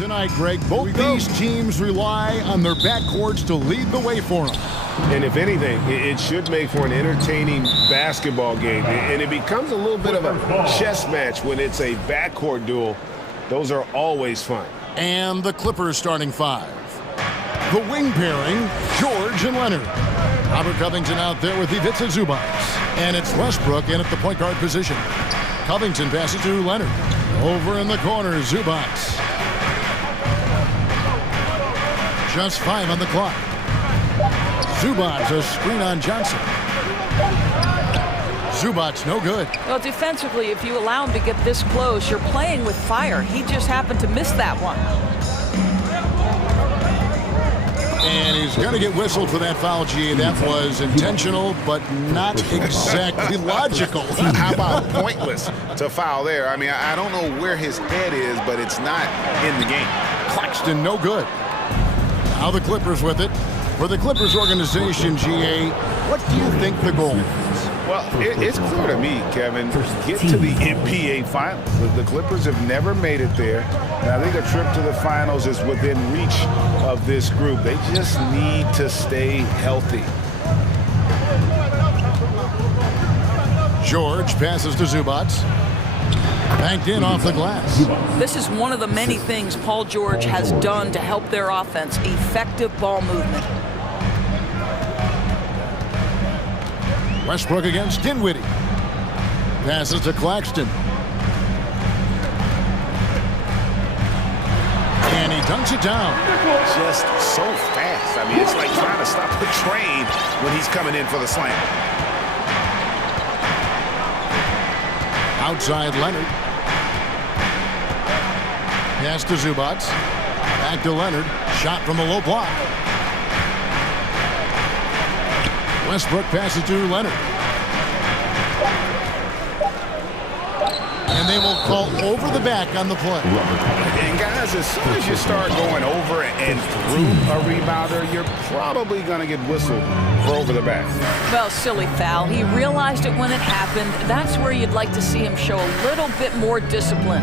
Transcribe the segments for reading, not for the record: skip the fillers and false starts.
tonight, Greg. Both these teams rely on their backcourts to lead the way for them. And if anything, it should make for an entertaining basketball game. And it becomes a little bit of a chess match when it's a backcourt duel. Those are always fun. And the Clippers starting five. The wing pairing, George and Leonard. Robert Covington out there with Ivica Zubac. And it's Westbrook in at the point guard position. Covington passes to Leonard. Over in the corner, Zubac. Just 5 on the clock. Zubac, a screen on Johnson. Zubac, no good. Well, defensively, if you allow him to get this close, you're playing with fire. He just happened to miss that one. And he's going to get whistled for that foul, G. That was intentional, but not exactly logical. How about pointless to foul there? I mean, I don't know where his head is, but it's not in the game. Claxton, no good. Now the Clippers with it. For the Clippers organization, GA, what do you think the goal is? Well, it's clear to me, Kevin, get to the NBA Finals. The Clippers have never made it there. And I think a trip to the Finals is within reach of this group. They just need to stay healthy. George passes to Zubac. Banked in off the glass. This is one of the many things Paul George has done to help their offense. Effective ball movement. Westbrook against Dinwiddie. Passes to Claxton. And he dunks it down. Just so fast. I mean, it's like trying to stop the train when he's coming in for the slam. Outside Leonard. Pass to Zubac. Back to Leonard. Shot from the low block. Westbrook passes to Leonard. And they will call over the back on the play. And guys, as soon as you start going over and through a rebounder, you're probably going to get whistled for over the back. Well, silly foul. He realized it when it happened. That's where you'd like to see him show a little bit more discipline.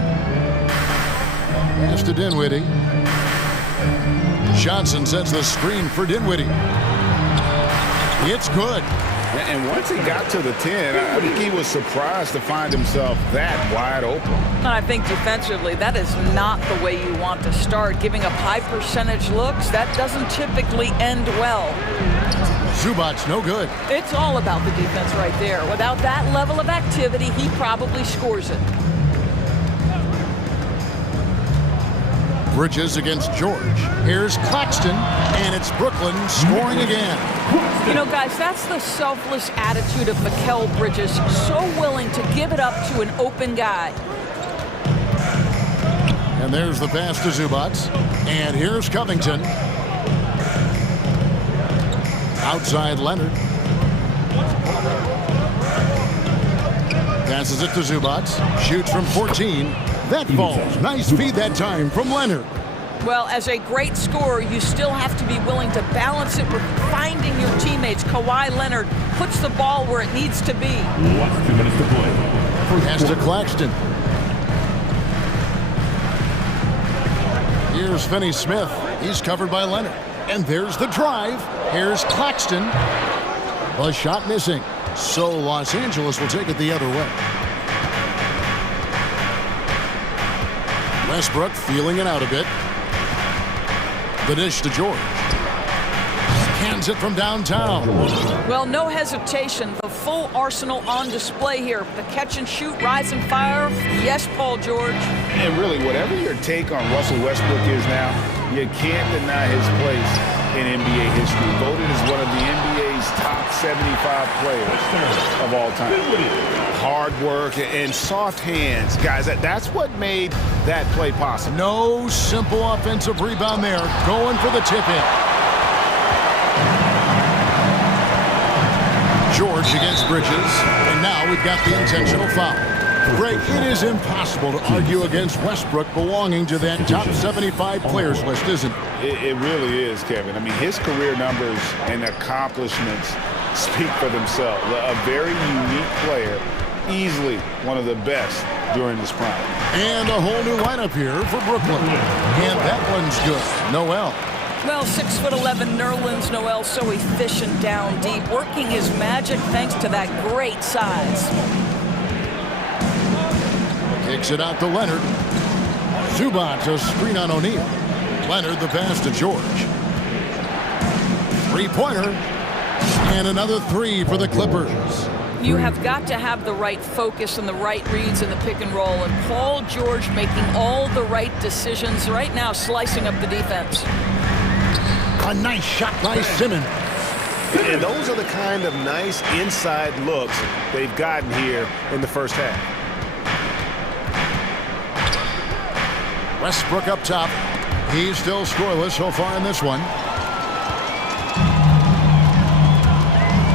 Pass to Dinwiddie. Johnson sets the screen for Dinwiddie. It's good. And once he got to the 10, I think he was surprised to find himself that wide open. I think defensively, that is not the way you want to start. Giving up high percentage looks, that doesn't typically end well. Zubac, no good. It's all about the defense right there. Without that level of activity, he probably scores it. Bridges against George. Here's Claxton, and it's Brooklyn scoring again. You know, guys, that's the selfless attitude of Mikal Bridges. So willing to give it up to an open guy. And there's the pass to Zubac. And here's Covington. Outside Leonard. Passes it to Zubac. Shoots from 14. That falls. Nice feed that time from Leonard. Well, as a great scorer, you still have to be willing to balance it with finding your teammates. Kawhi Leonard puts the ball where it needs to be. 2 minutes to play. Pass to Claxton. Here's Finney-Smith. He's covered by Leonard. And there's the drive. Here's Claxton. A shot missing. So Los Angeles will take it the other way. Westbrook feeling it out a bit. The dish to George. Hands it from downtown. Well, no hesitation. The full arsenal on display here. The catch and shoot, rise and fire. Yes, Paul George. And really, whatever your take on Russell Westbrook is now, you can't deny his place in NBA history. Voted as one of the NBA's top 75 players of all time. Hard work and soft hands. Guys, that's what made that play possible. No simple offensive rebound there. Going for the tip-in. George against Bridges. And now we've got the intentional foul. Greg, it is impossible to argue against Westbrook belonging to that top 75 players list, isn't it? It really is, Kevin. I mean, his career numbers and accomplishments speak for themselves. A very unique player easily one of the best during his prime. And a whole new lineup here for Brooklyn. And that one's good. Noel. Well, 6'11", Nerlens Noel, so efficient down deep, working his magic thanks to that great size. Kicks it out to Leonard. Zubac, a screen on O'Neal. Leonard, the pass to George. Three-pointer. And another three for the Clippers. You have got to have the right focus and the right reads in the pick and roll. And Paul George making all the right decisions right now, slicing up the defense. A nice shot by Simmons. And those are the kind of nice inside looks they've gotten here in the first half. Westbrook up top. He's still scoreless so far in this one.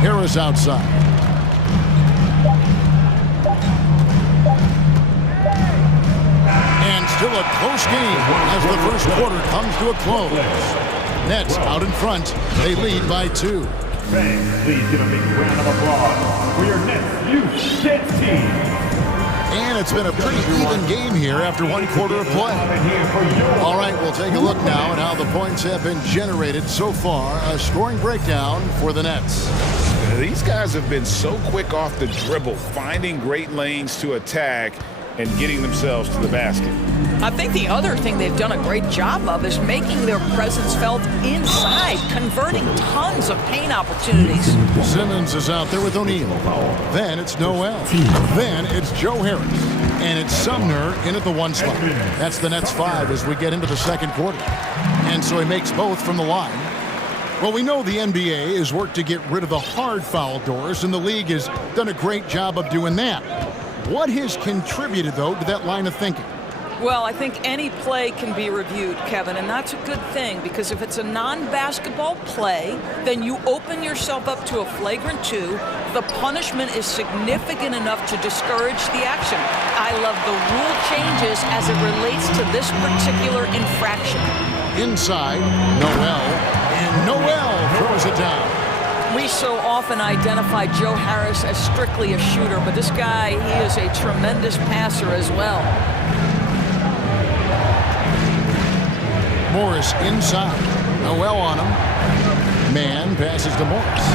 Harris outside. And still a close game as the first quarter comes to a close. Nets out in front. They lead by 2. Fans, please give a big round of applause for your Nets Youth Dance Team. And it's been a pretty even game here after one quarter of play. All right, we'll take a look now at how the points have been generated so far. A scoring breakdown for the Nets. These guys have been so quick off the dribble, finding great lanes to attack and getting themselves to the basket. I think the other thing they've done a great job of is making their presence felt inside, converting tons of paint opportunities. Simmons is out there with O'Neal. Then it's Noel. Then it's Joe Harris. And it's Sumner in at the 1 slot. That's the Nets 5 as we get into the second quarter. And so he makes both from the line. Well, we know the NBA has worked to get rid of the hard foul doors, and the league has done a great job of doing that. What has contributed, though, to that line of thinking? Well, I think any play can be reviewed, Kevin, and that's a good thing because if it's a non-basketball play, then you open yourself up to a flagrant 2. The punishment is significant enough to discourage the action. I love the rule changes as it relates to this particular infraction. Inside, Noel, and Noel throws it down. We so often identify Joe Harris as strictly a shooter, but this guy, he is a tremendous passer as well. Morris inside. Noel on him. Man passes to Morris.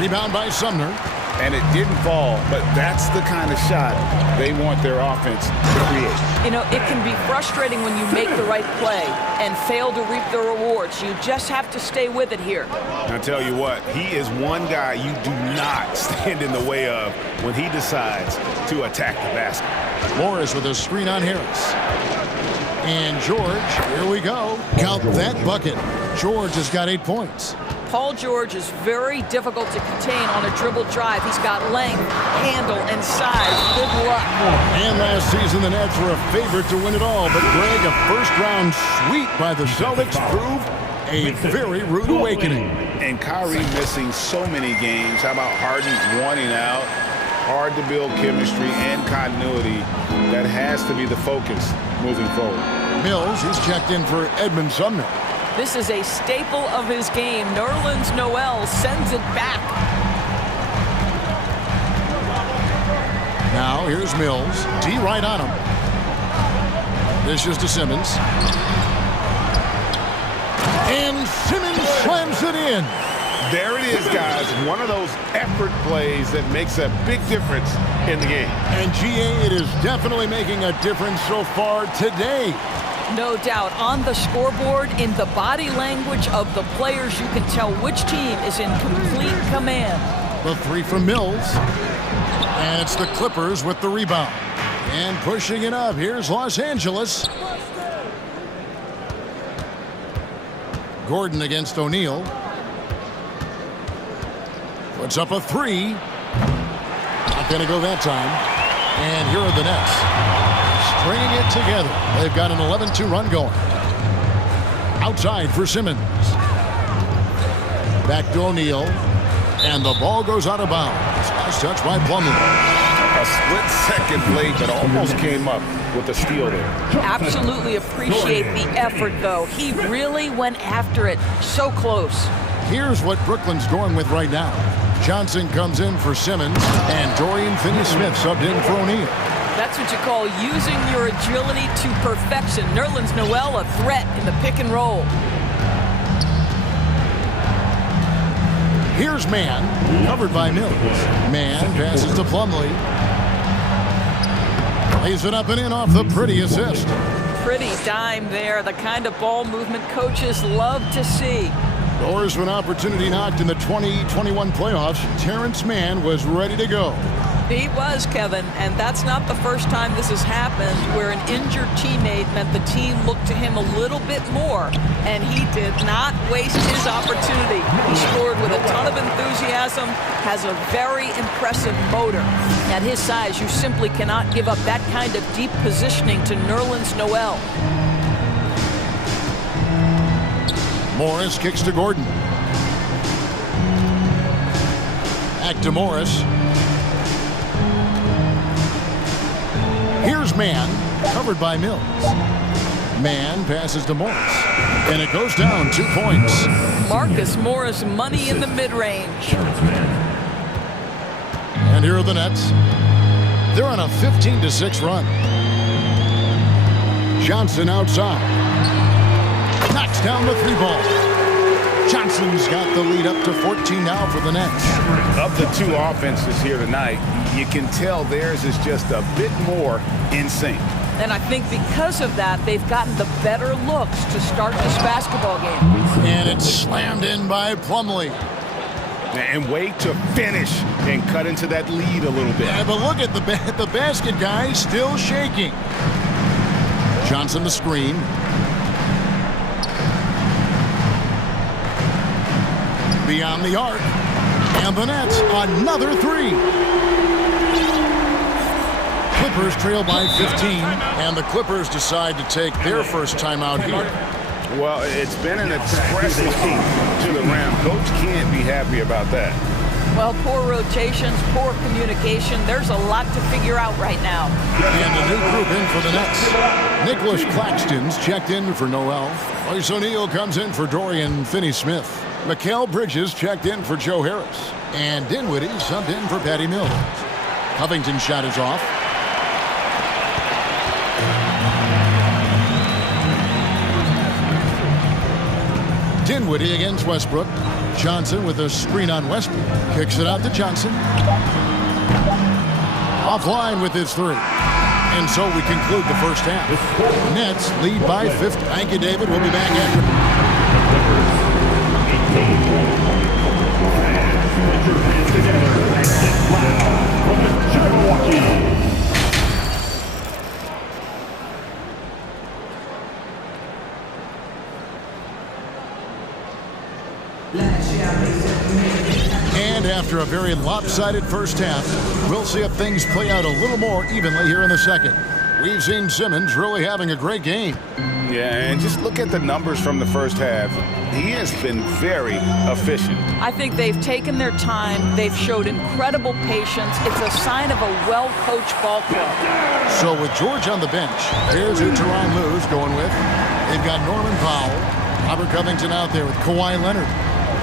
Rebound by Sumner. And it didn't fall, but that's the kind of shot they want their offense to create. You know, it can be frustrating when you make the right play and fail to reap the rewards. You just have to stay with it here. I'll tell you what, he is one guy you do not stand in the way of when he decides to attack the basket. Morris with a screen on Harris. And George, here we go. Count that bucket. George has got 8 points. Paul George is very difficult to contain on a dribble drive. He's got length, handle, and size. Good luck. And last season, the Nets were a favorite to win it all. But Greg, a first-round sweep by the Celtics proved a very rude awakening. And Kyrie missing so many games. How about Harden wanting out? Hard to build chemistry and continuity. That has to be the focus moving forward. Mills, he's checked in for Edmund Sumner. This is a staple of his game. Nerlens Noel sends it back. Now here's Mills. D right on him. This is to Simmons. And Simmons slams it in. There it is, guys. One of those effort plays that makes a big difference in the game. And GA, it is definitely making a difference so far today. No doubt. On the scoreboard, in the body language of the players, you can tell which team is in complete command. The 3 from Mills. And it's the Clippers with the rebound. And pushing it up, here's Los Angeles. Gordon against O'Neal. Puts up a 3. Not going to go that time. And here are the Nets. Stringing it together. They've got an 11-2 run going. Outside for Simmons. Back to O'Neal. And the ball goes out of bounds. Nice touch by Plumlee. A split second late, but almost came up with a steal there. Absolutely appreciate the effort, though. He really went after it. So close. Here's what Brooklyn's going with right now. Johnson comes in for Simmons, and Dorian Finney-Smith subbed in for O'Neal. That's what you call using your agility to perfection. Nerlens Noel, a threat in the pick and roll. Here's Mann, covered by Mills. Mann passes to Plumlee. Lays it up and in off the pretty assist. Pretty dime there, the kind of ball movement coaches love to see. Doors of an opportunity knocked in the 2021 playoffs. Terrence Mann was ready to go. He was, Kevin, and that's not the first time this has happened where an injured teammate meant the team looked to him a little bit more, and he did not waste his opportunity. He scored with a ton of enthusiasm, has a very impressive motor. At his size, you simply cannot give up that kind of deep positioning to Nerlens Noel. Morris kicks to Gordon. Back to Morris. Here's Mann, covered by Mills. Mann passes to Morris, and it goes down 2 points. Marcus Morris, money in the mid-range. And here are the Nets. They're on a 15-6 run. Johnson outside. Knocks down the 3-ball. Johnson's got the lead up to 14 now for the Nets. Of the two offenses here tonight, you can tell theirs is just a bit more in sync. And I think because of that, they've gotten the better looks to start this basketball game. And it's slammed in by Plumlee. And wait to finish and cut into that lead a little bit. Yeah, but look at the basket guy still shaking. Johnson the screen. Beyond the arc. And the Nets, another 3. Clippers trail by 15, and the Clippers decide to take their first timeout here. Well, it's been an express lane to the rim. Coach can't be happy about that. Well, poor rotations, poor communication. There's a lot to figure out right now. And a new group in for the Nets. Nicholas Claxton's checked in for Noel. Royce O'Neal comes in for Dorian Finney-Smith. Mikal Bridges checked in for Joe Harris. And Dinwiddie subbed in for Patty Mills. Covington's shot is off. Dinwiddie against Westbrook. Johnson with a screen on Westbrook. Kicks it out to Johnson. Offline with his 3. And so we conclude the first half. Nets lead by 50. Thank you, David. We'll be back after. And after a very lopsided first half, we'll see if things play out a little more evenly here in the second. We've seen Simmons really having a great game. Yeah, and just look at the numbers from the first half. He has been very efficient. I think they've taken their time. They've showed incredible patience. It's a sign of a well-coached ball club. So with George on the bench, here's who Tyronn Lue's going with. They've got Norman Powell, Robert Covington out there with Kawhi Leonard.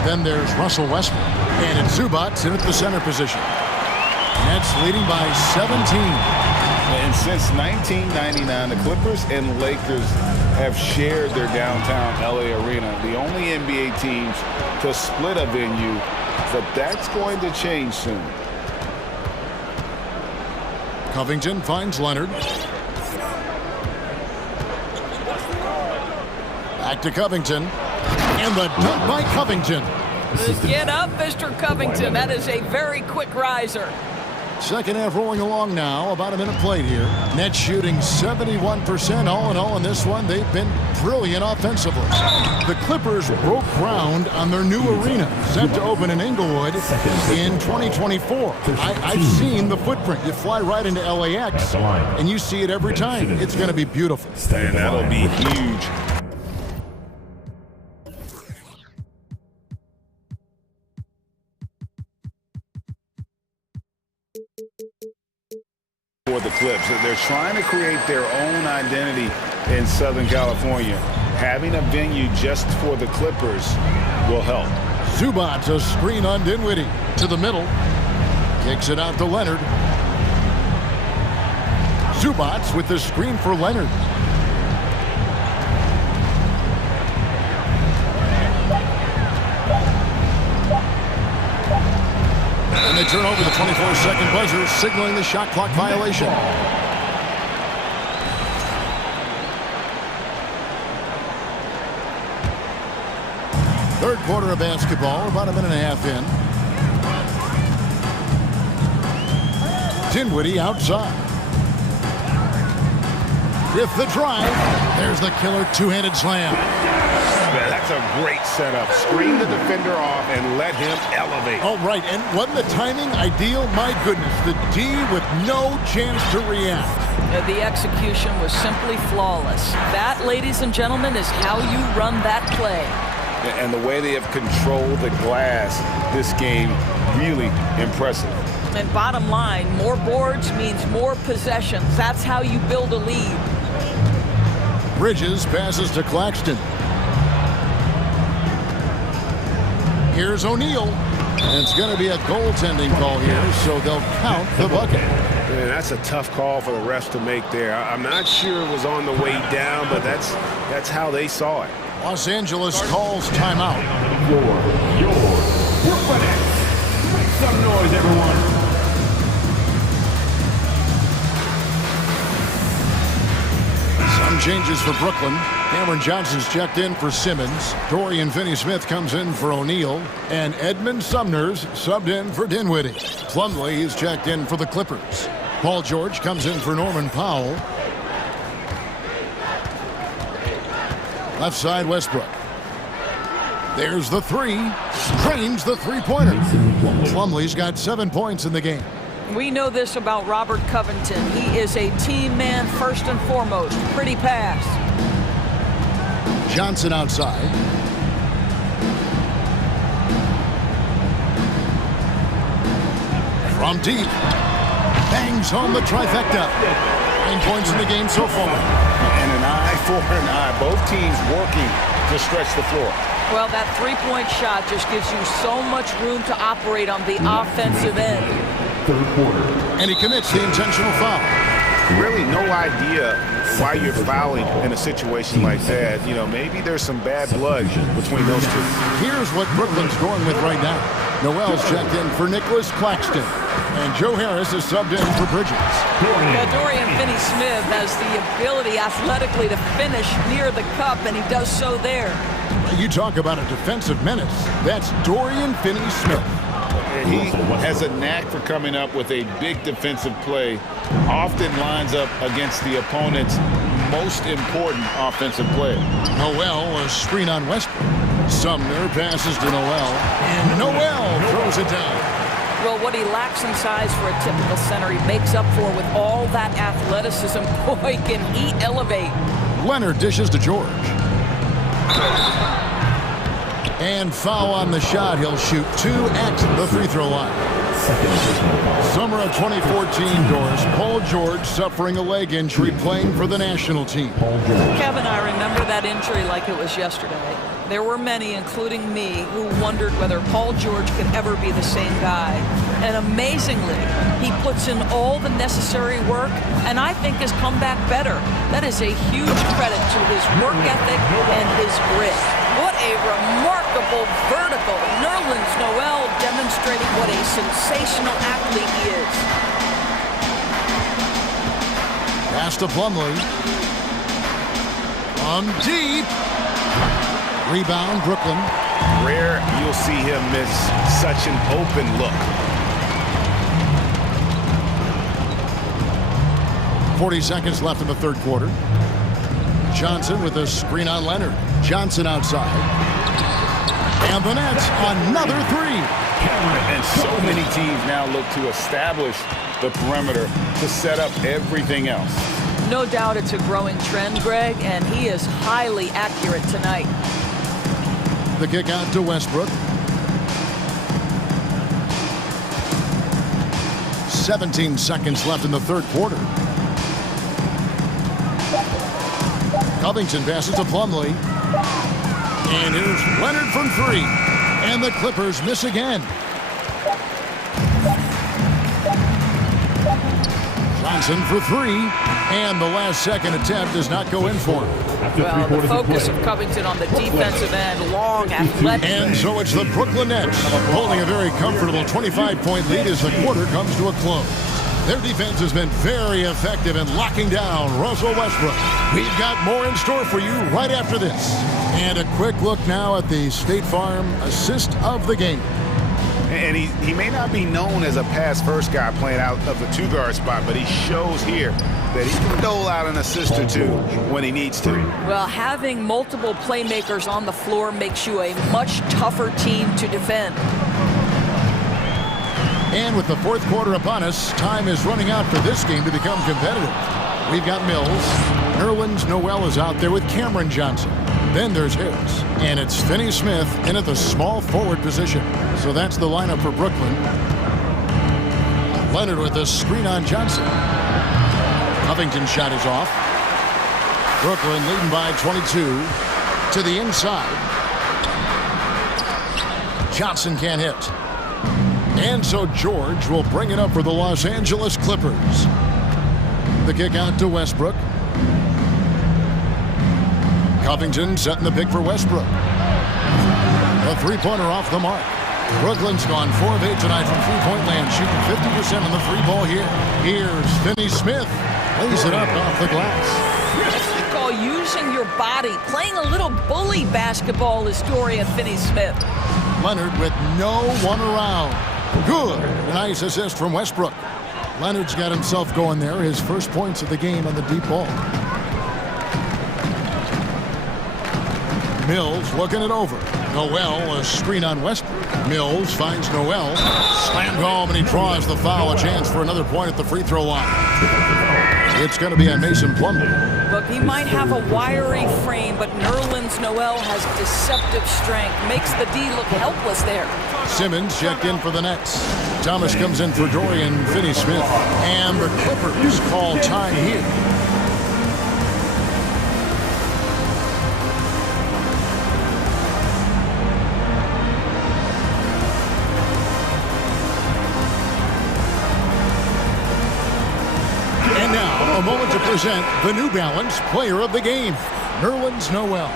Then there's Russell Westbrook. And it's Zubac in at the center position. Nets leading by 17. And since 1999, the Clippers and Lakers have shared their downtown LA arena, the only NBA teams to split a venue, but that's going to change soon. Covington finds Leonard. Back to Covington. And the dunk by Covington. Get up, Mr. Covington. That is a very quick riser. Second half rolling along now, about a minute played here. Nets shooting 71% all in all in this one. They've been brilliant offensively. The Clippers broke ground on their new arena, set to open in Inglewood in 2024. I've seen the footprint. You fly right into LAX, and you see it every time. It's going to be beautiful. And that'll be huge. For the Clips, they're trying to create their own identity in Southern California. Having a venue just for the Clippers will help. Zubats a screen on Dinwiddie. To the middle. Kicks it out to Leonard. Zubats with the screen for Leonard. And they turn over the 24-second buzzer, signaling the shot clock violation. Third quarter of basketball, about a minute and a half in. Dinwiddie outside. With the drive, there's the killer two-handed slam. That's a great setup. Screen the defender off and let him elevate. Oh, right, and wasn't the timing ideal? My goodness, the D with no chance to react. The execution was simply flawless. That, ladies and gentlemen, is how you run that play. And the way they have controlled the glass this game, really impressive. And bottom line, more boards means more possessions. That's how you build a lead. Bridges passes to Claxton. Here's O'Neal. And it's going to be a goaltending call here, so they'll count the bucket. Man, that's a tough call for the refs to make there. I'm not sure it was on the way down, but that's how they saw it. Los Angeles calls timeout. We're ready. Make some noise, everyone. Some changes for Brooklyn. Cameron Johnson's checked in for Simmons. Dorian Finney-Smith comes in for O'Neal. And Edmund Sumner's subbed in for Dinwiddie. Plumlee is checked in for the Clippers. Paul George comes in for Norman Powell. Left side, Westbrook. There's the three. Drains the three-pointer. Plumlee's got 7 points in the game. We know this about Robert Covington. He is a team man first and foremost. Pretty pass. Johnson outside. From deep. Bangs home the trifecta. 9 points in the game so far. And an eye for an eye. Both teams working to stretch the floor. Well, that three-point shot just gives you so much room to operate on the offensive end. Third quarter. And he commits the intentional foul. Really no idea why you're fouling in a situation like that. You know, maybe there's some bad blood between those two. Here's what Brooklyn's going with right now. Noel's checked in for Nicholas Claxton. And Joe Harris is subbed in for Bridges. Dorian Finney-Smith has the ability athletically to finish near the cup, and he does so there. You talk about a defensive menace. That's Dorian Finney-Smith. He has a knack for coming up with a big defensive play. Often lines up against the opponent's most important offensive player. Noel, a screen on Westbrook. Sumner passes to Noel. And Noel throws it down. Well, what he lacks in size for a typical center, he makes up for with all that athleticism. Boy, can he elevate. Leonard dishes to George. And foul on the shot. He'll shoot 2 at the free throw line. Summer of 2014, Doris. Paul George suffering a leg injury playing for the national team. Kevin, I remember that injury like it was yesterday. There were many, including me, who wondered whether Paul George could ever be the same guy. And amazingly, he puts in all the necessary work, and I think has come back better. That is a huge credit to his work ethic and his grit. What a remarkable vertical. Nerlens Noel demonstrating what a sensational athlete he is. Pass to Plumlee. From deep. Rebound, Brooklyn. Rare you'll see him miss such an open look. 40 seconds left in the third quarter. Johnson with a screen on Leonard. Johnson outside. And the Nets, another three. And so many teams now look to establish the perimeter to set up everything else. No doubt it's a growing trend, Greg, and he is highly accurate tonight. The kick out to Westbrook. 17 seconds left in the third quarter. Covington passes to Plumlee. And here's Leonard from three. And the Clippers miss again. Johnson for three, and the last second attempt does not go in for him. Well, the focus of Covington on the defensive end, long, athletic. And so it's the Brooklyn Nets holding a very comfortable 25-point lead as the quarter comes to a close. Their defense has been very effective in locking down Russell Westbrook. We've got more in store for you right after this. And a quick look now at the State Farm assist of the game. And he may not be known as a pass-first guy playing out of the two-guard spot, but he shows here that he can dole out an assist or two when he needs to. Well, having multiple playmakers on the floor makes you a much tougher team to defend. And with the fourth quarter upon us, time is running out for this game to become competitive. We've got Mills. Nerlens Noel is out there with Cameron Johnson. Then there's Harris. And it's Finney-Smith in at the small forward position. So that's the lineup for Brooklyn. Leonard with a screen on Johnson. Covington's shot is off. Brooklyn leading by 22 to the inside. Johnson can't hit. And so George will bring it up for the Los Angeles Clippers. The kick out to Westbrook. Covington setting the pick for Westbrook. A three-pointer off the mark. Brooklyn's gone 4 of 8 tonight from three-point land, shooting 50% on the free ball here. Here's Finney-Smith. Lays it up off the glass. That's what you call using your body. Playing a little bully basketball is Dorian Finney-Smith. Leonard with no one around. Good. Nice assist from Westbrook. Leonard's got himself going there. His first points of the game on the deep ball. Mills looking it over. Noel, a screen on Westbrook. Mills finds Noel. Slammed home, and he draws the foul. A chance for another point at the free throw line. It's going to be on Mason Plumlee. Look, he might have a wiry frame, but Nerlens Noel has deceptive strength. Makes the D look helpless there. Simmons checked in for the Nets. Thomas comes in for Dorian Finney-Smith. And the Clippers call time here. And now, a moment to present the New Balance Player of the Game, Nerlens Noel.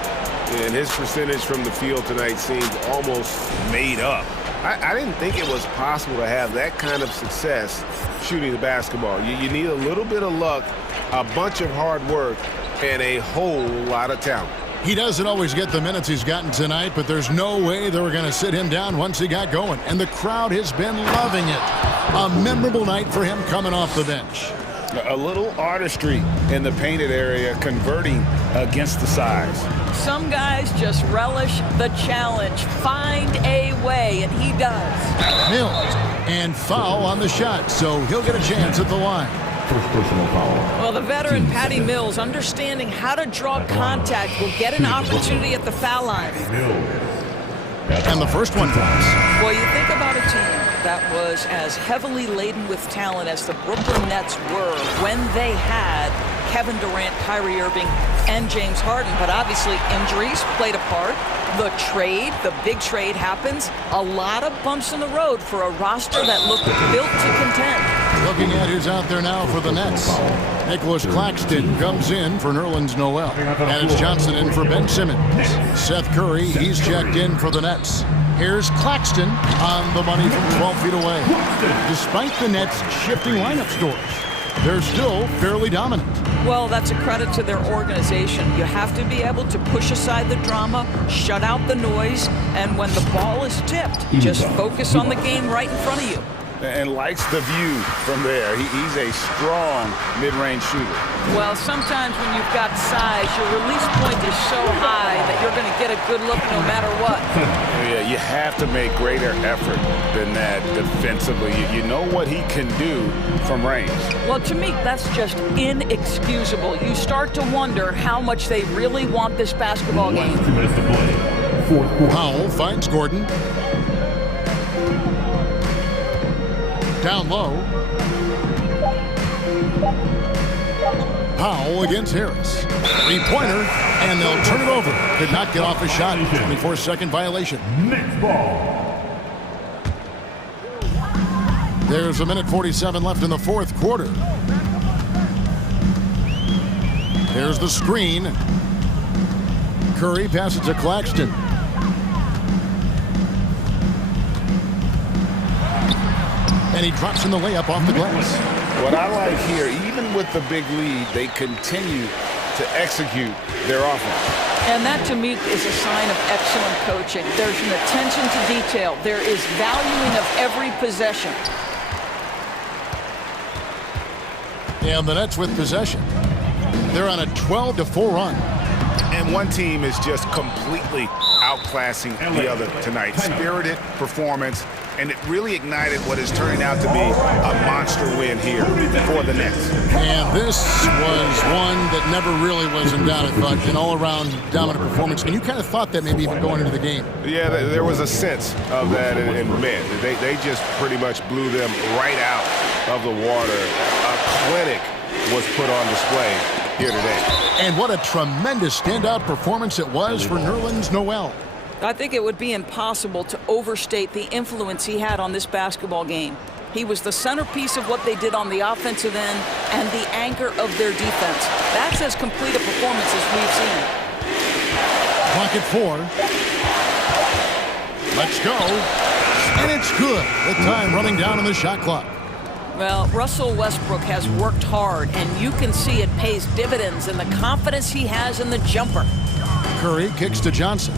And his percentage from the field tonight seemed almost made up. I didn't think it was possible to have that kind of success shooting the basketball. You need a little bit of luck, a bunch of hard work, and a whole lot of talent. He doesn't always get the minutes he's gotten tonight, but there's no way they were going to sit him down once he got going. And the crowd has been loving it. A memorable night for him coming off the bench. A little artistry in the painted area, converting against the size. Some guys just relish the challenge. Find a way, and he does. Mills, and foul on the shot, so he'll get a chance at the line. First personal foul. Well, the veteran Patty Mills, understanding how to draw contact, will get an opportunity at the foul line. And the first one comes. Well, you think about a team that was as heavily laden with talent as the Brooklyn Nets were when they had Kevin Durant, Kyrie Irving, and James Harden. But obviously injuries played a part. The trade, the big trade happens. A lot of bumps in the road for a roster that looked built to contend. Looking at who's out there now for the Nets. Nicholas Claxton comes in for Nerlens Noel. And it's Johnson in for Ben Simmons. Seth Curry, he's checked in for the Nets. Here's Claxton on the money from 12 feet away. Despite the Nets shifting lineup scores, they're still fairly dominant. Well, that's a credit to their organization. You have to be able to push aside the drama, shut out the noise, and when the ball is tipped, just focus on the game right in front of you. And likes the view from there. He's a strong mid-range shooter. Well, sometimes when you've got size, your release point is so high that you're going to get a good look no matter what. Yeah, you have to make greater effort than that defensively. You know what he can do from range. Well, to me, that's just inexcusable. You start to wonder how much they really want this basketball game. 2 minutes to play. Fourth quarter. Powell finds Gordon. Down low. Powell against Harris. Three-pointer, and they'll turn it over. Could not get off a shot. 24-second violation. Next ball. There's a minute 47 left in the fourth quarter. Here's the screen. Curry passes to Claxton. And he drops in the layup off the glass. What I like here, even with the big lead, they continue to execute their offense. And that, to me, is a sign of excellent coaching. There's an attention to detail. There is valuing of every possession. And the Nets with possession. They're on a 12-4 run. And one team is just completely outclassing the other tonight. Spirited performance, and it really ignited what is turning out to be a monster win here for the Nets. And this was one that never really was in doubt, I thought, an all-around dominant performance. And you kind of thought that maybe even going into the game. Yeah, there was a sense of that in men. They just pretty much blew them right out of the water. A clinic was put on display here today. And what a tremendous standout performance it was for Nerlens Noel. I think it would be impossible to overstate the influence he had on this basketball game. He was the centerpiece of what they did on the offensive end and the anchor of their defense. That's as complete a performance as we've seen. Clock at 4. Let's go. And it's good. The time running down on the shot clock. Well, Russell Westbrook has worked hard, and you can see it pays dividends in the confidence he has in the jumper. Curry kicks to Johnson.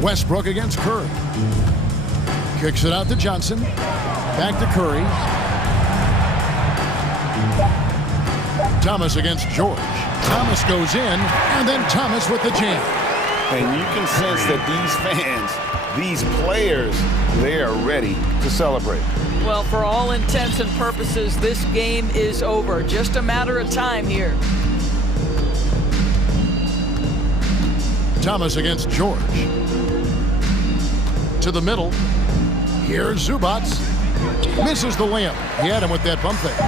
Westbrook against Curry. Kicks it out to Johnson. Back to Curry. Thomas against George. Thomas goes in, and then Thomas with the jam. And you can sense that these fans, these players, they are ready to celebrate. Well, for all intents and purposes, this game is over. Just a matter of time here. Thomas against George. To the middle. Here's Zubac. Misses the layup. He had him with that bump fake.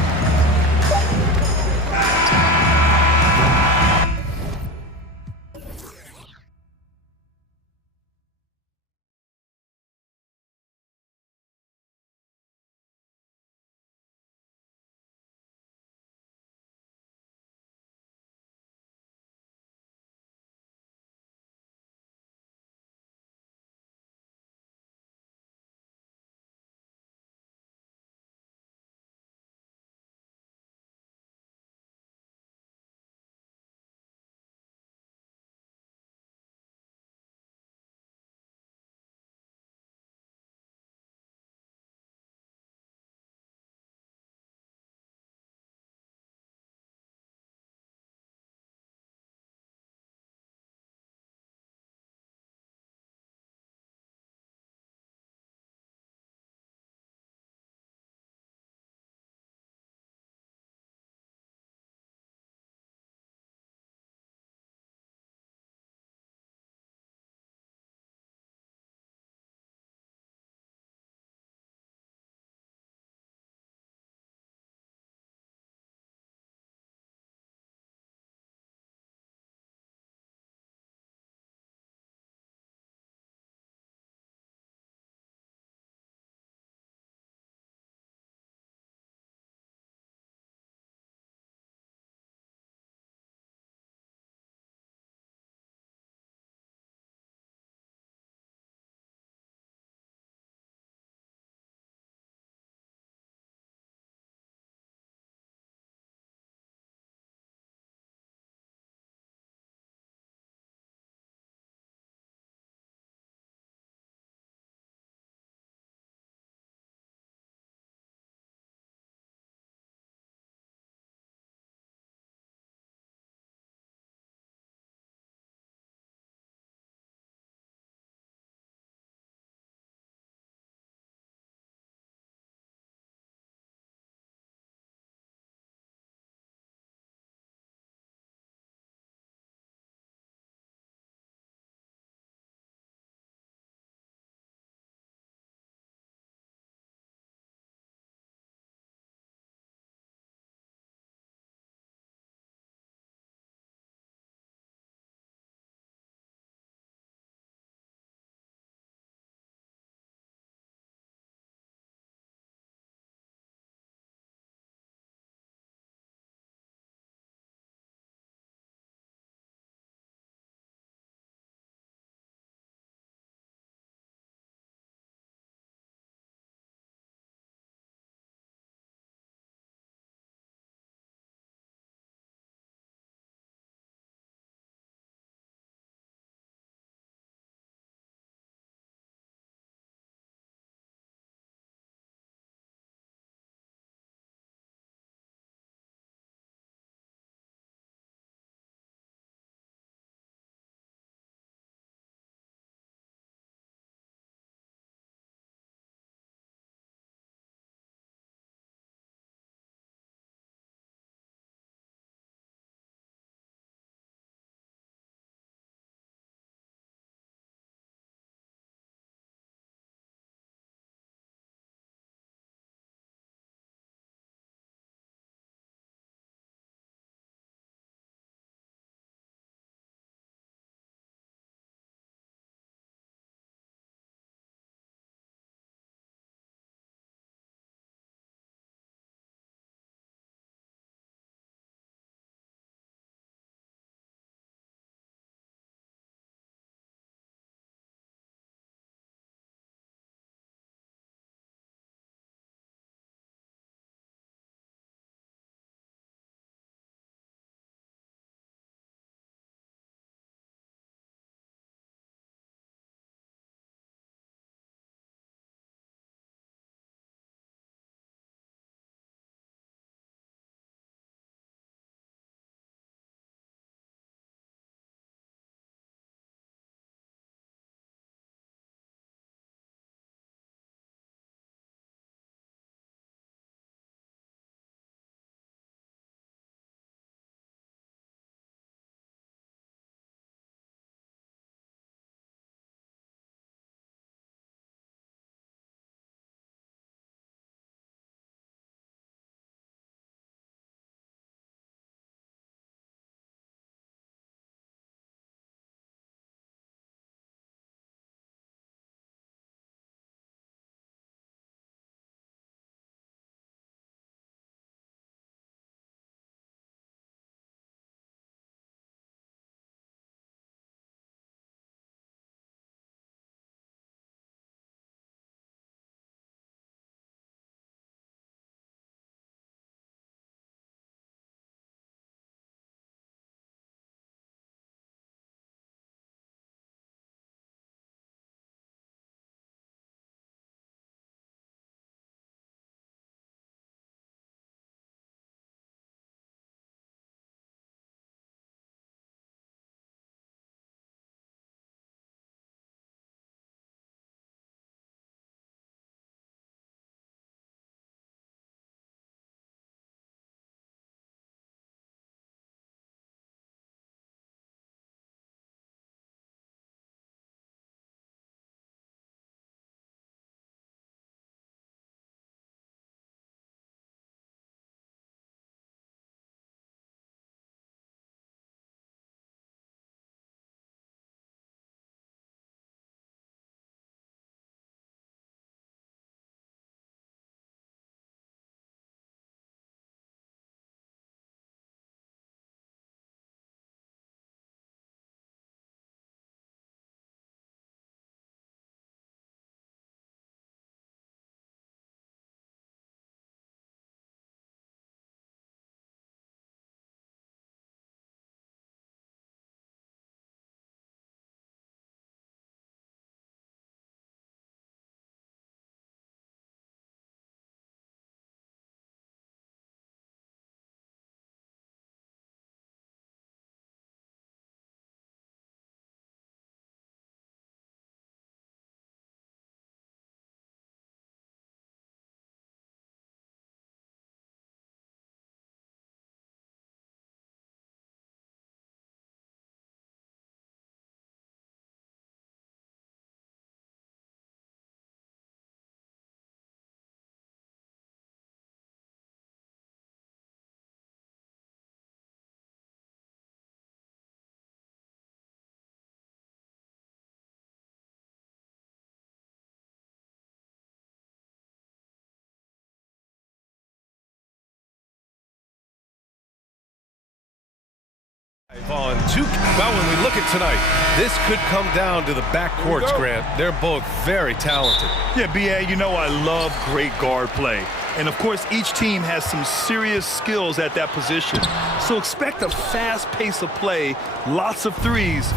two. Well, when we look at tonight, this could come down to the backcourts, Grant. They're both very talented. Yeah, B.A., you know I love great guard play. And, of course, each team has some serious skills at that position. So expect a fast pace of play, lots of threes.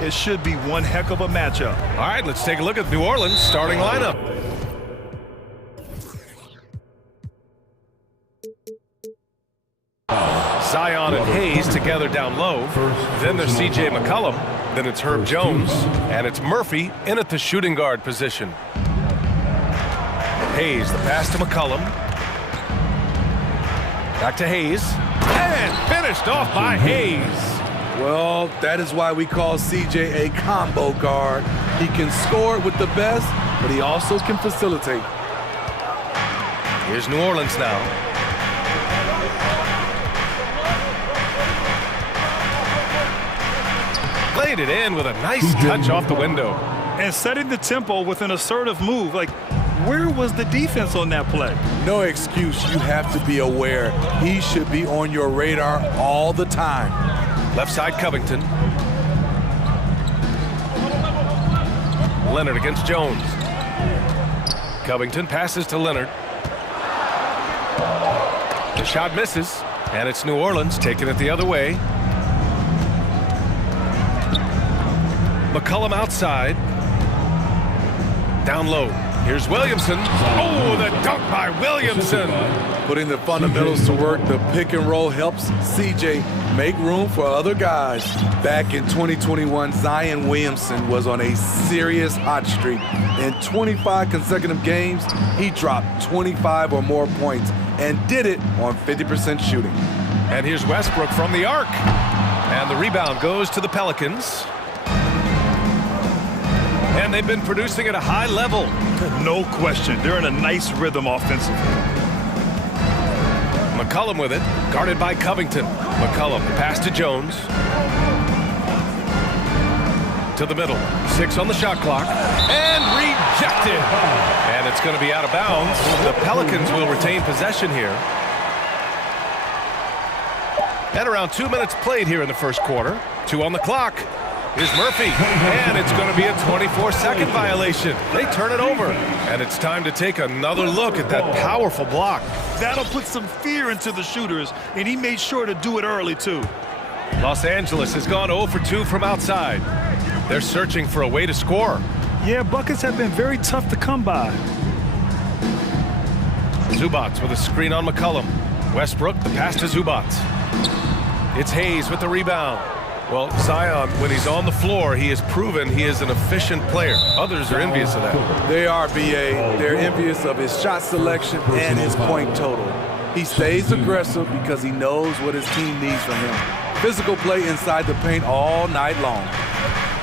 It should be one heck of a matchup. All right, let's take a look at New Orleans' starting lineup. Zion and Hayes together down low. Then there's C.J. McCollum. Then it's Herb Jones. And it's Murphy in at the shooting guard position. Hayes, the pass to McCollum. Back to Hayes. And finished off by Hayes. Well, that is why we call CJ a combo guard. He can score with the best, but he also can facilitate. Here's New Orleans now. Played it in with a nice touch off the window. And setting the tempo with an assertive move. Like, where was the defense on that play? No excuse. You have to be aware. He should be on your radar all the time. Left side, Covington. Leonard against Jones. Covington passes to Leonard. The shot misses, and it's New Orleans taking it the other way. McCollum outside. Down low. Here's Williamson. Oh, the dunk by Williamson. Putting the fundamentals to work, the pick and roll helps CJ make room for other guys. Back in 2021, Zion Williamson was on a serious hot streak. In 25 consecutive games, he dropped 25 or more points and did it on 50% shooting. And here's Westbrook from the arc. And the rebound goes to the Pelicans. And they've been producing at a high level. No question. They're in a nice rhythm offensively. McCollum with it, guarded by Covington. McCollum, pass to Jones. To the middle. 6 on the shot clock. And rejected. And it's going to be out of bounds. The Pelicans will retain possession here. And around 2 minutes played here in the first quarter. 2 on the clock. Here's Murphy, and it's going to be a 24-second violation. They turn it over, and it's time to take another look at that powerful block. That'll put some fear into the shooters, and he made sure to do it early, too. Los Angeles has gone 0 for 2 from outside. They're searching for a way to score. Yeah, buckets have been very tough to come by. Zubats with a screen on McCollum. Westbrook, the pass to Zubats. It's Hayes with the rebound. Well, Zion, when he's on the floor, he has proven he is an efficient player. Others are envious of that. They are, B.A. They're envious of his shot selection and his point total. He stays aggressive because he knows what his team needs from him. Physical play inside the paint all night long.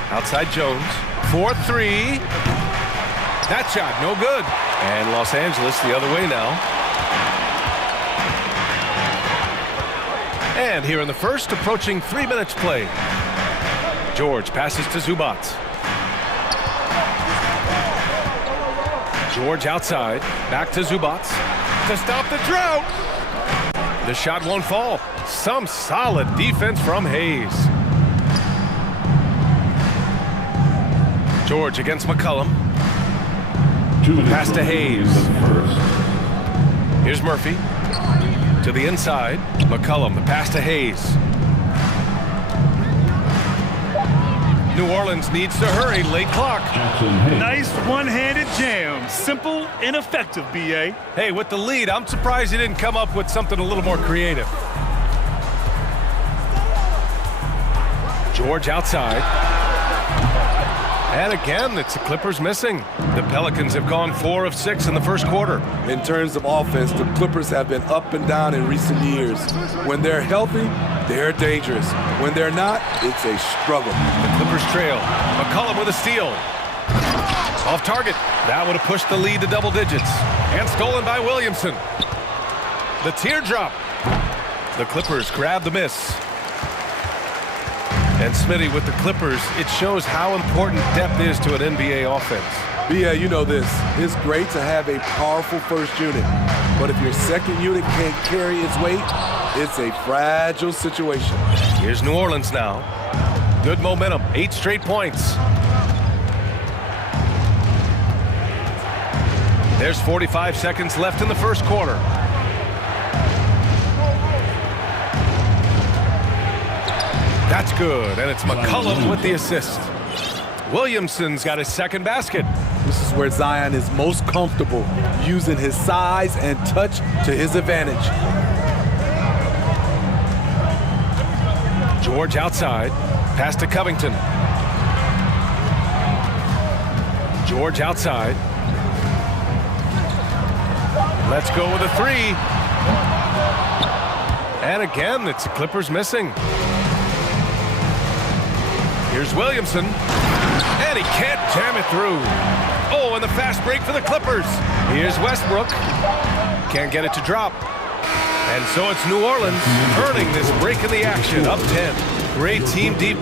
Outside Jones. 4-3. That shot, no good. And Los Angeles the other way now. And here in the first, approaching 3 minutes played. George passes to Zubats. George outside, back to Zubats to stop the drought. The shot won't fall. Some solid defense from Hayes. George against McCollum. Pass to Hayes. Here's Murphy. To the inside, McCollum, the pass to Hayes. New Orleans needs to hurry, late clock. Nice one-handed jam. Simple and effective, B.A. Hey, with the lead, I'm surprised he didn't come up with something a little more creative. George outside. And again, it's the Clippers missing. The Pelicans have gone 4 of 6 in the first quarter. In terms of offense, the Clippers have been up and down in recent years. When they're healthy, they're dangerous. When they're not, it's a struggle. The Clippers trail. McCollum with a steal. Off target. That would have pushed the lead to double digits. And stolen by Williamson. The teardrop. The Clippers grab the miss. And Smitty with the Clippers, it shows how important depth is to an NBA offense. Yeah, you know this. It's great to have a powerful first unit, but if your second unit can't carry its weight, it's a fragile situation. Here's New Orleans now. Good momentum, 8 straight points. There's 45 seconds left in the first quarter. That's good, and it's McCollum with the assist. Williamson's got his second basket. This is where Zion is most comfortable, using his size and touch to his advantage. George outside, pass to Covington. George outside. Let's go with a 3. And again, it's Clippers missing. Here's Williamson, and he can't jam it through. Oh, and the fast break for the Clippers. Here's Westbrook, can't get it to drop. And so it's New Orleans earning this break in the action, up 10. Great team deep.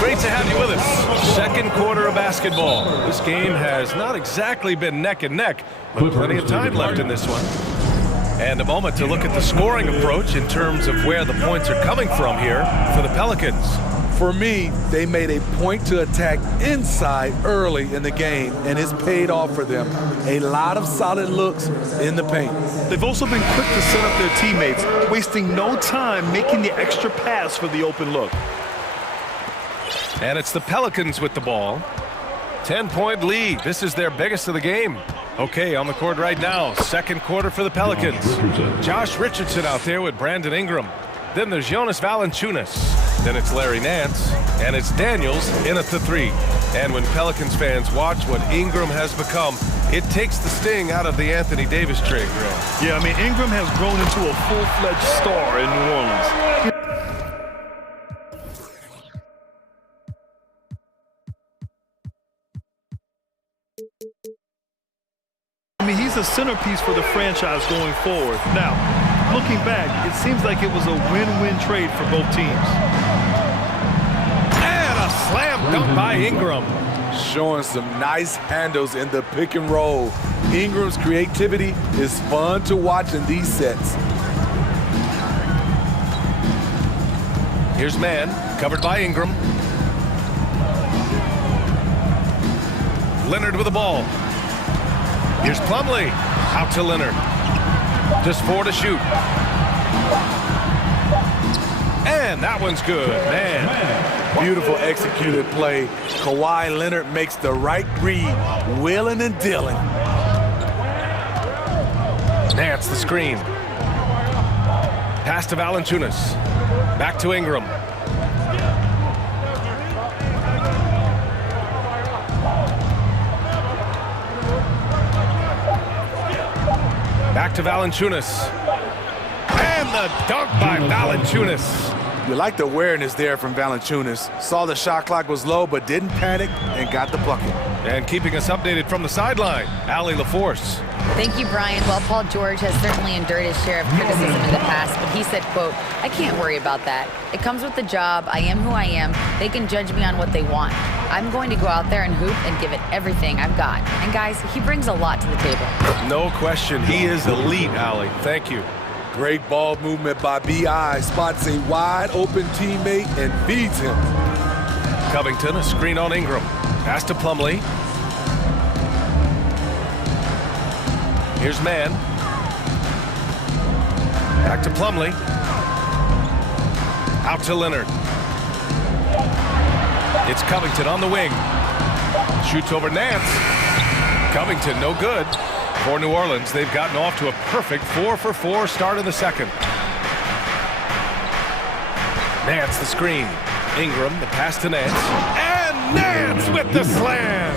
Great to have you with us. Second quarter of basketball. This game has not exactly been neck and neck, but plenty of time left in this one. And a moment to look at the scoring approach in terms of where the points are coming from here for the Pelicans. For me, they made a point to attack inside early in the game, and it's paid off for them. A lot of solid looks in the paint. They've also been quick to set up their teammates, wasting no time making the extra pass for the open look. And it's the Pelicans with the ball. 10-point lead. This is their biggest of the game. Okay, on the court right now, second quarter for the Pelicans. Josh Richardson out there with Brandon Ingram. Then there's Jonas Valanciunas. Then it's Larry Nance. And it's Daniels in at the 3. And when Pelicans fans watch what Ingram has become, it takes the sting out of the Anthony Davis trade, Grant. Yeah, I mean, Ingram has grown into a full-fledged star in New Orleans. I mean, he's a centerpiece for the franchise going forward. Now, looking back, it seems like it was a win-win trade for both teams. And a slam dunk by Ingram. Showing some nice handles in the pick and roll. Ingram's creativity is fun to watch in these sets. Here's man, covered by Ingram. Leonard with the ball. Here's Plumlee, out to Leonard. Just 4 to shoot. And that one's good, man. Beautiful executed play. Kawhi Leonard makes the right read, wheeling and dealing. Nance the screen. Pass to Valanciunas. Back to Ingram. Back to Valanciunas. And the dunk by Valanciunas. You like the awareness there from Valanciunas. Saw the shot clock was low, but didn't panic and got the bucket. And keeping us updated from the sideline, Allie LaForce. Thank you, Brian. Well, Paul George has certainly endured his share of criticism in the past, but he said, quote, "I can't worry about that. It comes with the job. I am who I am. They can judge me on what they want. I'm going to go out there and hoop and give it everything I've got." And guys, he brings a lot to the table. No question. He is elite, Allie. Thank you. Great ball movement by B.I. Spots a wide open teammate and feeds him. Covington, a screen on Ingram. Pass to Plumlee. Here's man. Back to Plumlee. Out to Leonard. It's Covington on the wing. Shoots over Nance. Covington, no good. For New Orleans, they've gotten off to a perfect 4-for-4 start in the second. Nance the screen. Ingram, the pass to Nance. And Nance with the slam!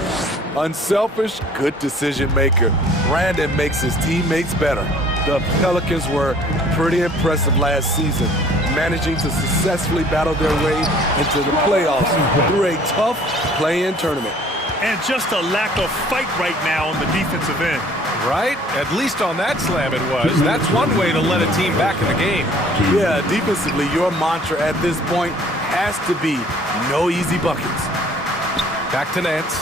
Unselfish, good decision maker. Brandon makes his teammates better. The Pelicans were pretty impressive last season, managing to successfully battle their way into the playoffs through a tough play-in tournament. And just a lack of fight right now on the defensive end. Right? At least on that slam it was. That's one way to let a team back in the game. Yeah, defensively, your mantra at this point has to be no easy buckets. Back to Nance.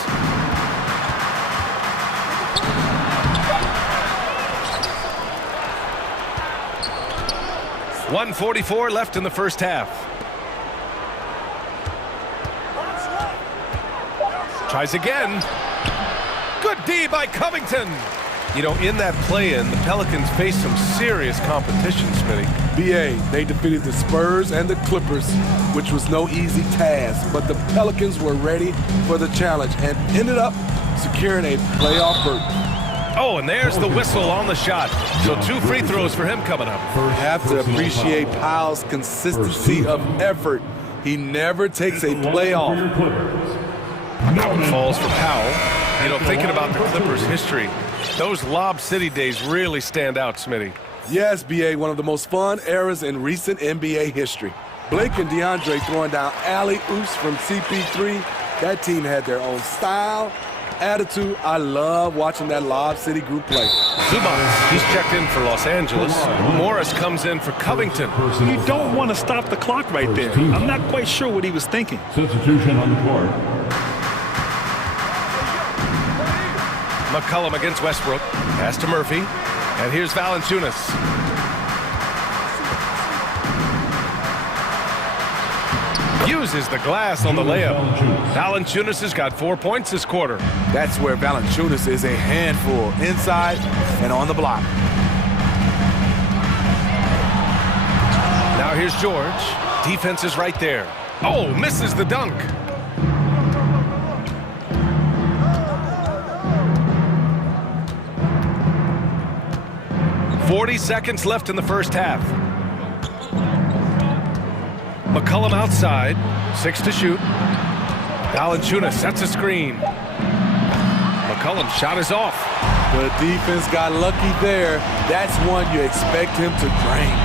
.144 left in the first half. Tries again. Good D by Covington. You know, in that play-in, the Pelicans faced some serious competition, Smitty. BA, they defeated the Spurs and the Clippers, which was no easy task, but the Pelicans were ready for the challenge and ended up securing a playoff berth. Oh, and there's the whistle on the shot. So 2 free throws for him coming up. You have to appreciate Powell's consistency of effort. He never takes a play off. That one falls for Powell. You know, thinking about the Clippers' history, those Lob City days really stand out, Smitty. Yes, BA, one of the most fun eras in recent NBA history. Blake and DeAndre throwing down alley-oops from CP3. That team had their own style, attitude. I love watching that Lob City group play. Zubac, he's checked in for Los Angeles. Morris comes in for Covington. You don't want to stop the clock right there. I'm not quite sure what he was thinking. Substitution on the court. McCollum against Westbrook. Pass to Murphy. And here's Valanciunas. Uses the glass on the layup. Valanciunas has got 4 points this quarter. That's where Valanciunas is a handful, inside and on the block. Now here's George. Defense is right there. Oh, misses the dunk. .40 seconds left in the first half. McCollum outside, 6 to shoot. Valanciunas sets a screen. McCollum's shot is off. The defense got lucky there. That's one you expect him to drain.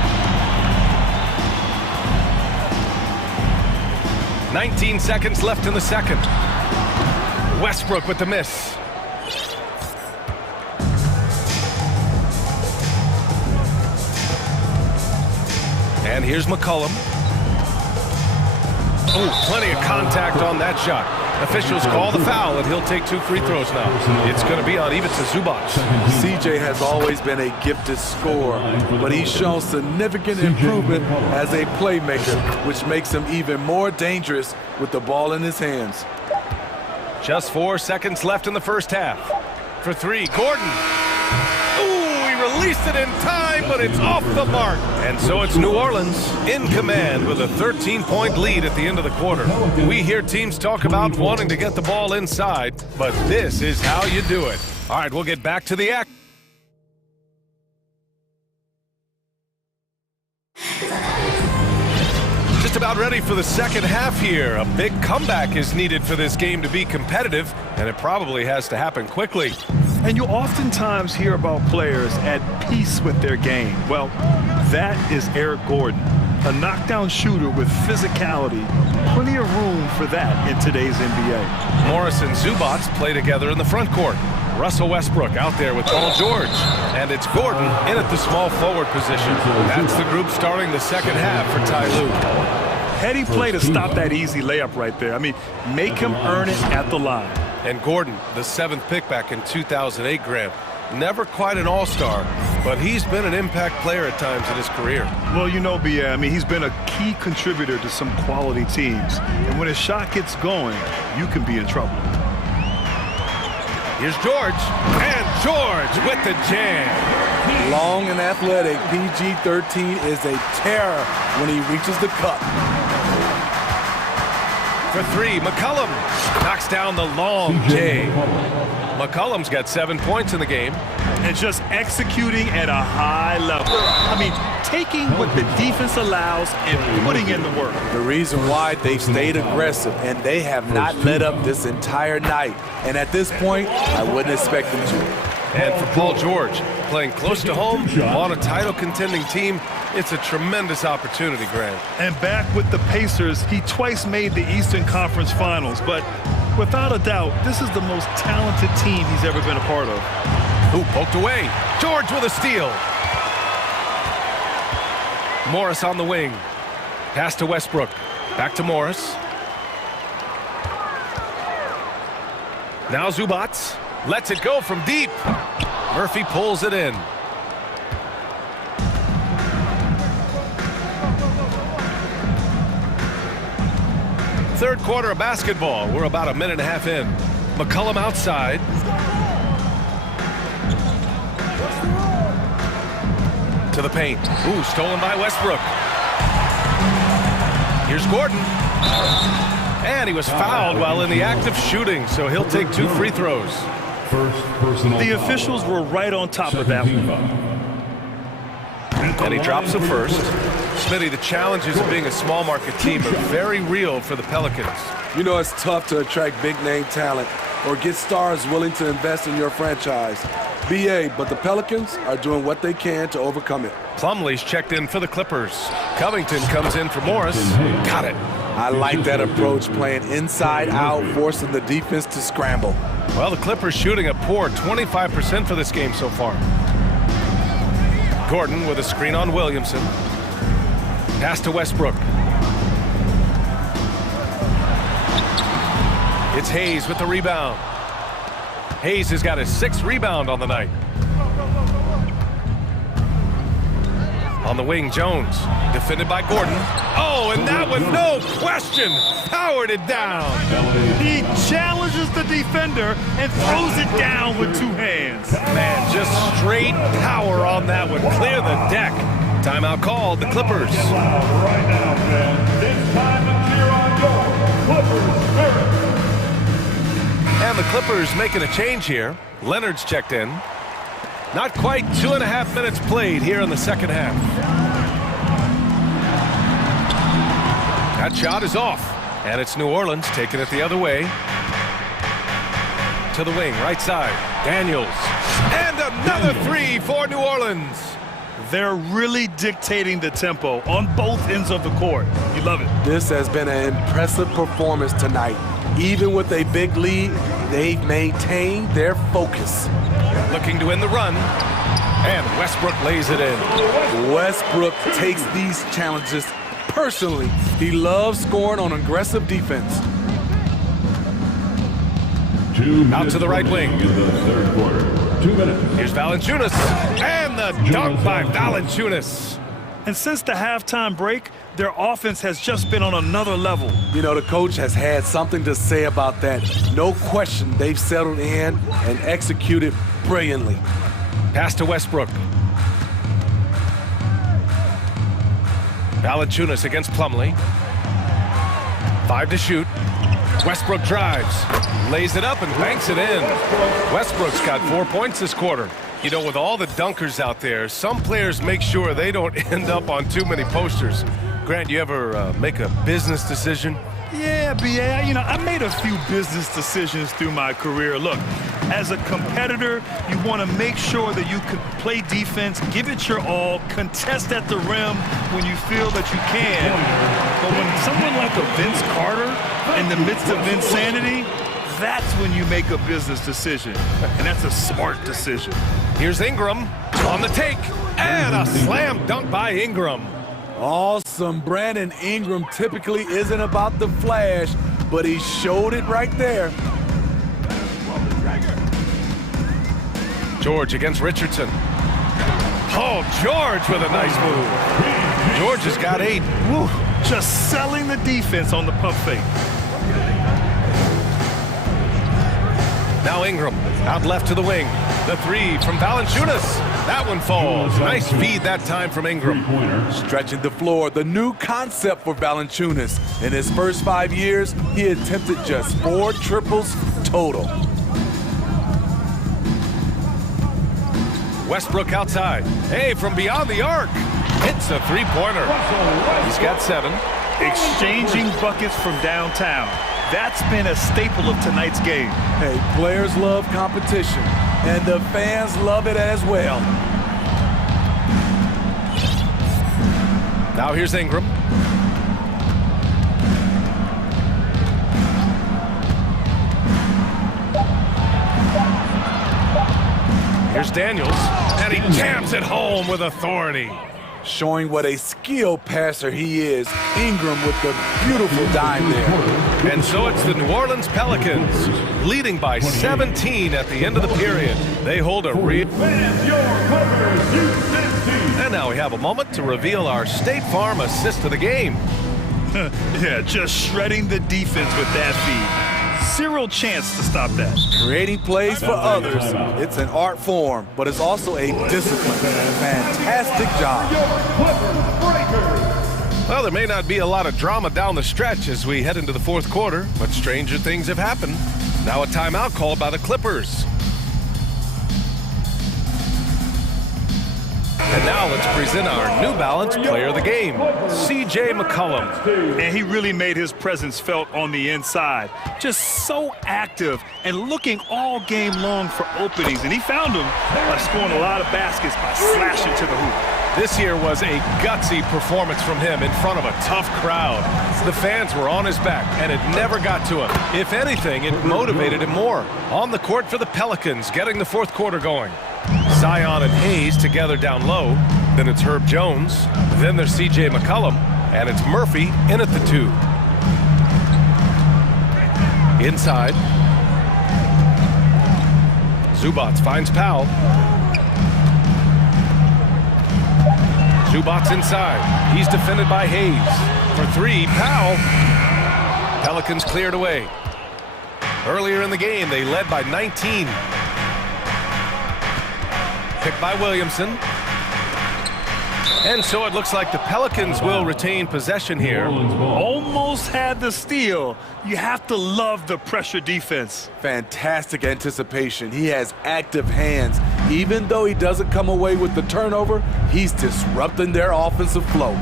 19 seconds left in the second. Westbrook with the miss. And here's McCollum. Oh, plenty of contact on that shot. Officials call the foul, and he'll take 2 free throws now. It's going to be on Ivica Zubac. CJ has always been a gifted scorer, but he's shown significant improvement as a playmaker, which makes him even more dangerous with the ball in his hands. Just 4 seconds left in the first half. For 3, Gordon. Ooh, he released it in time, but it's off the mark. And so it's New Orleans in command with a 13-point lead at the end of the quarter. We hear teams talk about wanting to get the ball inside, but this is how you do it. All right, we'll get back to the act. Just about ready for the second half here. A big comeback is needed for this game to be competitive, and it probably has to happen quickly. And you oftentimes hear about players at peace with their game. Well, that is Eric Gordon, a knockdown shooter with physicality. Plenty of room for that in today's NBA. Morris and Zubac play together in the front court. Russell Westbrook out there with Paul George. And it's Gordon in at the small forward position. That's the group starting the second half for Ty Lue. Heady play to stop that easy layup right there. I mean, make him earn it at the line. And Gordon, the 7th pick back in 2008, Grant. Never quite an all-star, but he's been an impact player at times in his career. Well, you know, B.A., I mean, he's been a key contributor to some quality teams. And when his shot gets going, you can be in trouble. Here's George, and George with the jam. Long and athletic, PG-13 is a terror when he reaches the cup. For 3, McCollum knocks down the long J. McCollum's got 7 points in the game. And just executing at a high level. I mean, taking what the defense allows and putting in the work. The reason why they've stayed aggressive, and they have not let up this entire night. And at this point, I wouldn't expect them to. And for Paul George, playing close to home on a title-contending team, it's a tremendous opportunity, Grant. And back with the Pacers, he twice made the Eastern Conference Finals, but without a doubt, this is the most talented team he's ever been a part of. Ooh, poked away. George with a steal. Morris on the wing. Pass to Westbrook. Back to Morris. Now Zubats lets it go from deep. Murphy pulls it in. Third quarter of basketball. We're about a minute and a half in. McCollum outside. To the paint. Ooh, stolen by Westbrook. Here's Gordon. And he was fouled while in the act of shooting, so he'll take 2 free throws. The officials were right on top of that one. And he drops the first. Smitty, the challenges of being a small market team are very real for the Pelicans. You know it's tough to attract big-name talent or get stars willing to invest in your franchise. BA, but the Pelicans are doing what they can to overcome it. Plumlee's checked in for the Clippers. Covington comes in for Morris. Got it. I like that approach, playing inside out, forcing the defense to scramble. Well, the Clippers shooting a poor 25% for this game so far. Gordon with a screen on Williamson. Pass to Westbrook. It's Hayes with the rebound. Hayes has got his 6th rebound on the night. On the wing, Jones. Defended by Gordon. Oh, and that one, no question, powered it down. He challenges the defender and throws it down with 2 hands. Man, just straight power on that one. Clear the deck. Timeout called, the Clippers. Right now, fans. It's time to cheer on your Clippers spirit. And the Clippers making a change here. Leonard's checked in. Not quite 2.5 minutes played here in the second half. That shot is off. And it's New Orleans taking it the other way. To the wing, right side. Daniels. And another 3 for New Orleans. They're really dictating the tempo on both ends of the court. You love it. This has been an impressive performance tonight. Even with a big lead, they've maintained their focus. Looking to win the run. And Westbrook lays it in. Westbrook takes these challenges personally. He loves scoring on aggressive defense. Out to the right wing. In the third quarter. 2 minutes. Here's Valanciunas. And the dunk by Valanciunas. And since the halftime break, their offense has just been on another level. You know, the coach has had something to say about that. No question, they've settled in and executed brilliantly. Pass to Westbrook. Valanciunas against Plumlee. 5 to shoot. Westbrook drives. Lays it up and banks it in. Westbrook's got 4 points this quarter. You know, with all the dunkers out there, some players make sure they don't end up on too many posters. Grant, you ever make a business decision? Yeah, BA, you know, I made a few business decisions through my career. Look, as a competitor, you want to make sure that you can play defense, give it your all, contest at the rim when you feel that you can. But when someone like a Vince Carter in the midst of insanity, that's when you make a business decision. And that's a smart decision. Here's Ingram on the take. And a slam dunk by Ingram. Awesome. Brandon Ingram typically isn't about the flash, but he showed it right there. George against Richardson. Oh, George with a nice move. George has got 8. Woo, just selling the defense on the pump fake. Now Ingram out left to the wing. The 3 from Valanciunas. That one falls. Nice feed that time from Ingram. Stretching the floor, the new concept for Valanciunas. In his first 5 years, he attempted just 4 triples total. Westbrook outside. Hey, from beyond the arc. Hits a 3-pointer. He's got 7. Exchanging buckets from downtown. That's been a staple of tonight's game. Hey, players love competition, and the fans love it as well. Now here's Ingram. Here's Daniels, and he jams it home with authority. showing what a skilled passer he is. Ingram with the beautiful dime there. And so it's the New Orleans Pelicans leading by 17 at the end of the period. They hold a real... Fans, your Clippers, Houston team. And now we have a moment to reveal our State Farm assist of the game. Yeah, just shredding the defense with that feed. Zero chance to stop that. Creating plays for others, it's an art form, but it's also a discipline. Fantastic job. Well, there may not be a lot of drama down the stretch as we head into the fourth quarter, but stranger things have happened. Now a timeout called by the Clippers. And now let's present our New Balance player of the game, C.J. McCollum. And he really made his presence felt on the inside. Just so active and looking all game long for openings. And he found them by scoring a lot of baskets by slashing to the hoop. This here was a gutsy performance from him in front of a tough crowd. The fans were on his back, and it never got to him. If anything, it motivated him more. On the court for the Pelicans, getting the fourth quarter going. Zion and Hayes together down low. Then it's Herb Jones. Then there's C.J. McCollum. And it's Murphy in at the 2. Inside. Zubats finds Powell. Zubats inside. He's defended by Hayes. For 3, Powell. Pelicans cleared away. Earlier in the game, they led by 19. Picked by Williamson. And so it looks like the Pelicans will retain possession here. Almost had the steal. You have to love the pressure defense. Fantastic anticipation. He has active hands. Even though he doesn't come away with the turnover, he's disrupting their offensive flow.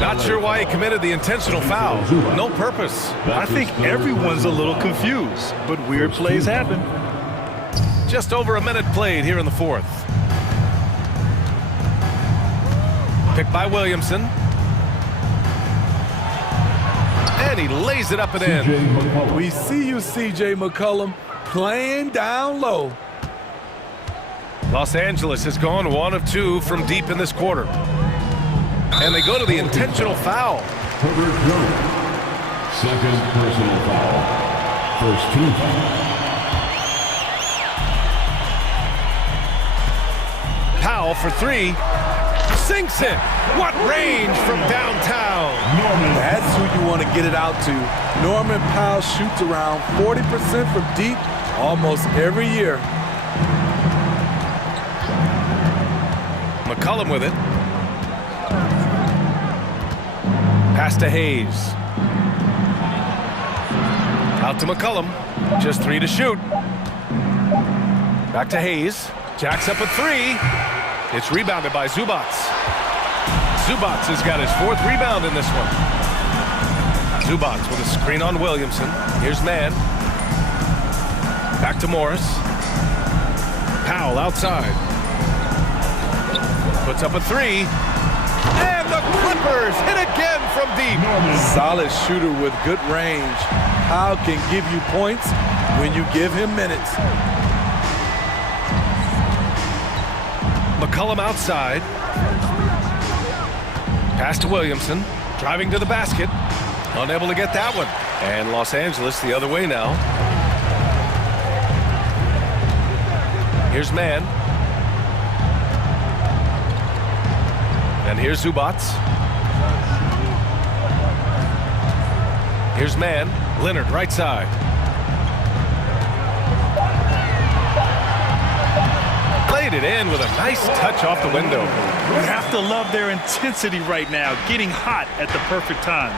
Not sure why he committed the intentional foul. No purpose. I think everyone's a little confused, but weird plays happen. Just over a minute played here in the fourth. Picked by Williamson. And he lays it up and in. We see you, C.J. McCollum, playing down low. Los Angeles has gone 1 of 2 from deep in this quarter. And they go to the intentional foul. Second personal foul. First team foul. Powell for 3. Sinks it. What range from downtown. That's who you want to get it out to. Norman Powell shoots around 40% from deep almost every year. McCollum with it. Pass to Hayes. Out to McCollum. Just 3 to shoot. Back to Hayes. Jacks up a 3. It's rebounded by Zubats. Zubats has got his 4th rebound in this one. Zubats with a screen on Williamson. Here's Mann. Back to Morris. Powell outside. Puts up a 3. And the Clippers hit again from deep. Solid shooter with good range. Powell can give you points when you give him minutes. McCollum outside. Pass to Williamson. Driving to the basket. Unable to get that one. And Los Angeles the other way now. Here's Mann. And here's Zubats. Here's Mann. Leonard right side. It in with a nice touch off the window. You have to love their intensity right now, getting hot at the perfect time.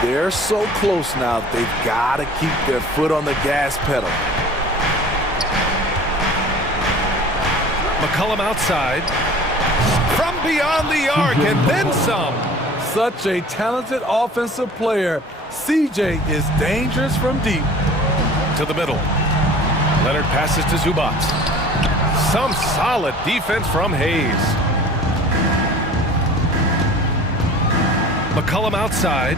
They're so close now, they've got to keep their foot on the gas pedal. McCollum outside. From beyond the arc and then some. Such a talented offensive player. CJ is dangerous from deep. To the middle. Leonard passes to Zubats. Some solid defense from Hayes. McCollum outside.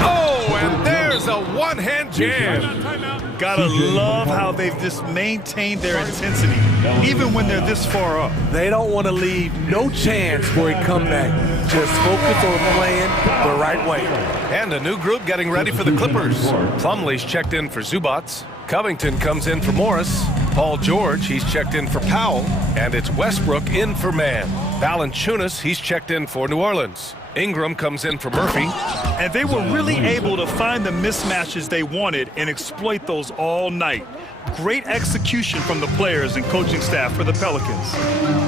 Oh, and there There's a one-hand jam. Gotta love how they've just maintained their intensity, even when they're this far up. They don't want to leave no chance for a comeback. Just focus on playing the right way. And a new group getting ready for the Clippers. Plumlee's checked in for Zubats. Covington comes in for Morris. Paul George, he's checked in for Powell. And it's Westbrook in for Mann. Valanciunas, he's checked in for New Orleans. Ingram comes in for Murphy. And they were really able to find the mismatches they wanted and exploit those all night. Great execution from the players and coaching staff for the Pelicans.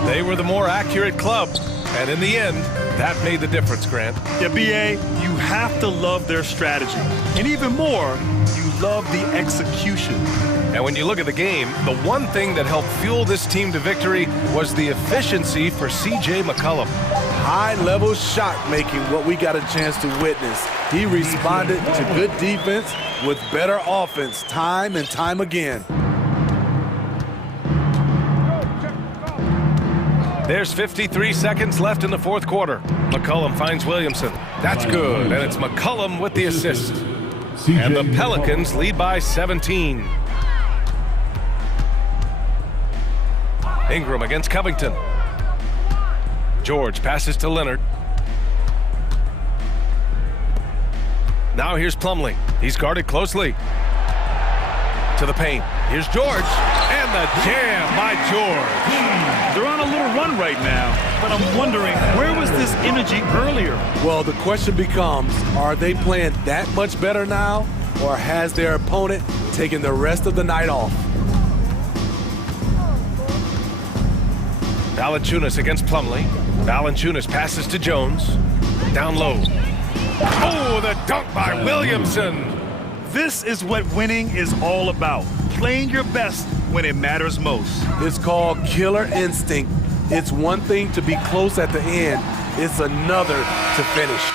They were the more accurate club. And in the end, that made the difference, Grant. Yeah, B.A., you have to love their strategy. And even more, you love the execution. And when you look at the game, the one thing that helped fuel this team to victory was the efficiency for C.J. McCollum. High-level shot making, what we got a chance to witness. He responded to good defense with better offense time and time again. There's 53 seconds left in the fourth quarter. McCollum finds Williamson. That's good, and it's McCollum with the assist. And the Pelicans lead by 17. Ingram against Covington. George passes to Leonard. Now here's Plumlee. He's guarded closely. To the paint. Here's George. And the jam by George. They're on a little run right now, but I'm wondering, where was this energy earlier? Well, the question becomes, are they playing that much better now, or has their opponent taken the rest of the night off? Valanciunas against Plumlee. Valanciunas passes to Jones. Down low. Oh, the dunk by Williamson. This is what winning is all about. Playing your best when it matters most. It's called killer instinct. It's one thing to be close at the end. It's another to finish.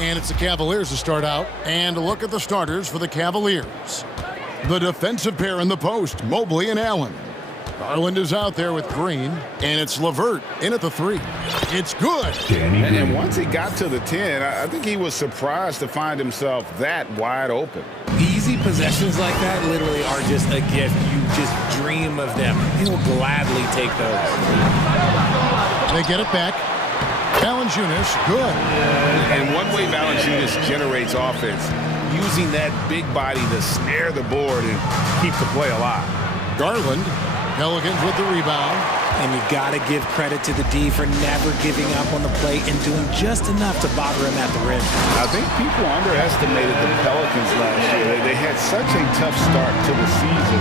And it's the Cavaliers to start out. And a look at the starters for the Cavaliers. The defensive pair in the post, Mobley and Allen. Garland is out there with Green, and it's LeVert in at the 3. It's good. And once he got to the 10, I think he was surprised to find himself that wide open. Easy possessions like that literally are just a gift. You just dream of them. He'll gladly take those. They get it back. Valanciunas, good. And one way Valanciunas generates offense, using that big body to snare the board and keep the play alive. Garland, Pelicans with the rebound. And you got to give credit to the D for never giving up on the play and doing just enough to bother him at the rim. I think people underestimated the Pelicans last year. They had such a tough start to the season,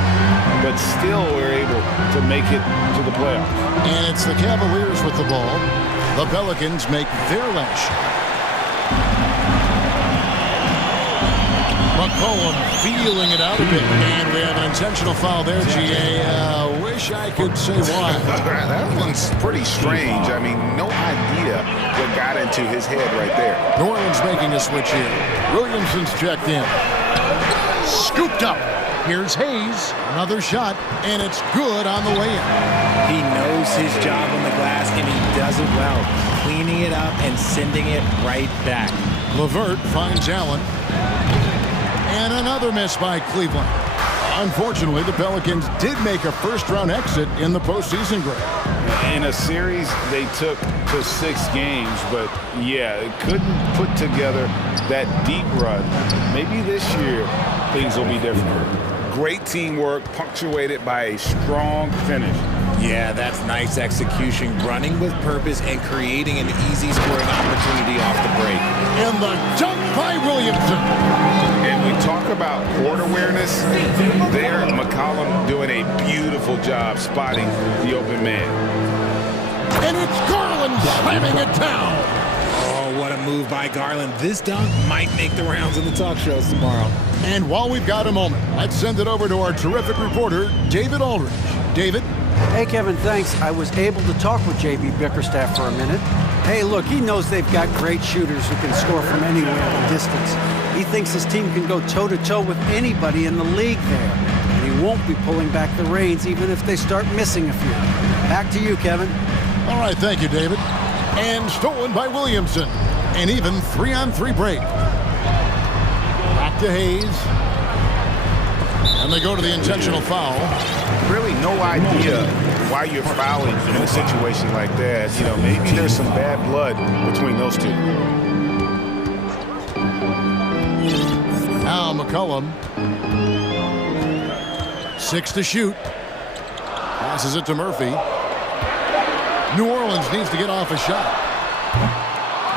but still were able to make it to the playoffs. And it's the Cavaliers with the ball. The Pelicans make their last shot. McCollum feeling it out a bit. And we have an intentional foul there, G.A. Wish I could say why. That one's pretty strange. I mean, no idea what got into his head right there. New Orleans making a switch here. Williamson's checked in. Scooped up. Here's Hayes. Another shot, and it's good on the way in. He knows his job on the glass, and he does it well. Cleaning it up and sending it right back. LeVert finds Allen. And another miss by Cleveland. Unfortunately, the Pelicans did make a first-round exit in the postseason, Greg. In a series, they took to 6 games, but yeah, it couldn't put together that deep run. Maybe this year, things will be different. Great teamwork, punctuated by a strong finish. Yeah, that's nice execution, running with purpose and creating an easy scoring opportunity off the break. And the dunk by Williamson. And we talk about court awareness. There, McCollum doing a beautiful job spotting the open man. And it's Garland slamming it down. Oh, what a move by Garland. This dunk might make the rounds in the talk shows tomorrow. And while we've got a moment, let's send it over to our terrific reporter, David Aldridge. David? Hey, Kevin, thanks. I was able to talk with J.B. Bickerstaff for a minute. Hey, look, he knows they've got great shooters who can score from anywhere in distance. He thinks his team can go toe-to-toe with anybody in the league there. And he won't be pulling back the reins even if they start missing a few. Back to you, Kevin. All right, thank you, David. And stolen by Williamson. An even 3-on-3 break. Back to Hayes. And they go to the intentional foul. Really no idea why you're fouling in a situation like that. You know, maybe there's some bad blood between those two. Now McCollum. 6 to shoot. Passes it to Murphy. New Orleans needs to get off a shot.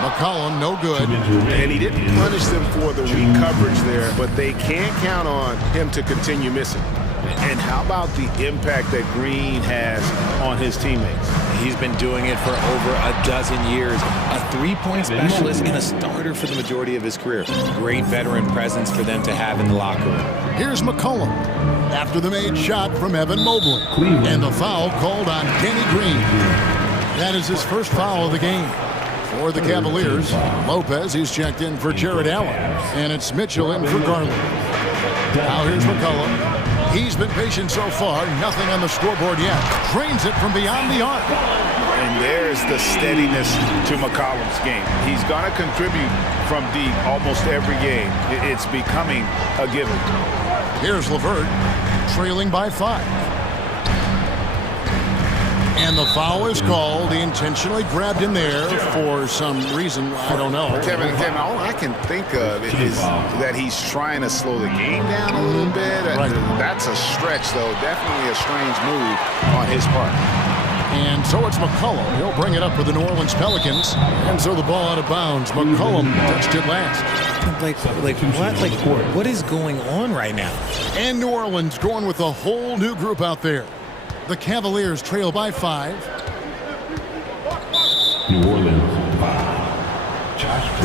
McCollum, no good. And he didn't punish them for the weak coverage there, but they can't count on him to continue missing. And how about the impact that Green has on his teammates? He's been doing it for over a dozen years. A three-point specialist and a starter for the majority of his career. Great veteran presence for them to have in the locker room. Here's McCollum after the made shot from Evan Mobley. And the foul called on Danny Green. That is his first foul of the game. For the Cavaliers, Lopez, he's checked in for Jared Allen. And it's Mitchell in for Garland. Now here's McCollum. He's been patient so far. Nothing on the scoreboard yet. Drains it from beyond the arc. And there's the steadiness to McCollum's game. He's going to contribute from deep almost every game. It's becoming a given. Here's LeVert, trailing by 5. And the foul is called. He intentionally grabbed in there for some reason. I don't know. Kevin, all I can think of is that he's trying to slow the game down a little bit. Right. That's a stretch, though. Definitely a strange move on his part. And so it's McCollum. He'll bring it up for the New Orleans Pelicans. And so the ball out of bounds. McCollum touched it last. What is going on right now? And New Orleans going with a whole new group out there. The Cavaliers trail by 5. New Orleans.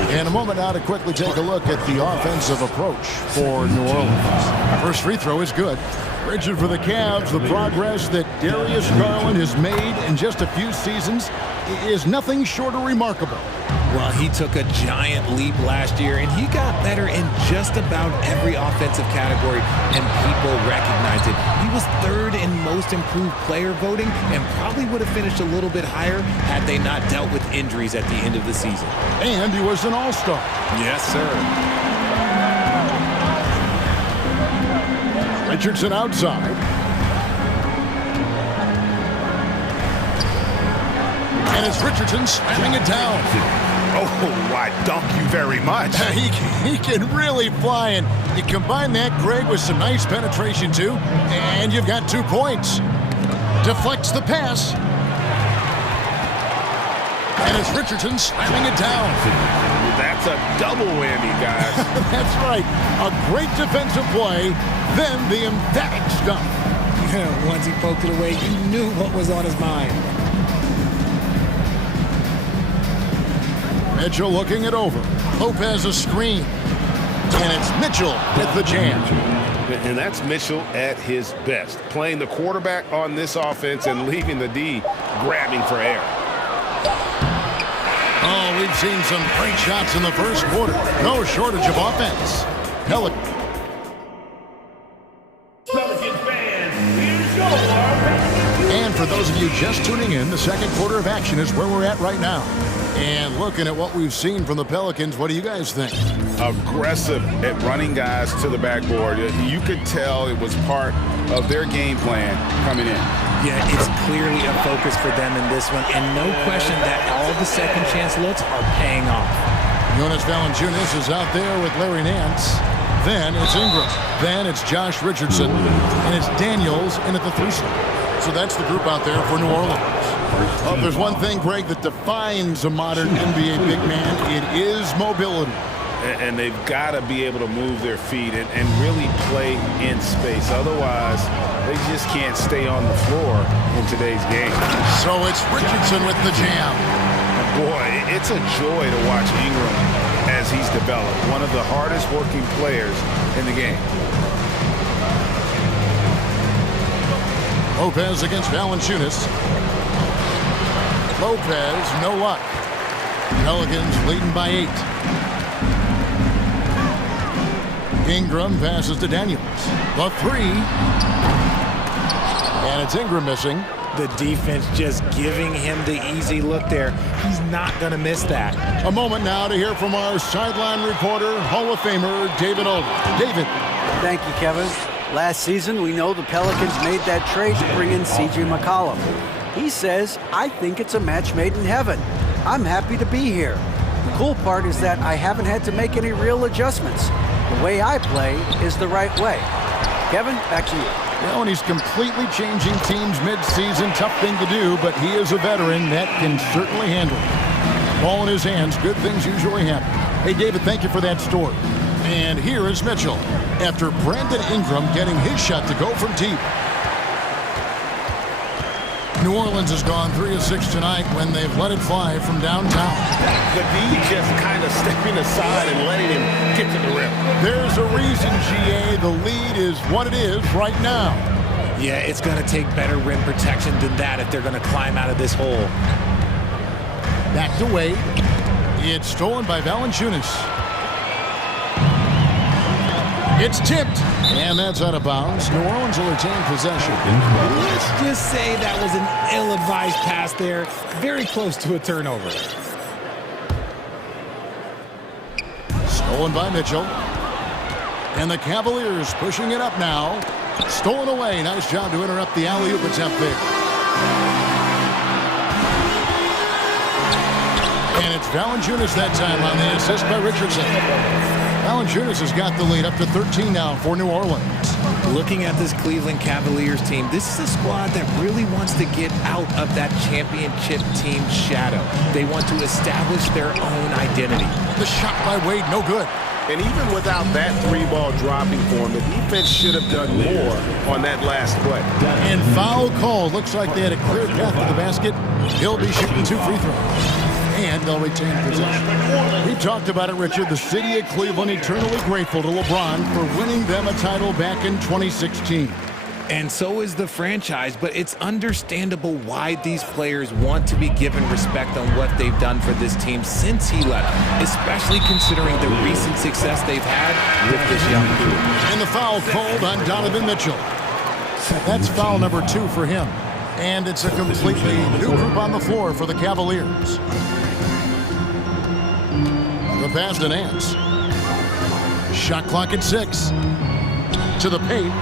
And a moment now to quickly take a look at the offensive approach for New Orleans. First free throw is good. Rigid for the Cavs. The progress that Darius Garland has made in just a few seasons is nothing short of remarkable. Well, he took a giant leap last year, and he got better in just about every offensive category, and people recognized it. He was third in most improved player voting and probably would have finished a little bit higher had they not dealt with injuries at the end of the season. And he was an all-star. Yes, sir. Richardson outside. And it's Richardson slamming it down. Oh, I dunk you very much. He can really fly, and you combine that, Greg, with some nice penetration, too, and you've got 2 points. Deflects the pass. And it's Richardson slamming it down. That's a double whammy, guys. That's right. A great defensive play, then the emphatic stuff. Once he poked it away, you knew what was on his mind. Mitchell looking it over. Lopez a screen. And it's Mitchell with the jam. And that's Mitchell at his best. Playing the quarterback on this offense and leaving the D grabbing for air. Oh, we've seen some great shots in the first quarter. No shortage of offense. Pelican. And for those of you just tuning in, the second quarter of action is where we're at right now. And looking at what we've seen from the Pelicans, what do you guys think? Aggressive at running guys to the backboard. You could tell it was part of their game plan coming in. Yeah, it's clearly a focus for them in this one, and no question that all the second chance looks are paying off. Jonas Valanciunas is out there with Larry Nance. Then it's Ingram. Then it's Josh Richardson. And it's Daniels in at the 3 slot. So that's the group out there for New Orleans. Well, if there's one thing, Greg, that defines a modern NBA big man, it is mobility. And they've got to be able to move their feet and really play in space. Otherwise, they just can't stay on the floor in today's game. So it's Richardson with the jam. Boy, it's a joy to watch Ingram as he's developed. One of the hardest working players in the game. Lopez against Valanciunas. Lopez, no luck. Pelicans leading by 8. Ingram passes to Daniels. The 3. And it's Ingram missing. The defense just giving him the easy look there. He's not going to miss that. A moment now to hear from our sideline reporter, Hall of Famer, David Olden. David. Thank you, Kevin. Last season, we know the Pelicans made that trade to bring in C.J. McCollum. He says, I think it's a match made in heaven. I'm happy to be here. The cool part is that I haven't had to make any real adjustments. The way I play is the right way. Kevin, back to you. Well, and he's completely changing teams mid-season. Tough thing to do, but he is a veteran that can certainly handle it. Ball in his hands, good things usually happen. Hey, David, thank you for that story. And here is Mitchell after Brandon Ingram getting his shot to go from deep. New Orleans has gone 3 of 6 tonight when they've let it fly from downtown. The D just kind of stepping aside and letting him get to the rim. There's a reason, GA, the lead is what it is right now. Yeah, it's going to take better rim protection than that if they're going to climb out of this hole. Back to Wade. It's stolen by Valanciunas. It's tipped, and that's out of bounds. New Orleans will retain possession. Let's just say that was an ill-advised pass there. Very close to a turnover. Stolen by Mitchell. And the Cavaliers pushing it up now. Stolen away. Nice job to interrupt the alley-oop attempt there. And it's Valanciunas that time on the assist by Richardson. Valanciunas has got the lead up to 13 now for New Orleans. Looking at this Cleveland Cavaliers team, this is a squad that really wants to get out of that championship team shadow. They want to establish their own identity. The shot by Wade, no good. And even without that 3-ball dropping for him, the defense should have done more on that last play. And foul call. Looks like they had a clear path to the basket. He'll be shooting 2 free throws. And they'll retain possession. We talked about it, Richard. The city of Cleveland eternally grateful to LeBron for winning them a title back in 2016. And so is the franchise, but it's understandable why these players want to be given respect on what they've done for this team since he left, especially considering the recent success they've had with this young group. And the foul called on Donovan Mitchell. That's foul number 2 for him. And it's a completely new group on the floor for the Cavaliers. The pass to Nance. Shot clock at 6. To the paint.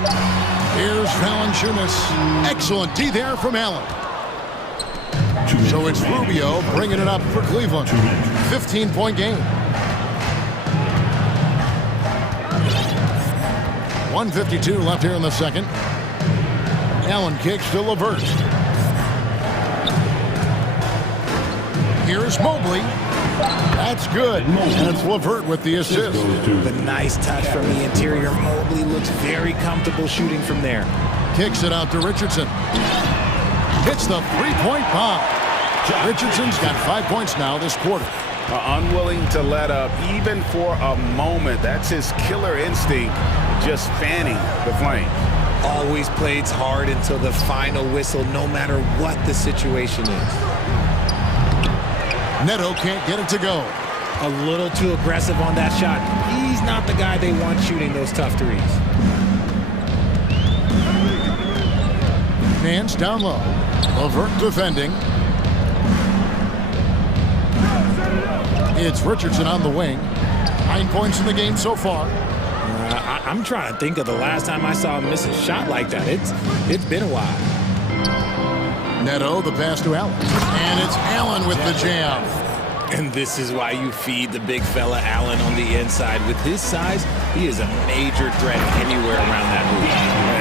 Here's Valanciunas. Excellent D there from Allen. So it's Rubio bringing it up for Cleveland. 15-point game. 1:52 left here in the second. Allen kicks to LeVert. Here's Mobley. That's good. And it's LeVert with the assist. The nice touch from the interior. Mobley looks very comfortable shooting from there. Kicks it out to Richardson. Hits the three-point bomb. Richardson's got 5 points now this quarter. Unwilling to let up even for a moment. That's his killer instinct, just fanning the flame. Always plays hard until the final whistle, no matter what the situation is. Neto can't get it to go. A little too aggressive on that shot. He's not the guy they want shooting those tough threes. Nance down low. LeVert defending. It's Richardson on the wing. 9 points in the game so far. I'm trying to think of the last time I saw him miss a shot like that. It's been a while. Neto, the pass to Allen. And it's Allen with the jam. And this is why you feed the big fella Allen on the inside. With his size, he is a major threat anywhere around that hoop.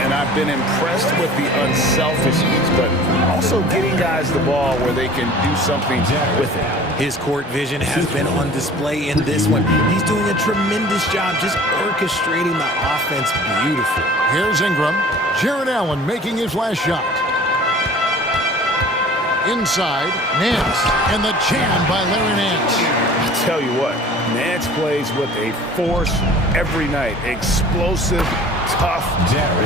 And I've been impressed with the unselfishness, but also getting guys the ball where they can do something with it. His court vision has been on display in this one. He's doing a tremendous job just orchestrating the offense beautifully. Here's Ingram. Jared Allen making his last shot. Inside, Nance, and the jam by Larry Nance. I tell you what, Nance plays with a force every night. Explosive, tough,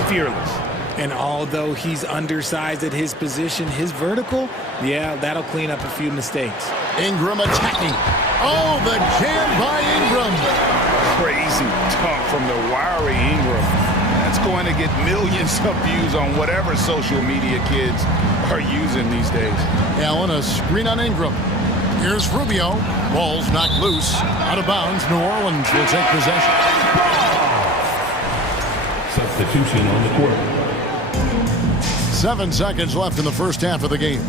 fearless. And although he's undersized at his position, his vertical, yeah, that'll clean up a few mistakes. Ingram attacking. Oh, the jam by Ingram. Crazy dunk from the wiry Ingram. That's going to get millions of views on whatever social media kids are using these days. Allen, a screen on Ingram. Here's Rubio. Ball's knocked loose. Out of bounds. New Orleans will take possession. Substitution on the court. 7 seconds left in the first half of the game.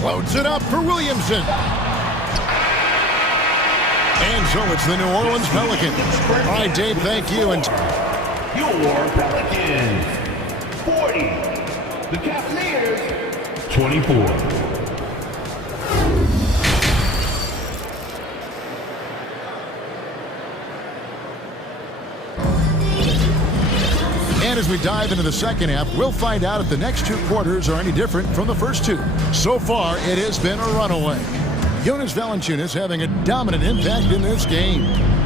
Floats it up for Williamson. And so it's the New Orleans Pelicans. All right, Dave, thank you. And Your Pelicans, 40. The Cavaliers, 24. And as we dive into the second half, we'll find out if the next 2 quarters are any different from the first 2. So far, it has been a runaway. Jonas Valanciunas having a dominant impact in this game.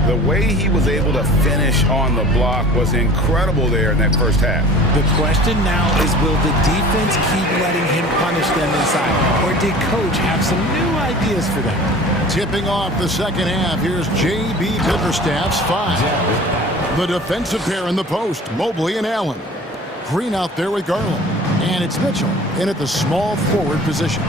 The way he was able to finish on the block was incredible there in that first half. The question now is, will the defense keep letting him punish them inside? Or did coach have some new ideas for them? Tipping off the second half, here's J.B. Bickerstaff's 5. The defensive pair in the post, Mobley and Allen. Green out there with Garland. And it's Mitchell in at the small forward position.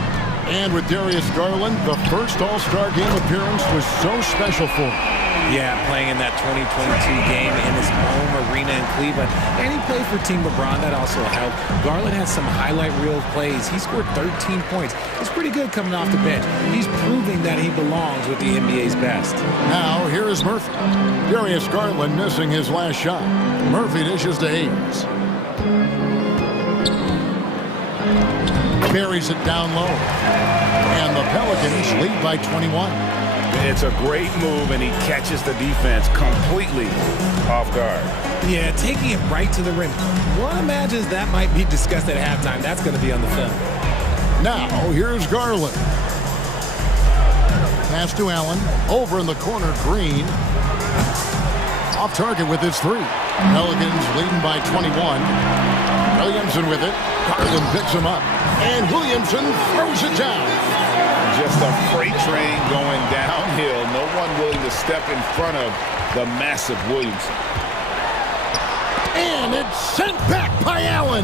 And with Darius Garland, the first All-Star game appearance was so special for him. Yeah, playing in that 2022 game in his home arena in Cleveland. And he played for Team LeBron. That also helped. Garland had some highlight reel plays. He scored 13 points. He's pretty good coming off the bench. He's proving that he belongs with the NBA's best. Now, here is Murphy. Darius Garland missing his last shot. Murphy dishes to Hayes. Buries it down low. And the Pelicans lead by 21. It's a great move, and he catches the defense completely off guard. Yeah, taking it right to the rim. One imagines that might be discussed at halftime. That's going to be on the film. Now, here's Garland. Pass to Allen. Over in the corner, Green. Off target with his three. Pelicans leading by 21. Williamson with it. Garland picks him up. And Williamson throws it down. Just a freight train going downhill. No one willing to step in front of the massive Williamson. And it's sent back by Allen.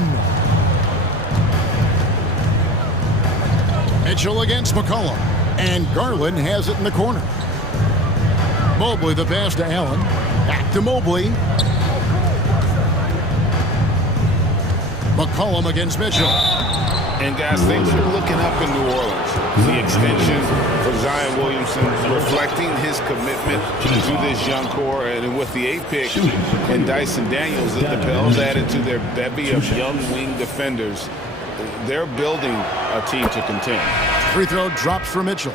Mitchell against McCollum. And Garland has it in the corner. Mobley the pass to Allen. Back to Mobley. McCollum against Mitchell. And guys, things are looking up in New Orleans. The extension for Zion Williamson reflecting his commitment to this young core. And with the 8th pick and Dyson Daniels, the Pels added to their bevy of young wing defenders. They're building a team to contend. Free throw drops for Mitchell.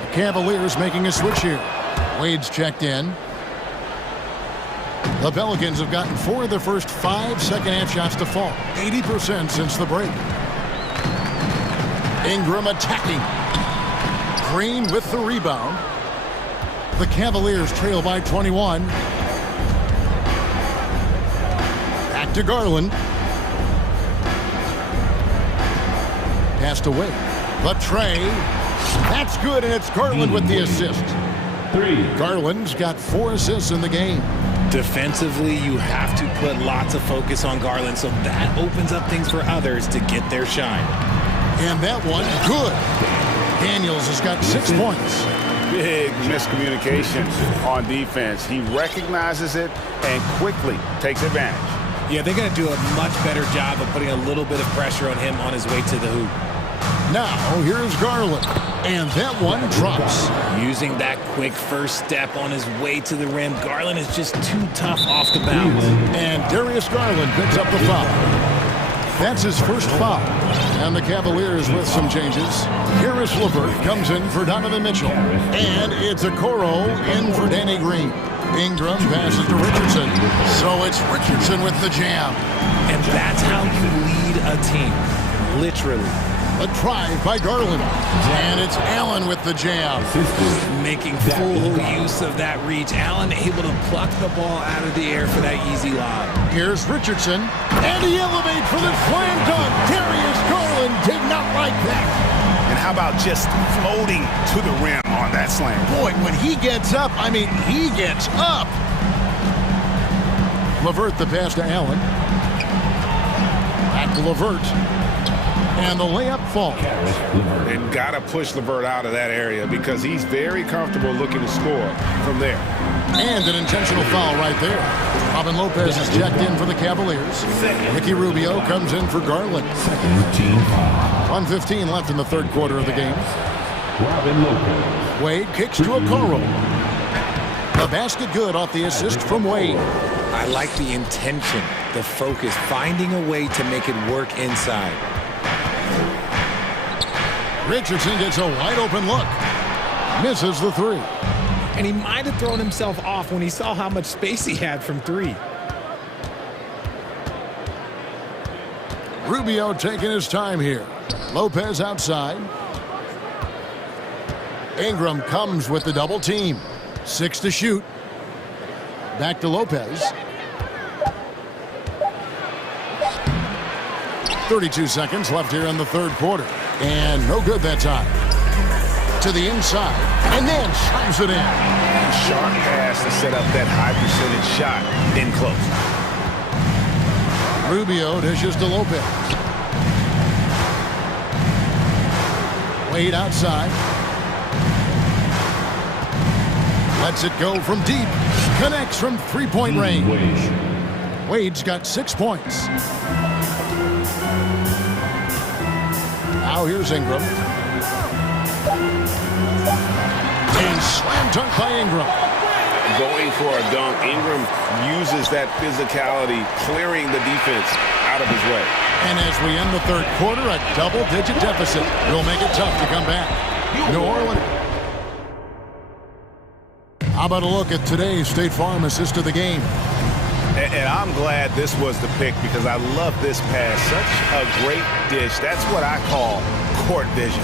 The Cavaliers making a switch here. Wade's checked in. The Pelicans have gotten 4 of their first 5 second-half shots to fall. 80% since the break. Ingram attacking. Green with the rebound. The Cavaliers trail by 21. Back to Garland. Passed away. The tray. That's good, and it's Garland with the assist. Garland's got 4 assists in the game. Defensively, you have to put lots of focus on Garland, so that opens up things for others to get their shine. And that one, good. Daniels has got 6 points. Big miscommunication on defense. He recognizes it and quickly takes advantage. Yeah, they're going to do a much better job of putting a little bit of pressure on him on his way to the hoop. Now, here's Garland. And that one drops. Using that quick first step on his way to the rim, Garland is just too tough off the bounce. And Darius Garland picks up the foul. That's his first foul. And the Cavaliers with some changes. Harris LeVert comes in for Donovan Mitchell. And it's Okoro in for Danny Green. Ingram passes to Richardson. So it's Richardson with the jam. And that's how you lead a team. Literally. A drive by Garland. And it's Allen with the jam. Making full use of that reach. Allen able to pluck the ball out of the air for that easy lob. Here's Richardson. And he elevates for the slam dunk. Darius Garland did not like that. And how about just floating to the rim on that slam? Boy, when he gets up, I mean, he gets up. LeVert the pass to Allen. Back to LeVert. And the layup falls. And got to push LeVert out of that area because he's very comfortable looking to score from there. And an intentional foul right there. Robin Lopez is checked in for the Cavaliers. Ricky Rubio comes in for Garland. 1:15 left in the third quarter of the game. Wade kicks to Okoro. The basket good off the assist from Wade. I like the intention, the focus, finding a way to make it work inside. Richardson gets a wide open look. Misses the three. And he might have thrown himself off when he saw how much space he had from 3. Rubio taking his time here. Lopez outside. Ingram comes with the double team. 6 to shoot. Back to Lopez. 32 seconds left here in the third quarter. And no good that time. To the inside. And then slams it in. Sharp pass to set up that high percentage shot in close. Rubio dishes to Lopez. Wade outside. Lets it go from deep. Connects from three-point range. Wade's got 6 points. Now here's Ingram. And slam dunk by Ingram. Going for a dunk, Ingram uses that physicality, clearing the defense out of his way. And as we end the third quarter, a double-digit deficit will make it tough to come back. New Orleans. How about a look at today's State Farm assist of the game? And I'm glad this was the pick because I love this pass. Such a great dish. That's what I call court vision.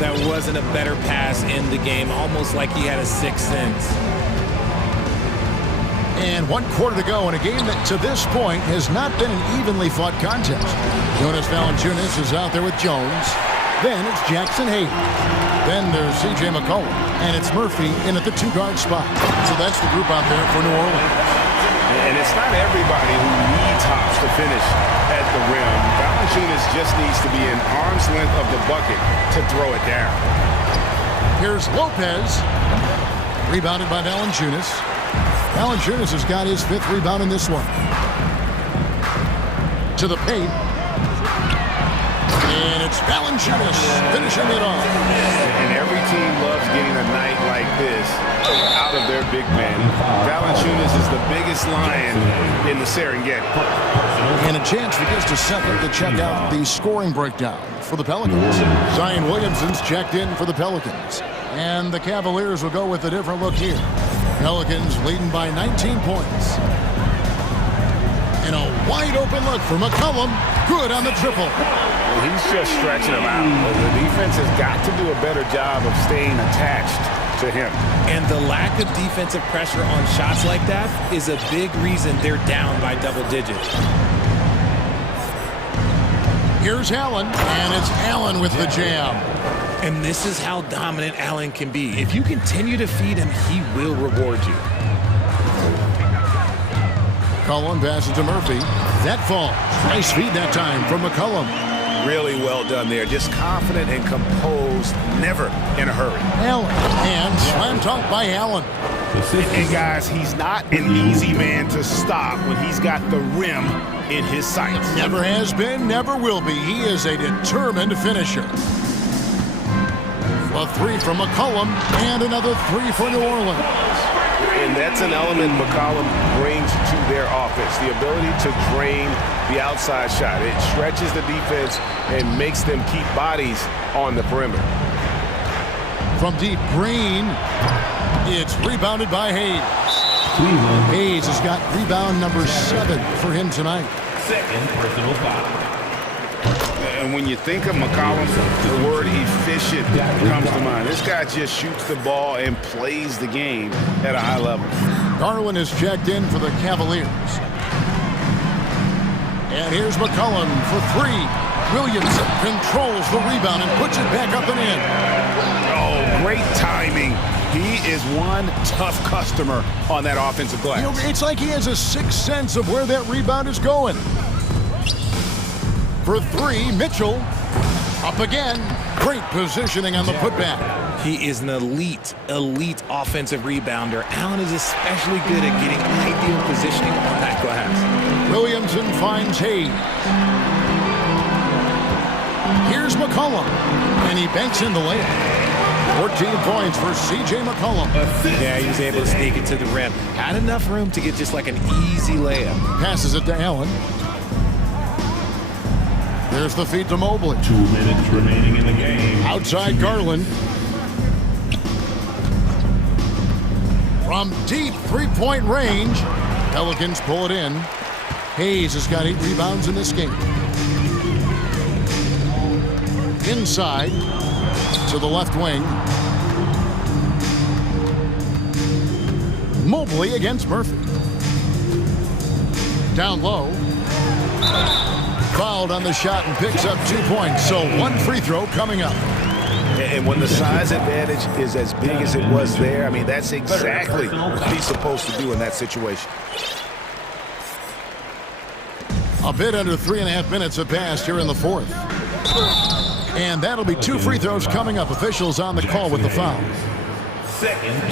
That wasn't a better pass in the game, almost like he had a sixth sense. And 1 quarter to go in a game that to this point has not been an evenly fought contest. Jonas Valanciunas is out there with Jones. Then it's Jackson Hayes. Then there's C.J. McCollum. And it's Murphy in at the 2-guard spot. So that's the group out there for New Orleans. And it's not everybody who needs hops to finish at the rim. Valanciunas just needs to be an arm's length of the bucket to throw it down. Here's Lopez. Rebounded by Valanciunas. Valanciunas has got his 5th rebound in this one. To the paint. And it's Valanciunas finishing it off. And every team loves getting a night like this out of their big man. Valanciunas is the biggest lion in the Serengeti. And a chance for just a second to check out the scoring breakdown for the Pelicans. Zion Williamson's checked in for the Pelicans. And the Cavaliers will go with a different look here. Pelicans leading by 19 points. And a wide open look for McCollum. Good on the triple. Well, he's just stretching him out. The defense has got to do a better job of staying attached to him. And the lack of defensive pressure on shots like that is a big reason they're down by double digits. Here's Allen, and it's Allen with the jam. And this is how dominant Allen can be. If you continue to feed him, he will reward you. McCollum passes to Murphy. That falls. Nice feed that time from McCollum. Really well done there. Just confident and composed, never in a hurry. Allen, and slam dunk by Allen. And guys, he's not an easy man to stop when he's got the rim in his sights. Never has been, never will be. He is a determined finisher. A 3 from McCollum, and another 3 for New Orleans. And that's an element McCollum brings to their offense, the ability to drain the outside shot. It stretches the defense and makes them keep bodies on the perimeter. From deep, Green. It's rebounded by Hayes. Hayes has got rebound number 7 for him tonight. Second personal foul. And when you think of McCollum, the word efficient comes to mind. This guy just shoots the ball and plays the game at a high level. Garland is checked in for the Cavaliers. And here's McCollum for 3. Williamson controls the rebound and puts it back up and in. Oh, great timing. He is one tough customer on that offensive glass. You know, it's like he has a sixth sense of where that rebound is going. For 3, Mitchell up again. Great positioning on the putback. He is an elite offensive rebounder. Allen is especially good at getting ideal positioning on that glass. Williamson finds Hayes. Here's McCollum, and he banks in the layup. 14 points for C.J. McCollum. Yeah, he was able to sneak it to the rim. Had enough room to get just like an easy layup. Passes it to Allen. There's the feed to Mobley. 2 minutes remaining in the game. Outside Garland. From deep 3-point range, Pelicans pull it in. Hayes has got 8 rebounds in this game. Inside to the left wing. Mobley against Murphy. Down low. Fouled on the shot and picks up 2 points. So 1 free throw coming up. And when the size advantage is as big as it was there, I mean, that's exactly what he's supposed to do in that situation. A bit under 3.5 minutes have passed here in the 4th. And that'll be 2 free throws coming up. Officials on the call with the foul.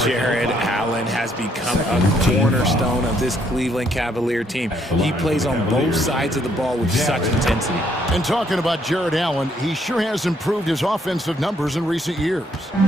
Jared Allen has become a cornerstone of this Cleveland Cavalier team. He plays on both sides of the ball with such intensity. And talking about Jared Allen, he sure has improved his offensive numbers in recent years.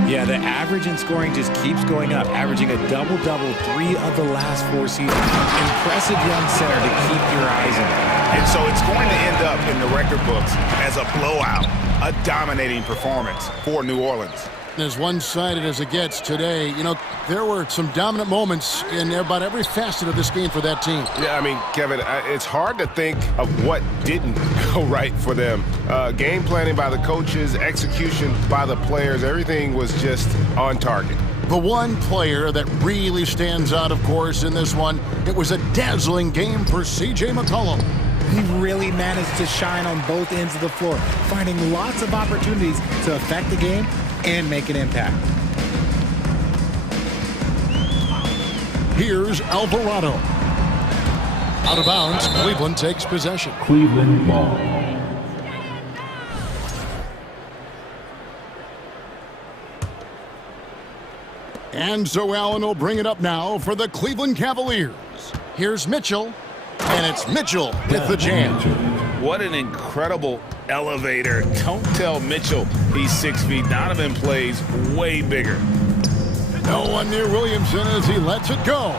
Yeah, the average in scoring just keeps going up, averaging a double-double 3 of the last 4 seasons. Impressive young center to keep your eyes on. And so it's going to end up in the record books as a blowout, a dominating performance for New Orleans. As one-sided as it gets today, you know, there were some dominant moments in about every facet of this game for that team. Yeah, I mean, Kevin, it's hard to think of what didn't go right for them. Game planning by the coaches, execution by the players, everything was just on target. The one player that really stands out, of course, in this one, it was a dazzling game for C.J. McCollum. He really managed to shine on both ends of the floor, finding lots of opportunities to affect the game and make an impact. Here's Alvarado. Out of bounds, Cleveland takes possession. Cleveland ball. And so Allen will bring it up now for the Cleveland Cavaliers. Here's Mitchell, and it's Mitchell with the jam. What an incredible elevator. Don't tell Mitchell he's 6 feet. Donovan plays way bigger. No one near Williamson as he lets it go.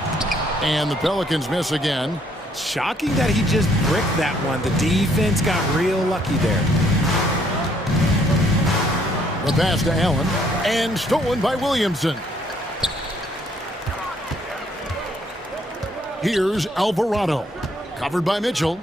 And the Pelicans miss again. Shocking that he just bricked that one. The defense got real lucky there. The pass to Allen, and stolen by Williamson. Here's Alvarado, covered by Mitchell.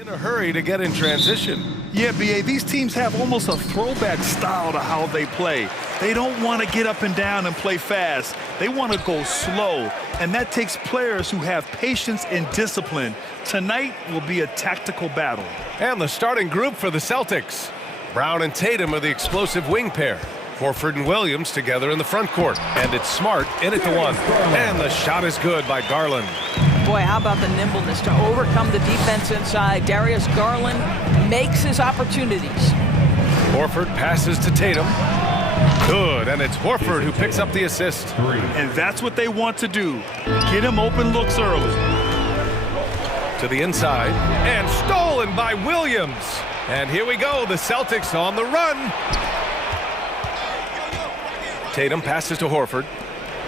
In a hurry to get in transition. Yeah, B.A., these teams have almost a throwback style to how they play. They don't want to get up and down and play fast. They want to go slow, and that takes players who have patience and discipline. Tonight will be a tactical battle. And the starting group for the Celtics. Brown and Tatum are the explosive wing pair. Horford and Williams together in the front court. And it's Smart in at the one. And the shot is good by Garland. Boy, how about the nimbleness to overcome the defense inside? Darius Garland makes his opportunities. Horford passes to Tatum. Good, and it's Horford who picks up the assist. And that's what they want to do. Get him open looks early. To the inside, and stolen by Williams. And here we go, the Celtics on the run. Tatum passes to Horford.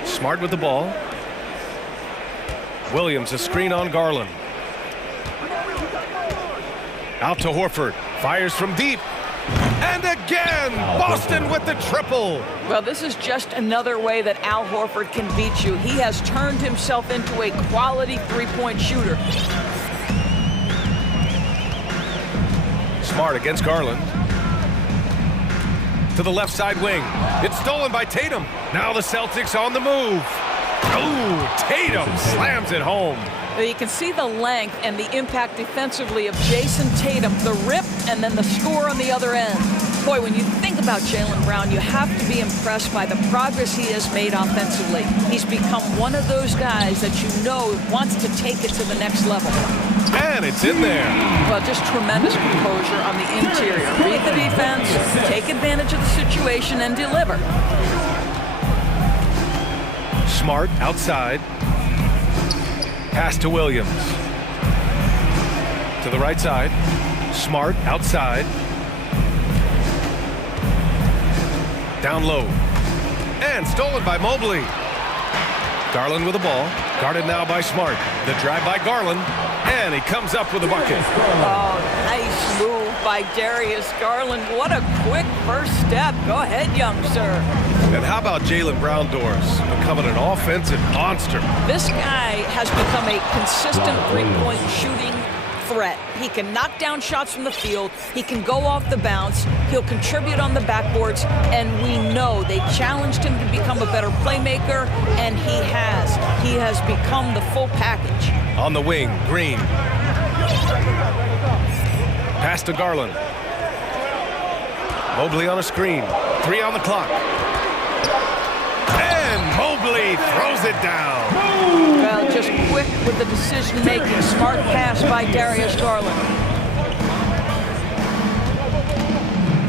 Smart with the ball. Williams, a screen on Garland. Out to Horford. Fires from deep. And again, Boston with the triple. Well, this is just another way that Al Horford can beat you. He has turned himself into a quality three-point shooter. Smart against Garland. To the left side wing. It's stolen by Tatum. Now the Celtics on the move. Oh, Tatum slams it home. You can see the length and the impact defensively of Jason Tatum, the rip and then the score on the other end. Boy, when you think about Jaylen Brown, you have to be impressed by the progress he has made offensively. He's become one of those guys that you know wants to take it to the next level. And it's in there. Well, just tremendous composure on the interior. Read the defense, take advantage of the situation, and deliver. Smart outside. Pass to Williams. To the right side. Smart outside. Down low. And stolen by Mobley. Garland with the ball. Guarded now by Smart. The drive by Garland. And he comes up with a bucket. Oh, nice move by Darius Garland. What a quick first step. Go ahead, young sir. And how about Jaylen Brown doors becoming an offensive monster? This guy has become a consistent three-point shooting threat. He can knock down shots from the field. He can go off the bounce. He'll contribute on the backboards. And we know they challenged him to become a better playmaker, and he has. He has become the full package. On the wing, Green. Pass to Garland. Mobley on a screen. 3 on the clock. And Mobley throws it down. Well, just quick with the decision-making. Smart pass by Darius Garland.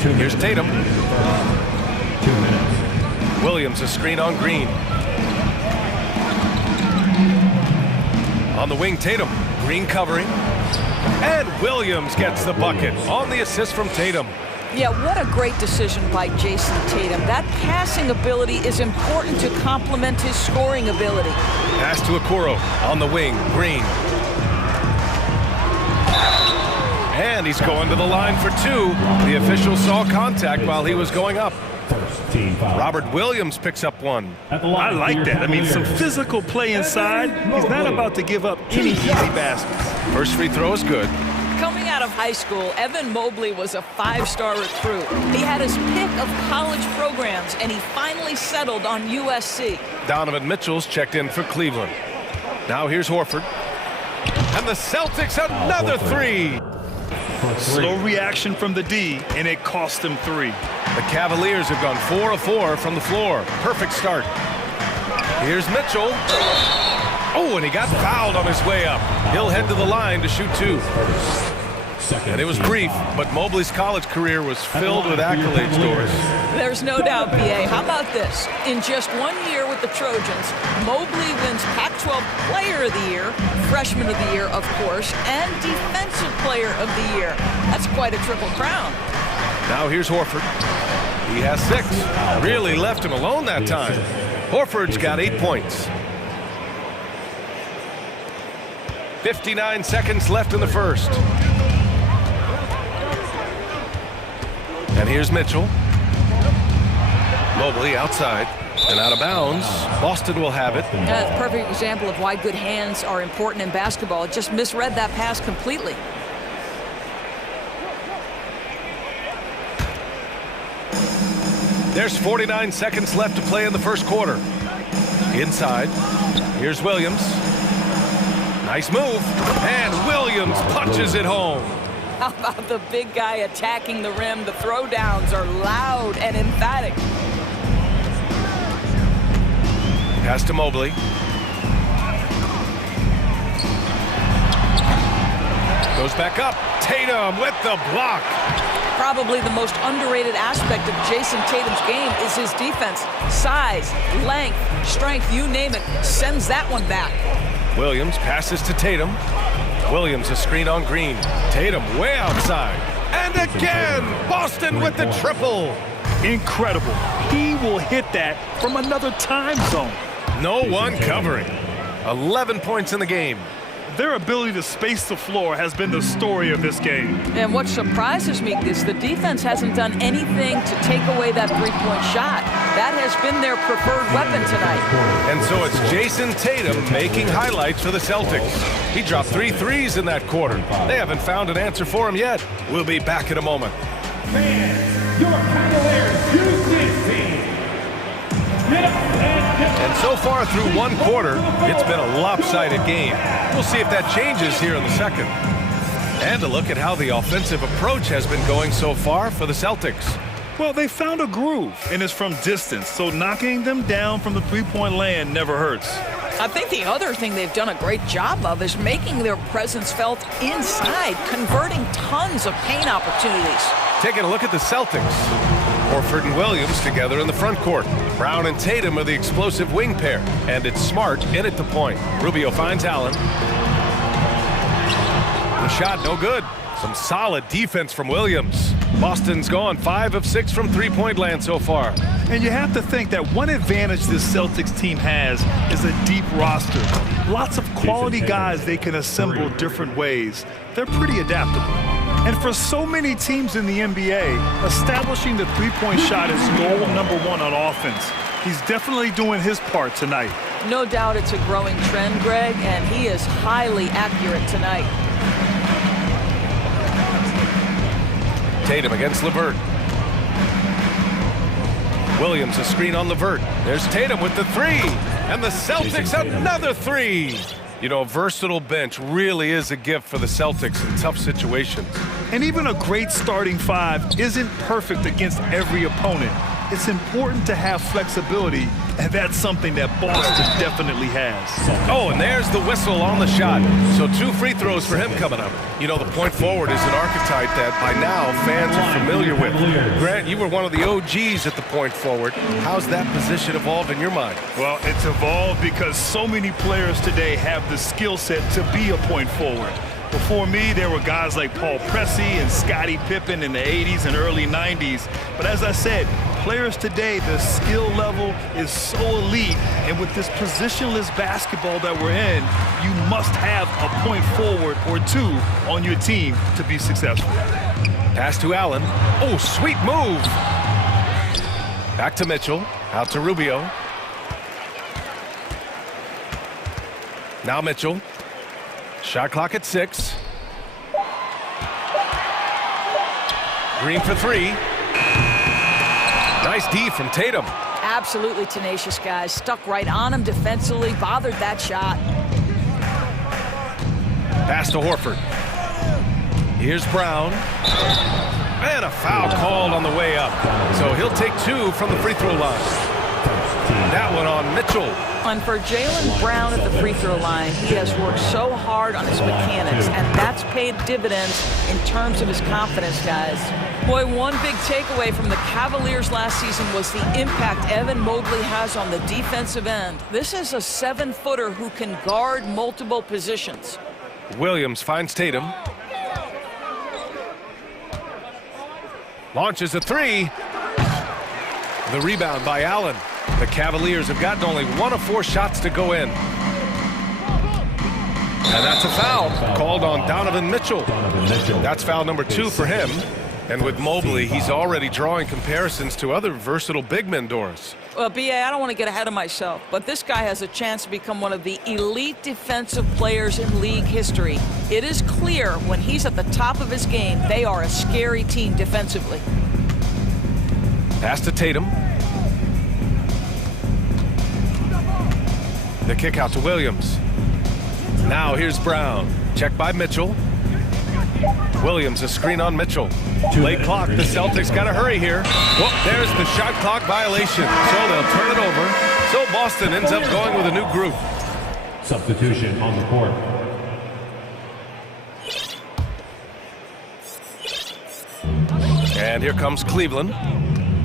Here's Tatum. 2 minutes. Williams, a screen on Green. On the wing, Tatum. Green covering. And Williams gets the bucket on the assist from Tatum. Yeah, what a great decision by Jason Tatum. That passing ability is important to complement his scoring ability. Pass to Okoro on the wing, Green. And he's going to the line for 2. The official saw contact while he was going up. Robert Williams picks up 1. I like that. I mean, some physical play inside. He's not about to give up any easy baskets. First free throw is good. Coming out of high school, Evan Mobley was a 5-star recruit. He had his pick of college programs, and he finally settled on USC. Donovan Mitchell's checked in for Cleveland. Now here's Horford. And the Celtics another 3. Slow reaction from the D, and it cost them 3. The Cavaliers have gone 4 of 4 from the floor. Perfect start. Here's Mitchell. Oh, and he got fouled on his way up. He'll head to the line to shoot 2. And it was brief, but Mobley's college career was filled with accolades, Doris. There's no doubt, B.A. How about this? In just 1 year with the Trojans, Mobley wins Pac-12 Player of the Year, Freshman of the Year, of course, and Defensive Player of the Year. That's quite a triple crown. Now here's Horford. He has 6. Really left him alone that time. Horford's got 8 points. 59 seconds left in the first. And here's Mitchell. Mobley outside and out of bounds. Boston will have it. That's a perfect example of why good hands are important in basketball. Just misread that pass completely. There's 49 seconds left to play in the first quarter. Inside, here's Williams. Nice move, and Williams punches it home. How about the big guy attacking the rim? The throwdowns are loud and emphatic. Pass to Mobley. Goes back up. Tatum with the block. Probably the most underrated aspect of Jason Tatum's game is his defense. Size, length, strength, you name it, sends that one back. Williams passes to Tatum. Williams a screen on Green. Tatum way outside. And again, Boston with the triple. Incredible. He will hit that from another time zone. No one covering. 11 points in the game. Their ability to space the floor has been the story of this game. And what surprises me is the defense hasn't done anything to take away that three-point shot. That has been their preferred weapon tonight. And so it's Jason Tatum making highlights for the Celtics. He dropped 3 threes in that quarter. They haven't found an answer for him yet. We'll be back in a moment. Fans, your Cavaliers use this team. And so far through one quarter, it's been a lopsided game. We'll see if that changes here in the second. And a look at how the offensive approach has been going so far for the Celtics. Well, they found a groove, and it's from distance, so knocking them down from the three-point land never hurts. I think the other thing they've done a great job of is making their presence felt inside, converting tons of paint opportunities. Taking a look at the Celtics. Horford and Williams together in the front court. Brown and Tatum are the explosive wing pair. And it's Smart in at the point. Rubio finds Allen. The shot no good. Some solid defense from Williams. Boston's gone 5 of 6 from three-point land so far. And you have to think that one advantage this Celtics team has is a deep roster. Lots of quality guys they can assemble different ways. They're pretty adaptable. And for so many teams in the NBA, establishing the three-point shot is goal number 1 on offense. He's definitely doing his part tonight. No doubt it's a growing trend, Greg, and he is highly accurate tonight. Tatum against LeVert. Williams a screen on LeVert. There's Tatum with the 3. And the Celtics another 3. You know, a versatile bench really is a gift for the Celtics in tough situations. And even a great starting 5 isn't perfect against every opponent. It's important to have flexibility, and that's something that Boston definitely has. Oh, and there's the whistle on the shot. So 2 free throws for him coming up. You know, the point forward is an archetype that by now fans are familiar with. Grant, you were one of the OGs at the point forward. How's that position evolved in your mind? Well, it's evolved because so many players today have the skill set to be a point forward. Before me, there were guys like Paul Pressey and Scottie Pippen in the 80s and early 90s. But as I said, players today, the skill level is so elite. And with this positionless basketball that we're in, you must have a point forward or 2 on your team to be successful. Pass to Allen. Oh, sweet move. Back to Mitchell. Out to Rubio. Now Mitchell. Shot clock at 6. Green for 3. Nice D from Tatum. Absolutely tenacious, guys. Stuck right on him defensively, bothered that shot. Pass to Horford. Here's Brown. And a foul called on the way up. So he'll take 2 from the free throw line. That one on Mitchell. And for Jaylen Brown at the free throw line, he has worked so hard on his mechanics, and that's paid dividends in terms of his confidence, guys. Boy, one big takeaway from the Cavaliers last season was the impact Evan Mobley has on the defensive end. This is a 7-footer who can guard multiple positions. Williams finds Tatum. Launches a 3. The rebound by Allen. The Cavaliers have gotten only 1 of 4 shots to go in. And that's a foul called on Donovan Mitchell. That's foul number 2 for him. And with Mobley, he's already drawing comparisons to other versatile big men, Doris. Well, B.A., I don't want to get ahead of myself, but this guy has a chance to become one of the elite defensive players in league history. It is clear when he's at the top of his game, they are a scary team defensively. Pass to Tatum. The kick out to Williams. Now here's Brown. Check by Mitchell. Williams, a screen on Mitchell. Late clock. The Celtics got to hurry here. Well, there's the shot clock violation. So they'll turn it over. So Boston ends up going with a new group. Substitution on the court. And here comes Cleveland.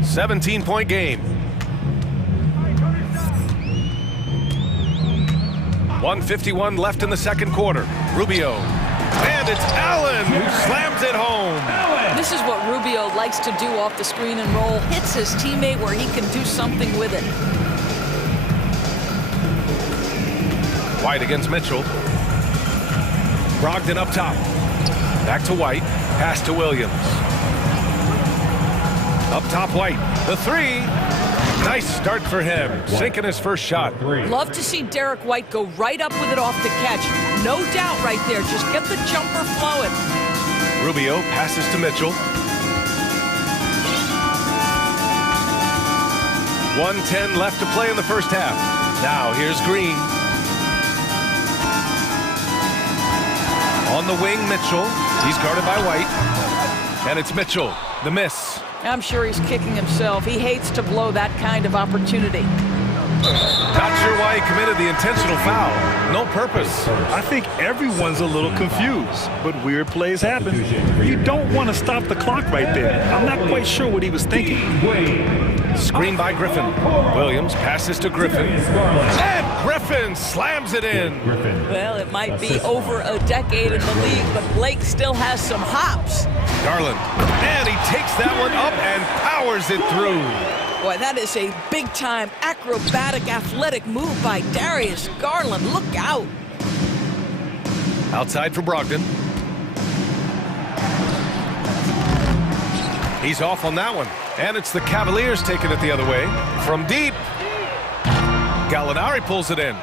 17-point game. 1:51 left in the second quarter. Rubio. And it's Allen who slams it home. This is what Rubio likes to do off the screen and roll. Hits his teammate where he can do something with it. White against Mitchell. Brogdon up top. Back to White. Pass to Williams. Up top, White. The three. Nice start for him. Sinking his first shot. Love to see Derek White go right up with it off the catch. No doubt right there. Just get the jumper flowing. Rubio passes to Mitchell. 1:10 left to play in the first half. Now here's Green. On the wing, Mitchell. He's guarded by White. And it's Mitchell. The miss. I'm sure he's kicking himself. He hates to blow that kind of opportunity. Not sure why he committed the intentional foul. No purpose. I think everyone's a little confused, but weird plays happen. You don't want to stop the clock right there. I'm not quite sure what he was thinking. Screen by Griffin. Williams passes to Griffin. And Griffin slams it in. Well, it might be over a decade in the league, but Blake still has some hops. Garland. And he takes that one up and powers it through. Boy, that is a big-time acrobatic athletic move by Darius Garland. Look out. Outside for Brogdon. He's off on that one. And it's the Cavaliers taking it the other way. From deep. Gallinari pulls it in.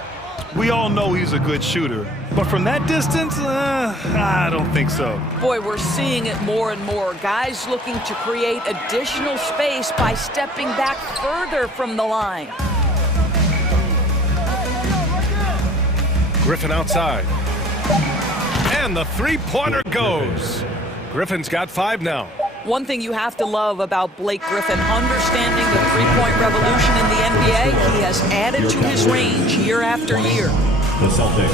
We all know he's a good shooter, but from that distance, I don't think so. Boy, we're seeing it more and more. Guys looking to create additional space by stepping back further from the line. Griffin outside. And the three-pointer goes. Griffin's got 5 now. One thing you have to love about Blake Griffin, understanding the three-point revolution in the NBA, he has added to his range year after year. The Celtics,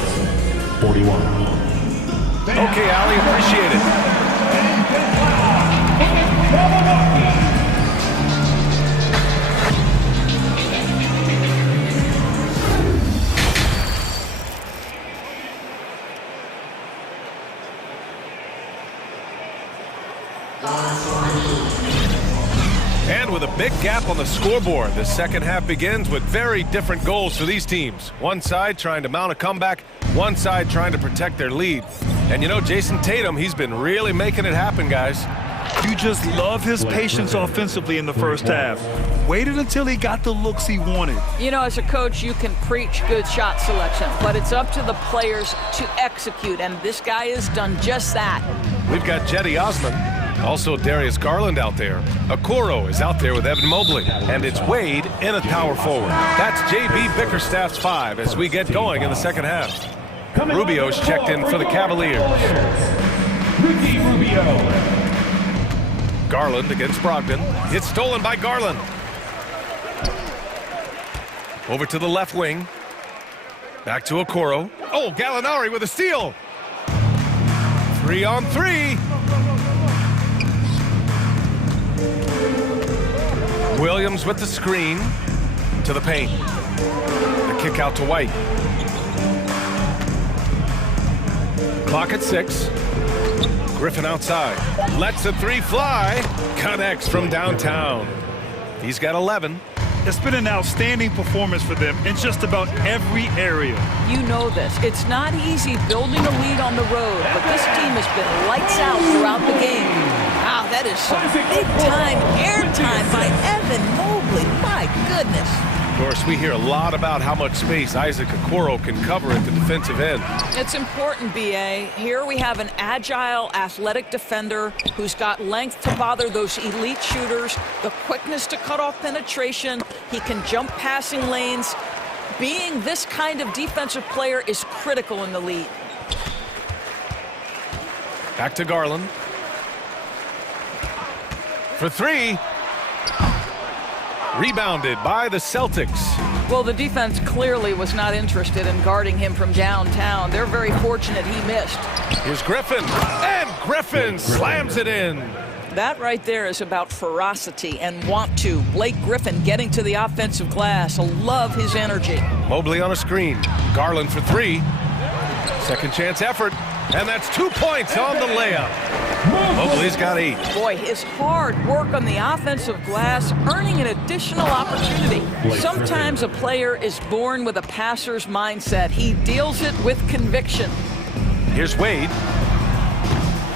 41. Okay, Ali, appreciate it. And with a big gap on the scoreboard, the second half begins with very different goals for these teams. One side trying to mount a comeback, one side trying to protect their lead. And you know, Jason Tatum, he's been really making it happen, guys. You just love his patience offensively in the first half. Waited until he got the looks he wanted. You know, as a coach, you can preach good shot selection, but it's up to the players to execute, and this guy has done just that. We've got Jetty Osman. Also Darius Garland out there. Okoro is out there with Evan Mobley. And it's Wade in a power forward. That's J.B. Bickerstaff's 5 as we get going in the second half. Rubio's checked in for the Cavaliers. Ricky Rubio. Garland against Brogdon. It's stolen by Garland. Over to the left wing. Back to Okoro. Oh, Gallinari with a steal. 3-on-3. Williams with the screen to the paint. The kick out to White. Clock at 6. Griffin outside. Lets the 3 fly. Connects from downtown. He's got 11. It's been an outstanding performance for them in just about every area. You know this. It's not easy building a lead on the road, but this team has been lights out throughout the game. Wow, that is some big-time airtime by Evan Mobley. My goodness. course, we hear a lot about how much space Isaac Okoro can cover at the defensive end. It's important, B.A. Here we have an agile, athletic defender who's got length to bother those elite shooters, the quickness to cut off penetration. He can jump passing lanes. Being this kind of defensive player is critical in the league. Back to Garland. For three. Rebounded by the Celtics. Well, the defense clearly was not interested in guarding him from downtown. They're very fortunate he missed. Here's Griffin, and Griffin slams it in. That right there is about ferocity and want to. Blake Griffin getting to the offensive glass. I love his energy. Mobley on a screen. Garland for three. Second chance effort, and that's 2 points on the layup. Mobley's got 8. Boy, his hard work on the offensive glass, earning an additional opportunity. Sometimes a player is born with a passer's mindset. He deals it with conviction. Here's Wade.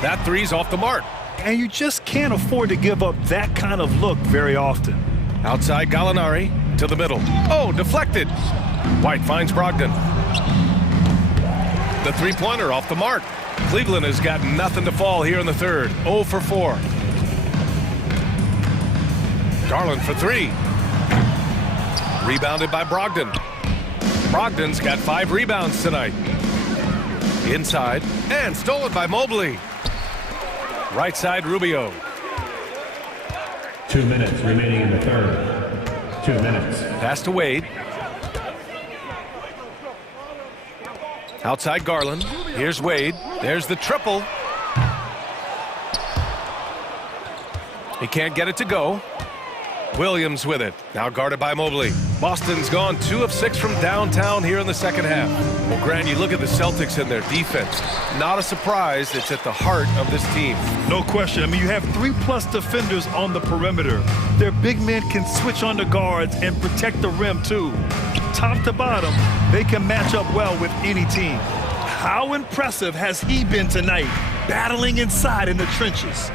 That three's off the mark. And you just can't afford to give up that kind of look very often. Outside Gallinari to the middle. Oh, deflected. White finds Brogdon. The three-pointer off the mark. Cleveland has got nothing to fall here in the third. 0 for 4. Garland for three. Rebounded by Brogdon. Brogdon's got 5 rebounds tonight. Inside, and stolen by Mobley. Right side, Rubio. 2 minutes remaining in the third. 2 minutes. Pass to Wade. Outside Garland. Here's Wade. There's the triple. He can't get it to go. Williams with it. Now guarded by Mobley. Boston's gone 2 of 6 from downtown here in the second half. Well, Grant, you look at the Celtics and their defense. Not a surprise. It's at the heart of this team. No question. I mean, you have 3+ defenders on the perimeter. Their big men can switch on the guards and protect the rim, too. Top to bottom, they can match up well with any team. How impressive has he been tonight, battling inside in the trenches?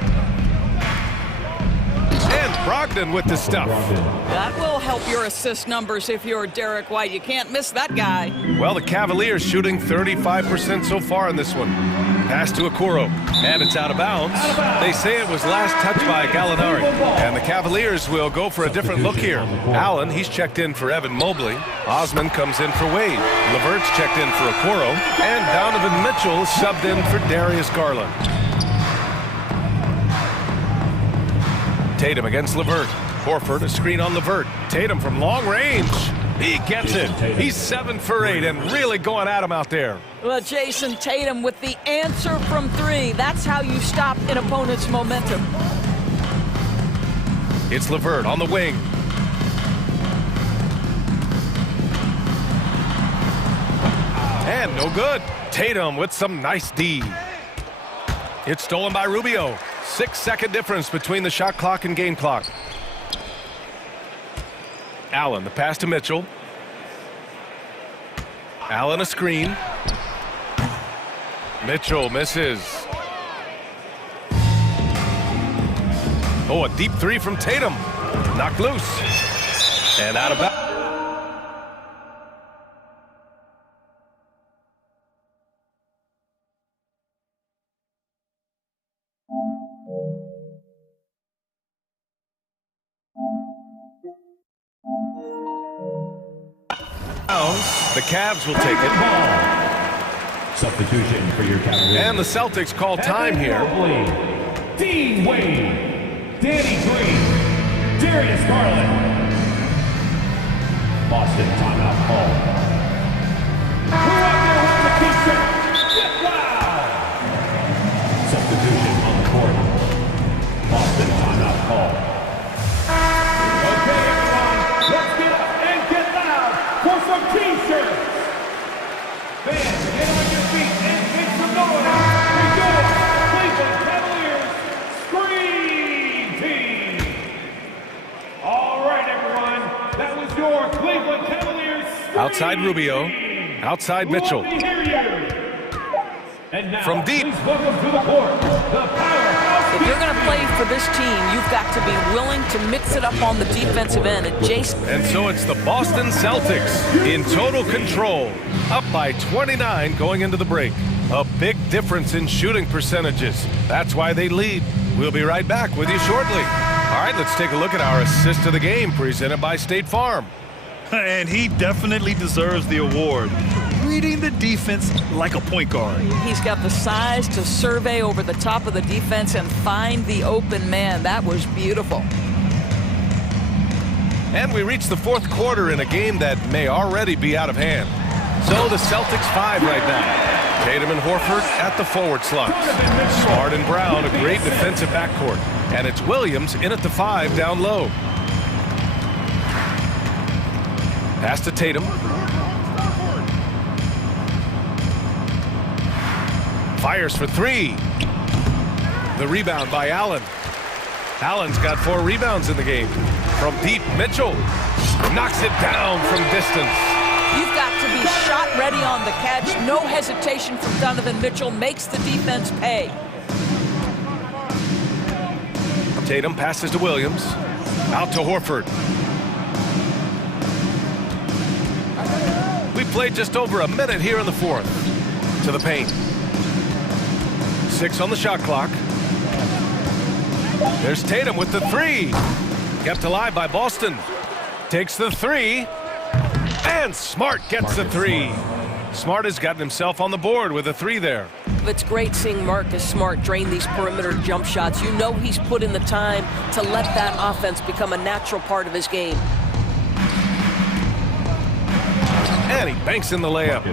And Brogdon with the stuff. That will help your assist numbers if you're Derek White. You can't miss that guy. Well, the Cavaliers shooting 35% so far in this one. Pass to Okoro, and it's out of bounds. They say it was last touched by Gallinari, and the Cavaliers will go for a different look here. Allen, he's checked in for Evan Mobley. Osman comes in for Wade. Levert's checked in for Okoro, and Donovan Mitchell subbed in for Darius Garland. Tatum against Levert. Horford, a screen on Levert. Tatum from long range. He gets it. He's 7 for 8 and really going at him out there. Well, Jason Tatum with the answer from 3. That's how you stop an opponent's momentum. It's Levert on the wing. And no good. Tatum with some nice D. It's stolen by Rubio. 6-second difference between the shot clock and game clock. Allen, the pass to Mitchell. Allen a screen. Mitchell misses. Oh, a deep 3 from Tatum. Knocked loose. And out of bounds. The Cavs will take it. Substitution for your Cavaliers. And the Celtics call time here. Dean Wade, Danny Green, Darius Garland. Boston timeout call. We're out there with the t-shirt. Get loud. Substitution on the court. Boston timeout call. Okay, everyone, let's get up and get loud for some t-shirts. Fans, get on your feet and make some noise. We go, Cleveland Cavaliers Scream Team. All right, everyone, that was your Cleveland Cavaliers Scream Outside Rubio, outside Mitchell. And now, From deep. please welcome to the court, the powerhouse If you're going to play for this team, you've got to be willing to mix it up on the defensive end. And Jason. And so it's the Boston Celtics in total control, up by 29 going into the break. A big difference in shooting percentages. That's why they lead. We'll be right back with you shortly. All right, let's take a look at our assist of the game presented by State Farm. And he definitely deserves the award. Reading the defense like a point guard. He's got the size to survey over the top of the defense and find the open man. That was beautiful. And we reach the fourth quarter in a game that may already be out of hand. So the Celtics 5 right now. Tatum and Horford at the forward slots. Smart and Brown, a great defensive backcourt. And it's Williams in at the 5 down low. Pass to Tatum. Fires for 3. The rebound by Allen. Allen's got 4 rebounds in the game. From deep, Mitchell knocks it down from distance. You've got to be shot ready on the catch. No hesitation from Donovan Mitchell. Makes the defense pay. Tatum passes to Williams. Out to Horford. We played just over a minute here in the fourth. To the paint. 6 on the shot clock. There's Tatum with the 3. Kept alive by Boston. Takes the 3. And Smart gets the 3. Smart has gotten himself on the board with a 3 there. It's great seeing Marcus Smart drain these perimeter jump shots. You know he's put in the time to let that offense become a natural part of his game. And he banks in the layup.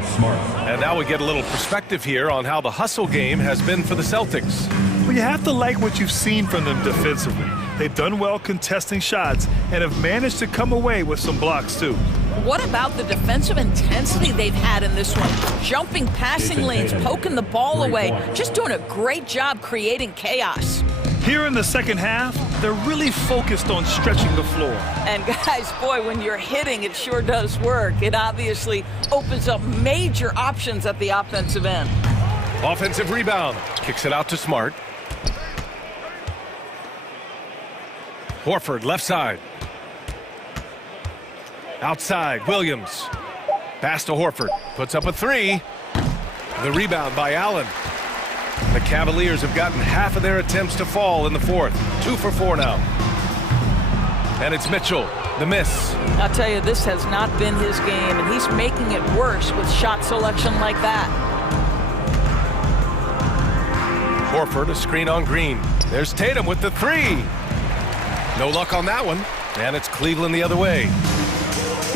And now we get a little perspective here on how the hustle game has been for the Celtics. Well, you have to like what you've seen from them defensively. They've done well contesting shots and have managed to come away with some blocks, too. What about the defensive intensity they've had in this one? Jumping passing lanes, poking the ball away, just doing a great job creating chaos. Here in the second half, they're really focused on stretching the floor. And guys, boy, when you're hitting, it sure does work. It obviously opens up major options at the offensive end. Offensive rebound. Kicks it out to Smart. Horford, left side. Outside, Williams. Pass to Horford. Puts up a 3. The rebound by Allen. The Cavaliers have gotten half of their attempts to fall in the fourth. 2 for 4 now. And it's Mitchell, the miss. I'll tell you, this has not been his game, and he's making it worse with shot selection like that. Horford, a screen on Green. There's Tatum with the 3. No luck on that one. And it's Cleveland the other way.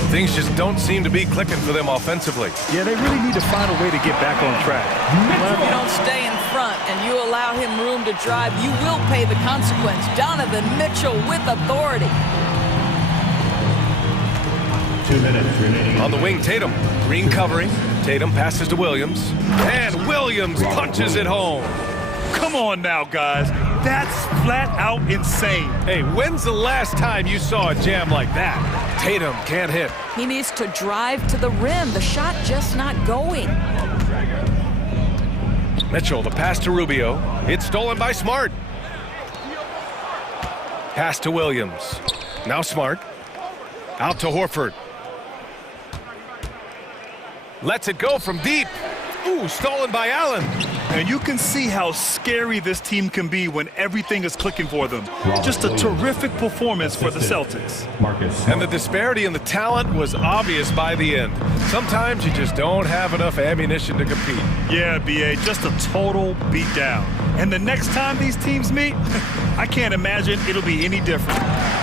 Things just don't seem to be clicking for them offensively. Yeah, they really need to find a way to get back on track. Well, if you don't stay in front and you allow him room to drive, you will pay the consequence. Donovan Mitchell with authority. 2 minutes remaining. On the wing, Tatum. Green covering. Tatum passes to Williams. And Williams punches it home. Come on now, guys. That's flat out insane. Hey, when's the last time you saw a jam like that? Tatum can't hit. He needs to drive to the rim. The shot just not going. Mitchell, the pass to Rubio. It's stolen by Smart. Pass to Williams. Now Smart. Out to Horford. Lets it go from deep. Ooh, stolen by Allen. And you can see how scary this team can be when everything is clicking for them. Just a terrific performance for the Celtics. And the disparity in the talent was obvious by the end. Sometimes you just don't have enough ammunition to compete. Yeah, B.A., just a total beatdown. And the next time these teams meet, I can't imagine it'll be any different.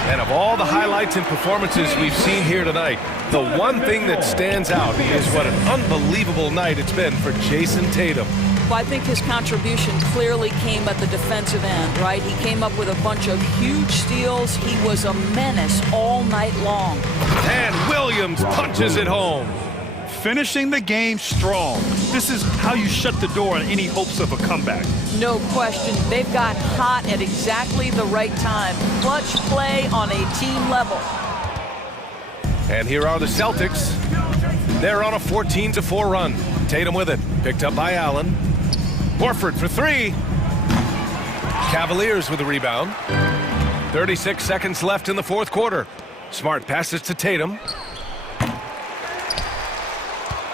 And of all the highlights and performances we've seen here tonight, the one thing that stands out is what an unbelievable night it's been for Jason Tatum. Well, I think his contribution clearly came at the defensive end, right? He came up with a bunch of huge steals. He was a menace all night long. And Williams punches it home. Finishing the game strong. This is how you shut the door on any hopes of a comeback. No question. They've got hot at exactly the right time. Clutch play on a team level. And here are the Celtics. They're on a 14-4 run. Tatum with it. Picked up by Allen. Horford for 3. Cavaliers with the rebound. 36 seconds left in the fourth quarter. Smart passes to Tatum.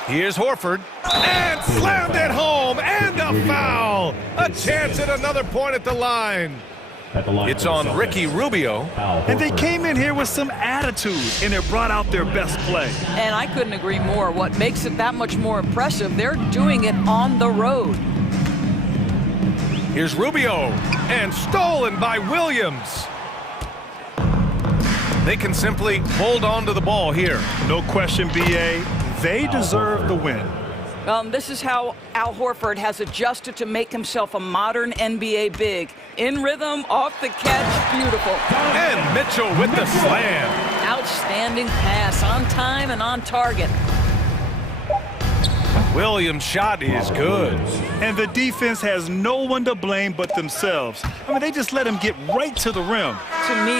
Here's Horford. And slammed it home. And a foul. A chance at another point at the line. It's on Ricky Rubio. And they came in here with some attitude, and they brought out their best play. And I couldn't agree more. What makes it that much more impressive, they're doing it on the road. Here's Rubio. And stolen by Williams. They can simply hold on to the ball here. No question, B.A. They deserve the win. This is how Al Horford has adjusted to make himself a modern NBA big. In rhythm, off the catch, beautiful. And Mitchell with the slam. Outstanding pass, on time and on target. Williams' shot is good. And the defense has no one to blame but themselves. I mean, they just let him get right to the rim. To me,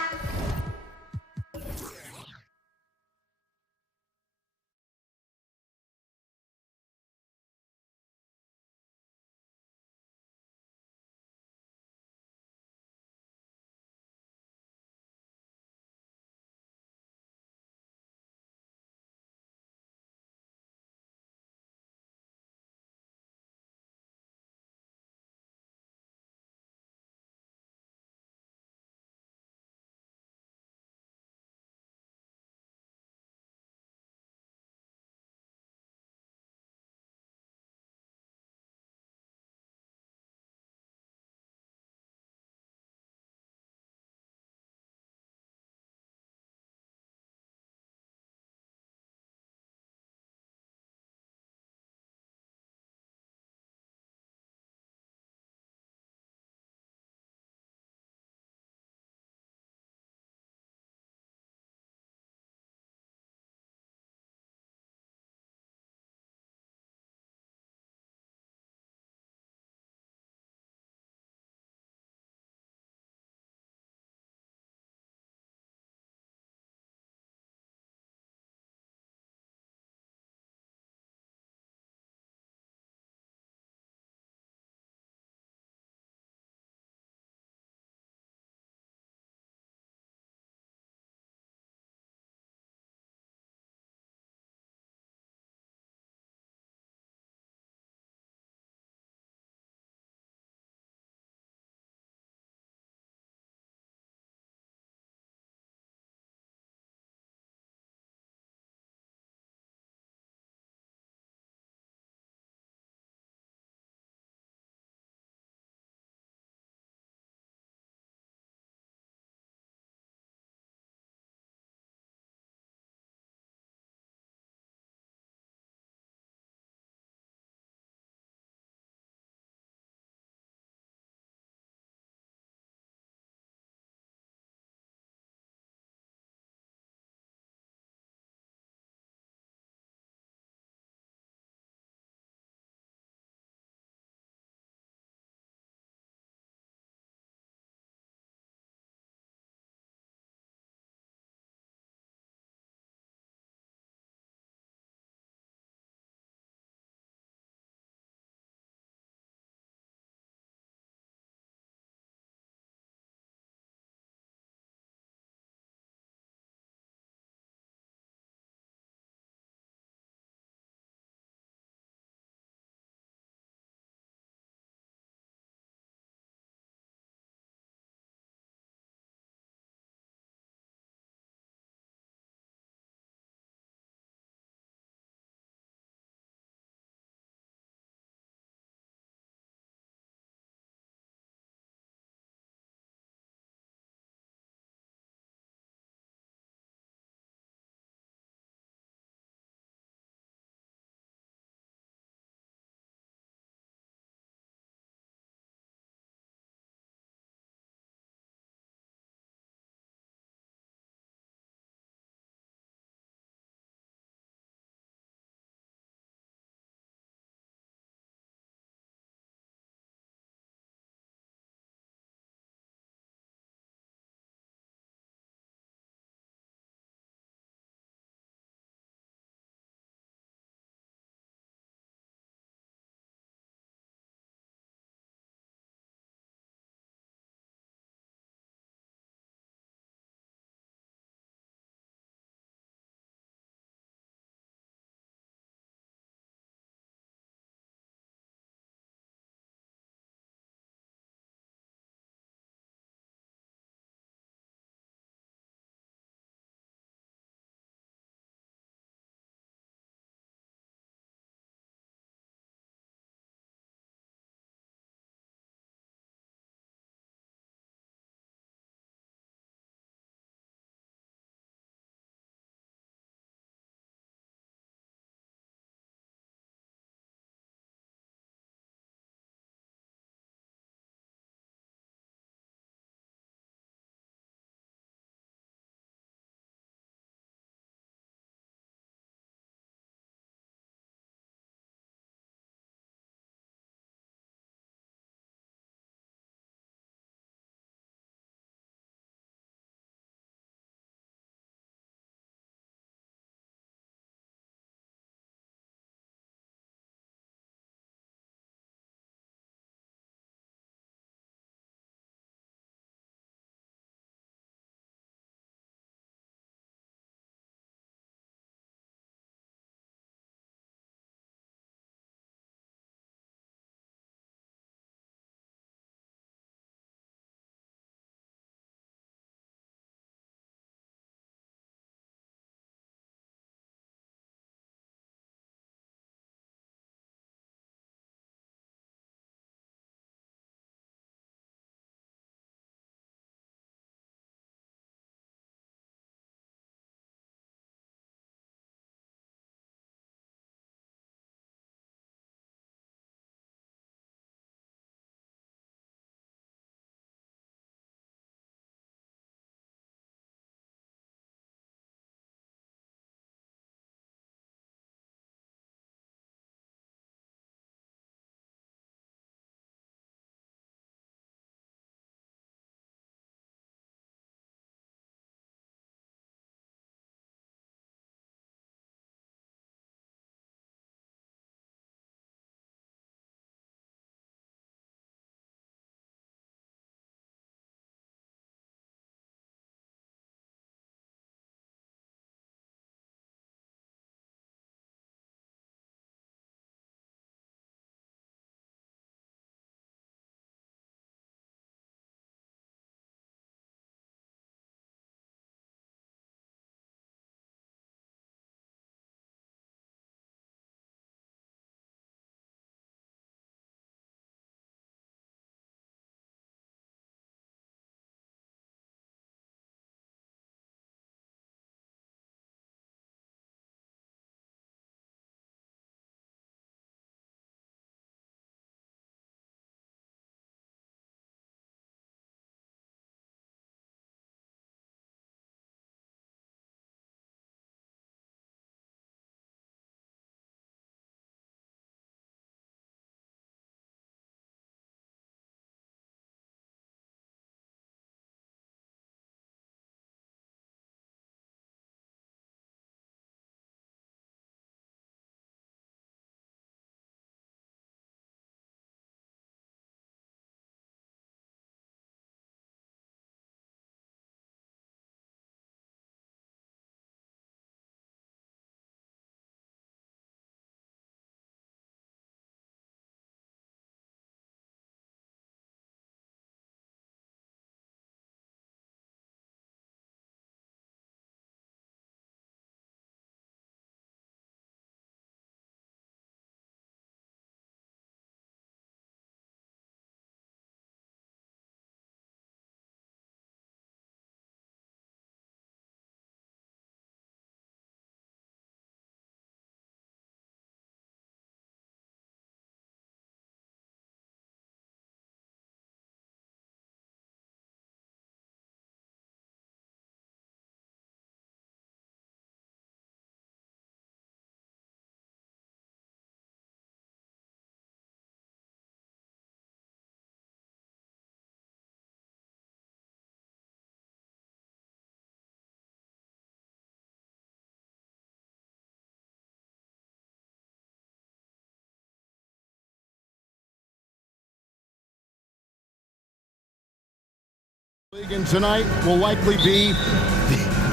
And tonight will likely be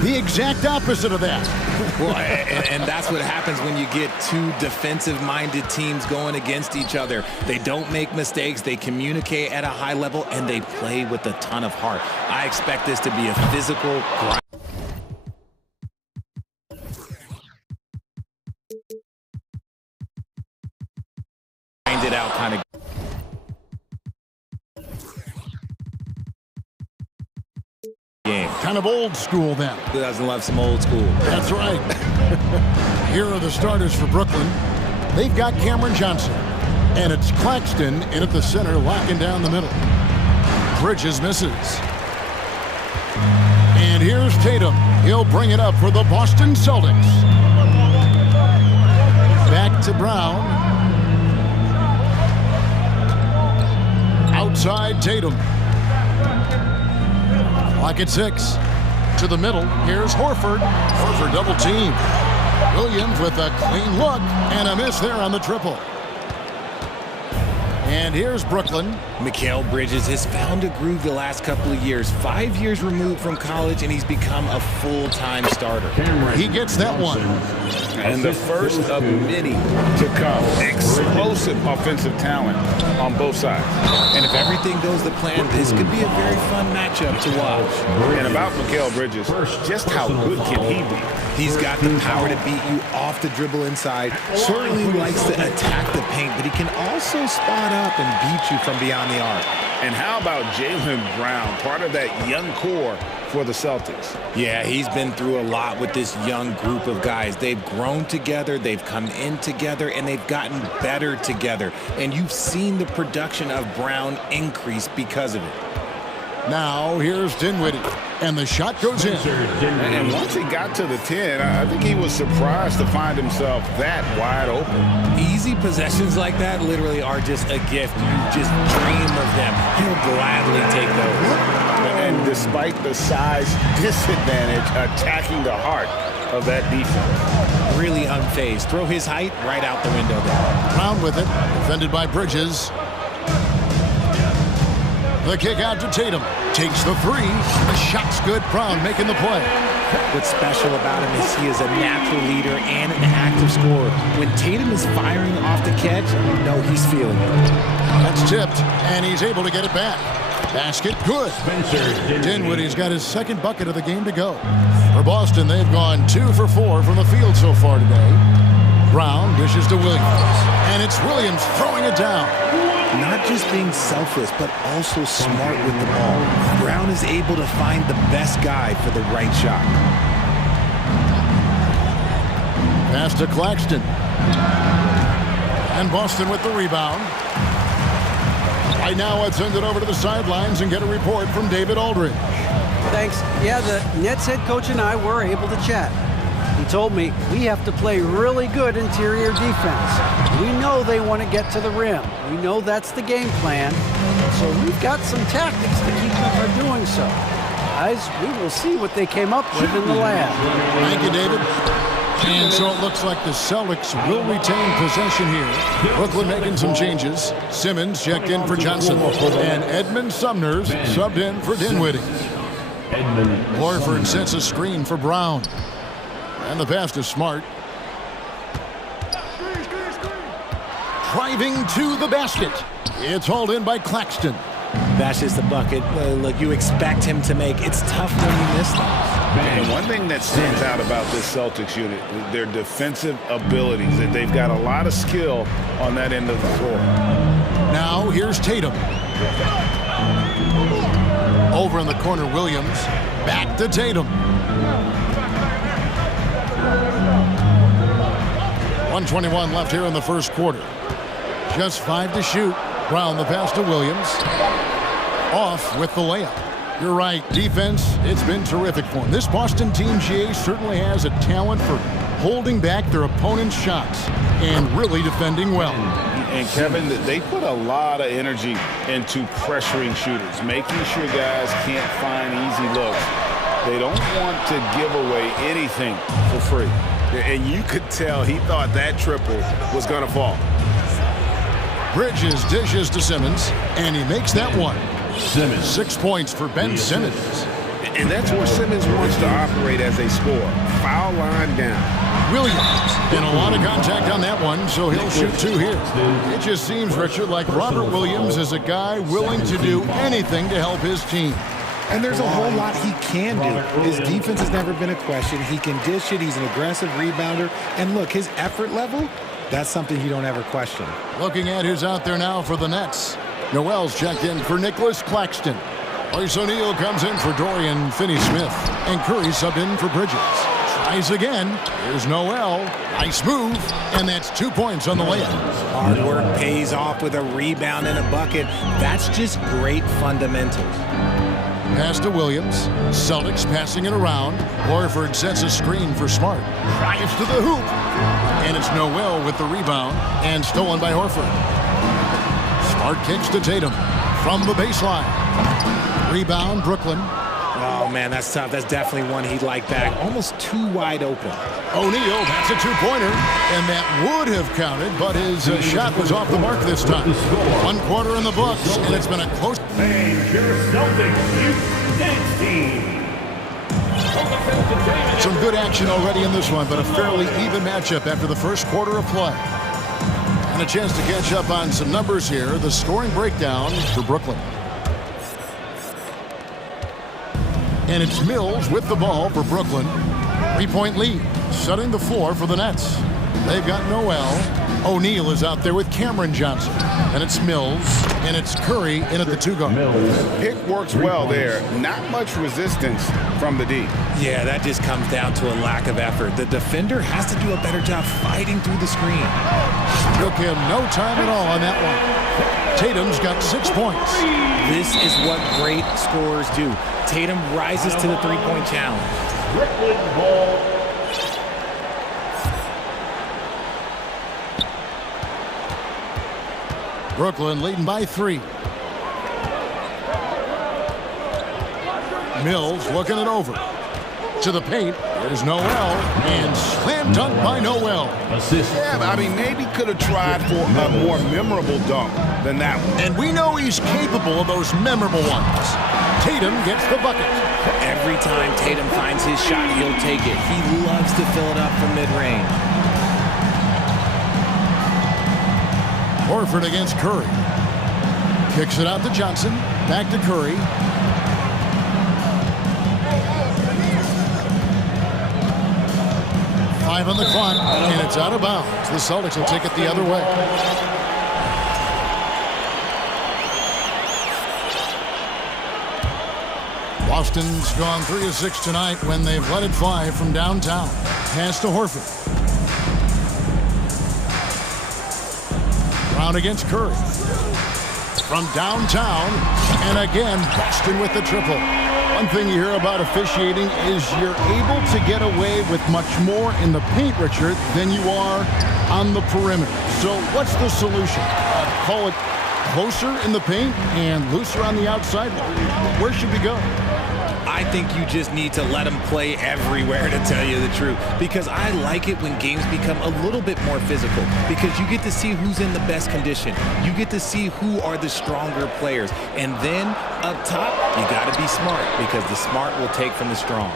the exact opposite of that. Well, and that's what happens when you get two defensive-minded teams going against each other. They don't make mistakes, they communicate at a high level, and they play with a ton of heart. I expect this to be a physical grind. It out kind of game. Kind of old school then. Who doesn't love some old school? That's right. Here are the starters for Brooklyn. They've got Cameron Johnson. And it's Claxton in at the center, locking down the middle. Bridges misses. And here's Tatum. He'll bring it up for the Boston Celtics. Back to Brown. Outside Tatum. Lock at 6. To the middle. Here's Horford. Horford double team. Williams with a clean look and a miss there on the triple. And here's Brooklyn. Mikal Bridges has found a groove the last couple of years. 5 years removed from college, and he's become a full-time starter. He gets that one. And the first of many to come. Explosive offensive talent on both sides. And if everything goes to plan, this could be a very fun matchup to watch. And about Mikal Bridges, just how good can he be? He's got the power to beat you off the dribble inside. Certainly likes to attack the paint, but he can also spot up and beat you from beyond the arc. And how about Jaylen Brown, part of that young core for the Celtics? Yeah, he's been through a lot with this young group of guys. They've grown together, they've come in together, and they've gotten better together. And you've seen the production of Brown increase because of it. Now, here's Dinwiddie, and the shot goes in. And once he got to the 10, I think he was surprised to find himself that wide open. Easy possessions like that literally are just a gift. You just dream of them. He'll gladly take those. And despite the size disadvantage, attacking the heart of that defense. Really unfazed. Throw his height right out the window there. Brown with it, defended by Bridges. The kick out to Tatum. Takes the three. The shot's good. Brown making the play. What's special about him is he is a natural leader and an active scorer. When Tatum is firing off the catch, you know he's feeling it. That's tipped, and he's able to get it back. Basket good. Dinwiddie's got his second bucket of the game to go. For Boston, they've gone 2 for 4 from the field so far today. Brown dishes to Williams, and it's Williams throwing it down. Not just being selfless, but also smart with the ball. Brown is able to find the best guy for the right shot. Pass to Claxton. And Boston with the rebound. Right now, let's send it over to the sidelines and get a report from David Aldridge. Thanks. Yeah, the Nets head coach and I were able to chat. He told me we have to play really good interior defense. We know they want to get to the rim. We know that's the game plan. So we've got some tactics to keep them from doing so. Guys, we will see what they came up with in the lab. Thank you, David. And so it looks like the Celtics will retain possession here. Brooklyn making some changes. Simmons checked in for Johnson. And Edmund Sumner's subbed in for Dinwiddie. Horford sets a screen for Brown. And the pass to Smart. Driving to the basket. It's hauled in by Claxton. That's just the bucket. Look, you expect him to make. It's tough when you miss those. And one thing that stands out about this Celtics unit, their defensive abilities. They've got a lot of skill on that end of the floor. Now here's Tatum. Over in the corner, Williams. Back to Tatum. 1:21 left here in the first quarter. Just 5 to shoot. Brown the pass to Williams. Off with the layup. You're right. Defense, it's been terrific for him. This Boston team, GA, certainly has a talent for holding back their opponent's shots and really defending well. And Kevin, they put a lot of energy into pressuring shooters, making sure guys can't find easy looks. They don't want to give away anything for free. And you could tell he thought that triple was going to fall. Bridges dishes to Simmons, and he makes that one. Simmons. 6 points for Ben Simmons. And that's where Simmons wants to operate as a scorer. Foul line down. Williams in a lot of contact on that one, so he'll shoot 2 here. It just seems, Richard, like Robert Williams is a guy willing to do anything to help his team. And there's a whole lot he can do. His defense has never been a question. He can dish it. He's an aggressive rebounder. And look, his effort level, that's something you don't ever question. Looking at who's out there now for the Nets. Noel's checked in for Nicholas Claxton. Royce O'Neal comes in for Dorian Finney-Smith. And Curry subbed in for Bridges. Tries again. Here's Noel. Nice move. And that's 2 points on the layup. Hard work pays off with a rebound and a bucket. That's just great fundamentals. Pass to Williams. Celtics passing it around. Horford sets a screen for Smart. Drives to the hoop. And it's Noel with the rebound. And stolen by Horford. Smart kicks to Tatum. From the baseline. Rebound, Brooklyn. Oh, man, that's tough. That's definitely one he'd like back. Almost too wide open. O'Neal, that's a 2-pointer. And that would have counted, but his shot was off the mark this time. 1 quarter in the books, and it's been a close... And your Celtics Youth Dance Team. Some good action already in this one, but a fairly even matchup after the first quarter of play. And a chance to catch up on some numbers here. The scoring breakdown for Brooklyn. And it's Mills with the ball for Brooklyn. 3-point lead, setting the floor for the Nets. They've got Noel. O'Neal is out there with Cameron Johnson. And it's Mills, and it's Curry in at the 2-guard. Pick works well there. Not much resistance from the D. Yeah, that just comes down to a lack of effort. The defender has to do a better job fighting through the screen. Took him no time at all on that one. Tatum's got 6 points. This is what great scorers do. Tatum rises to the three-point challenge. Brooklyn ball. Brooklyn leading by 3. Mills looking it over. To the paint. There's Noel. And slam dunk by Noel. Assist. Yeah, I mean, maybe could have tried for a more memorable dunk than that one. And we know he's capable of those memorable ones. Tatum gets the bucket. Every time Tatum finds his shot, he'll take it. He loves to fill it up from mid-range. Horford against Curry. Kicks it out to Johnson. Back to Curry. Five on the clock, and it's out of bounds. The Celtics will take it the other way. Boston's gone 3 of 6 tonight when they've let it fly from downtown. Pass to Horford. Brown against Curry. From downtown, and again, Boston with the triple. One thing you hear about officiating is you're able to get away with much more in the paint, Richard, than you are on the perimeter. So what's the solution? Call it closer in the paint and looser on the outside? Where should we go? I think you just need to let them play everywhere, to tell you the truth. Because I like it when games become a little bit more physical. Because you get to see who's in the best condition. You get to see who are the stronger players. And then, up top, you got to be smart. Because the smart will take from the strong.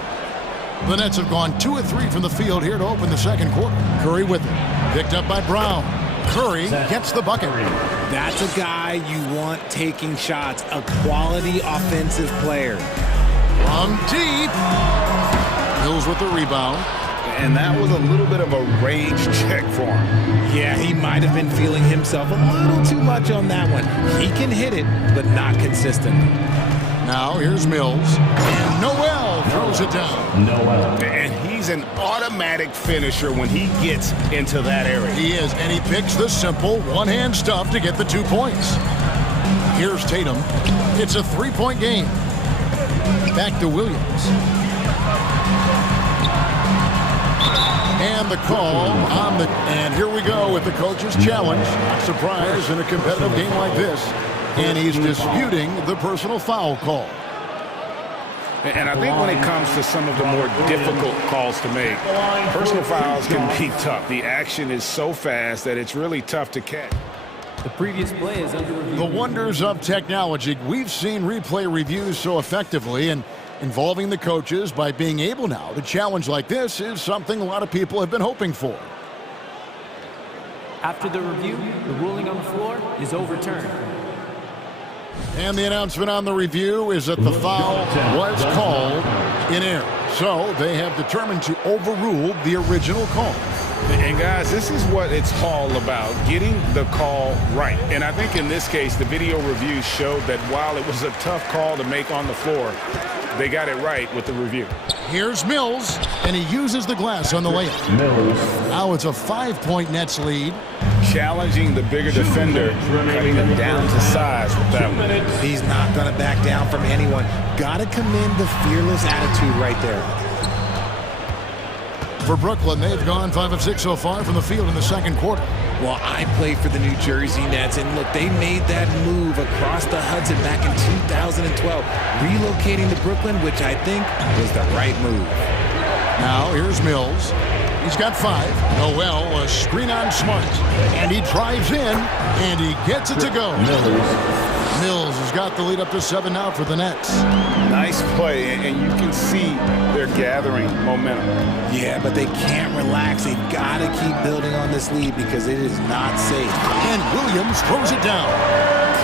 The Nets have gone 2 of 3 from the field here to open the second quarter. Curry with it. Picked up by Brown. Curry gets the bucket. That's a guy you want taking shots. A quality offensive player. From deep. Mills with the rebound. And that was a little bit of a rage check for him. Yeah, he might have been feeling himself a little too much on that one. He can hit it, but not consistently. Now here's Mills. And Noel throws it down. And he's an automatic finisher when he gets into that area. He is, and he picks the simple one-hand stuff to get the 2 points. Here's Tatum. It's a 3-point game. Back to Williams. And the call on the... And here we go with the coach's challenge. Not surprised in a competitive game like this. And he's disputing the personal foul call. And I think when it comes to some of the more difficult calls to make, personal fouls can be tough. The action is so fast that it's really tough to catch. The previous play is under review. The wonders of technology. We've seen replay reviews so effectively, and involving the coaches by being able now to challenge like this is something a lot of people have been hoping for. After the review, the ruling on the floor is overturned. And the announcement on the review is that the foul was called in error. So they have determined to overrule the original call. And guys, this is what it's all about, getting the call right. And I think in this case, the video review showed that while it was a tough call to make on the floor, they got it right with the review. Here's Mills, and he uses the glass on the layup. Now it's a 5-point Nets lead. Challenging the bigger defender, cutting him down to size with that one. He's not going to back down from anyone. Got to commend the fearless attitude right there. For Brooklyn, they've gone 5 of 6 so far from the field in the second quarter. Well, I played for the New Jersey Nets, and look, they made that move across the Hudson back in 2012, relocating to Brooklyn, which I think was the right move. Now, here's Mills. He's got 5. Noel, a screen on Smart. And he drives in, and he gets it to go. Mills has got the lead up to 7 now for the Nets. Nice play, and you can see they're gathering momentum. Yeah, but they can't relax. They've got to keep building on this lead because it is not safe. And Williams throws it down.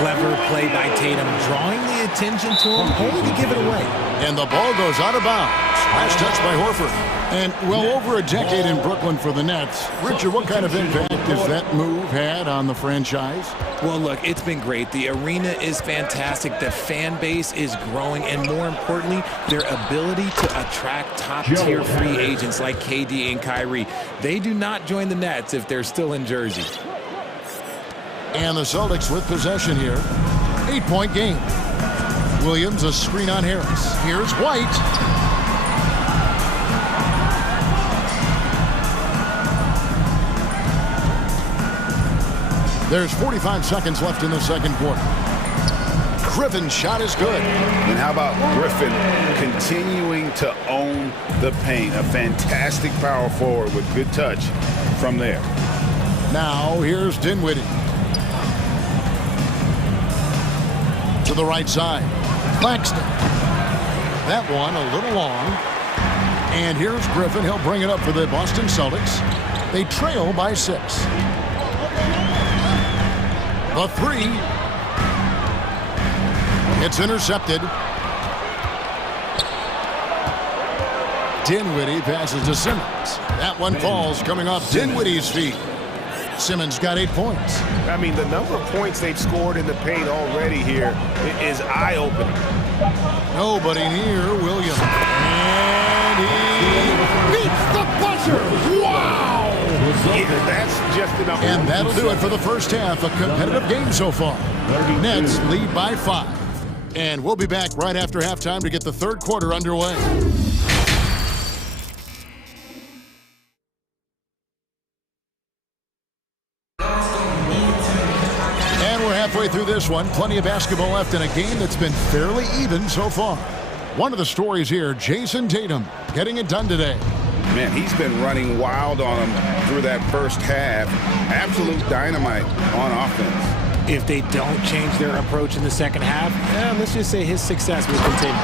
Clever play by Tatum, drawing the attention to him, only to give it away. And the ball goes out of bounds. Last touch by Horford. And well over a decade in Brooklyn for the Nets. Richard, what kind of impact has that move had on the franchise? Well, look, it's been great. The arena is fantastic. The fan base is growing. And more importantly, their ability to attract top-tier free agents like KD and Kyrie. They do not join the Nets if they're still in Jersey. And the Celtics with possession here. 8-point game. Williams, a screen on Harris. Here's White. There's 45 seconds left in the second quarter. Griffin's shot is good. And how about Griffin continuing to own the paint? A fantastic power forward with good touch from there. Now here's Dinwiddie. To the right side. Claxton. That one a little long. And here's Griffin. He'll bring it up for the Boston Celtics. They trail by 6. The 3. It's intercepted. Dinwiddie passes to Simmons. That one falls coming off Dinwiddie's feet. Simmons got 8 points. I mean, the number of points they've scored in the paint already here is eye-opening. Nobody near Williams. And he beats the buzzer. Wow! Yeah, that's just enough. And that'll do it for the first half. A competitive game so far. Nets lead by 5. And we'll be back right after halftime to get the third quarter underway. And we're halfway through this one. Plenty of basketball left in a game that's been fairly even so far. One of the stories here, Jason Tatum getting it done today. Man, he's been running wild on him through that first half. Absolute dynamite on offense. If they don't change their approach in the second half, let's just say his success will continue.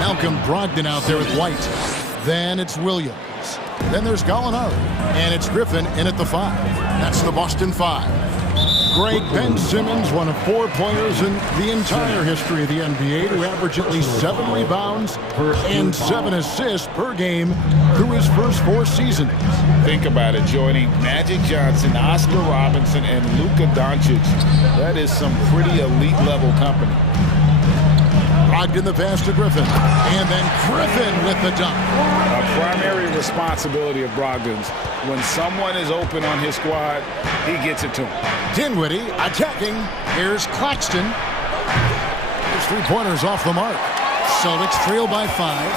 Malcolm Brogdon out there with White. Then it's Williams. Then there's Gallinari. And it's Griffin in at the 5. That's the Boston 5. Greg Ben Simmons, one of 4 players in the entire history of the NBA to average at least 7 rebounds and 7 assists per game through his first 4 seasons. Think about it, joining Magic Johnson, Oscar Robinson, and Luka Doncic. That is some pretty elite level company. Brogdon the pass to Griffin. And then Griffin with the dunk. A primary responsibility of Brogdon's. When someone is open on his squad, he gets it to him. Dinwiddie attacking. Here's Claxton. His 3-pointers off the mark. Celtics trail by 5.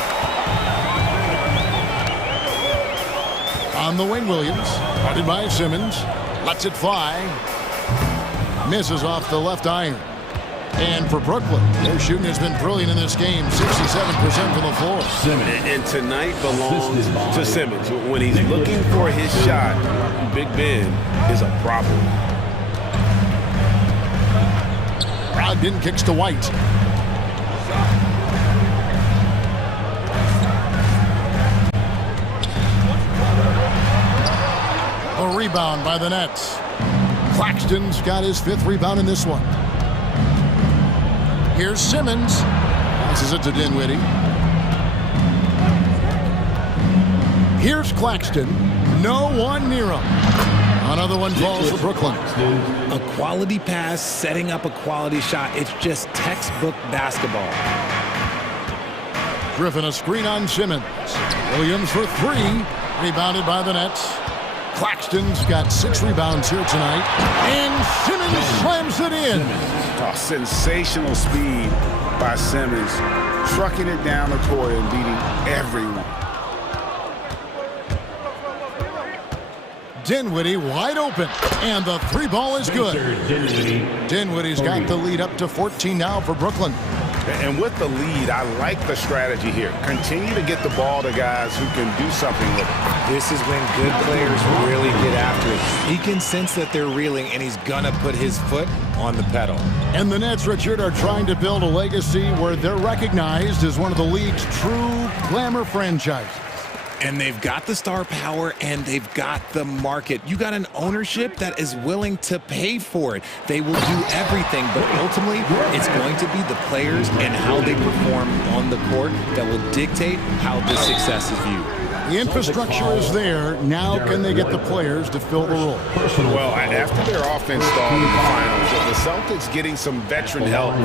On the wing, Williams. Guarded by Simmons. Lets it fly. Misses off the left iron. And for Brooklyn, their shooting has been brilliant in this game. 67% from the floor. And tonight belongs to Simmons. When he's looking for his shot, Big Ben is a problem. Brogdon kicks to White. The rebound by the Nets. Claxton's got his 5th rebound in this one. Here's Simmons. Passes it to Dinwiddie. Here's Claxton. No one near him. Another one falls for Brooklyn. A quality pass, setting up a quality shot. It's just textbook basketball. Griffin a screen on Simmons. Williams for 3. Rebounded by the Nets. Claxton's got 6 rebounds here tonight. And Simmons slams it in. Oh, sensational speed by Simmons. Trucking it down the court and beating everyone. Dinwiddie wide open, and the 3 ball is good. Dinwiddie's got the lead up to 14 now for Brooklyn. And with the lead, I like the strategy here. Continue to get the ball to guys who can do something with it. This is when good players really get after it. He can sense that they're reeling, and he's gonna put his foot on the pedal. And the Nets, Richard, are trying to build a legacy where they're recognized as one of the league's true glamour franchises. And they've got the star power, and they've got the market. You got an ownership that is willing to pay for it. They will do everything, but ultimately, it's going to be the players and how they perform on the court that will dictate how this success is viewed. The infrastructure is there. Now can they get the players to fill the role? Well, after their offense stalled in the finals, the Celtics getting some veteran help.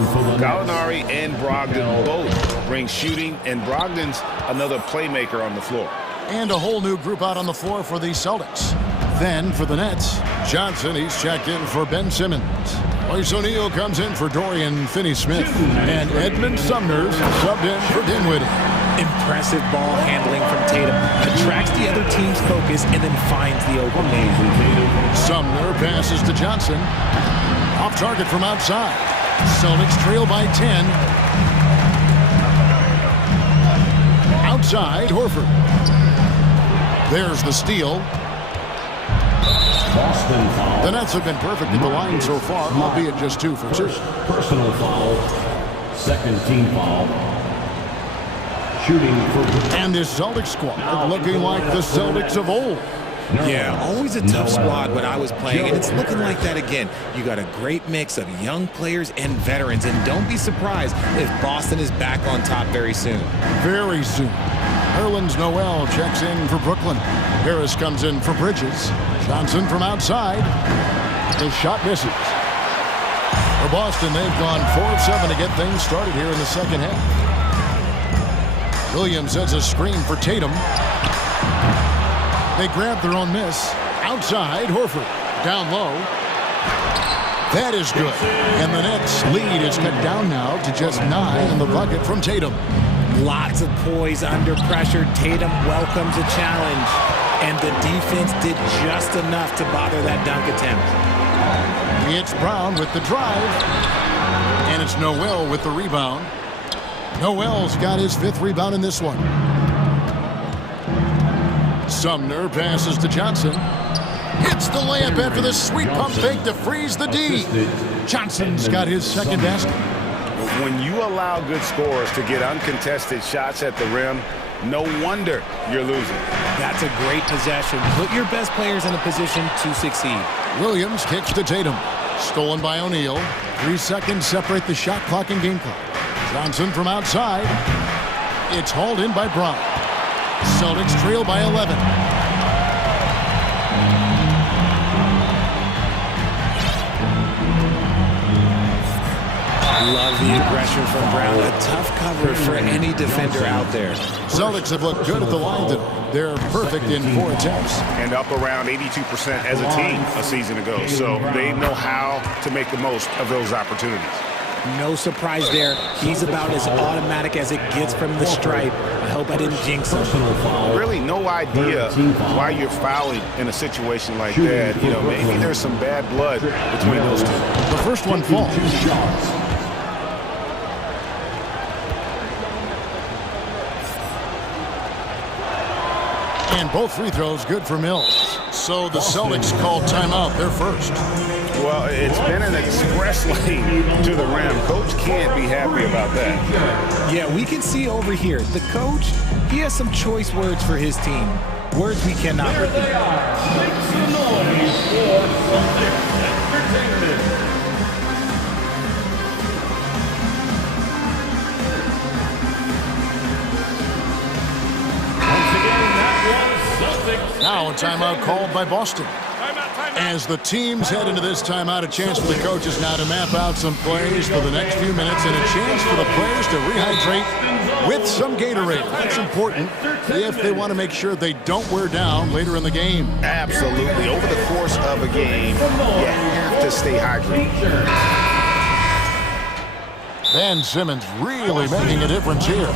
Gallinari and Brogdon both bring shooting, and Brogdon's another playmaker on the floor. And a whole new group out on the floor for the Celtics. Then for the Nets, Johnson, he's checked in for Ben Simmons. Royce O'Neal comes in for Dorian Finney-Smith. And Edmund Sumner's subbed in for Dinwiddie. Impressive ball handling from Tatum. Attracts the other team's focus and then finds the open man. Sumner passes to Johnson. Off target from outside. Celtics trail by 10. Outside, Horford. There's the steal. The Nets have been perfect at the line so far, albeit just 2 for 2. Personal foul. Second team foul. Shooting for... And this Celtics squad looking like the Celtics of old. Yeah, always a tough squad when I was playing, and it's looking like that again. You got a great mix of young players and veterans, and don't be surprised if Boston is back on top very soon. Very soon. Nerlens Noel checks in for Brooklyn. Harris comes in for Bridges. Johnson from outside. His shot misses. For Boston, they've gone 4 of 7 to get things started here in the second half. Williams sets a screen for Tatum. They grab their own miss. Outside, Horford. Down low. That is good. And the Nets' lead is cut down now to just 9 in the bucket from Tatum. Lots of poise under pressure. Tatum welcomes a challenge. And the defense did just enough to bother that dunk attempt. It's Brown with the drive. And it's Noel with the rebound. Noel's got his 5th rebound in this one. Sumner passes to Johnson. Hits the layup after the sweet pump fake to freeze the D. Johnson's got his 2nd basket. When you allow good scorers to get uncontested shots at the rim, no wonder you're losing. That's a great possession. Put your best players in a position to succeed. Williams kicks to Tatum. Stolen by O'Neal. 3 seconds separate the shot clock and game clock. Johnson from outside. It's hauled in by Brown. Celtics trail by 11. Love the aggression from Brown. A tough cover for any defender out there. Celtics have looked good at the line today. They're perfect in 4 attempts. And up around 82% as a team a season ago. So they know how to make the most of those opportunities. No surprise there. He's about as automatic as it gets from the stripe. I hope I didn't jinx him. Really no idea why you're fouling in a situation like that. You know, maybe there's some bad blood between those two. The first one falls. And And both free throws good for Mills. So the Celtics called timeout. They're first. Well, it's been an express lane to the rim. Coach can't be happy about that. Yeah, we can see over here, the coach, he has some choice words for his team. Words we cannot repeat. Make some noise for Celtics Entertainment. Once again, that was Celtics. Now a timeout called by Boston. As the teams head into this timeout, a chance for the coaches now to map out some plays for the next few minutes and a chance for the players to rehydrate with some Gatorade. That's important if they want to make sure they don't wear down later in the game. Absolutely. Over the course of a game, you have to stay hydrated. Ben Simmons really making a difference here.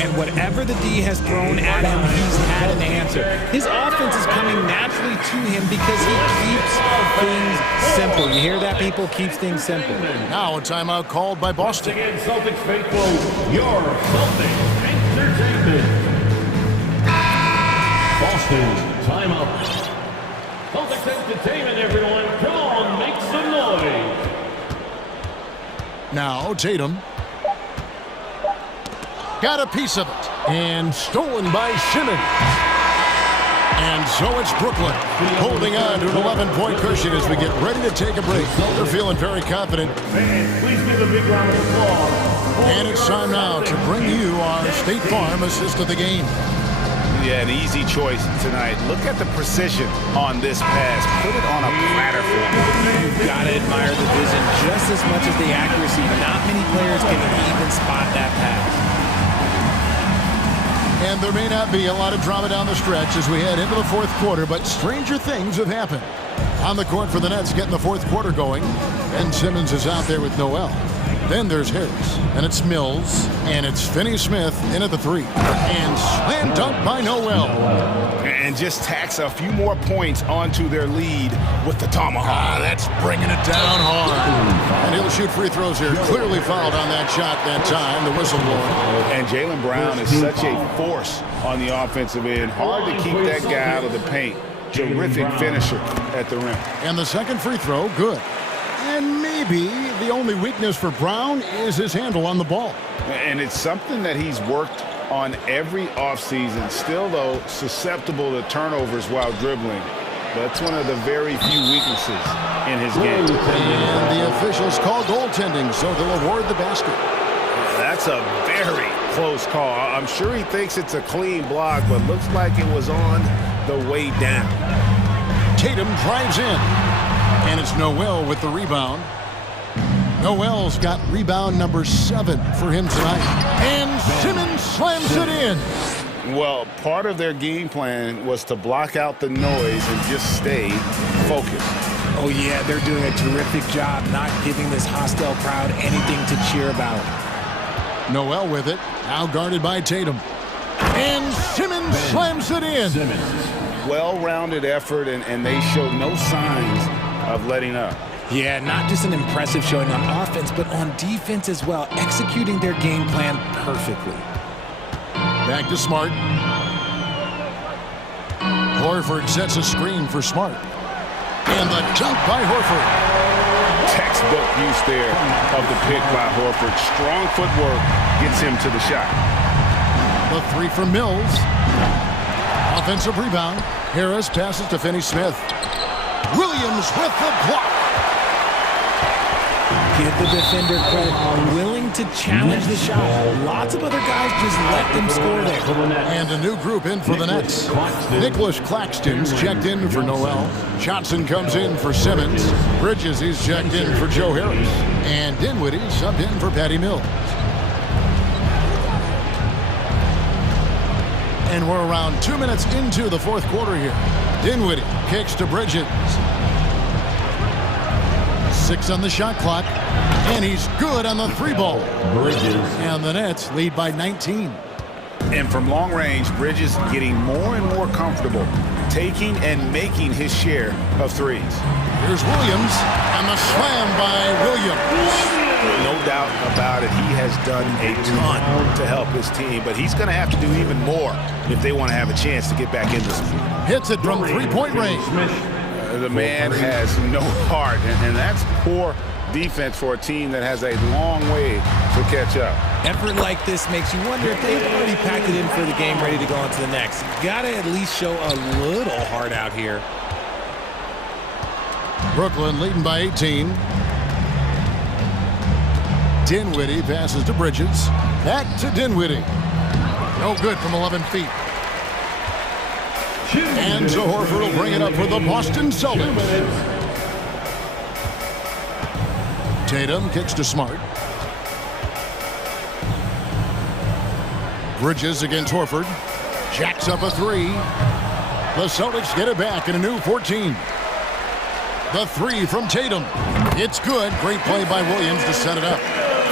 And whatever the D has thrown at him, he's had an answer. His offense is coming naturally to him because he keeps things simple. You hear that, people? Keeps things simple. Now a timeout called by Boston. Again, Celtics faithful, your Celtics Entertainment. Boston, timeout. Celtics Entertainment, everyone. Come on, make some noise. Now Tatum. Got a piece of it. And stolen by Simmons. And so it's Brooklyn holding on to an 11-point cushion as we get ready to take a break. They're feeling very confident. Fans, please give a big round of applause. And it's time now to bring you our State Farm assist of the game. Yeah, an easy choice tonight. Look at the precision on this pass. Put it on a platter for him. You've got to admire the vision just as much as the accuracy. Not many players can even spot that pass. And there may not be a lot of drama down the stretch as we head into the fourth quarter, but stranger things have happened. On the court for the Nets, getting the fourth quarter going. Ben Simmons is out there with Noel. Then there's Harris, and it's Mills, and it's Finney-Smith in at the three. And slam dunk by Noel. And just tacks a few more points onto their lead with the tomahawk. That's bringing it down hard. And he'll shoot free throws here. Clearly fouled on that shot that time, the whistle blowing. And Jaylen Brown is such a force on the offensive end. Hard to keep that guy out of the paint. Terrific finisher at the rim. And the second free throw, good. And maybe the only weakness for Brown is his handle on the ball. And it's something that he's worked on every offseason. Still, though, susceptible to turnovers while dribbling. That's one of the very few weaknesses in his game. And the officials call goaltending, so they'll award the basket. That's a very close call. I'm sure he thinks it's a clean block, but looks like it was on the way down. Tatum drives in. And it's Noel with the rebound. Noel's got rebound number 7 for him tonight. And Simmons slams it in. Well, part of their game plan was to block out the noise and just stay focused. Oh, yeah, they're doing a terrific job not giving this hostile crowd anything to cheer about. Noel with it, now guarded by Tatum. And Simmons slams it in. Well-rounded effort, and they showed no signs of letting up. Yeah, not just an impressive showing on offense, but on defense as well, executing their game plan perfectly. Back to Smart. Horford sets a screen for Smart. And the dunk by Horford. Textbook use there of the pick by Horford. Strong footwork gets him to the shot. The three from Mills. Offensive rebound. Harris passes to Finney-Smith. Williams with the block. Give the defender credit. Willing to challenge the shot. Lots of other guys just let them score there. And a new group in for the Nets. Nicholas Claxton's checked in for Noel. Johnson comes in for Simmons. Bridges is checked in for Joe Harris. And Dinwiddie subbed in for Patty Mills. And we're around 2 minutes into the fourth quarter here. Dinwiddie kicks to Bridges. 6 on the shot clock. And he's good on the 3-ball. Bridges. And the Nets lead by 19. And from long range, Bridges getting more and more comfortable taking and making his share of threes. Here's Williams. And the slam by Williams. No doubt about it. He has done a ton to help his team, but he's going to have to do even more if they want to have a chance to get back in this one. Hits it from three-point range. The man has no heart, and that's poor defense for a team that has a long way to catch up. Effort like this makes you wonder if they've already packed it in for the game, ready to go on to the next. Gotta at least show a little heart out here. Brooklyn leading by 18. Dinwiddie passes to Bridges. Back to Dinwiddie. No good from 11 feet. And so Horford will bring it up for the Boston Celtics. Tatum kicks to Smart. Bridges against Horford. Jacks up a three. The Celtics get it back in a new 14. The three from Tatum. It's good. Great play by Williams to set it up.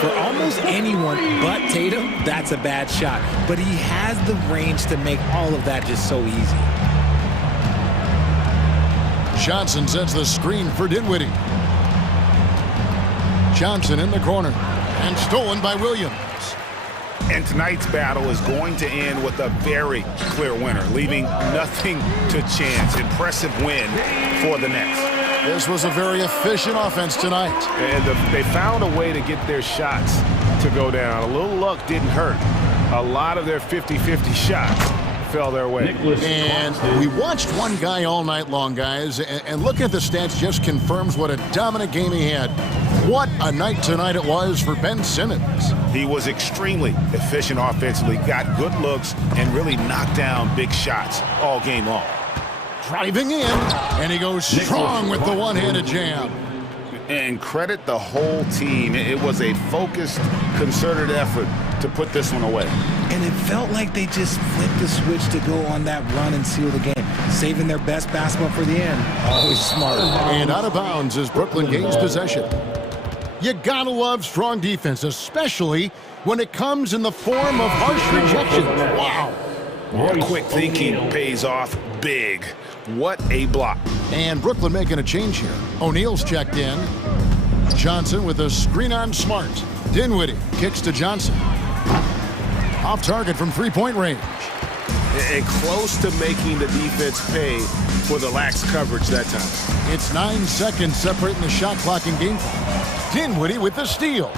For almost anyone but Tatum, that's a bad shot. But he has the range to make all of that just so easy. Johnson sets the screen for Dinwiddie. Johnson in the corner. And stolen by Williams. And tonight's battle is going to end with a very clear winner, leaving nothing to chance. Impressive win for the Nets. This was a very efficient offense tonight. And they found a way to get their shots to go down. A little luck didn't hurt. A lot of their 50-50 shots fell their way. And we watched one guy all night long, guys, and looking at the stats just confirms what a dominant game he had. What a night tonight it was for Ben Simmons. He was extremely efficient offensively, got good looks, and really knocked down big shots all game long. Driving in, and he goes strong with the one-handed jam. And credit the whole team. It was a focused, concerted effort to put this one away. And it felt like they just flipped the switch to go on that run and seal the game, saving their best basketball for the end. Always smart. And out of bounds as Brooklyn gains possession. You gotta love strong defense, especially when it comes in the form of harsh rejection. Wow. Quick thinking pays off big. What a block. And Brooklyn making a change here. O'Neal's checked in. Johnson with a screen on Smart. Dinwiddie kicks to Johnson. Off target from three-point range. And close to making the defense pay for the lax coverage that time. It's 9 seconds separating the shot clock and game time. Dinwiddie with the steal.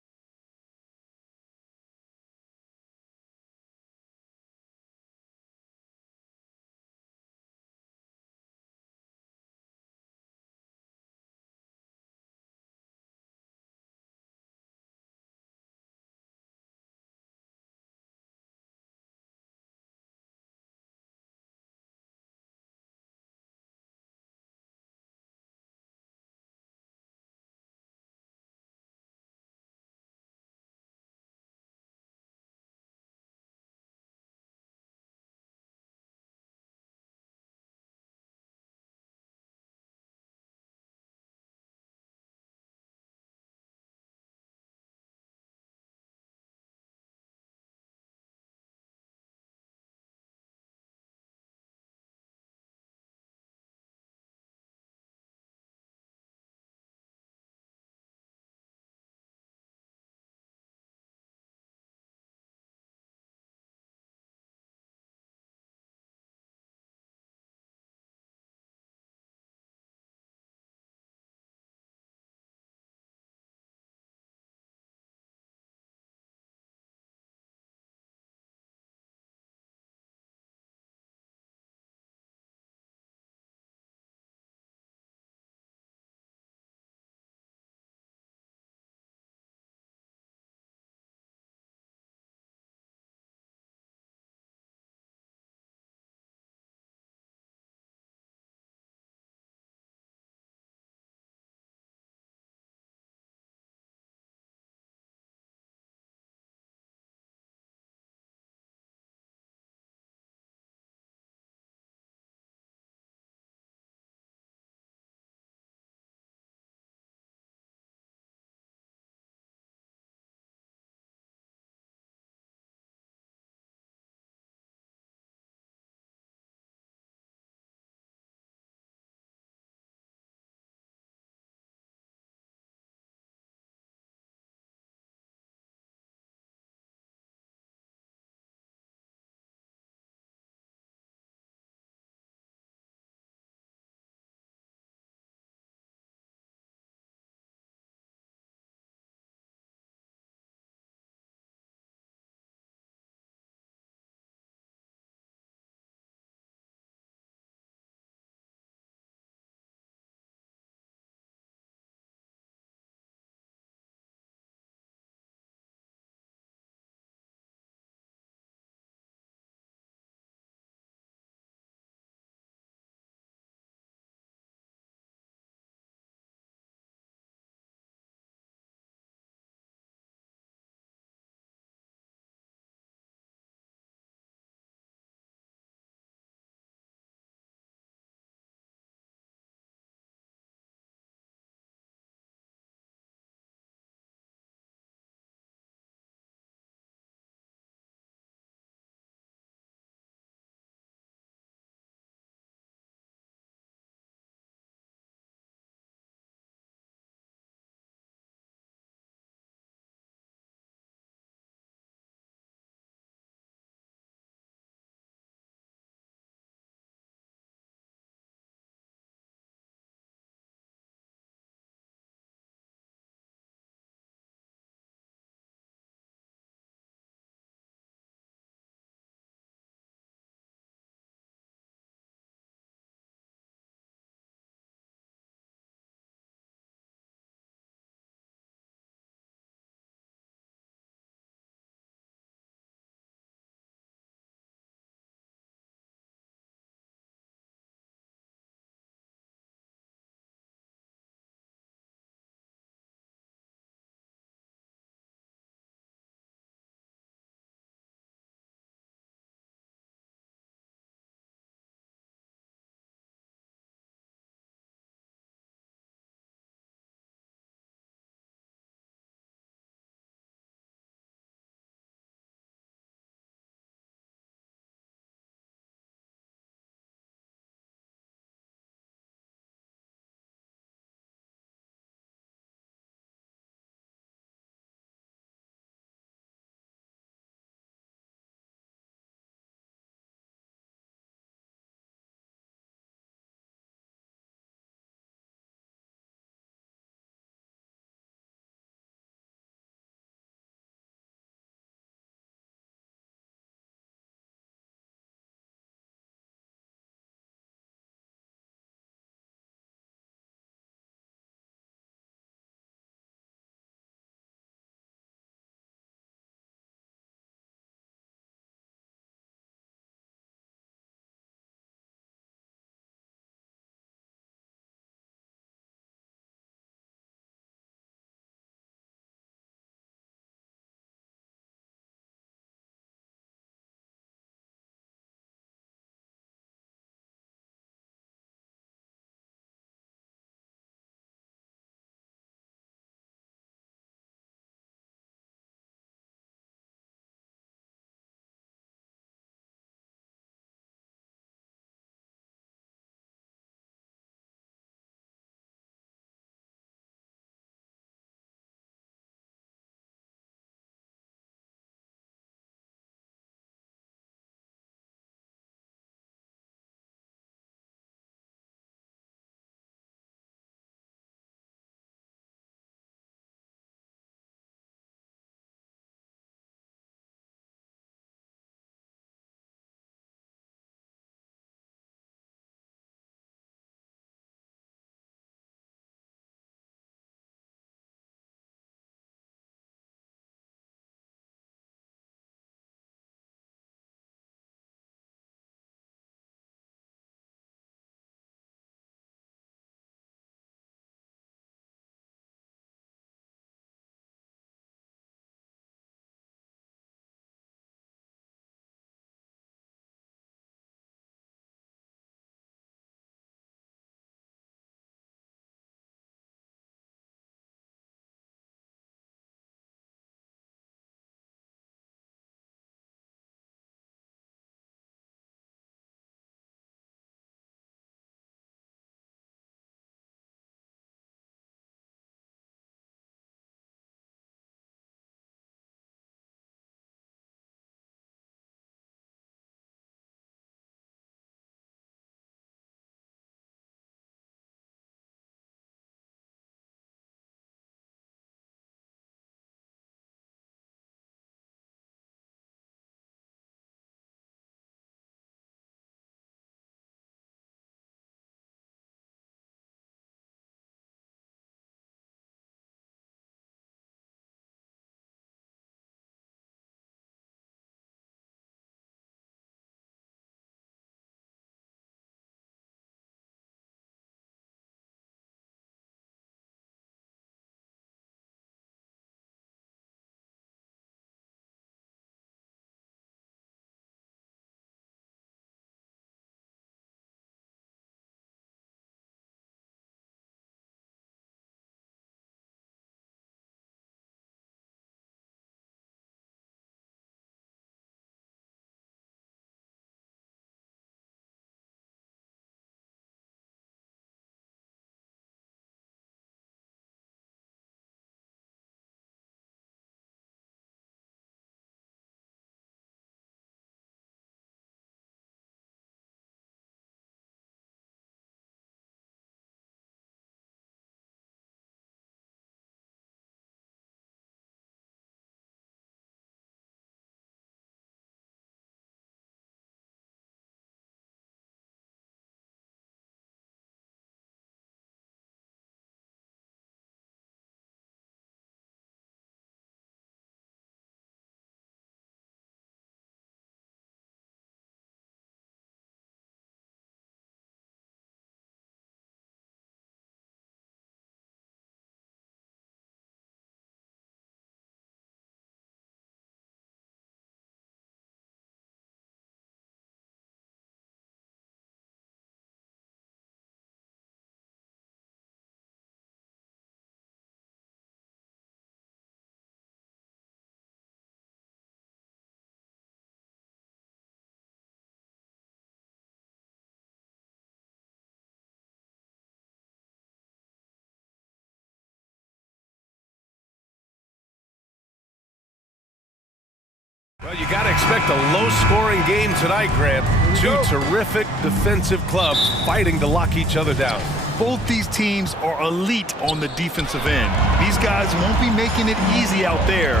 Well, you got to expect a low-scoring game tonight, Grant. Two terrific defensive clubs fighting to lock each other down. Both these teams are elite on the defensive end. These guys won't be making it easy out there.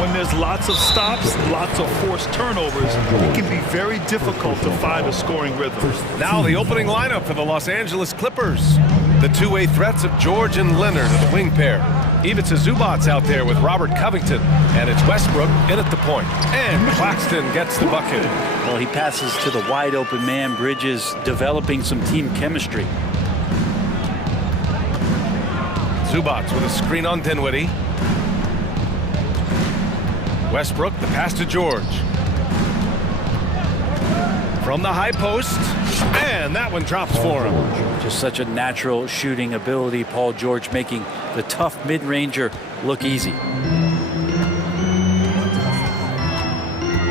When there's lots of stops, lots of forced turnovers, it can be very difficult to find a scoring rhythm. Now the opening lineup for the Los Angeles Clippers. The two-way threats of George and Leonard are the wing pair. Ivica Zubac's out there with Robert Covington, and it's Westbrook in at the point. And Claxton gets the bucket. Well, he passes to the wide-open man. Bridges developing some team chemistry. Zubac with a screen on Dinwiddie. Westbrook, the pass to George. From the high post, and that one drops for him. Just such a natural shooting ability. Paul George making the tough mid-ranger look easy.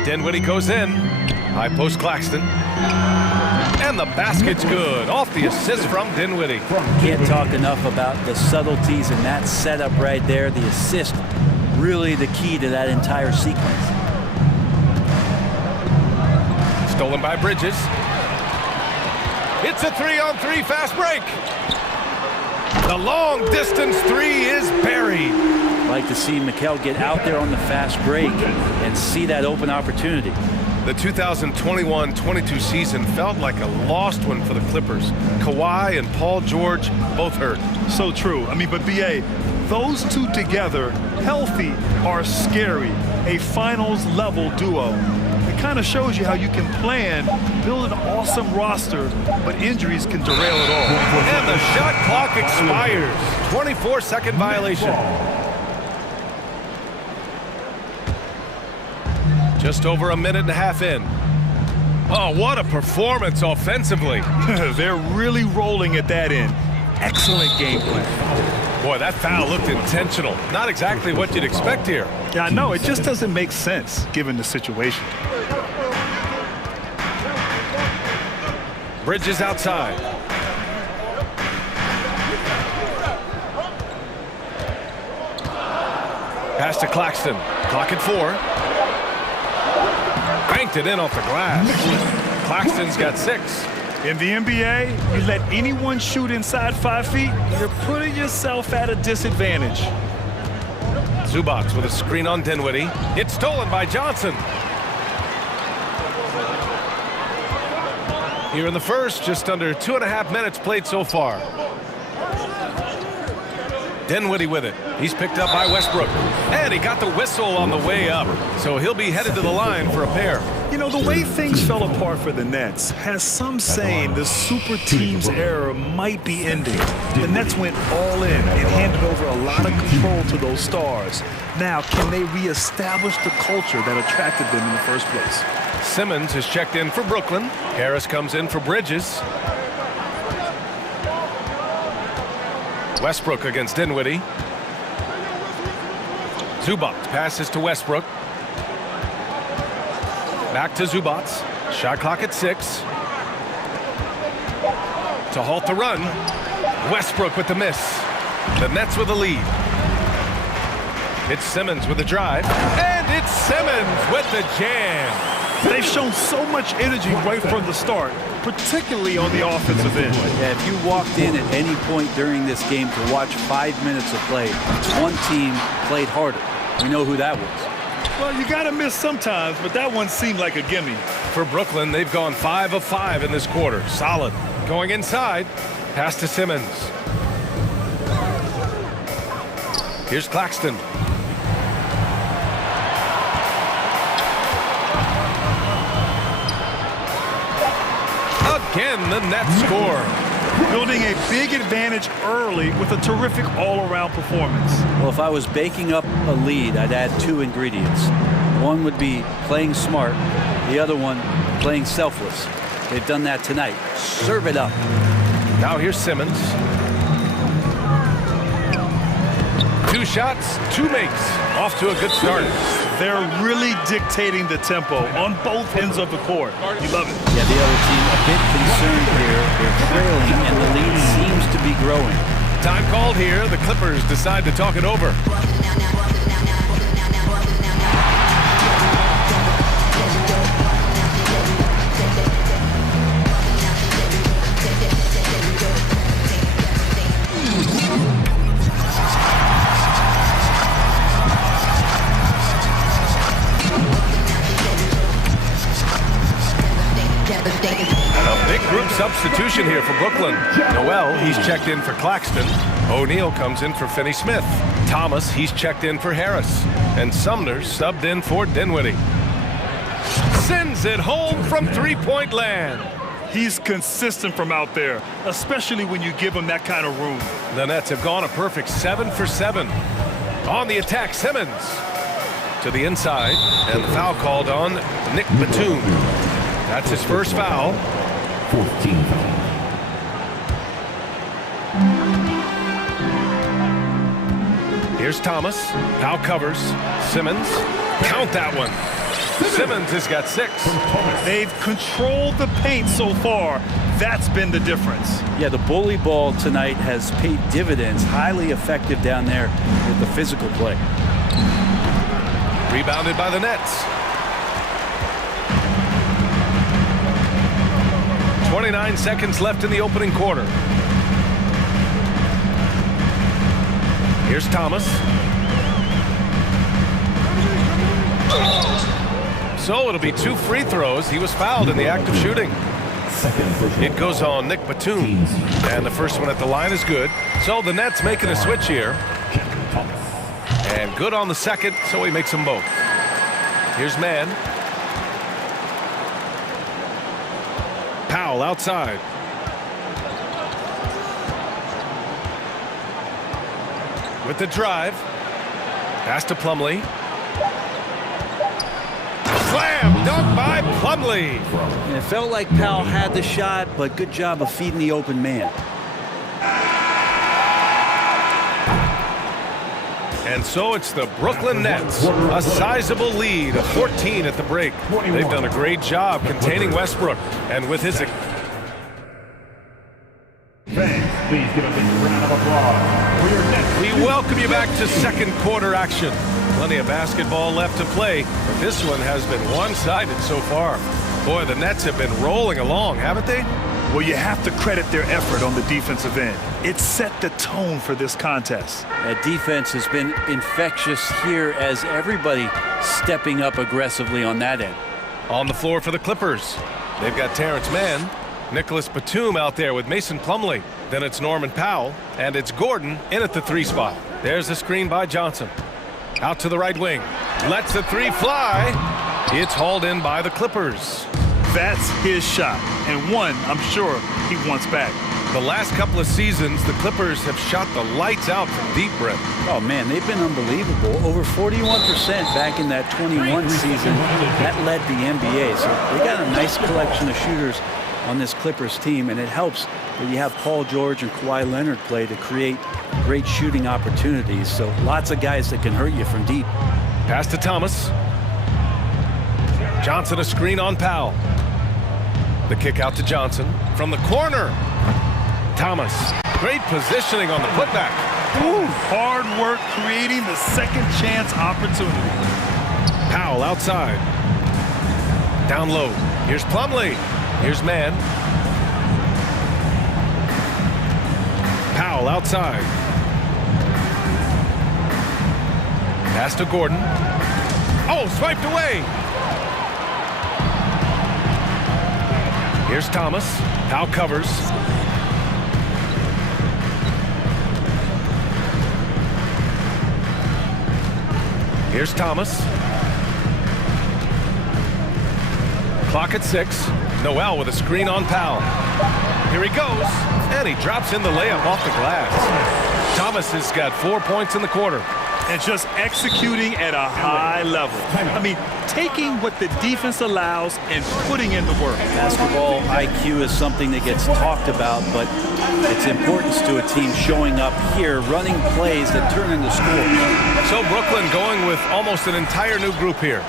Dinwiddie goes in. High post Claxton. And the basket's good. Off the assist from Dinwiddie. Can't talk enough about the subtleties in that setup right there. The assist, really the key to that entire sequence. Stolen by Bridges. It's a 3-on-3 fast break. The long distance three is buried. Like to see Mikel get out there on the fast break and see that open opportunity. The 2021-22 season felt like a lost one for the Clippers. Kawhi and Paul George both hurt. So true. I mean, but B.A., those two together, healthy, are scary. A finals-level duo. It kind of shows you how you can plan, build an awesome roster, but injuries can derail it all. And the shot clock expires. 24-second violation. Just over a minute and a half in. Oh, what a performance offensively. They're really rolling at that end. Excellent game plan. Boy, that foul looked intentional. Not exactly what you'd expect here. Yeah, I know. It just doesn't make sense given the situation. Bridges outside. Pass to Claxton. Clock at 4. Banked it in off the glass. Claxton's got 6. In the NBA, you let anyone shoot inside 5 feet, you're putting yourself at a disadvantage. Zubac with a screen on Dinwiddie. It's stolen by Johnson. Here in the first, just under 2.5 minutes played so far. Dinwiddie with it. He's picked up by Westbrook. And he got the whistle on the way up. So he'll be headed to the line for a pair. You know, the way things fell apart for the Nets has some saying the super team's era might be ending. The Nets went all in and handed over a lot of control to those stars. Now, can they reestablish the culture that attracted them in the first place? Simmons has checked in for Brooklyn. Harris comes in for Bridges. Westbrook against Dinwiddie. Zubac passes to Westbrook. Back to Zubac. Shot clock at 6. To halt the run. Westbrook with the miss. The Nets with the lead. It's Simmons with the drive. And it's Simmons with the jam. They've shown so much energy right from the start, particularly on the offensive end. Yeah, if you walked in at any point during this game to watch 5 minutes of play, one team played harder. We know who that was. Well, you got to miss sometimes, but that one seemed like a gimme. For Brooklyn, they've gone 5 of 5 in this quarter. Solid. Going inside. Pass to Simmons. Here's Claxton. Again, the Nets score. Building a big advantage early with a terrific all-around performance. Well, if I was baking up a lead, I'd add 2 ingredients. One would be playing smart. The other one, playing selfless. They've done that tonight. Serve it up. Now here's Simmons. 2 shots, 2 makes. Off to a good start. They're really dictating the tempo on both ends of the court. You love it. Yeah, the other team a bit concerned here. They're trailing, and the lead seems to be growing. Time called here. The Clippers decide to talk it over. substitution here for Brooklyn. Noel, he's checked in for Claxton. O'Neal comes in for Finney Smith. Thomas, he's checked in for Harris. And Sumner subbed in for Dinwiddie. Sends it home from three-point land. He's consistent from out there, especially when you give him that kind of room. The Nets have gone a perfect 7 for 7. On the attack, Simmons to the inside, and the foul called on Nick Batum. That's his first foul. 14 foul. Here's Thomas. Powell covers. Simmons. Count that one. Simmons has got 6. They've controlled the paint so far. That's been the difference. Yeah, the bully ball tonight has paid dividends. Highly effective down there with the physical play. Rebounded by the Nets. 29 seconds left in the opening quarter. Here's Thomas. So it'll be 2 free throws. He was fouled in the act of shooting. It goes on Nick Batum. And the first one at the line is good. So the Nets making a switch here. And good on the second, so he makes them both. Here's Mann. Powell outside. With the drive. Pass to Plumlee. Slam dunk by Plumlee. And it felt like Powell had the shot, but good job of feeding the open man. And so it's the Brooklyn Nets, a sizable lead of 14 at the break. They've done a great job containing Westbrook, and with his... Fans, please give a big round of applause for your Nets. We welcome you back to second quarter action. Plenty of basketball left to play, but this one has been one-sided so far. Boy, the Nets have been rolling along, haven't they? Well, you have to credit their effort on the defensive end. It set the tone for this contest. That defense has been infectious here as everybody stepping up aggressively on that end. On the floor for the Clippers, they've got Terrence Mann, Nicholas Batum out there with Mason Plumlee. Then it's Norman Powell, and it's Gordon in at the 3 spot. There's a screen by Johnson. Out to the right wing. Lets the 3 fly. It's hauled in by the Clippers. That's his shot, and one I'm sure he wants back. The last couple of seasons, the Clippers have shot the lights out from deep, Brett. Oh, man, they've been unbelievable. Over 41% back in that 21 season. That led the NBA, so they got a nice collection of shooters on this Clippers team, and it helps that you have Paul George and Kawhi Leonard play to create great shooting opportunities. So lots of guys that can hurt you from deep. Pass to Thomas. Johnson a screen on Powell. The kick out to Johnson from the corner. Thomas, great positioning on the putback. Ooh, hard work creating the second chance opportunity. Powell outside. Down low. Here's Plumlee. Here's Mann. Powell outside. Pass to Gordon. Oh, swiped away. Here's Thomas. Powell covers. Here's Thomas. Clock at 6. Noel with a screen on Powell. Here he goes. And he drops in the layup off the glass. Thomas has got 4 points in the quarter. And just executing at a high level. I mean, taking what the defense allows and putting in the work. Basketball IQ is something that gets talked about, but its importance to a team showing up here, running plays that turn into scores. So Brooklyn going with almost an entire new group here.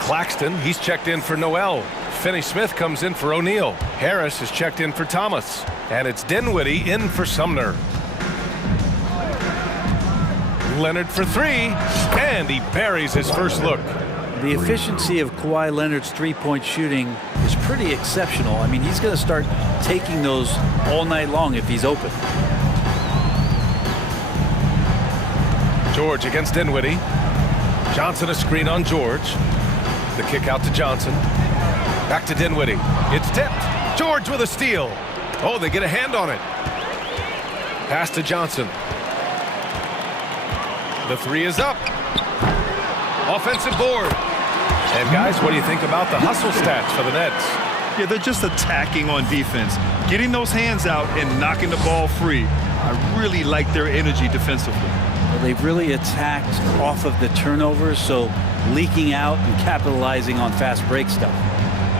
Claxton, he's checked in for Noel. Finney Smith comes in for O'Neal. Harris is checked in for Thomas. And it's Dinwiddie in for Sumner. Leonard for 3, and he buries his first look. The efficiency of Kawhi Leonard's three-point shooting is pretty exceptional. I mean, he's going to start taking those all night long if he's open. George against Dinwiddie. Johnson a screen on George. The kick out to Johnson. Back to Dinwiddie. It's tipped. George with a steal. Oh, they get a hand on it. Pass to Johnson. The three is up. Offensive board. And guys, what do you think about the hustle stats for the Nets? Yeah, they're just attacking on defense, getting those hands out and knocking the ball free. I really like their energy defensively. Well, they've really attacked off of the turnovers, so leaking out and capitalizing on fast break stuff.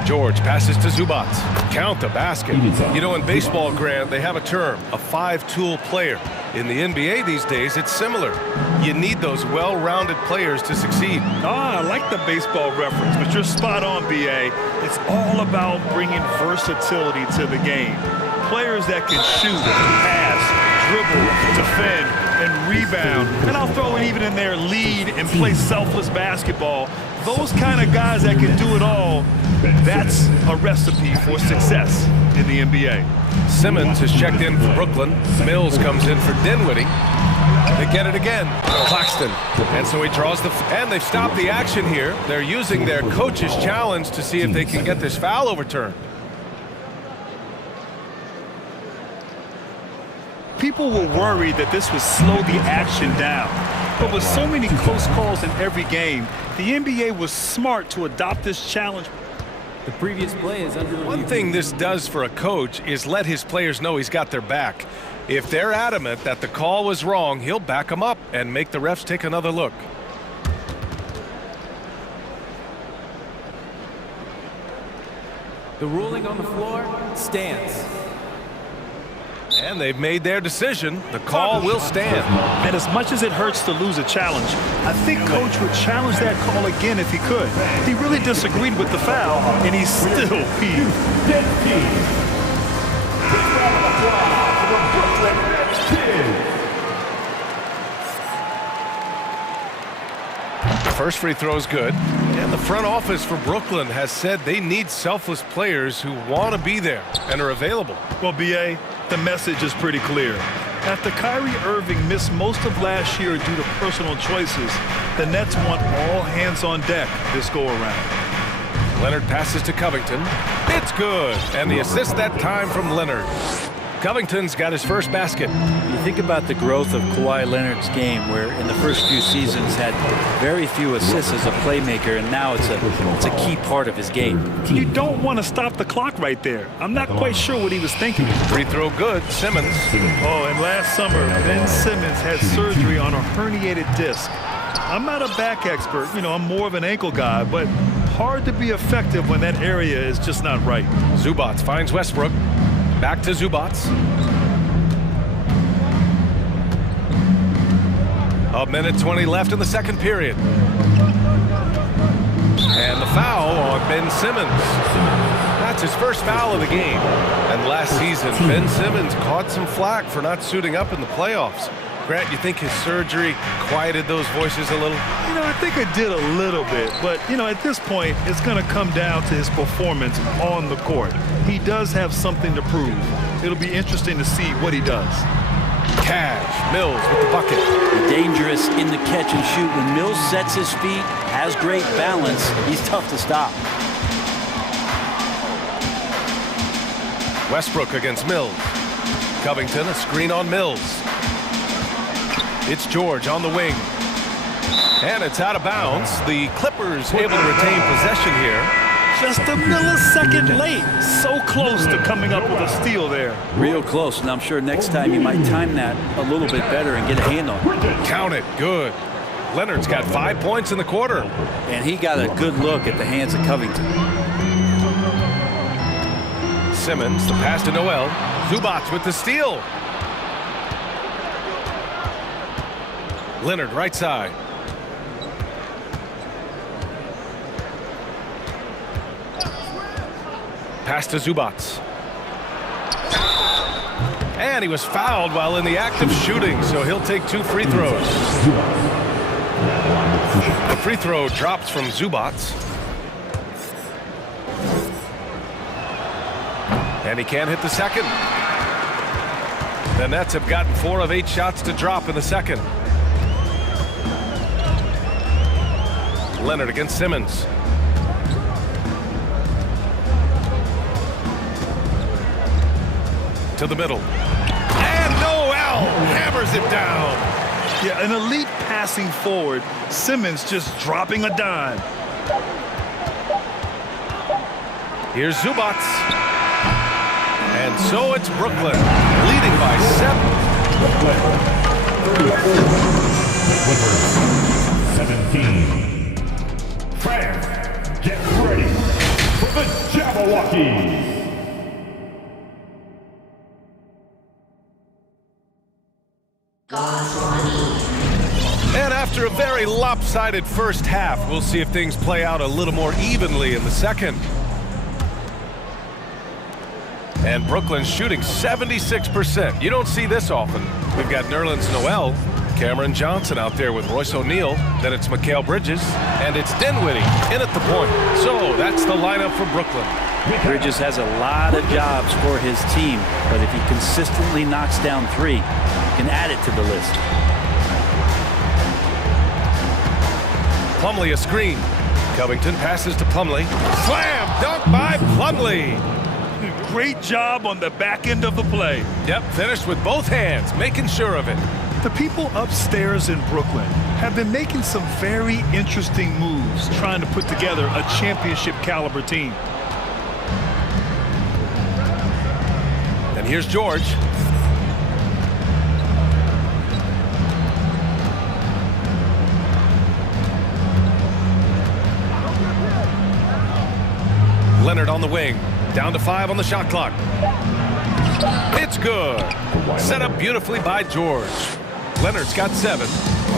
George passes to Zubac. Count the basket. You know, in baseball, Grant, they have a term, a five-tool player. In the NBA these days, it's similar. You need those well-rounded players to succeed. I like the baseball reference, but you're spot on, B.A. It's all about bringing versatility to the game. Players that can shoot, pass, dribble, defend, and rebound. And I'll throw it even in there, lead and play selfless basketball. Those kind of guys that can do it all, that's a recipe for success in the NBA. Simmons has checked in for Brooklyn. Mills comes in for Dinwiddie. They get it again. Claxton. And so he draws the... And they've stopped the action here. They're using their coach's challenge to see if they can get this foul overturned. People were worried that this would slow the action down. But with so many close calls in every game, the NBA was smart to adopt this challenge. The previous play is under review. One thing this does for a coach is let his players know he's got their back. If they're adamant that the call was wrong, he'll back them up and make the refs take another look. The ruling on the floor stands. And they've made their decision. The call will stand. And as much as it hurts to lose a challenge, I think Coach would challenge that call again if he could. He really disagreed with the foul, and he's still peeved. The first free throw is good. And the front office for Brooklyn has said they need selfless players who want to be there and are available. Well, B.A., the message is pretty clear. After Kyrie Irving missed most of last year due to personal choices, the Nets want all hands on deck this go-around. Leonard passes to Covington. It's good. And the assist that time from Leonard. Covington's got his first basket. You think about the growth of Kawhi Leonard's game, where in the first few seasons had very few assists as a playmaker, and now it's a key part of his game. You don't want to stop the clock right there. I'm not quite sure what he was thinking. Free throw good. Simmons. Oh, and last summer, Ben Simmons had surgery on a herniated disc. I'm not a back expert. You know, I'm more of an ankle guy, but hard to be effective when that area is just not right. Zubac finds Westbrook. Back to Zubac. A minute 20 left in the second period. And the foul on Ben Simmons. That's his first foul of the game. And last season, Ben Simmons caught some flack for not suiting up in the playoffs. Grant, you think his surgery quieted those voices a little? You know, I think it did a little bit. But, you know, at this point, it's going to come down to his performance on the court. He does have something to prove. It'll be interesting to see what he does. Cash. Mills with the bucket. Dangerous in the catch and shoot. When Mills sets his feet, has great balance, he's tough to stop. Westbrook against Mills. Covington, a screen on Mills. It's George on the wing. And it's out of bounds. The Clippers able to retain possession here. Just a millisecond late. So close to coming up with a steal there. Real close, and I'm sure next time you might time that a little bit better and get a hand on it. Count it. Good. Leonard's got 5 points in the quarter. And he got a good look at the hands of Covington. Simmons, the pass to Noel. Zubac with the steal. Leonard, right side. Pass to Zubac. And he was fouled while in the act of shooting, so he'll take 2 free throws. The free throw drops from Zubac. And he can't hit the second. The Nets have gotten 4 of 8 shots to drop in the second. Leonard against Simmons. To the middle. And Noel hammers it down. Yeah, an elite passing forward. Simmons just dropping a dime. Here's Zubac. And so it's Brooklyn, leading by 7. Clippers, 17. France, get ready for the Jabberwockies. And after a very lopsided first half, we'll see if things play out a little more evenly in the second. And Brooklyn's shooting 76%. You don't see this often. We've got Nerlens Noel, Cameron Johnson out there with Royce O'Neal. Then it's Mikal Bridges, and it's Dinwiddie in at the point. So that's the lineup for Brooklyn. Bridges has a lot of jobs for his team, but if he consistently knocks down 3, he can add it to the list. Plumlee a screen. Covington passes to Plumlee. Slam dunk by Plumlee. Great job on the back end of the play. Yep, finished with both hands, making sure of it. The people upstairs in Brooklyn have been making some very interesting moves trying to put together a championship caliber team. And here's George. Leonard on the wing. Down to 5 on the shot clock. It's good. Set up beautifully by George. Leonard's got 7.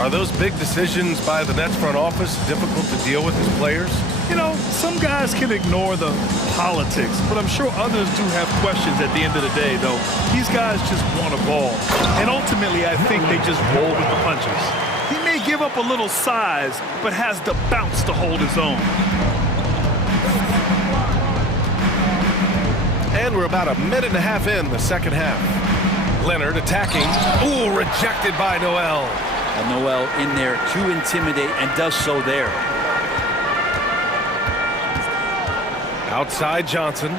Are those big decisions by the Nets front office difficult to deal with as players? You know, some guys can ignore the politics, but I'm sure others do have questions at the end of the day, though. These guys just want a ball. And ultimately, I think they just roll with the punches. He may give up a little size, but has the bounce to hold his own. And we're about a minute and a half in the second half. Leonard attacking. Ooh, rejected by Noel. Noel in there to intimidate and does so there. Outside Johnson.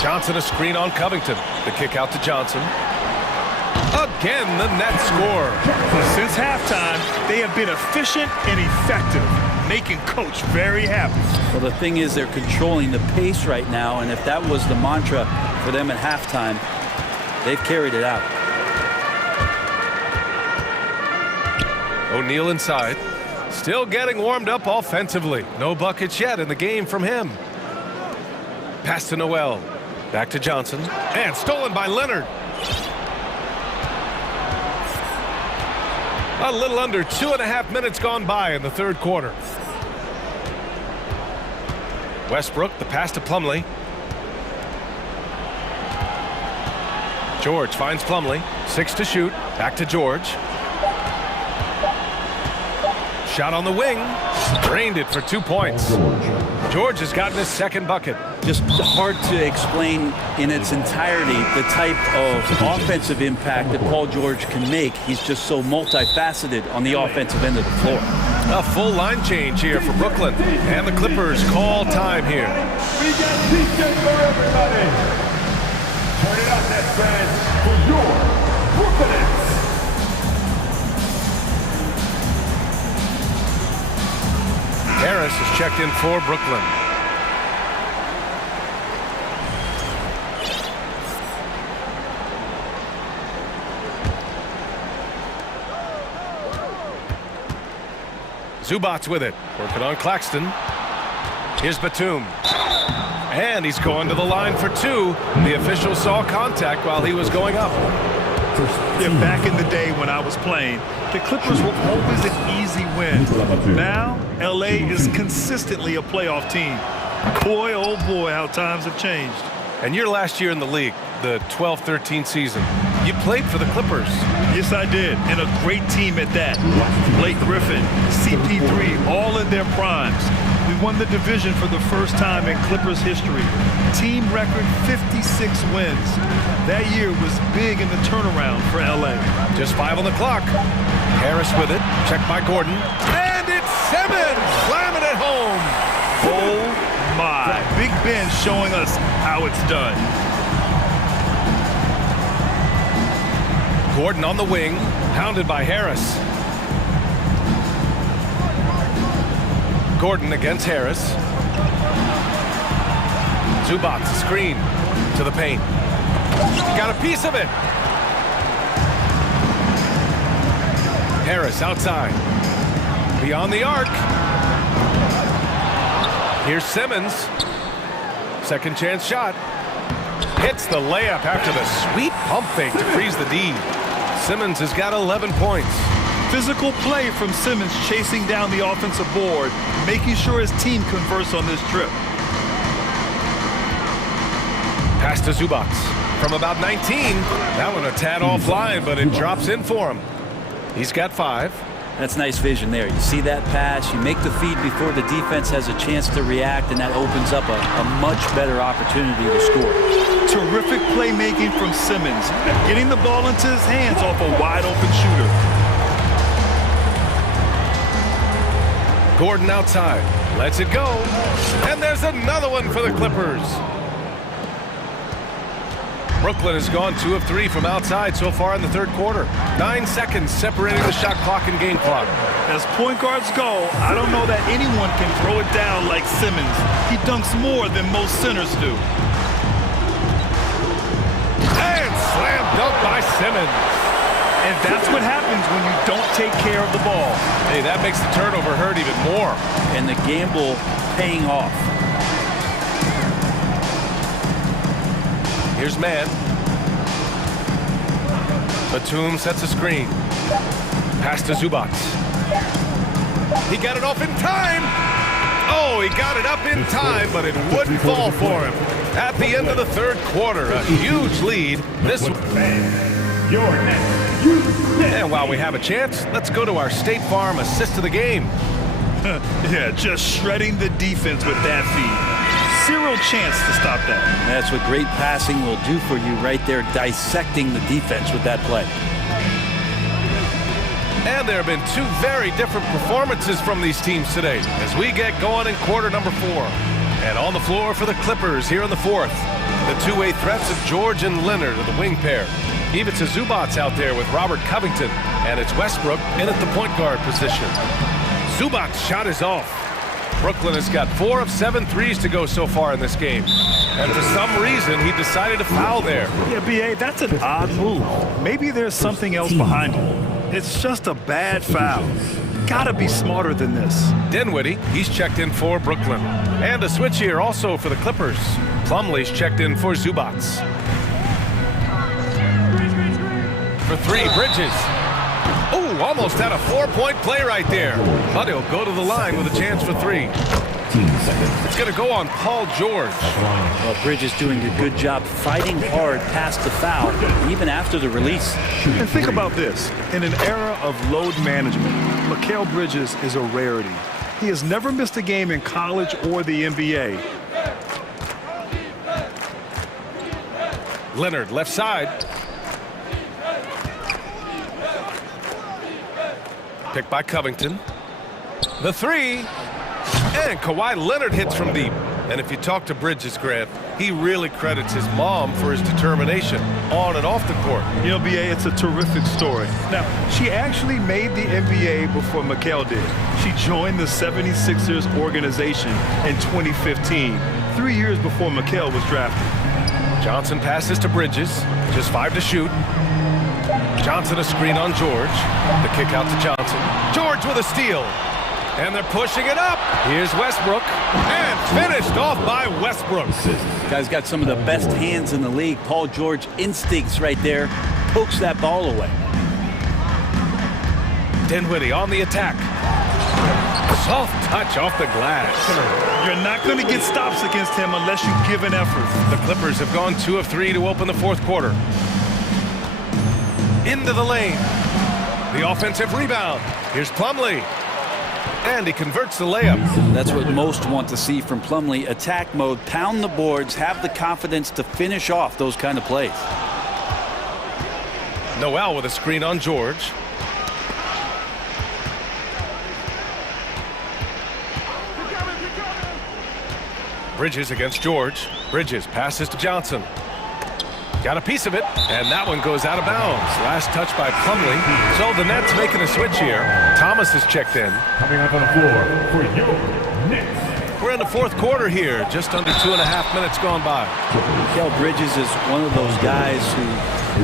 Johnson a screen on Covington. The kick out to Johnson. Again, the Nets score. Since halftime, they have been efficient and effective, making Coach very happy. Well, the thing is, they're controlling the pace right now, and if that was the mantra for them at halftime, they've carried it out. O'Neal inside. Still getting warmed up offensively. No buckets yet in the game from him. Pass to Noel. Back to Johnson. And stolen by Leonard. A little under 2.5 minutes gone by in the third quarter. Westbrook, the pass to Plumlee. George finds Plumlee. 6 to shoot. Back to George. Shot on the wing. Drained it for 2 points. George has gotten his second bucket. Just hard to explain in its entirety the type of offensive impact that Paul George can make. He's just so multifaceted on the offensive end of the floor. A full line change here for Brooklyn. And the Clippers call time here. We got T-shirts for everybody. Turn it up, Nets fans, for your Brooklyn Nets. Harris is checked in for Brooklyn. Zubac's with it. Working on Claxton. Here's Batum. And he's going to the line for 2. The official saw contact while he was going up. Yeah, back in the day when I was playing, the Clippers were always an easy win. Now, LA is consistently a playoff team. Boy, oh boy, how times have changed. And your last year in the league, the 12-13 season, you played for the Clippers. Yes, I did, and a great team at that. Blake Griffin, CP3, all in their primes. We won the division for the first time in Clippers history. Team record 56 wins. That year was big in the turnaround for LA. Just 5 on the clock. Harris with it, checked by Gordon. And it's Simmons slamming it home. Oh my, big Ben showing us how it's done. Gordon on the wing, pounded by Harris. Gordon against Harris. Zubac, screen to the paint. Got a piece of it. Harris outside. Beyond the arc. Here's Simmons. Second chance shot. Hits the layup after the sweet pump fake to freeze the D. Simmons has got 11 points. Physical play from Simmons chasing down the offensive board, making sure his team converts on this trip. Pass to Zubac from about 19. That one a tad offline, but it drops in for him. He's got 5. That's nice vision there. You see that pass, you make the feed before the defense has a chance to react, and that opens up a much better opportunity to score. Terrific playmaking from Simmons, getting the ball into his hands off a wide open shooter. Gordon outside, lets it go, and there's another one for the Clippers. Brooklyn has gone 2 of 3 from outside so far in the third quarter. 9 seconds separating the shot clock and game clock. As point guards go, I don't know that anyone can throw it down like Simmons. He dunks more than most centers do. And slam dunk by Simmons. And that's what happens when you don't take care of the ball. Hey, that makes the turnover hurt even more. And the gamble paying off. Here's man. Batum sets a screen. Pass to Zubac. He got it off in time. Oh, he got it up in time, but it wouldn't fall for him. At the end of the third quarter, a huge lead. This Your next. And while we have a chance, let's go to our State Farm assist of the game. Yeah, just shredding the defense with that feed. Zero chance to stop that. That's what great passing will do for you right there, dissecting the defense with that play. And there have been 2 very different performances from these teams today as we get going in quarter number 4. And on the floor for the Clippers here in the 4th, the two-way threats of George and Leonard are the wing pair. Even to Zubac out there with Robert Covington, and it's Westbrook in at the point guard position. Zubac's shot is off. Brooklyn has got 4 of 7 threes to go so far in this game. And for some reason, he decided to foul there. Yeah, B.A., that's an odd move. Maybe there's something else behind it. It's just a bad foul. Gotta be smarter than this. Dinwiddie, he's checked in for Brooklyn. And a switch here also for the Clippers. Plumlee's checked in for Zubac. For 3, Bridges. Oh, almost had a 4-point play right there. But he'll go to the line with a chance for 3. It's going to go on Paul George. Well, Bridges doing a good job fighting hard past the foul, even after the release. And think about this. In an era of load management, Mikal Bridges is a rarity. He has never missed a game in college or the NBA. Leonard, left side. Picked by Covington. The 3. And Kawhi Leonard hits from deep. And if you talk to Bridges, Grant, he really credits his mom for his determination on and off the court. You know, B.A., it's a terrific story. Now, she actually made the NBA before Mikal did. She joined the 76ers organization in 2015, 3 years before Mikal was drafted. Johnson passes to Bridges. Just 5 to shoot. Johnson a screen on George. The kick out to Johnson. George with a steal. And they're pushing it up. Here's Westbrook. And finished off by Westbrook. Guy's got some of the best hands in the league. Paul George instincts right there. Pokes that ball away. Dinwiddie on the attack. Soft touch off the glass. You're not going to get stops against him unless you give an effort. The Clippers have gone 2 of 3 to open the 4th quarter. Into the lane. The offensive rebound. Here's Plumlee. And he converts the layup. That's what most want to see from Plumlee. Attack mode, pound the boards, have the confidence to finish off those kind of plays. Noel with a screen on George. Bridges against George. Bridges passes to Johnson. Got a piece of it, and that one goes out of bounds. Last touch by Plumlee. So the Nets making a switch here. Thomas has checked in. Coming up on the floor for your Knicks. We're in the fourth quarter here, just under 2.5 minutes gone by. Mikal Bridges is one of those guys who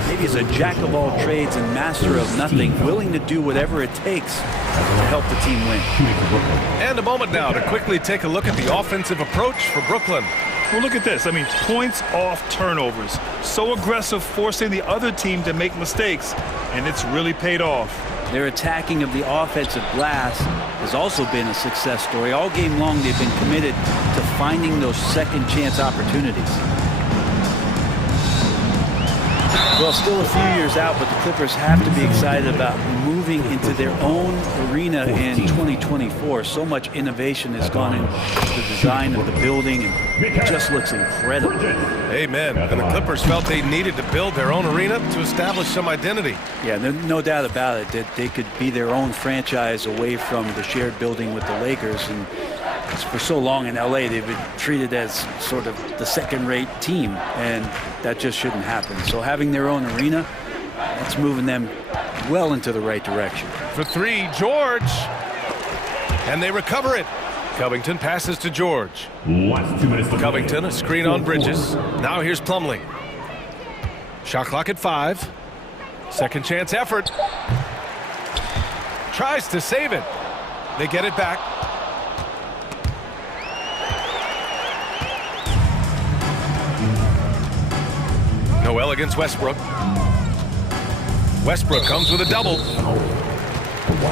maybe is a jack of all trades and master of nothing, willing to do whatever it takes to help the team win. And a moment now to quickly take a look at the offensive approach for Brooklyn. Well, look at this. I mean, points off turnovers. So aggressive, forcing the other team to make mistakes, and it's really paid off. Their attacking of the offensive glass has also been a success story. All game long, they've been committed to finding those second chance opportunities. Well, still a few years out, but the Clippers have to be excited about moving into their own arena in 2024. So much innovation has gone into the design of the building, and it just looks incredible. Amen. And the Clippers felt they needed to build their own arena to establish some identity. Yeah, no doubt about it that they could be their own franchise away from the shared building with the Lakers. And for so long in LA, they've been treated as sort of the second-rate team, and that just shouldn't happen. So having their own arena, that's moving them well into the right direction. For three, George. And they recover it. Covington passes to George. Last 2 minutes. Covington, a screen on Bridges. Now here's Plumlee. Shot clock at 5. Second chance effort. Tries to save it. They get it back. Noel against Westbrook. Westbrook comes with a double.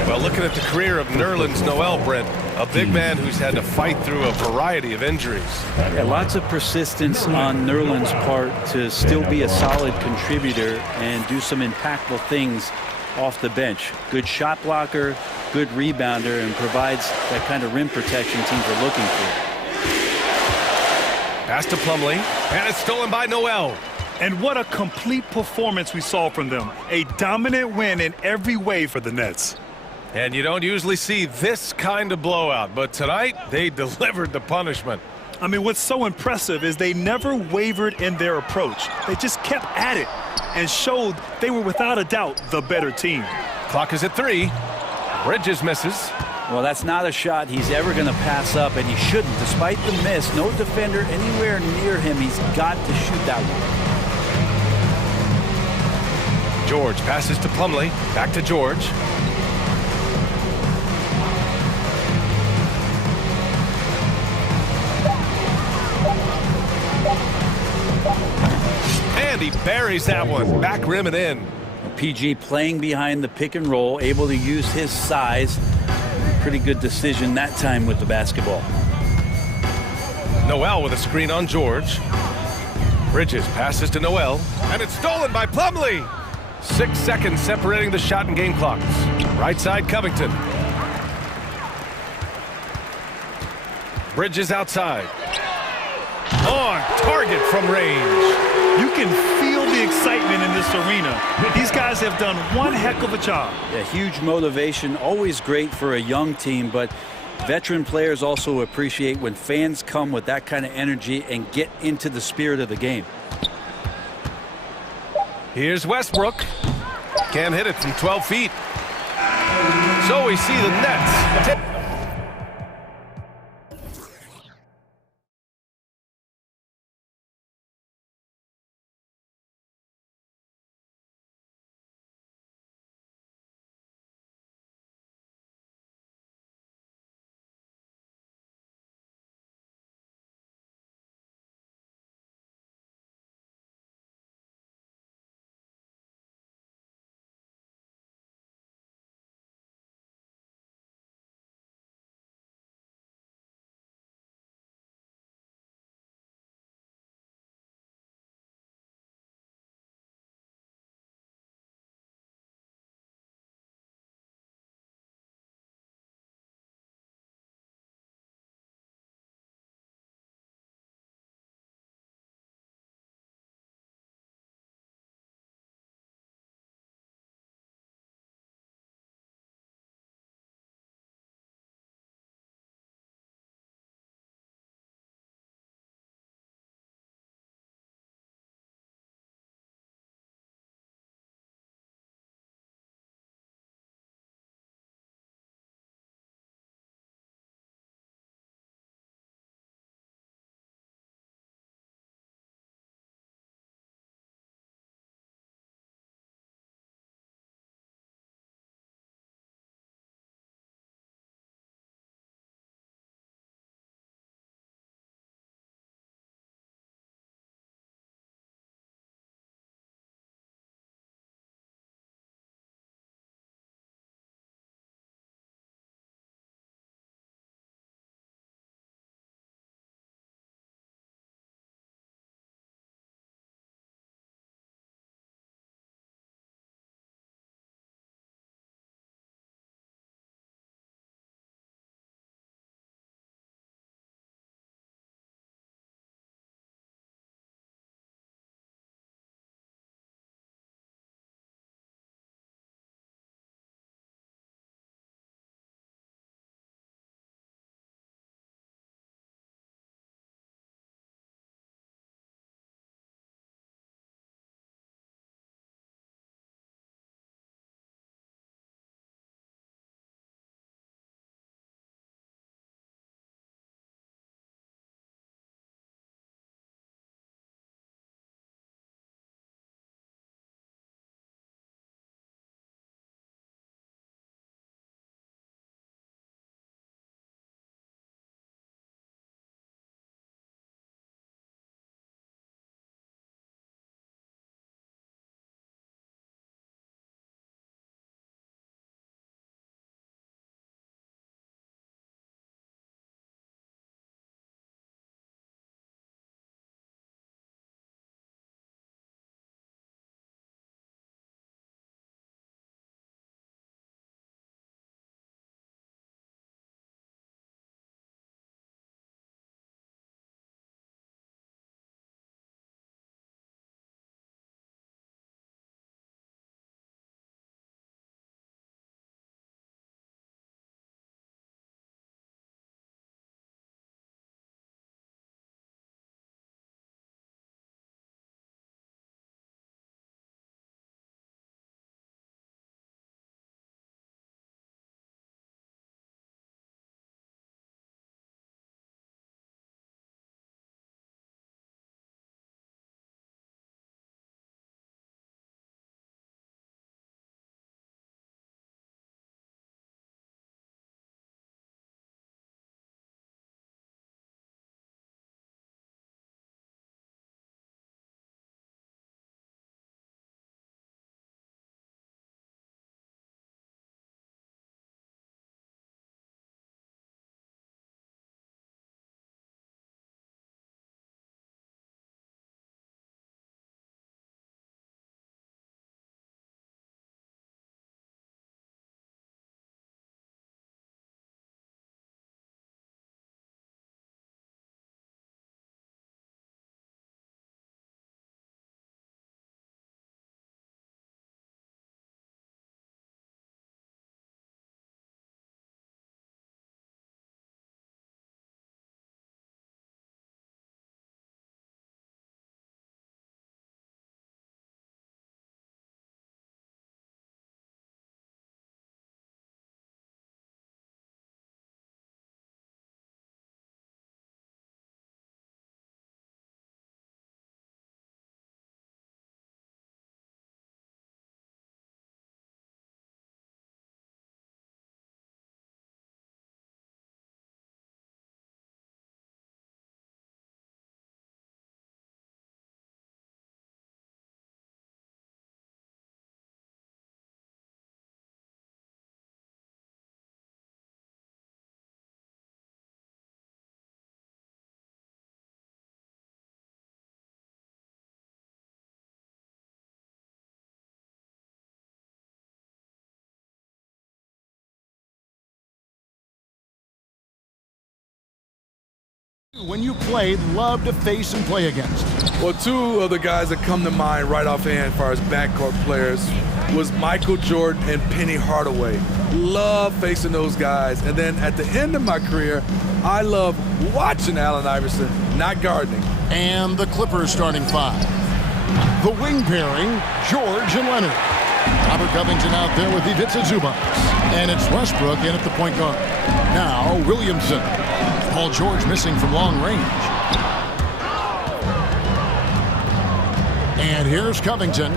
Well, looking at the career of Nerlens Noel, Brent, a big man who's had to fight through a variety of injuries. Yeah, lots of persistence on Nerlens' part to still be a solid contributor and do some impactful things off the bench. Good shot blocker, good rebounder, and provides that kind of rim protection teams are looking for. Pass to Plumlee, and it's stolen by Noel. And what a complete performance we saw from them. A dominant win in every way for the Nets. And you don't usually see this kind of blowout, but tonight they delivered the punishment. I mean, what's so impressive is they never wavered in their approach. They just kept at it and showed they were without a doubt the better team. Clock is at 3. Bridges misses. Well, that's not a shot he's ever going to pass up, and he shouldn't. Despite the miss, no defender anywhere near him. He's got to shoot that one. George passes to Plumlee. Back to George. And he buries that one. Back rim and in. PG playing behind the pick and roll, able to use his size. Pretty good decision that time with the basketball. Noel with a screen on George. Bridges passes to Noel. And it's stolen by Plumlee. 6 seconds separating the shot and game clocks. Right side, Covington. Bridges outside. On target from range. You can feel the excitement in this arena. These guys have done one heck of a job. Yeah, huge motivation, always great for a young team, but veteran players also appreciate when fans come with that kind of energy and get into the spirit of the game. Here's Westbrook. Can't hit it from 12 feet. So we see the Nets When you played, love to face and play against. Well, two of the guys that come to mind right offhand as far as backcourt players was Michael Jordan and Penny Hardaway. Love facing those guys. And then at the end of my career, I love watching Allen Iverson, not gardening. And the Clippers starting five. The wing pairing, George and Leonard. Robert Covington out there with Ivica Zubac. And it's Westbrook in at the point guard. Now Williamson. Paul George missing from long range. And here's Covington.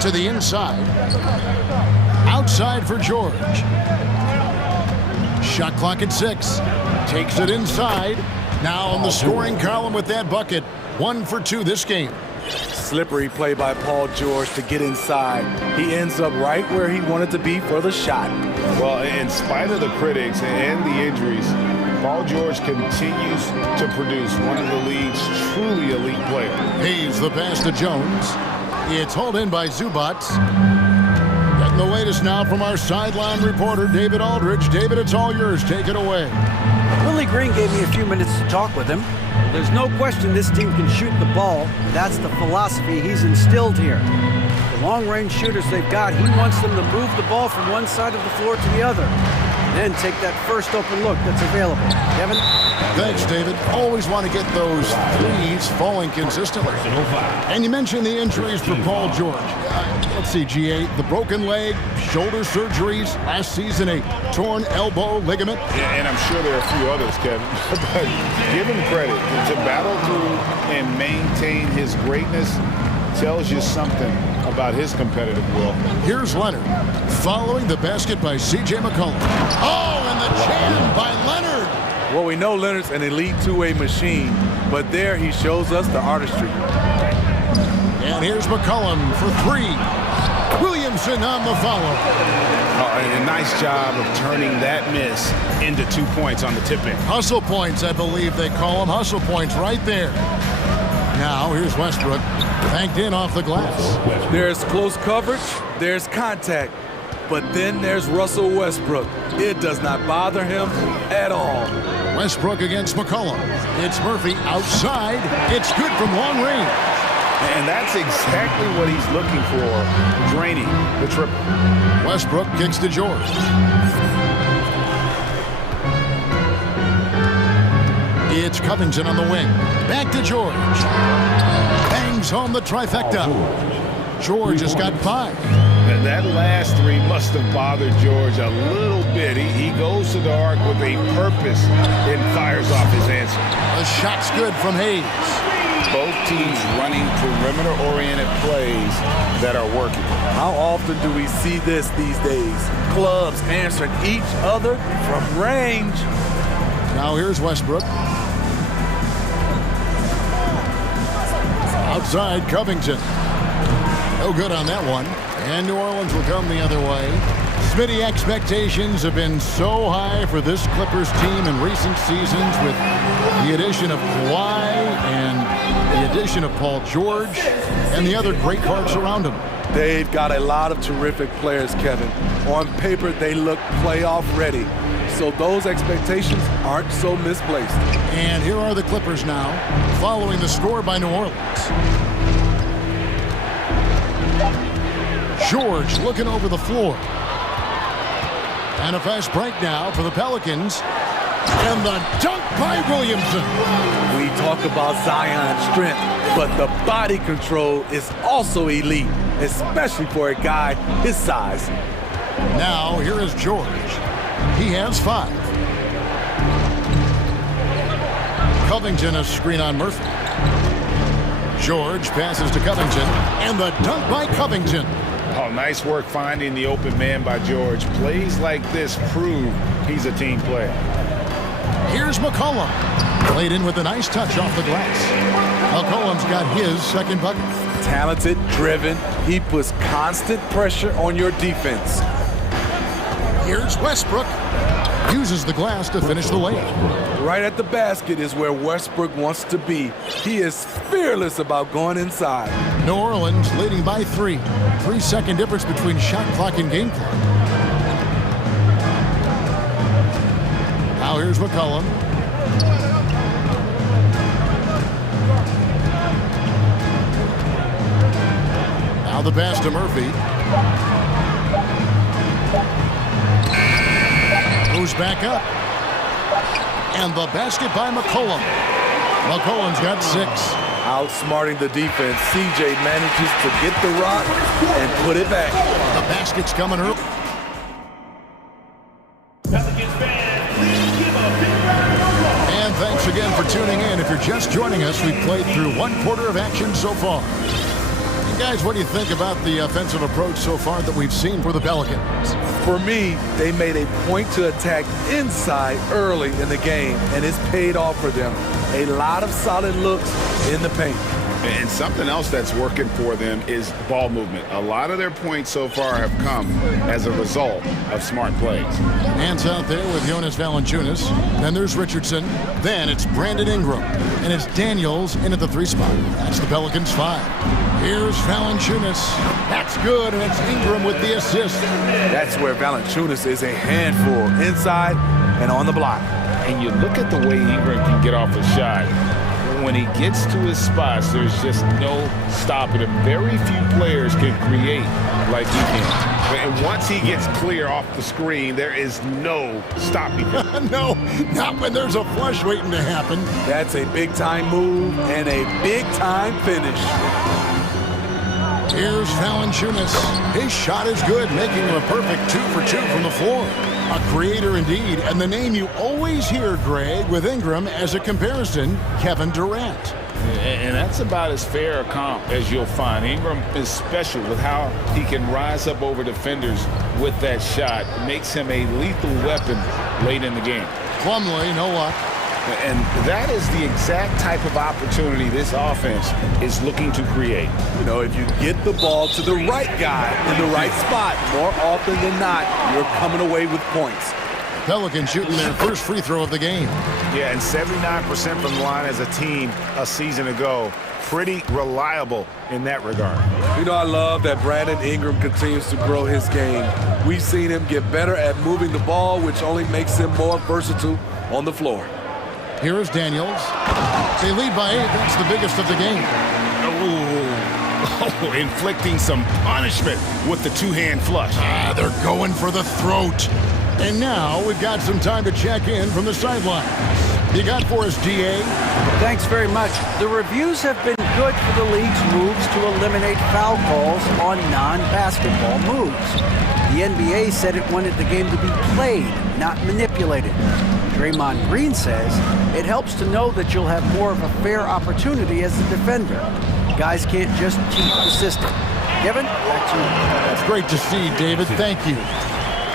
To the inside. Outside for George. Shot clock at 6. Takes it inside. Now on the scoring column with that bucket. 1 for 2 this game. Slippery play by Paul George to get inside. He ends up right where he wanted to be for the shot. Well, in spite of the critics and the injuries, Paul George continues to produce one of the league's truly elite players. Hayes the pass to Jones. It's hauled in by Zubac. Getting the latest now from our sideline reporter, David Aldridge. David, it's all yours. Take it away. Willie Green gave me a few minutes to talk with him. There's no question this team can shoot the ball. That's the philosophy he's instilled here. The long-range shooters they've got, he wants them to move the ball from one side of the floor to the other. Then take that first open look that's available. Kevin? Thanks, David. Always want to get those threes falling consistently. And you mentioned the injuries for Paul George. Let's see, GA, the broken leg, shoulder surgeries, last season a torn elbow ligament. Yeah, and I'm sure there are a few others, Kevin. But give him credit. To battle through and maintain his greatness tells you something about his competitive will. Here's Leonard, following the basket by C.J. McCollum. Oh, and the jam by Leonard. Well, we know Leonard's an elite two-way machine, but there he shows us the artistry. And here's McCollum for 3. Williamson on the follow. A nice job of turning that miss into 2 points on the tip-in. Hustle points, I believe they call them. Hustle points right there. Now, here's Westbrook, banked in off the glass. There's close coverage, there's contact, but then there's Russell Westbrook. It does not bother him at all. Westbrook against McCollum. It's Murphy outside. It's good from long range. And that's exactly what he's looking for, draining the triple. Westbrook kicks to George. It's Covington on the wing. Back to George. Bangs home the trifecta. George has got 5. And that last 3 must have bothered George a little bit. He goes to the arc with a purpose and fires off his answer. The shot's good from Hayes. Both teams running perimeter-oriented plays that are working. How often do we see this these days? Clubs answering each other from range. Now here's Westbrook. Outside Covington. No good on that one. And New Orleans will come the other way. Smitty, expectations have been so high for this Clippers team in recent seasons with the addition of Kawhi and the addition of Paul George and the other great parts around him. They've got a lot of terrific players, Kevin. On paper, they look playoff ready. So those expectations aren't so misplaced. And here are the Clippers now, following the score by New Orleans. George looking over the floor. And a fast break now for the Pelicans. And the dunk by Williamson. We talk about Zion's strength, but the body control is also elite, especially for a guy his size. Now, here is George. He has 5. Covington, a screen on Murphy. George passes to Covington, and the dunk by Covington. Oh, nice work finding the open man by George. Plays like this prove he's a team player. Here's McCollum. Played in with a nice touch off the glass. McCollum's got his second bucket. Talented, driven. He puts constant pressure on your defense. Here's Westbrook. uses the glass to finish the layup. Right at the basket is where Westbrook wants to be. He is fearless about going inside. New Orleans leading by 3. 3-second difference between shot clock and game clock. Now here's McCollum. Now the pass to Murphy. Moves back up. And the basket by McCollum. McCollum's got 6. Outsmarting the defense, CJ manages to get the rock and put it back. The basket's coming early. And thanks again for tuning in. If you're just joining us, we've played through 1 quarter of action so far. And guys, what do you think about the offensive approach so far that we've seen for the Pelicans? For me, they made a point to attack inside early in the game, and it's paid off for them. A lot of solid looks in the paint. And something else that's working for them is ball movement. A lot of their points so far have come as a result of smart plays. Hands out there with Jonas Valanciunas. Then there's Richardson. Then it's Brandon Ingram. And it's Daniels in at the 3 spot. That's the Pelicans 5. Here's Valanciunas. That's good, and it's Ingram with the assist. That's where Valanciunas is a handful, inside and on the block. And you look at the way Ingram can get off a shot. When he gets to his spots, there's just no stopping him. Very few players can create like he can. And once he gets clear off the screen, there is no stopping him. No, not when there's a flush waiting to happen. That's a big-time move and a big-time finish. Here's Valanciunas. His shot is good, making him a perfect 2 for 2 from the floor. A creator indeed, and the name you always hear, Greg, with Ingram as a comparison, Kevin Durant. And that's about as fair a comp as you'll find. Ingram is special with how he can rise up over defenders with that shot. It makes him a lethal weapon late in the game. Plumlee, no luck. And that is the exact type of opportunity this offense is looking to create. You know, if you get the ball to the right guy in the right spot, more often than not, you're coming away with points. Pelicans shooting their first free throw of the game. Yeah, and 79% from the line as a team a season ago. Pretty reliable in that regard. You know, I love that Brandon Ingram continues to grow his game. We've seen him get better at moving the ball, which only makes him more versatile on the floor. Here is Daniels. They lead by 8. That's the biggest of the game. Oh, inflicting some punishment with the 2-hand flush. They're going for the throat. And now we've got some time to check in from the sideline. You got for us, DA? Thanks very much. The reviews have been good for the league's moves to eliminate foul calls on non-basketball moves. The NBA said it wanted the game to be played, not manipulated. Draymond Green says it helps to know that you'll have more of a fair opportunity as a defender. Guys can't just cheat the system. Kevin, back to you. That's great to see, David. Thank you.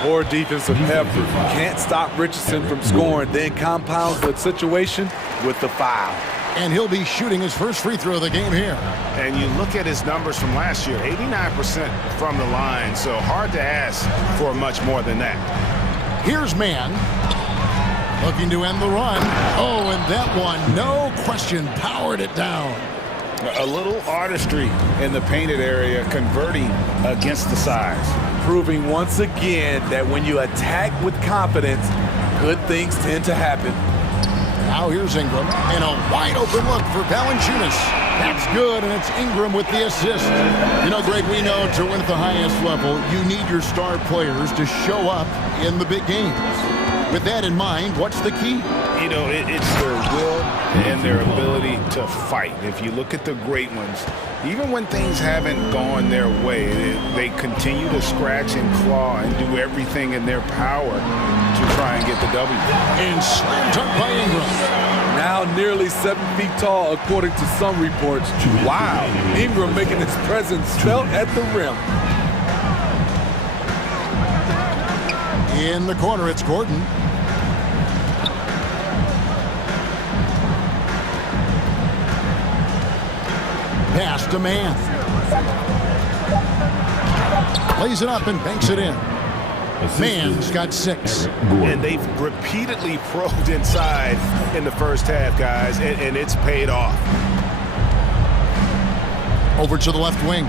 Poor defensive effort. Can't stop Richardson from scoring, then compounds the situation with the foul. And he'll be shooting his first free throw of the game here. And you look at his numbers from last year, 89% from the line, so hard to ask for much more than that. Here's Mann. Looking to end the run. Oh, and that one, no question, powered it down. A little artistry in the painted area, converting against the size. Proving once again that when you attack with confidence, good things tend to happen. Now here's Ingram, and a wide open look for Valanciunas. That's good, and it's Ingram with the assist. You know, Greg, we know to win at the highest level, you need your star players to show up in the big games. With that in mind, what's the key? You know, it's their will and their ability to fight. If you look at the great ones, even when things haven't gone their way, they continue to scratch and claw and do everything in their power to try and get the W. And slam dunk by Ingram. Now nearly 7 feet tall, according to some reports. Wow, Ingram making his presence felt at the rim. In the corner, it's Gordon. Pass to Mann. Lays it up and banks it in. Mann's got 6. And they've repeatedly probed inside in the first half, guys, and it's paid off. Over to the left wing.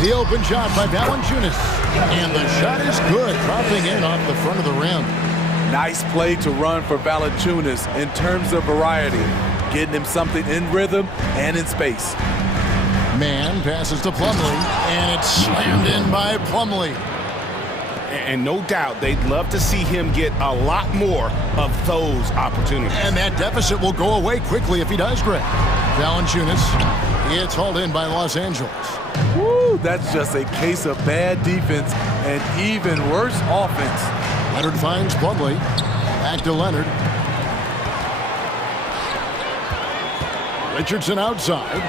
The open shot by Valanciunas. And the shot is good, dropping in off the front of the rim. Nice play to run for Valanciunas in terms of variety, getting him something in rhythm and in space. Mann passes to Plumlee, and it's slammed in by Plumlee. And no doubt they'd love to see him get a lot more of those opportunities. And that deficit will go away quickly if he does, Greg. Valanciunas, it's hauled in by Los Angeles. Woo, that's just a case of bad defense and even worse offense. Leonard finds Plumlee. Back to Leonard. Richardson outside.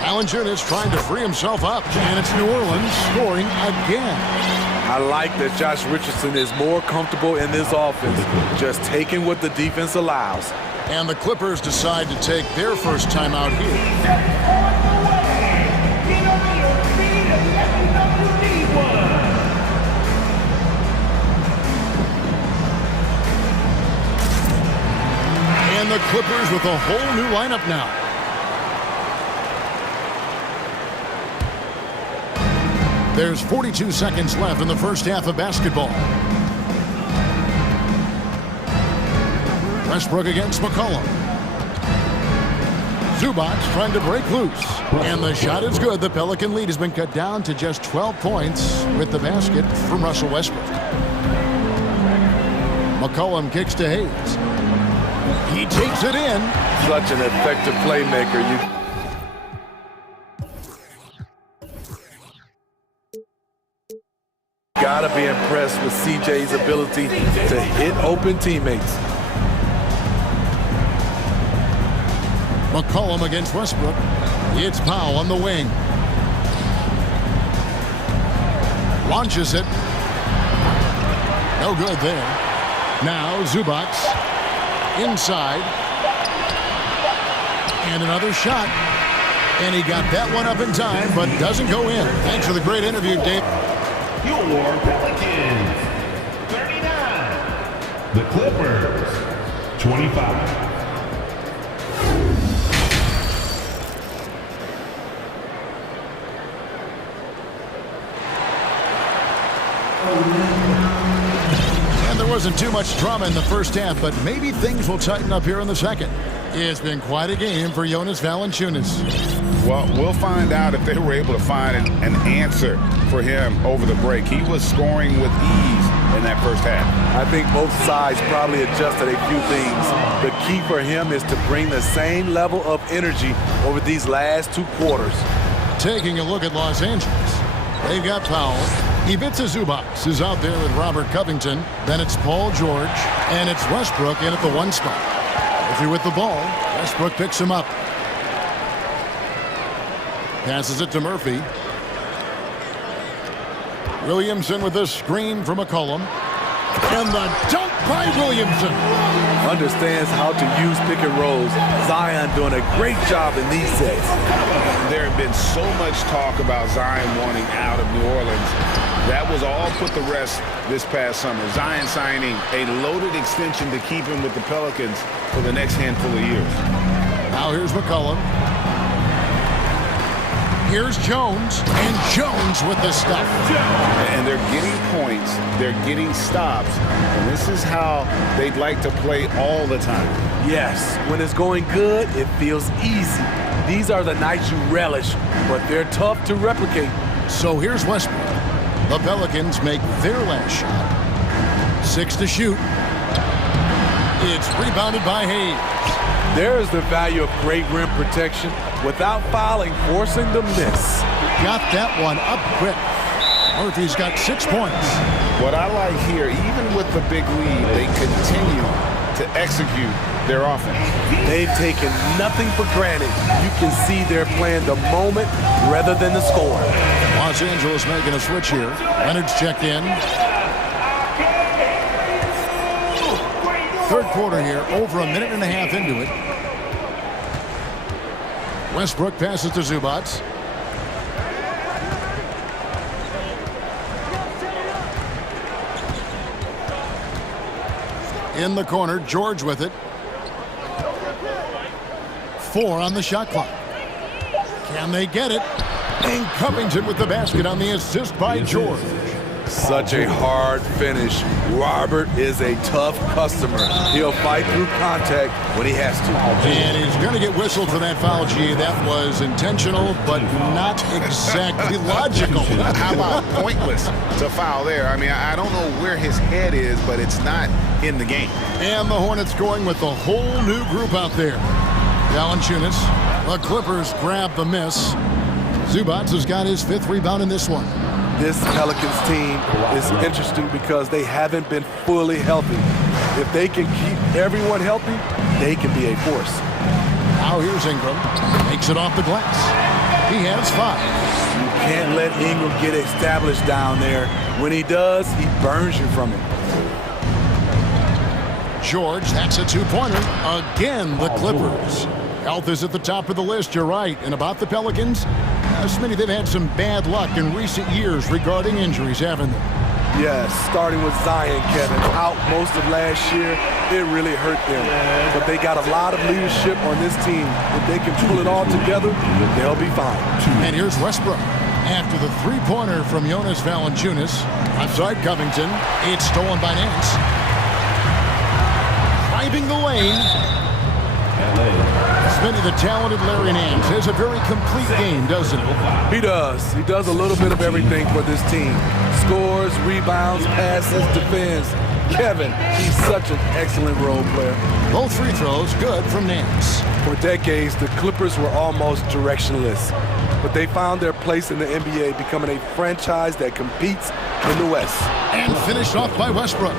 Valanciunas trying to free himself up, and it's New Orleans scoring again. I like that Josh Richardson is more comfortable in this offense, just taking what the defense allows. And the Clippers decide to take their first timeout here. And the Clippers with a whole new lineup now. There's 42 seconds left in the first half of basketball. Westbrook against McCollum. Zubac trying to break loose. And the shot is good. The Pelican lead has been cut down to just 12 points with the basket from Russell Westbrook. McCollum kicks to Hayes. He takes it in. Such an effective playmaker. Gotta be impressed with CJ's ability to hit open teammates. McCollum against Westbrook. It's Powell on the wing. Launches it. No good there. Now Zubac inside. And another shot. And he got that one up in time, but doesn't go in. Thanks for the great interview, Dave. Your Pelicans, 39. The Clippers, 25. And there wasn't too much drama in the first half, but maybe things will tighten up here in the second. It's been quite a game for Jonas Valanciunas. Well, we'll find out if they were able to find an answer for him over the break. He was scoring with ease in that first half. I think both sides probably adjusted a few things. The key for him is to bring the same level of energy over these last 2 quarters. Taking a look at Los Angeles, they've got Powell. Ivica Zubac is out there with Robert Covington. Then it's Paul George, and it's Westbrook in at the 1 spot. If you're with the ball, Westbrook picks him up. Passes it to Murphy. Williamson with a screen from McCollum. And the dunk by Williamson. Understands how to use pick and rolls. Zion doing a great job in these sets. There had been so much talk about Zion wanting out of New Orleans. That was all put to rest this past summer. Zion signing a loaded extension to keep him with the Pelicans for the next handful of years. Now here's McCollum. Here's Jones, and Jones with the stuff. And they're getting points, they're getting stops, and this is how they'd like to play all the time. Yes, when it's going good, it feels easy. These are the nights you relish, but they're tough to replicate. So here's Westbrook. The Pelicans make their last shot. 6 to shoot. It's rebounded by Hayes. There is the value of great rim protection without fouling, forcing the miss. Got that one up quick. Murphy's got 6 points. What I like here, even with the big lead, they continue to execute their offense. They've taken nothing for granted. You can see they're playing the moment rather than the score. Los Angeles making a switch here. Leonard's checked in. Third quarter here, over a minute and a half into it. Westbrook passes to Zubac. In the corner, George with it. 4 on the shot clock. Can they get it? And Covington with the basket on the assist by George. Such a hard finish. Robert is a tough customer. He'll fight through contact when he has to. And he's going to get whistled for that foul, G. That was intentional, but not exactly logical. How about pointless to foul there? I mean, I don't know where his head is, but it's not in the game. And the Hornets going with the whole new group out there. Valanciunas, the Clippers grab the miss. Zubac has got his 5th rebound in this one. This Pelicans team is interesting because they haven't been fully healthy. If they can keep everyone healthy, they can be a force. Now here's Ingram. Makes it off the glass. He has 5. You can't let Ingram get established down there. When he does, he burns you from it. George, that's a 2-pointer. Again, the Clippers. Health is at the top of the list, you're right. And about the Pelicans, Smitty, they've had some bad luck in recent years regarding injuries, haven't they? Yes, starting with Zion, Kevin, out most of last year. It really hurt them. But they got a lot of leadership on this team. If they can pull it all together, they'll be fine. And here's Westbrook. After the 3-pointer from Jonas Valanciunas, outside Covington, it's stolen by Nance. Driving the lane. Smitty, the talented Larry Nance has a very complete game, doesn't he? He does. He does a little bit of everything for this team. Scores, rebounds, passes, defends. Kevin, he's such an excellent role player. Both free throws good from Nance. For decades, the Clippers were almost directionless, but they found their place in the NBA, becoming a franchise that competes in the West. And finished off by Westbrook.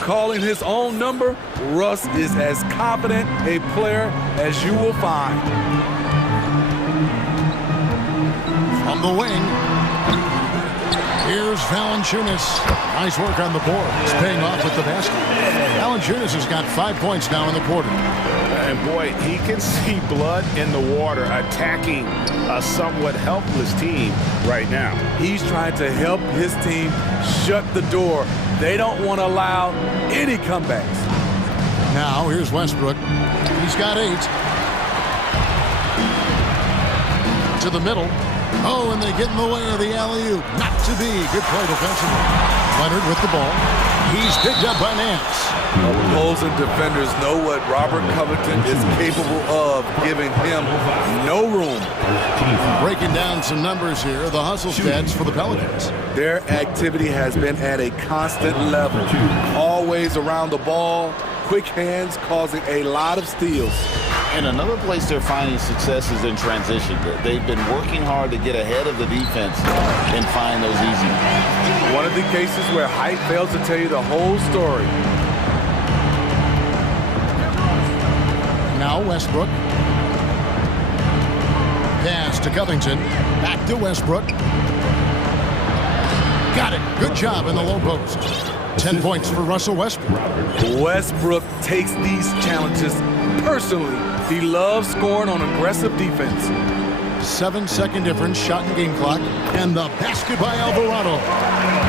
Calling his own number, Russ is as confident a player as you will find. From the wing, here's Valanciunas. Nice work on the board. It's paying off with the basket. Valanciunas has got 5 points now in the quarter. And boy, he can see blood in the water attacking a somewhat helpless team right now. He's trying to help his team shut the door. They don't want to allow any comebacks. Now, here's Westbrook. He's got 8. To the middle. Oh, and they get in the way of the alley-oop. Not to be. Good play defensively. Leonard with the ball. He's picked up by Nance. Opposing defenders know what Robert Covington is capable of, giving him no room. Breaking down some numbers here, the hustle stats for the Pelicans. Their activity has been at a constant level. Always around the ball, quick hands causing a lot of steals. And another place they're finding success is in transition. They've been working hard to get ahead of the defense and find those easy ones. One of the cases where height fails to tell you the whole story. Now Westbrook. Pass to Covington. Back to Westbrook. Got it. Good job in the low post. 10 points for Russell Westbrook. Westbrook takes these challenges personally. He loves scoring on aggressive defense. 7-second difference, shot and game clock, and the basket by Alvarado.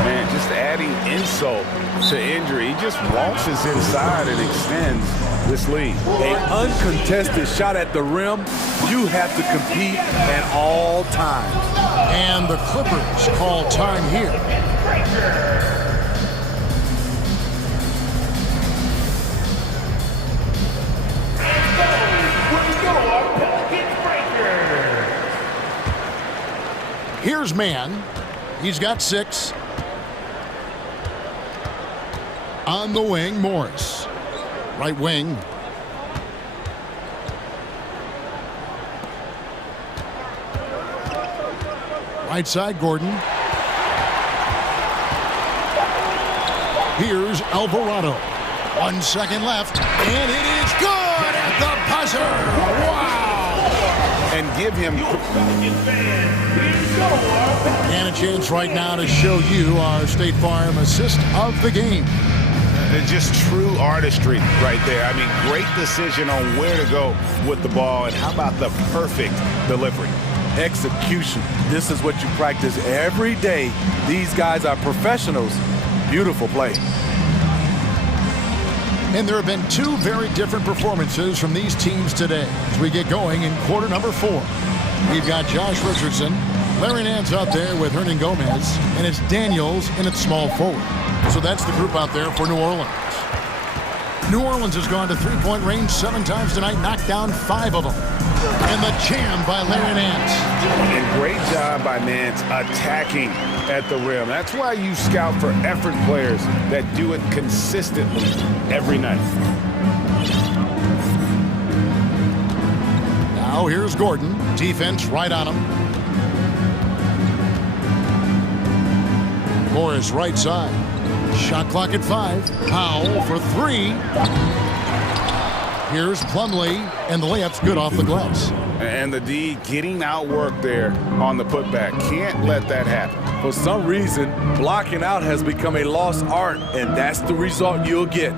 Man, just adding insult to injury. He just waltzes inside and extends this lead. An uncontested shot at the rim. You have to compete at all times. And the Clippers call time here. Here's Man. He's got 6. On the wing, Morris. Right wing. Right side, Gordon. Here's Alvarado. 1 second left, and it is good at the buzzer. Wow! And give him... And a chance right now to show you our State Farm assist of the game. Just true artistry right there. I mean, great decision on where to go with the ball, and how about the perfect delivery? Execution. This is what you practice every day. These guys are professionals. Beautiful play. And there have been two very different performances from these teams today as we get going in quarter number 4. We've got Josh Richardson, Larry Nance out there with Hernan Gomez, and it's Daniels in its small forward. So that's the group out there for New Orleans. New Orleans has gone to three-point range 7 times tonight, knocked down 5 of them. And the jam by Larry Nance. And great job by Nance attacking at the rim. That's why you scout for effort players that do it consistently every night. Now here's Gordon. Defense right on him. Morris right side. Shot clock at 5. Powell for 3. Here's Plumlee, and the layup's good off the glass. And the D getting outworked there on the putback. Can't let that happen. For some reason, blocking out has become a lost art, and that's the result you'll get.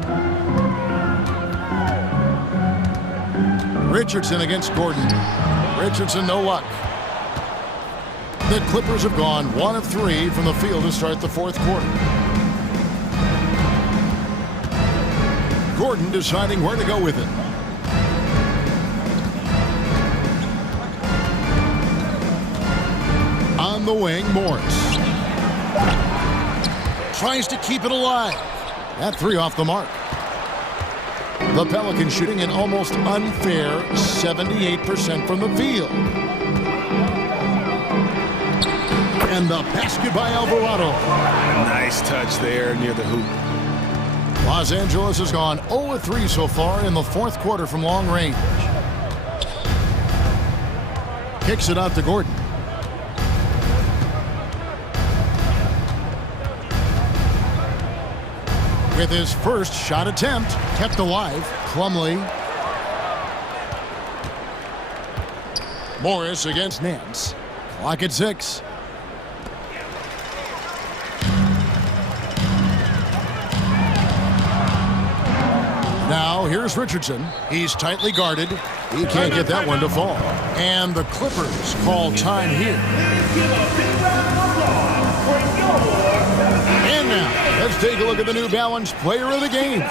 Richardson against Gordon. Richardson, no luck. The Clippers have gone 1 of 3 from the field to start the 4th quarter. Gordon deciding where to go with it. On the wing, Morris. Tries to keep it alive. That 3 off the mark. The Pelicans shooting an almost unfair 78% from the field. And the basket by Alvarado. Nice touch there near the hoop. Los Angeles has gone 0 of 3 so far in the 4th quarter from long range. Kicks it out to Gordon. With his first shot attempt, kept alive, Plumlee. Morris against Nance. Clock at 6. Now here's Richardson. He's tightly guarded. He can't get that one to fall. And the Clippers call time here. And now, let's take a look at the New Balance player of the game,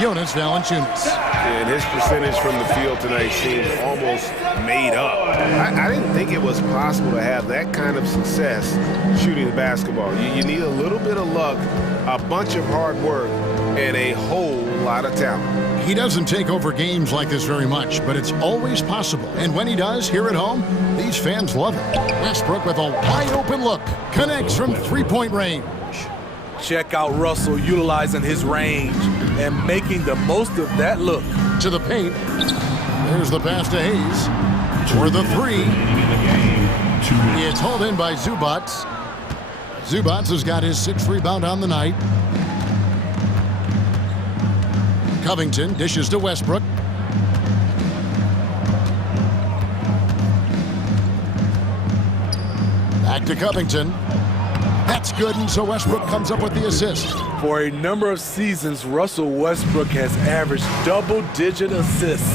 Jonas Valanciunas. And his percentage from the field tonight seemed almost made up. I didn't think it was possible to have that kind of success shooting the basketball. You need a little bit of luck, a bunch of hard work, and a whole lot of talent. He doesn't take over games like this very much, but it's always possible. And when he does, here at home, these fans love it. Westbrook with a wide-open look. Connects from three-point range. Check out Russell utilizing his range and making the most of that look. To the paint. There's the pass to Hayes. For the 3. It's hauled in by Zubac. Zubac has got his 6th rebound on the night. Covington dishes to Westbrook. Back to Covington. That's good, and so Westbrook comes up with the assist. For a number of seasons, Russell Westbrook has averaged double-digit assists.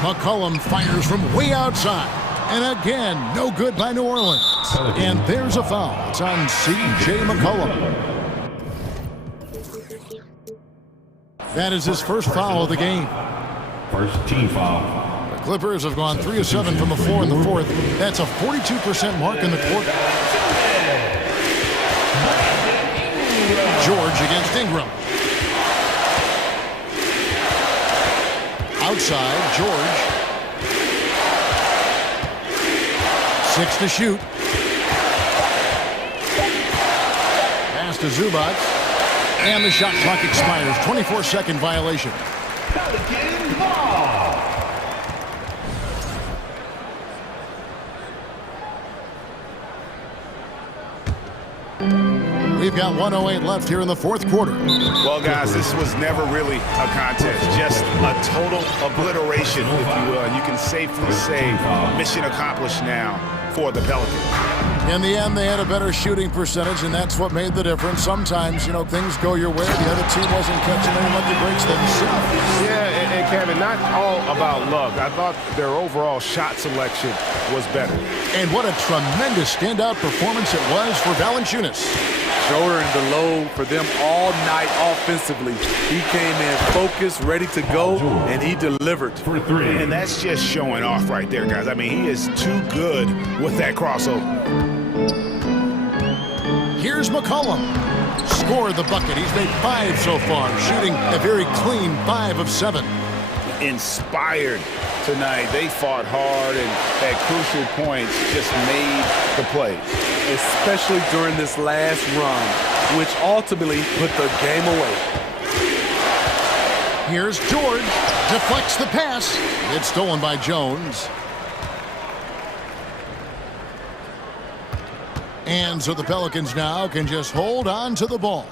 McCollum fires from way outside. And again, no good by New Orleans. And there's a foul. It's on C.J. McCollum. That is his first foul of the game. First team foul. The Clippers have gone 3 of 7 from the floor in the 4th. That's a 42% mark in the quarter. George against Ingram. Outside, George. 6 to shoot. Pass to Zubac. And the shot clock expires. 24-second violation. We've got 1:08 left here in the 4th quarter. Well, guys, this was never really a contest. Just a total obliteration, if you will. And you can safely say mission accomplished now for the Pelicans. In the end, they had a better shooting percentage, and that's what made the difference. Sometimes, things go your way. The other team wasn't catching any lucky breaks themselves. Yeah, it Kevin, not all about luck. I thought their overall shot selection was better. And what a tremendous standout performance it was for Valanciunas. Shouldering the load for them all night offensively. He came in focused, ready to go, and he delivered. And that's just showing off right there, guys. I mean, he is too good with that crossover. Here's McCollum. Scored the bucket. He's made 5 so far, shooting a very clean 5 of 7. Inspired tonight. They fought hard and at crucial points just made the plays. Especially during this last run, which ultimately put the game away. Here's George. Deflects the pass. It's stolen by Jones. And so the Pelicans now can just hold on to the ball.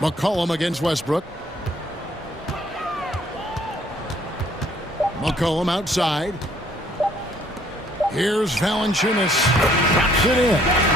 McCollum against Westbrook. McCollum outside. Here's Valanciunas. Drops it in.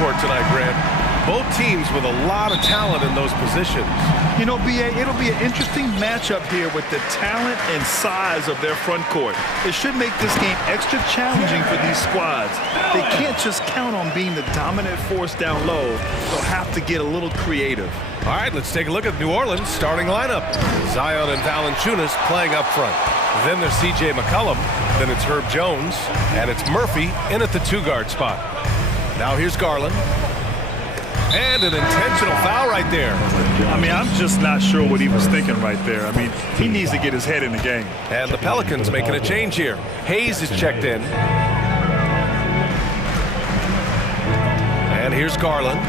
court tonight, Grant. Both teams with a lot of talent in those positions. You know, B.A., it'll be an interesting matchup here with the talent and size of their front court. It should make this game extra challenging for these squads. They can't just count on being the dominant force down low. They'll have to get a little creative. All right, let's take a look at New Orleans' starting lineup. Zion and Valanciunas playing up front. Then there's C.J. McCollum. Then it's Herb Jones. And it's Murphy in at the two-guard spot. Now here's Garland. And an intentional foul right there. I mean, I'm just not sure what he was thinking right there. I mean, he needs to get his head in the game. And the Pelicans making a change here. Hayes is checked in. And here's Garland.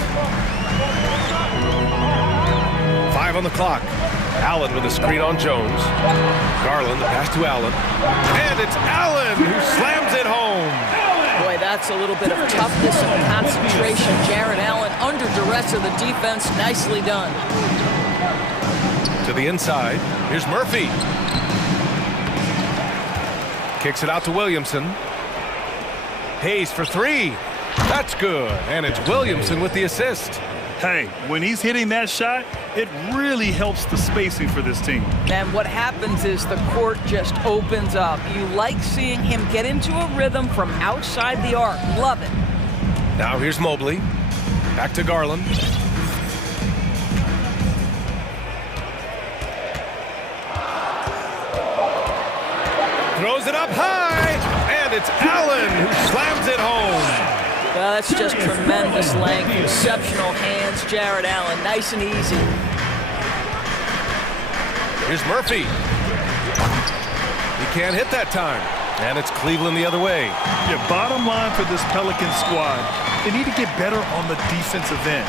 5 on the clock. Allen with a screen on Jones. Garland, the pass to Allen. And it's Allen who slams it home. Boy, that's a little bit of toughness and concentration. Jared Allen under duress of the defense. Nicely done. To the inside. Here's Murphy. Kicks it out to Williamson. Hayes for 3. That's good. And it's Williamson with the assist. Hey, when he's hitting that shot, it really helps the spacing for this team. And what happens is the court just opens up. You like seeing him get into a rhythm from outside the arc. Love it. Now here's Mobley. Back to Garland. Throws it up high, and it's Allen who slams it home. Well, that's just tremendous length, exceptional hands, Jared Allen, nice and easy. Here's Murphy. He can't hit that time. And it's Cleveland the other way. Yeah, bottom line for this Pelican squad, they need to get better on the defensive end.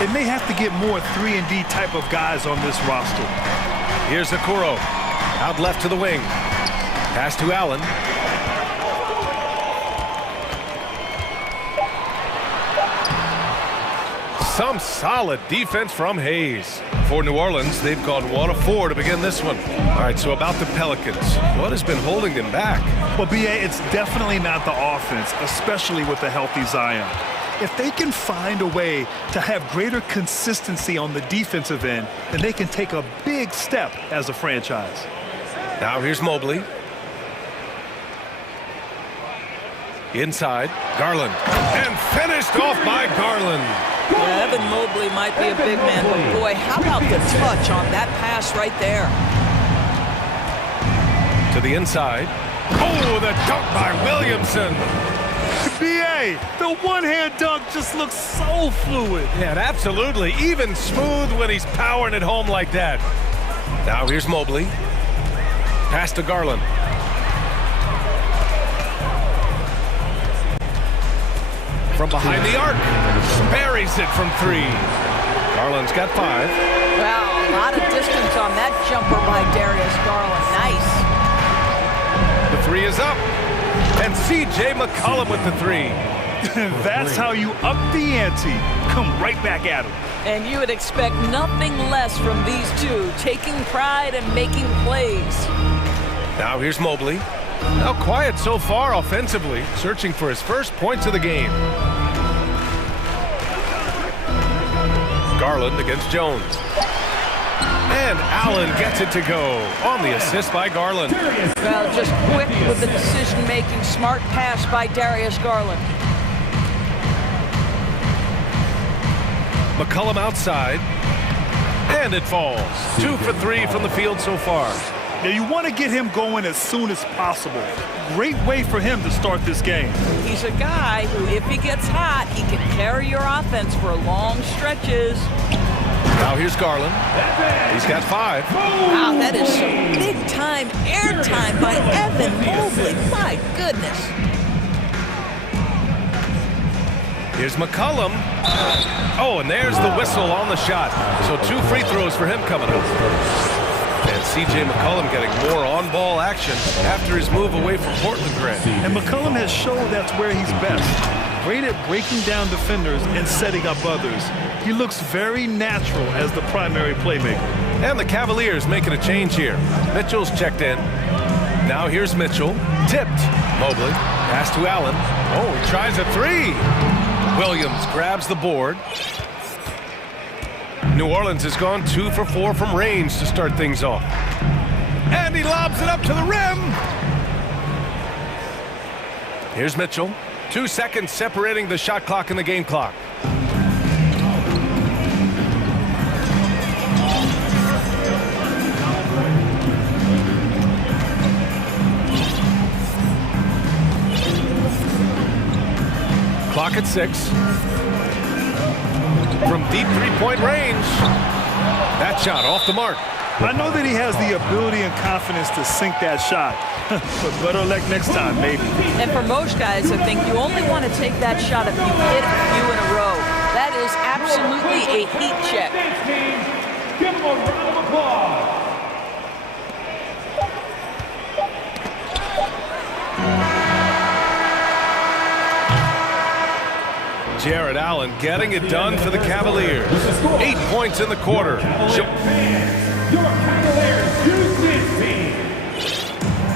They may have to get more 3-and-D type of guys on this roster. Here's Okoro. Out left to the wing. Pass to Allen. Some solid defense from Hayes. For New Orleans, they've gone 1 of 4 to begin this one. All right, so about the Pelicans. What has been holding them back? Well, B.A., it's definitely not the offense, especially with a healthy Zion. If they can find a way to have greater consistency on the defensive end, then they can take a big step as a franchise. Now here's Mobley. Inside, Garland. And finished off by Garland. Yeah, Evan Mobley might be a big man, but boy, how about the touch on that pass right there? To the inside. Oh, the dunk by Williamson. B.A., the one-hand dunk just looks so fluid. Yeah, absolutely. Even smooth when he's powering it home like that. Now here's Mobley. Pass to Garland. From behind the arc. Buries it from 3. Garland's got 5. Wow, a lot of distance on that jumper by Darius Garland. Nice. The 3 is up. And C.J. McCollum with the 3. That's how you up the ante. Come right back at him. And you would expect nothing less from these two, taking pride and making plays. Now here's Mobley. Now quiet so far offensively, searching for his first points of the game. Garland against Jones. And Allen gets it to go on the assist by Garland. Well, just quick with the decision-making, smart pass by Darius Garland. McCollum outside. And it falls. 2 for 3 from the field so far. Now, you want to get him going as soon as possible. Great way for him to start this game. He's a guy who, if he gets hot, he can carry your offense for long stretches. Now here's Garland. He's got 5. Wow, that is some big-time airtime by Evan Mobley. My goodness. Here's McCollum. Oh, and there's the whistle on the shot. So 2 free throws for him coming up. And C.J. McCollum getting more on-ball action after his move away from Portland, Grant. And McCollum has shown that's where he's best. Great at breaking down defenders and setting up others. He looks very natural as the primary playmaker. And the Cavaliers making a change here. Mitchell's checked in. Now here's Mitchell. Tipped. Mobley. Pass to Allen. Oh, he tries a three. Williams grabs the board. New Orleans has gone 2 for 4 from range to start things off. And he lobs it up to the rim. Here's Mitchell. 2 seconds separating the shot clock and the game clock. Clock at 6. From deep three-point range. That shot off the mark. I know that he has the ability and confidence to sink that shot, but better luck next time, maybe. And for most guys, I think you only want to take that shot if you hit a few in a row. That is absolutely a heat check. Give him a round of applause. Jared Allen getting it done for the Cavaliers. 8 points in the quarter. Your Cavaliers Houston team.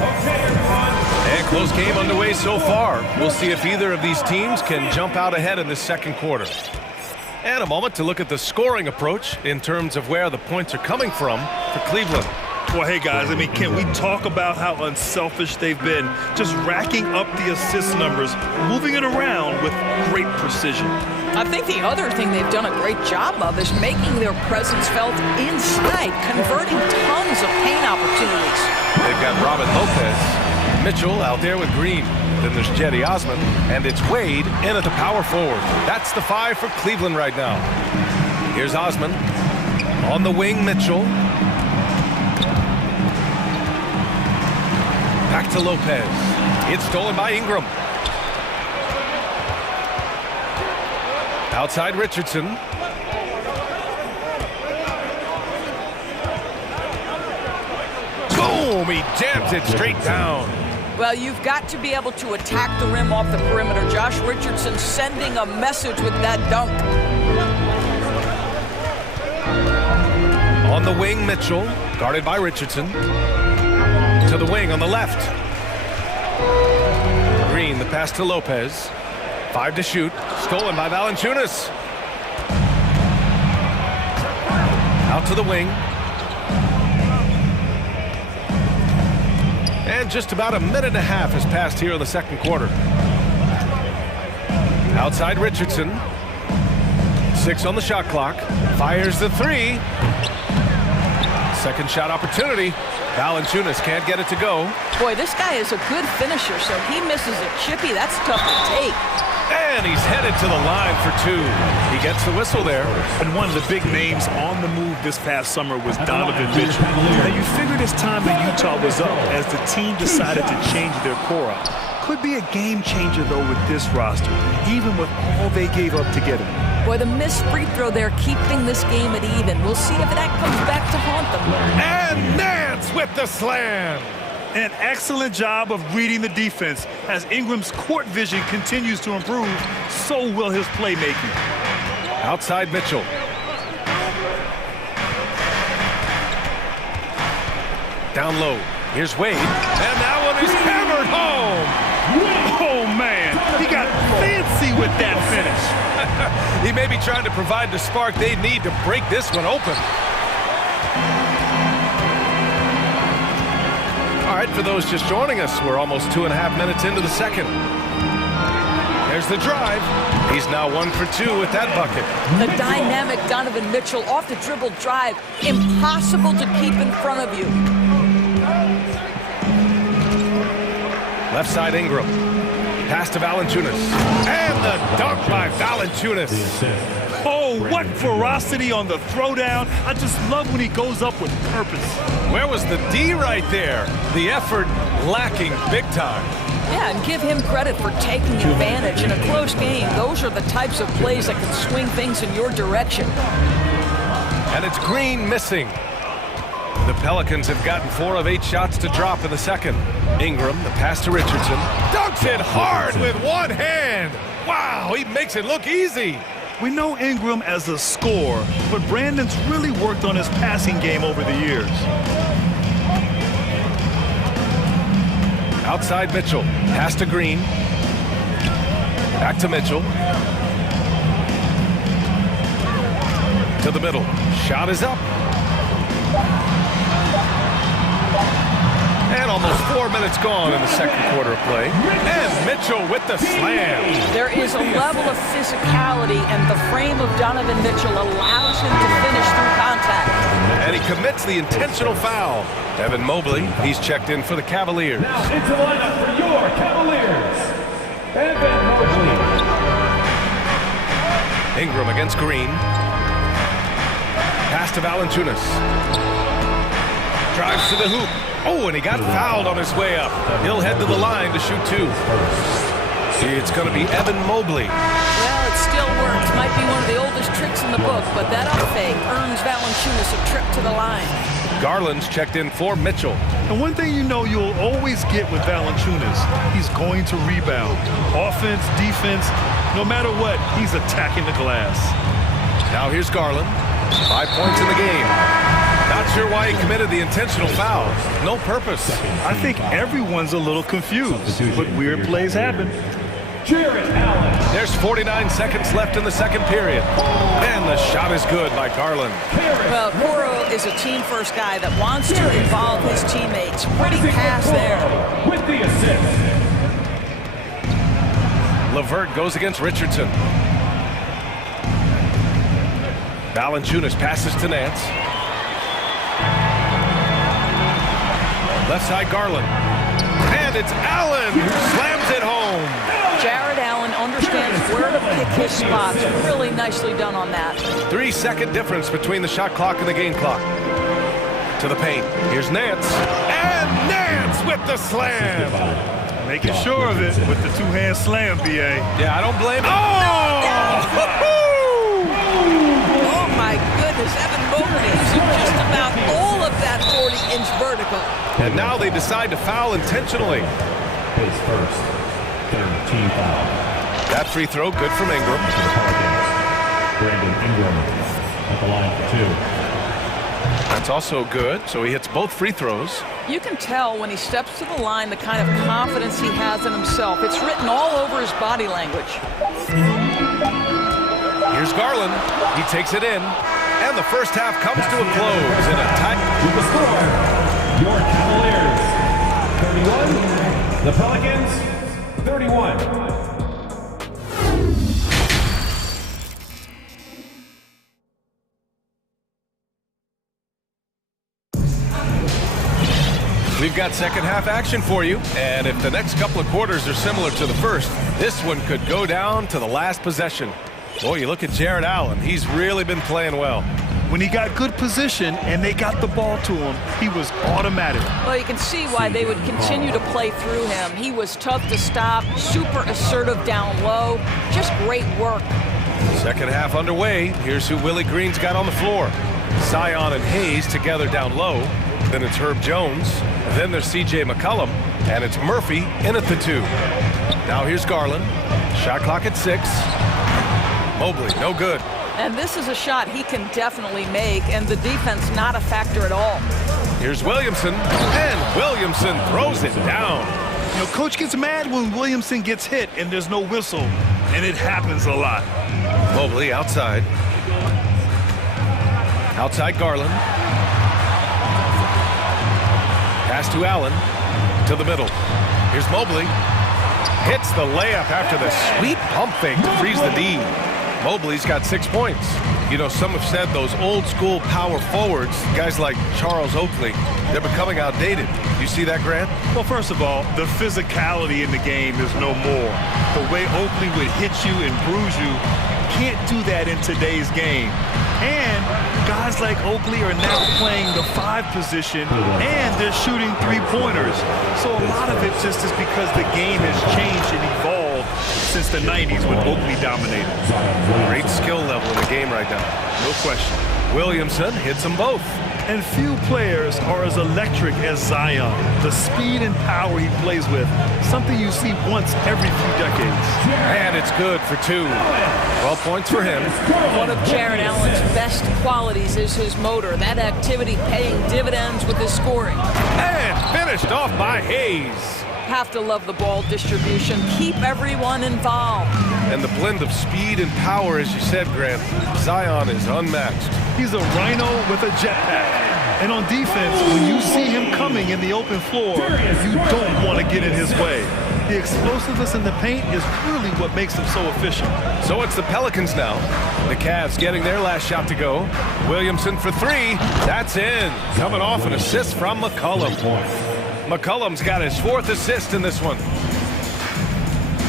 Okay, everyone. And close game underway so far. We'll see if either of these teams can jump out ahead in this second quarter. And a moment to look at the scoring approach in terms of where the points are coming from for Cleveland. Well, hey, guys, I mean, can we talk about how unselfish they've been? Just racking up the assist numbers, moving it around with great precision. I think the other thing they've done a great job of is making their presence felt inside, converting tons of paint opportunities. They've got Robin Lopez. Mitchell out there with Green. Then there's Jetty Osman, and it's Wade in at the power forward. That's the 5 for Cleveland right now. Here's Osman. On the wing, Mitchell. Back to Lopez. It's stolen by Ingram. Outside Richardson. Boom! He jams it straight down. Well, you've got to be able to attack the rim off the perimeter. Josh Richardson sending a message with that dunk. On the wing, Mitchell, guarded by Richardson. To the wing on the left. Green, the pass to Lopez. 5 to shoot. Stolen by Valanciunas. Out to the wing. And just about a minute and a half has passed here in the second quarter. Outside Richardson. 6 on the shot clock. Fires the 3. Second shot opportunity. Valanciunas can't get it to go. Boy, this guy is a good finisher, so he misses a chippy. That's tough to take. And he's headed to the line for 2. He gets the whistle there. And one of the big names on the move this past summer was Donovan Mitchell. Now, you figured his time in Utah was up as the team decided to change their core up. Could be a game changer, though, with this roster, even with all they gave up to get him. Boy, the missed free throw there keeping this game at even. We'll see if that comes back to haunt them. And Nance with the slam. An excellent job of reading the defense. As Ingram's court vision continues to improve, so will his playmaking. Outside Mitchell. Down low. Here's Wade. And that one is hammered home. Oh, man. He got fancy with that finish. He may be trying to provide the spark they need to break this one open. All right, for those just joining us, we're almost 2.5 minutes into the second. There's the drive. He's now 1 for 2 with that bucket. The dynamic Donovan Mitchell off the dribble drive. Impossible to keep in front of you. Left side Ingram. Pass to Valanciunas. And the dunk by Valanciunas. Oh, what ferocity on the throwdown. I just love when he goes up with purpose. Where was the D right there? The effort lacking big time. Yeah, and give him credit for taking advantage. In a close game, those are the types of plays that can swing things in your direction. And it's Green missing. The Pelicans have gotten 4 of 8 shots to drop in the second. Ingram, the pass to Richardson. Dunks it hard with one hand. Wow, he makes it look easy. We know Ingram as a scorer, but Brandon's really worked on his passing game over the years. Outside Mitchell. Pass to Green. Back to Mitchell. To the middle. Shot is up. And almost 4 minutes gone in the second quarter of play. And Mitchell with the slam. There is a level of physicality, and the frame of Donovan Mitchell allows him to finish through contact. And he commits the intentional foul. Evan Mobley, he's checked in for the Cavaliers. Now into lineup for your Cavaliers, Evan Mobley. Ingram against Green. Pass to Valanciunas. Drives to the hoop. Oh, and he got fouled on his way up. He'll head to the line to shoot 2. It's going to be Evan Mobley. Well, it still works. Might be one of the oldest tricks in the book, but that up fake earns Valanciunas a trip to the line. Garland's checked in for Mitchell. And one thing you know you'll always get with Valanciunas, he's going to rebound. Offense, defense, no matter what, he's attacking the glass. Now here's Garland. 5 points in the game. Not sure why he committed the intentional foul. No purpose. I think everyone's a little confused, but weird plays happen. Jarrett Allen. There's 49 seconds left in the second period. And the shot is good by Garland. Well, Coro is a team-first guy that wants to involve his teammates. Pretty pass there. With the assist. LeVert goes against Richardson. Valanciunas passes to Nance. Left side Garland. And it's Allen who slams it home. Jarrett Allen understands where to pick his spots. Really nicely done on that. 3-second difference between the shot clock and the game clock. To the paint. Here's Nance. And Nance with the slam. Making sure of it with the two-hand slam, B.A. Yeah, I don't blame him. Oh my goodness, Evan Mobley using just about all of that 40-inch vertical. And now they decide to foul intentionally. His first, third team foul. That free throw, good from Ingram. Brandon Ingram at the line for 2. That's also good, so he hits both free throws. You can tell when he steps to the line the kind of confidence he has in himself. It's written all over his body language. Here's Garland. He takes it in. And the first half comes to a close in a tight... With the score, your Cavaliers, 31. The Pelicans, 31. We've got second half action for you, and if the next couple of quarters are similar to the first, this one could go down to the last possession. Boy, you look at Jarrett Allen. He's really been playing well. When he got good position and they got the ball to him, he was automatic. Well, you can see why they would continue to play through him. He was tough to stop, super assertive down low. Just great work. Second half underway. Here's who Willie Green's got on the floor. Zion and Hayes together down low. Then it's Herb Jones. Then there's C.J. McCollum. And it's Murphy in at the 2. Now here's Garland. Shot clock at 6. Mobley, no good. And this is a shot he can definitely make, and the defense not a factor at all. Here's Williamson. And Williamson throws it down. You know, Coach gets mad when Williamson gets hit and there's no whistle, and it happens a lot. Mobley outside. Outside Garland. Pass to Allen. To the middle. Here's Mobley. Hits the layup after the sweet pump fake to freeze the D. Mobley's got 6 points. You know, some have said those old school power forwards, guys like Charles Oakley, they're becoming outdated. You see that, Grant? Well, first of all, the physicality in the game is no more. The way Oakley would hit you and bruise you, can't do that in today's game. And guys like Oakley are now playing the 5 position, and they're shooting 3-pointers. So a lot of it just is because the game has changed and evolved since the 90s when Oakley dominated. Great skill level in the game right now. No question. Williamson hits them both. And few players are as electric as Zion. The speed and power he plays with, something you see once every few decades. And it's good for 2. 12 points for him. One of Jarrett Allen's best qualities is his motor. That activity paying dividends with his scoring. And finished off by Hayes. Have to love the ball distribution. Keep everyone involved. And the blend of speed and power, as you said, Grant, Zion is unmatched. He's a rhino with a jetpack. And on defense, when you see him coming in the open floor, you don't want to get in his way. The explosiveness in the paint is really what makes him so efficient. So it's the Pelicans now. The Cavs getting their last shot to go. Williamson for three. That's in. Coming off an assist from McCollum. McCollum's got his fourth assist in this one.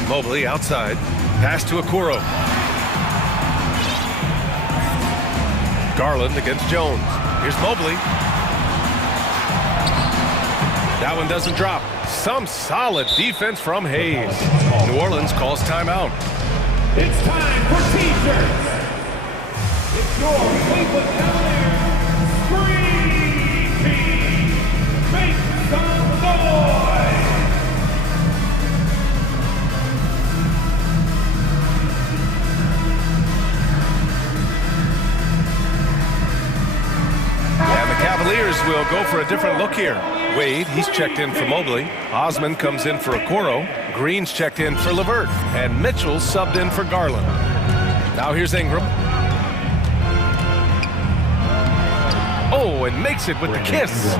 Mobley outside. Pass to Okoro. Garland against Jones. Here's Mobley. That one doesn't drop. Some solid defense from Hayes. New Orleans calls timeout. It's time for T-shirts. It's your Cleveland Cavaliers Screen Team. Make some noise. And the Cavaliers will go for a different look here. Wade, he's checked in for Mobley. Osman comes in for Okoro. Green's checked in for LeVert. And Mitchell subbed in for Garland. Now here's Ingram. Oh, and makes it with the kiss.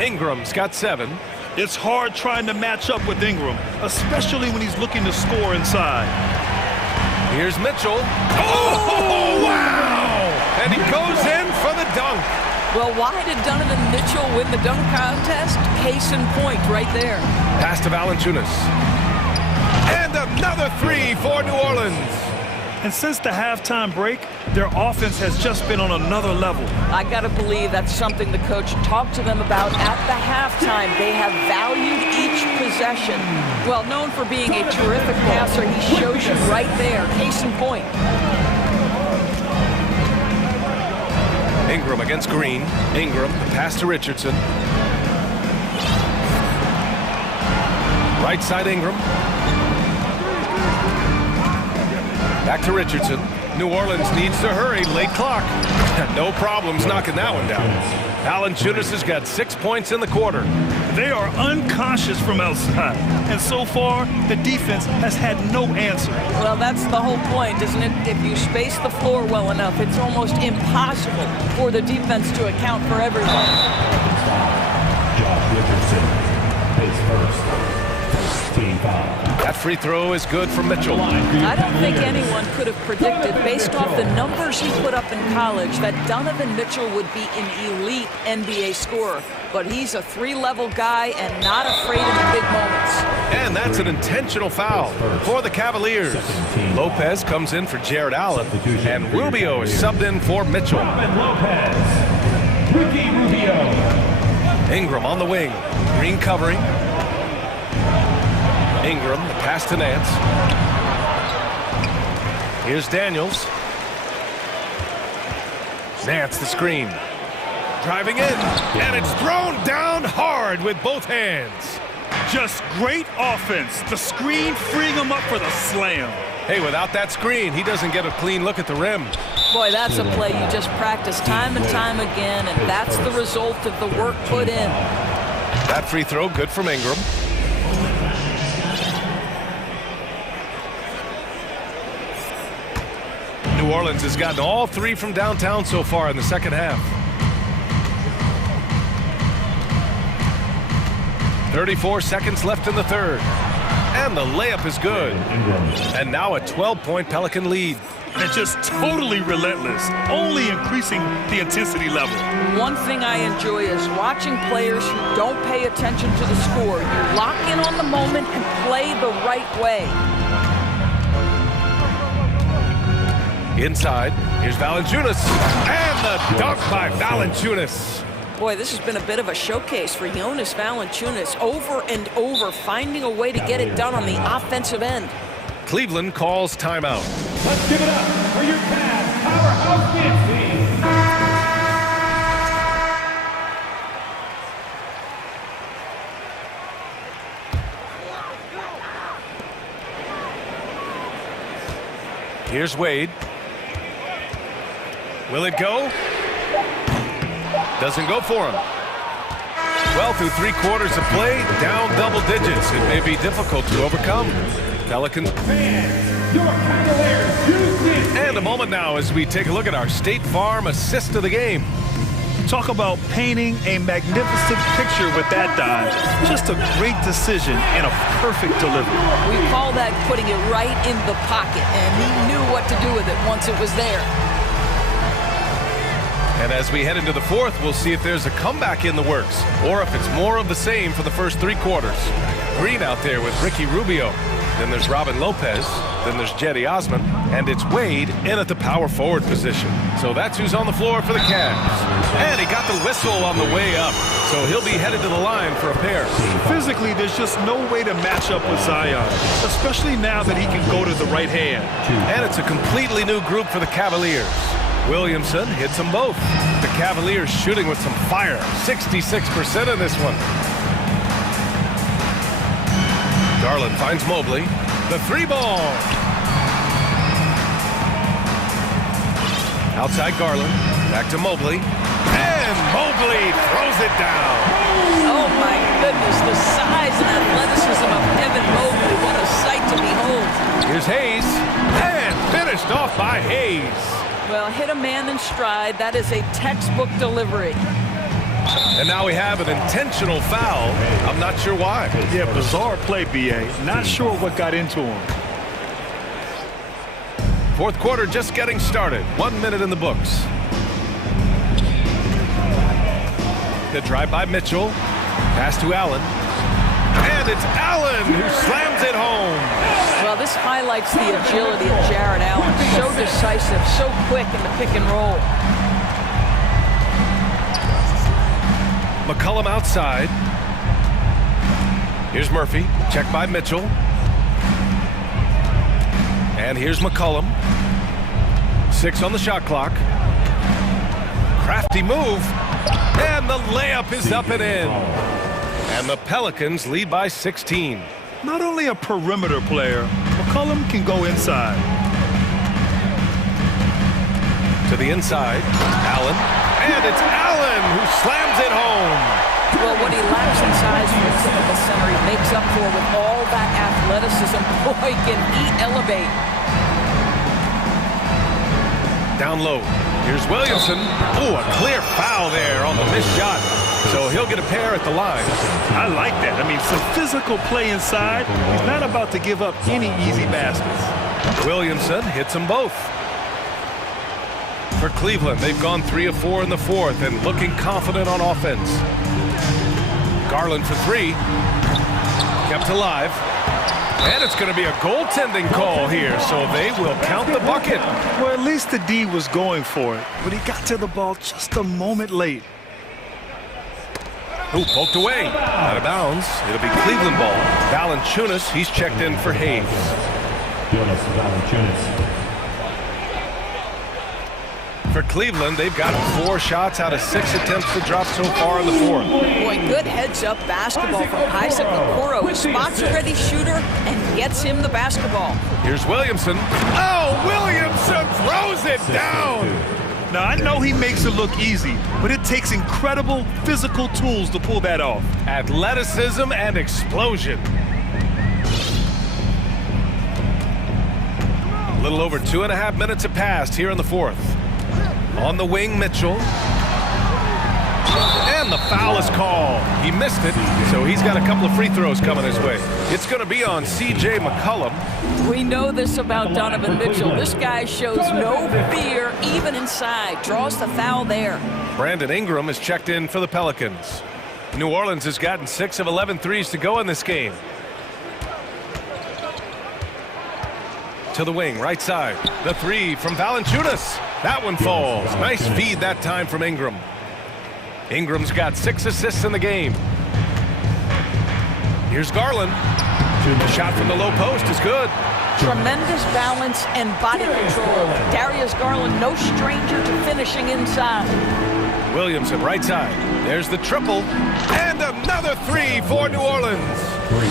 Ingram's got 7. It's hard trying to match up with Ingram, especially when he's looking to score inside. Here's Mitchell. Oh, wow! And he goes in for the dunk. Well, why did Donovan Mitchell win the dunk contest? Case in point right there. Pass to Valanciunas. And another three for New Orleans. And since the halftime break, their offense has just been on another level. I got to believe that's something the coach talked to them about at the halftime. They have valued each possession. Well, known for being a terrific passer, he shows you right there. Case in point. Ingram against Green. Ingram, the pass to Richardson. Right side Ingram. Back to Richardson. New Orleans needs to hurry. Late clock. No problems knocking that one down. Valanciunas has got 6 points in the quarter. They are unconscious from outside. And so far, the defense has had no answer. Well, that's the whole point, isn't it? If you space the floor well enough, it's almost impossible for the defense to account for everyone. Josh Richardson, pace first. Team foul. That free throw is good for Mitchell. I don't think anyone could have predicted, based off the numbers he put up in college, that Donovan Mitchell would be an elite NBA scorer. But he's a 3-level guy and not afraid of the big moments. And that's an intentional foul for the Cavaliers. Lopez comes in for Jared Allen, and Rubio is subbed in for Mitchell. Lopez. Ricky Rubio. Ingram on the wing. Green covering. Ingram, the pass to Nance. Here's Daniels. Nance, the screen. Driving in, and it's thrown down hard with both hands. Just great offense. The screen freeing him up for the slam. Hey, without that screen, he doesn't get a clean look at the rim. Boy, that's a play you just practice time and time again, and that's the result of the work put in. That free throw, good from Ingram. New Orleans has gotten all 3 from downtown so far in the second half. 34 seconds left in the third. And the layup is good. And now a 12-point Pelican lead. And just totally relentless, only increasing the intensity level. One thing I enjoy is watching players who don't pay attention to the score. You lock in on the moment and play the right way. Inside, here's Valanciunas. And the dunk by Valanciunas. Boy, this has been a bit of a showcase for Jonas Valanciunas, over and over, finding a way to get it done on the offensive end. Cleveland calls timeout. Let's give it up for your Cavs powerhouse dance team. Here's Wade. Will it go? Doesn't go for him. Well, through 3 quarters of play, down double digits. It may be difficult to overcome. Pelicans. And a moment now as we take a look at our State Farm assist of the game. Talk about painting a magnificent picture with that dive. Just a great decision and a perfect delivery. We call that putting it right in the pocket, and he knew what to do with it once it was there. And as we head into the fourth, we'll see if there's a comeback in the works or if it's more of the same for the first 3 quarters. Green out there with Ricky Rubio. Then there's Robin Lopez. Then there's Jetty Osman. And it's Wade in at the power forward position. So that's who's on the floor for the Cavs. And he got the whistle on the way up. So he'll be headed to the line for a pair. Physically, there's just no way to match up with Zion, especially now that he can go to the right hand. And it's a completely new group for the Cavaliers. Williamson hits them both. The Cavaliers shooting with some fire. 66% in this one. Garland finds Mobley. The 3-ball. Outside Garland. Back to Mobley. And Mobley throws it down. Oh my goodness, the size and athleticism of Evan Mobley. What a sight to behold. Here's Hayes. And finished off by Hayes. Well, hit a man in stride. That is a textbook delivery. And now we have an intentional foul. I'm not sure why. Yeah, bizarre play, B.A. Not sure what got into him. Fourth quarter just getting started. 1 minute in the books. The drive by Mitchell. Pass to Allen. And it's Allen who slams it home. Well, this highlights the agility of Jared Allen. So decisive, so quick in the pick and roll. McCollum outside. Here's Murphy. Checked by Mitchell. And here's McCollum. 6 on the shot clock. Crafty move. And the layup is up and in. And the Pelicans lead by 16. Not only a perimeter player, McCollum can go inside. To the inside, Allen. And it's Allen who slams it home. Well, what he lacks in size from a typical center, he makes up for with all that athleticism. Boy, can he elevate. Down low. Here's Williamson. Oh, a clear foul there on the missed shot. So he'll get a pair at the line. I like that. I mean, some physical play inside. He's not about to give up any easy baskets. Williamson hits them both. For Cleveland, they've gone 3 of 4 in the fourth and looking confident on offense. Garland for 3. Kept alive. And it's going to be a goaltending call here, so they will count the bucket. Well, at least the D was going for it, but he got to the ball just a moment late. Who poked away. Out of bounds. It'll be Cleveland ball. Valanciunas, he's checked in for Hayes. For Cleveland, they've got 4 shots out of 6 attempts to drop so far in the fourth. Boy, good heads-up basketball from Isaac Okoro. He spots a ready shooter and gets him the basketball. Here's Williamson. Oh, Williamson throws it down. Now, I know he makes it look easy, but it takes incredible physical tools to pull that off. Athleticism and explosion. A little over 2.5 minutes have passed here in the fourth. On the wing, Mitchell. And the foul is called. He missed it, so he's got a couple of free throws coming his way. It's going to be on C.J. McCollum. We know this about Donovan Mitchell. This guy shows no fear, even inside. Draws the foul there. Brandon Ingram is checked in for the Pelicans. New Orleans has gotten 6 of 11 threes to go in this game. To the wing, right side. The 3 from Valanciunas. That one falls. Nice feed that time from Ingram. Ingram's got 6 assists in the game. Here's Garland. The shot from the low post is good. Tremendous balance and body control. Darius Garland, no stranger to finishing inside. Williamson, right side. There's the triple. And another 3 for New Orleans.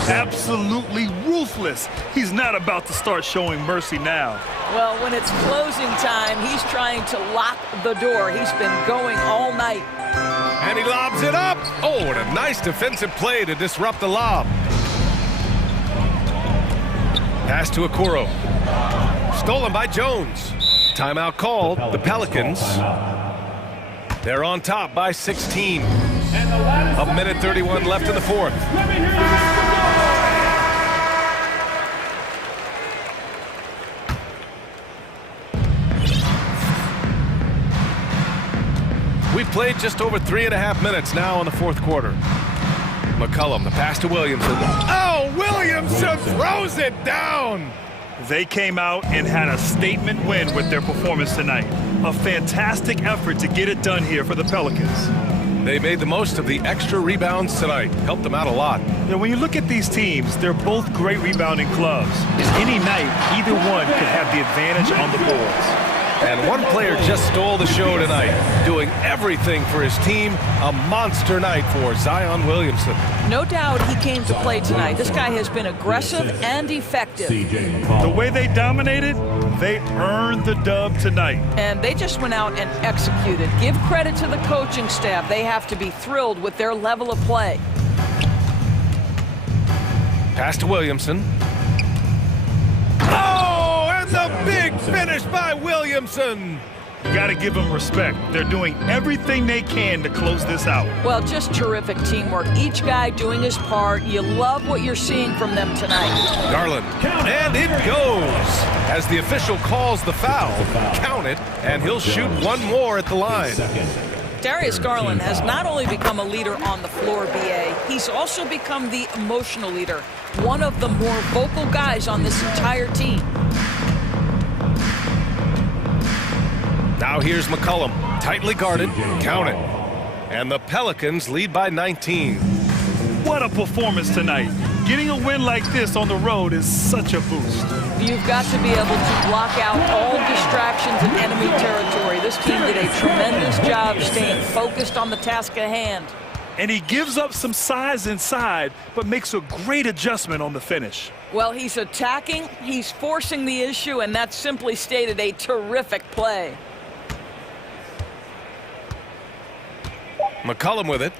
Absolutely ruthless. He's not about to start showing mercy now. Well, when it's closing time, he's trying to lock the door. He's been going all night. And And he lobs it up. Oh, and a nice defensive play to disrupt the lob. Pass to Okoro. Stolen by Jones. Timeout called. The Pelicans. They're on top by 16. A minute 31 left in the fourth. Let me hear you make some noise. We've played just over 3.5 minutes now in the fourth quarter. McCollum, the pass to Williamson. Oh, Williamson throws it down! They came out and had a statement win with their performance tonight. A fantastic effort to get it done here for the Pelicans. They made the most of the extra rebounds tonight. Helped them out a lot. Now, when you look at these teams, they're both great rebounding clubs. Any night, either one could have the advantage on the boards. And one player just stole the show tonight, doing everything for his team. A monster night for Zion Williamson. No doubt he came to play tonight. This guy has been aggressive and effective. The way they dominated, they earned the dub tonight. And they just went out and executed. Give credit to the coaching staff. They have to be thrilled with their level of play. Pass to Williamson. Oh, and the big finish by Williamson. You got to give them respect. They're doing everything they can to close this out. Well, just terrific teamwork. Each guy doing his part. You love what you're seeing from them tonight. Garland, and it goes. As the official calls the foul, count it, and he'll shoot one more at the line. Darius Garland has not only become a leader on the floor, BA, he's also become the emotional leader, one of the more vocal guys on this entire team. Now here's McCollum, tightly guarded, count it. And the Pelicans lead by 19. What a performance tonight. Getting a win like this on the road is such a boost. You've got to be able to block out all distractions in enemy territory. This team did a tremendous job staying focused on the task at hand. And he gives up some size inside, but makes a great adjustment on the finish. Well, he's attacking, he's forcing the issue, and that's simply stated a terrific play. McCollum with it.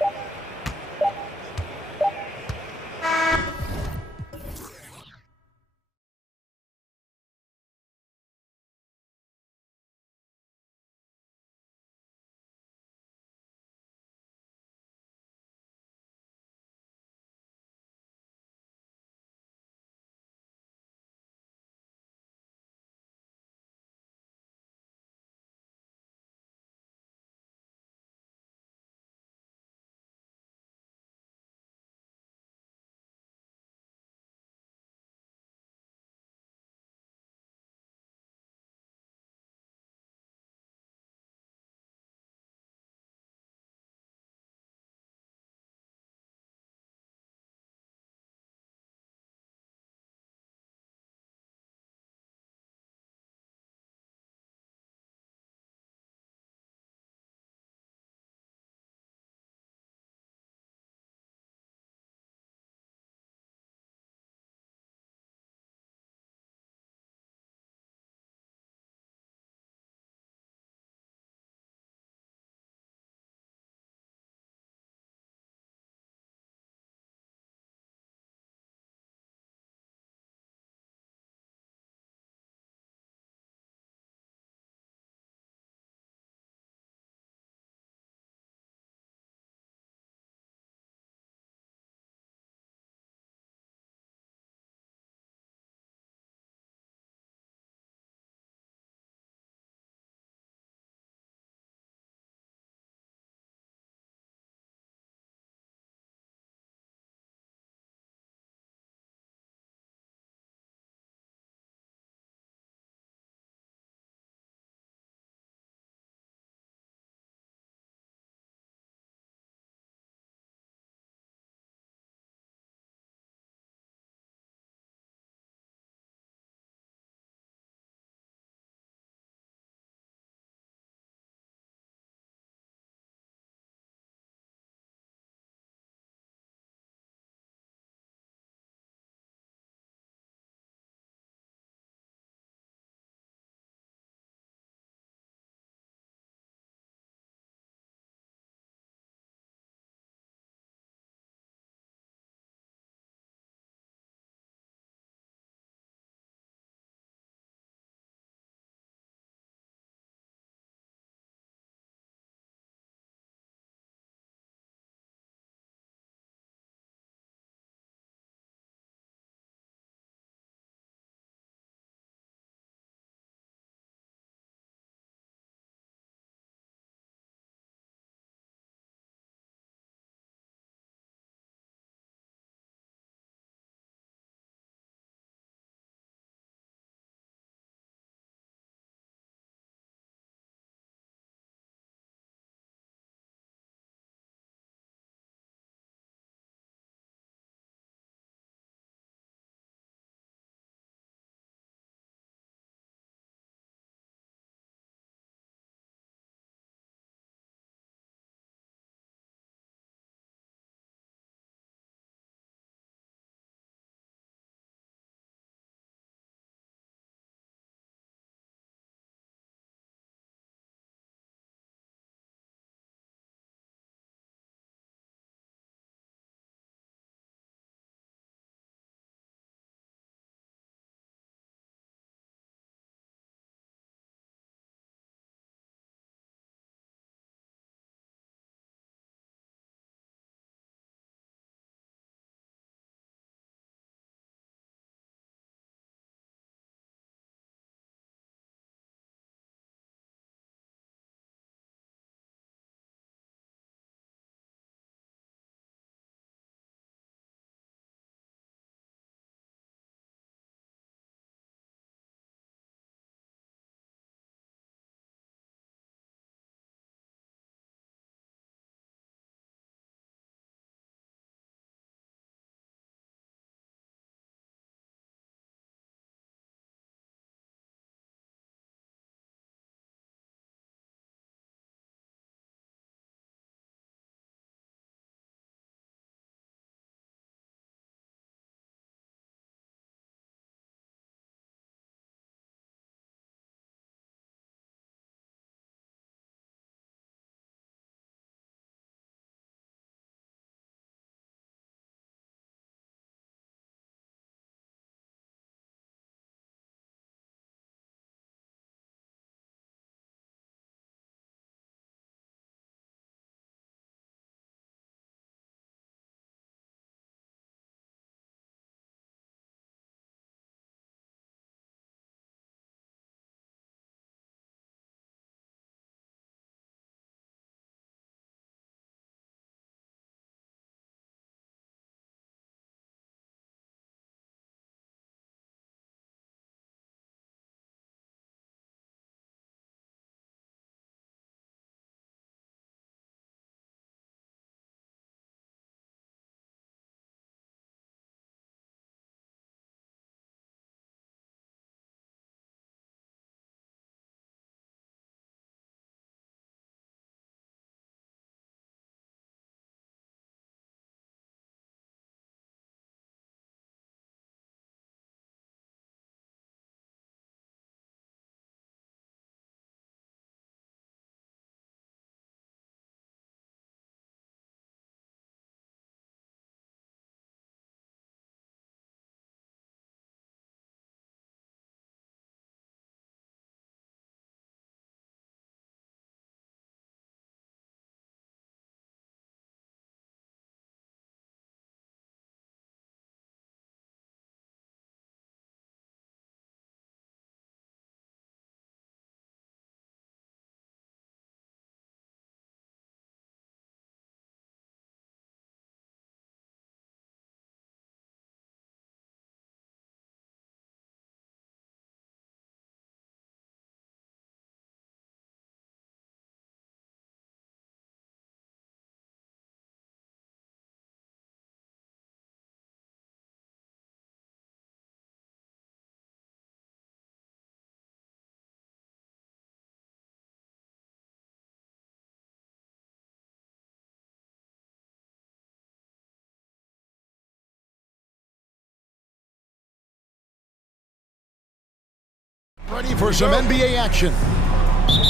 Ready for some NBA action.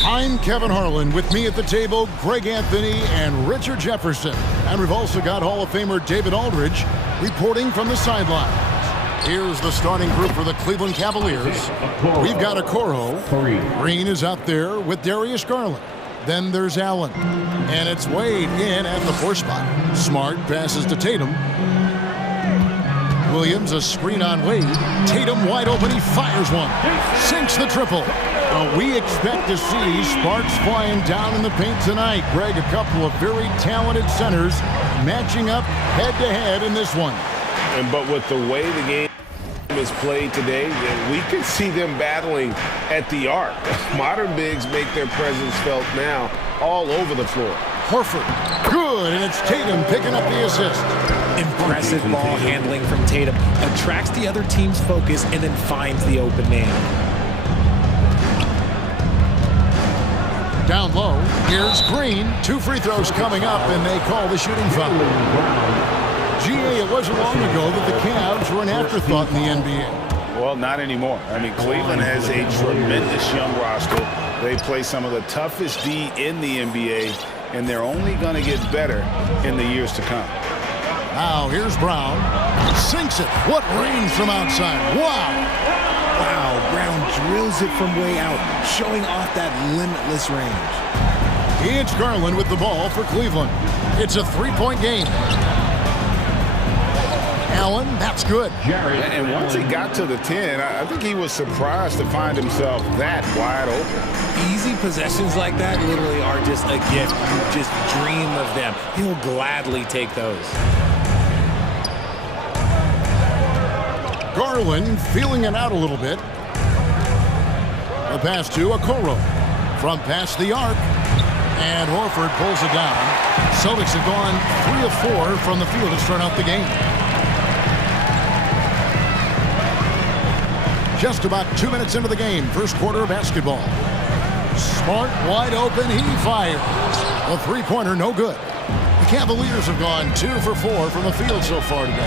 I'm Kevin Harlan. With me at the table, Greg Anthony and Richard Jefferson. And we've also got Hall of Famer David Aldridge reporting from the sidelines. Here's the starting group for the Cleveland Cavaliers. We've got Okoro. Green is out there with Darius Garland. Then there's Allen. And it's Wade in at the 4 spot. Smart passes to Tatum. Williams, a screen on Wade. Tatum wide open, he fires one. Sinks the triple. We expect to see sparks flying down in the paint tonight. Greg, a couple of very talented centers matching up head-to-head in this one. But with the way the game is played today, we could see them battling at the arc. Modern bigs make their presence felt now all over the floor. Horford, good, and it's Tatum picking up the assist. Impressive ball handling from Tatum. Attracts the other team's focus and then finds the open man. Down low, here's Green. 2 free throws coming up, and they call the shooting foul. GA, it wasn't long ago that the Cavs were an afterthought in the NBA. Well, not anymore. I mean, Cleveland has a tremendous young roster. They play some of the toughest D in the NBA, and they're only going to get better in the years to come. Now, here's Brown. Sinks it. What range from outside. Wow. Wow, Brown drills it from way out, showing off that limitless range. It's Garland with the ball for Cleveland. It's a 3-point game. Allen, that's good. And once he got to the 10, I think he was surprised to find himself that wide open. Easy possessions like that literally are just a gift. You just dream of them. He'll gladly take those. Garland feeling it out a little bit. The pass to Okoro. From past the arc. And Horford pulls it down. Celtics have gone 3 of 4 from the field to start out the game. Just about 2 minutes into the game, first quarter of basketball. Smart, wide open, he fires. A 3-pointer, no good. The Cavaliers have gone 2 for 4 from the field so far today.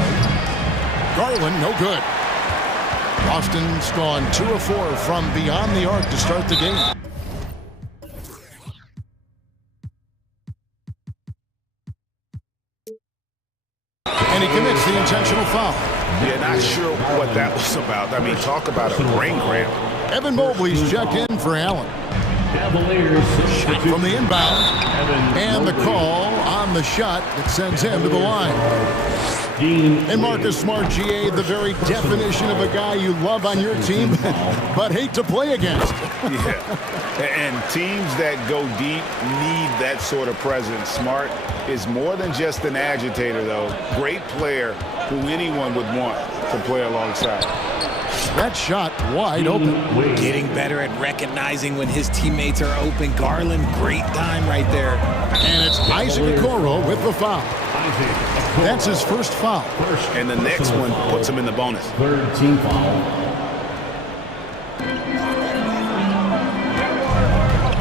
Garland, no good. Boston's gone 2 of 4 from beyond the arc to start the game. And he commits the intentional foul. Yeah, not sure what that was about. I mean, talk about a brain cramp. Evan Mobley's checked in for Allen. Shot from the inbound. And the call on the shot that sends him to the line. And Marcus Smart, GA, the very definition of a guy you love on your team, but hate to play against. Yeah, and teams that go deep need that sort of presence. Smart is more than just an agitator, though. Great player who anyone would want to play alongside. That shot wide open. Getting better at recognizing when his teammates are open. Garland, great time right there. And it's Isaac Okoro with the foul. That's his first foul. And the next one puts him in the bonus. 3rd team foul.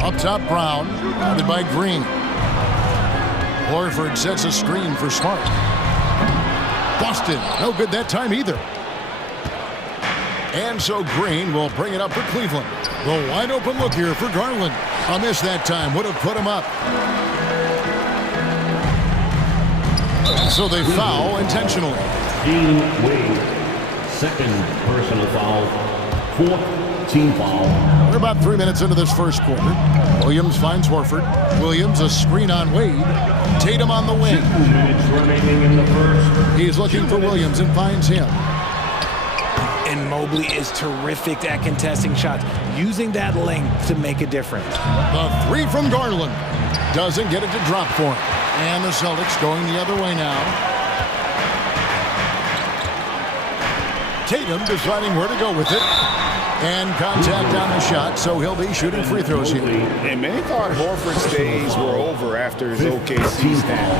Up top, Brown, guarded by Green. Horford sets a screen for Smart. Boston, no good that time either. And so Green will bring it up for Cleveland. The wide open look here for Garland. A miss that time would have put him up. So they foul intentionally. Dean Wade, 2nd personal foul, 4th team foul. We're about 3 minutes into this first quarter. Williams finds Horford. Williams, a screen on Wade. Tatum on the wing. 2 minutes remaining in the first. He's looking for Williams and finds him. And Mobley is terrific at contesting shots, using that length to make a difference. The 3 from Garland doesn't get it to drop for him. And the Celtics going the other way now. Tatum deciding where to go with it. And contact on the shot, so he'll be shooting free throws here. And many thought Horford's days were over after his OKC stand,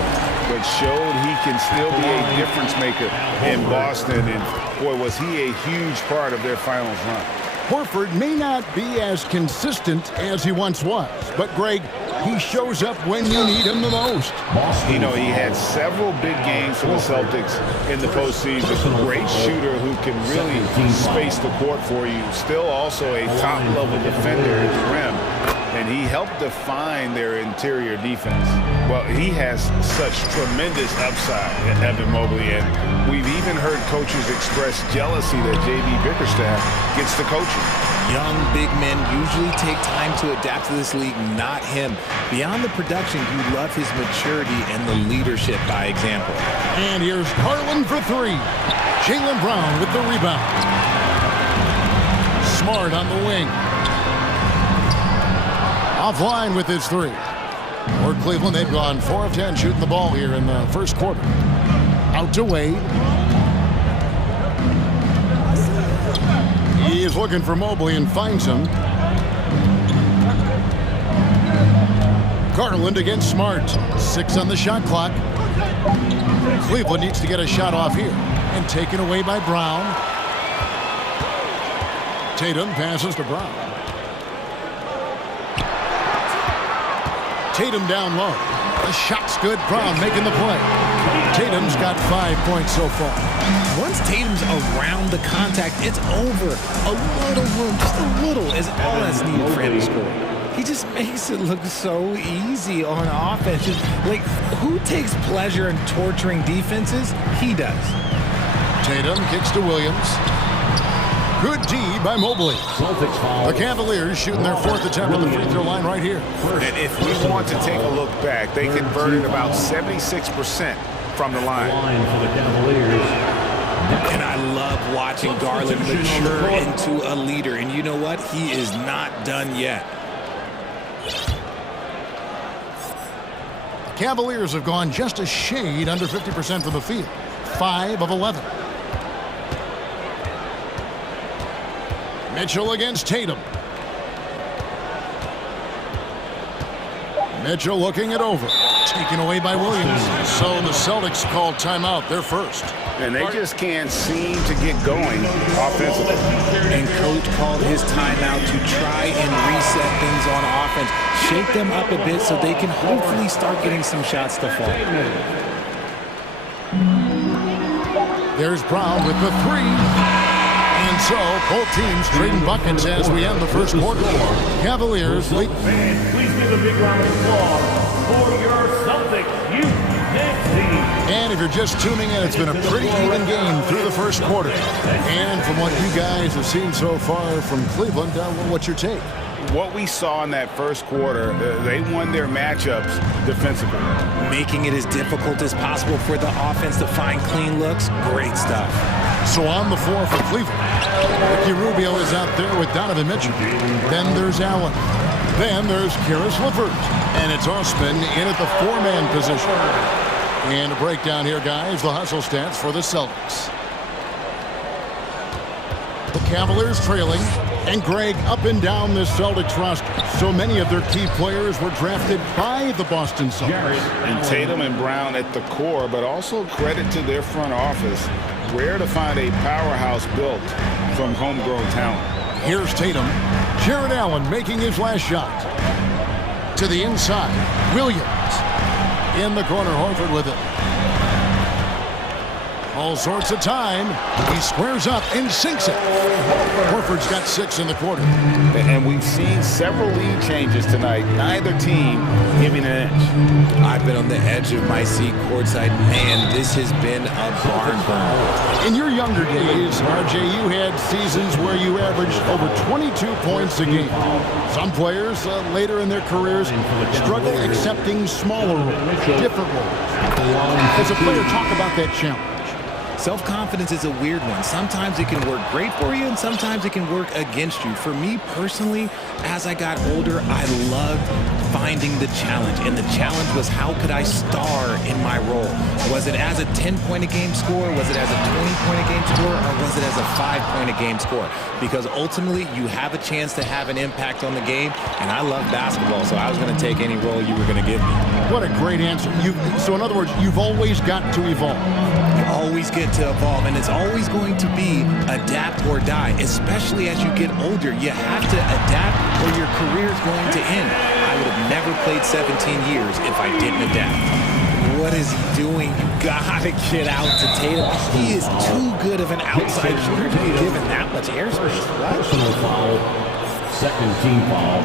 but showed he can still be a difference maker in Boston. And boy, was he a huge part of their finals run. Horford may not be as consistent as he once was, but Greg, He shows up when you need him the most. You know, he had several big games for the Celtics in the postseason. Great shooter who can really space the court for you. Still also a top-level defender at the rim. And he helped define their interior defense. Well, he has such tremendous upside, Evan Mobley, and we've even heard coaches express jealousy that J.B. Bickerstaff gets the coaching. Young big men usually take time to adapt to this league, not him. Beyond the production, you love his maturity and the leadership by example. And here's Garland for three. Jaylen Brown with the rebound. Smart on the wing. Offline with his three. For Cleveland, they've gone 4 of 10 shooting the ball here in the first quarter. Out to Wade. He is looking for Mobley and finds him. Garland against Smart. 6 on the shot clock. Cleveland needs to get a shot off here. And taken away by Brown. Tatum passes to Brown. Tatum down low. The shot's good. Brown making the play. Tatum's got 5 points so far. Once Tatum's around the contact, it's over. A little room, just a little, is all that's needed for him to score. He just makes it look so easy on offense. Just, like, who takes pleasure in torturing defenses? He does. Tatum kicks to Williams. Good D by Mobley. The Cavaliers shooting their 4th attempt on the free throw line right here. And if we want to take a look back, they converted about 76% from the line. And I love watching Garland mature into a leader. And you know what? He is not done yet. The Cavaliers have gone just a shade under 50% from the field. 5 of 11. Mitchell against Tatum. Mitchell looking it over. Taken away by Williams. So the Celtics called timeout, their first. And they just can't seem to get going offensively. And coach called his timeout to try and reset things on offense. Shake them up a bit so they can hopefully start getting some shots to fall. There's Brown with the three. And so, both teams trading buckets as we end the first quarter. Cavaliers lead. Please give a big round of applause for your Celtics youth next team. And if you're just tuning in, it's been a pretty even game through the first quarter. And from what you guys have seen so far from Cleveland, what's your take? What we saw in that first quarter, they won their matchups defensively. Making it as difficult as possible for the offense to find clean looks. Great stuff. So on the floor for Cleveland, Ricky Rubio is out there with Donovan Mitchell. Then there's Allen. Then there's Karis LeVert. And it's Osman in at the 4-man position. And a breakdown here, guys. The hustle stats for the Celtics. The Cavaliers trailing. And Greg, up and down this Celtics roster, so many of their key players were drafted by the Boston Celtics. And Tatum and Brown at the core, but also credit to their front office. Rare to find a powerhouse built from homegrown talent. Here's Tatum. Jared Allen making his last shot. To the inside, Williams. In the corner, Horford with it. All sorts of time. He squares up and sinks it. Horford's got 6 in the quarter. And we've seen several lead changes tonight. Neither team giving an edge. I've been on the edge of my seat courtside. Man, this has been a barn burner. In your younger days, RJ, you had seasons where you averaged over 22 points a game. Some players later in their careers struggle accepting smaller roles, different roles. As a player, talk about that challenge. Self-confidence is a weird one. Sometimes it can work great for you, and sometimes it can work against you. For me personally, as I got older, I loved finding the challenge. And the challenge was, how could I star in my role? Was it as a 10-point-a-game scorer? Was it as a 20-point-a-game scorer? Or was it as a 5-point-a-game scorer? Because ultimately, you have a chance to have an impact on the game. And I love basketball, so I was going to take any role you were going to give me. What a great answer. So in other words, you've always got to evolve. You always get going to evolve, and it's always going to be adapt or die, especially as you get older. You have to adapt or your career is going to end. I would have never played 17 years if I didn't adapt. What is he doing? You gotta get out to Tatum. He is too good of an outside shooter to be given that much airspace. Personal foul. Second team foul.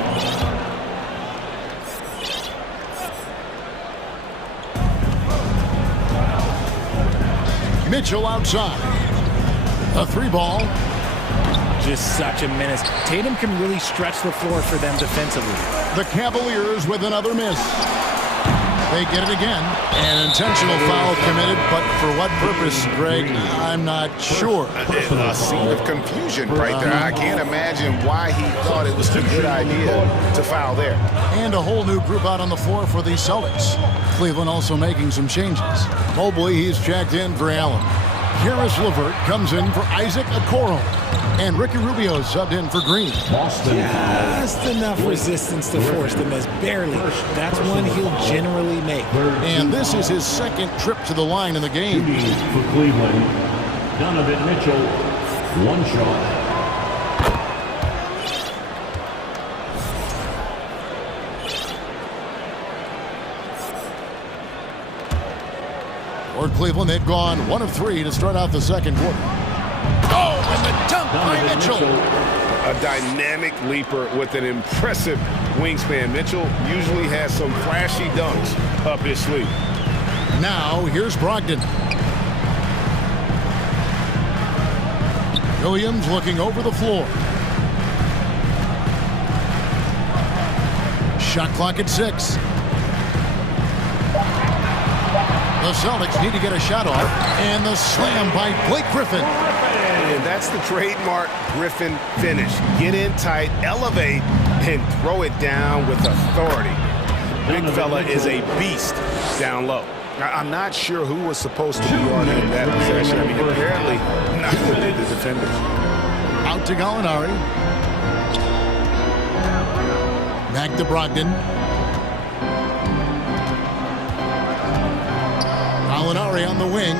Mitchell outside. A 3-ball. Just such a menace. Tatum can really stretch the floor for them defensively. The Cavaliers with another miss. They get it again. An intentional foul committed, but for what purpose, Greg? I'm not sure. A scene of confusion right there. I can't imagine why he thought it was a good idea to foul there. And a whole new group out on the floor for the Celtics. Cleveland also making some changes. Mobley, he's checked in for Allen. Karis LeVert comes in for Isaac Okoro. And Ricky Rubio subbed in for Green. Just enough resistance to force the miss. Barely. That's one he'll generally make. And this is his second trip to the line in the game. For Cleveland, Donovan Mitchell, one shot. For Cleveland, they've gone 1 of 3 to start out the second quarter. Oh, and the dunk by Mitchell. A dynamic leaper with an impressive wingspan. Mitchell usually has some flashy dunks up his sleeve. Now, here's Brogdon. Williams looking over the floor. Shot clock at 6. The Celtics need to get a shot off, and the slam by Blake Griffin. And that's the trademark Griffin finish. Get in tight, elevate, and throw it down with authority. Big fella is a beast down low. Now, I'm not sure who was supposed to be on him that possession. I mean, apparently neither did the defenders. Out to Gallinari. Back to Brogdon. Gallinari on the wing.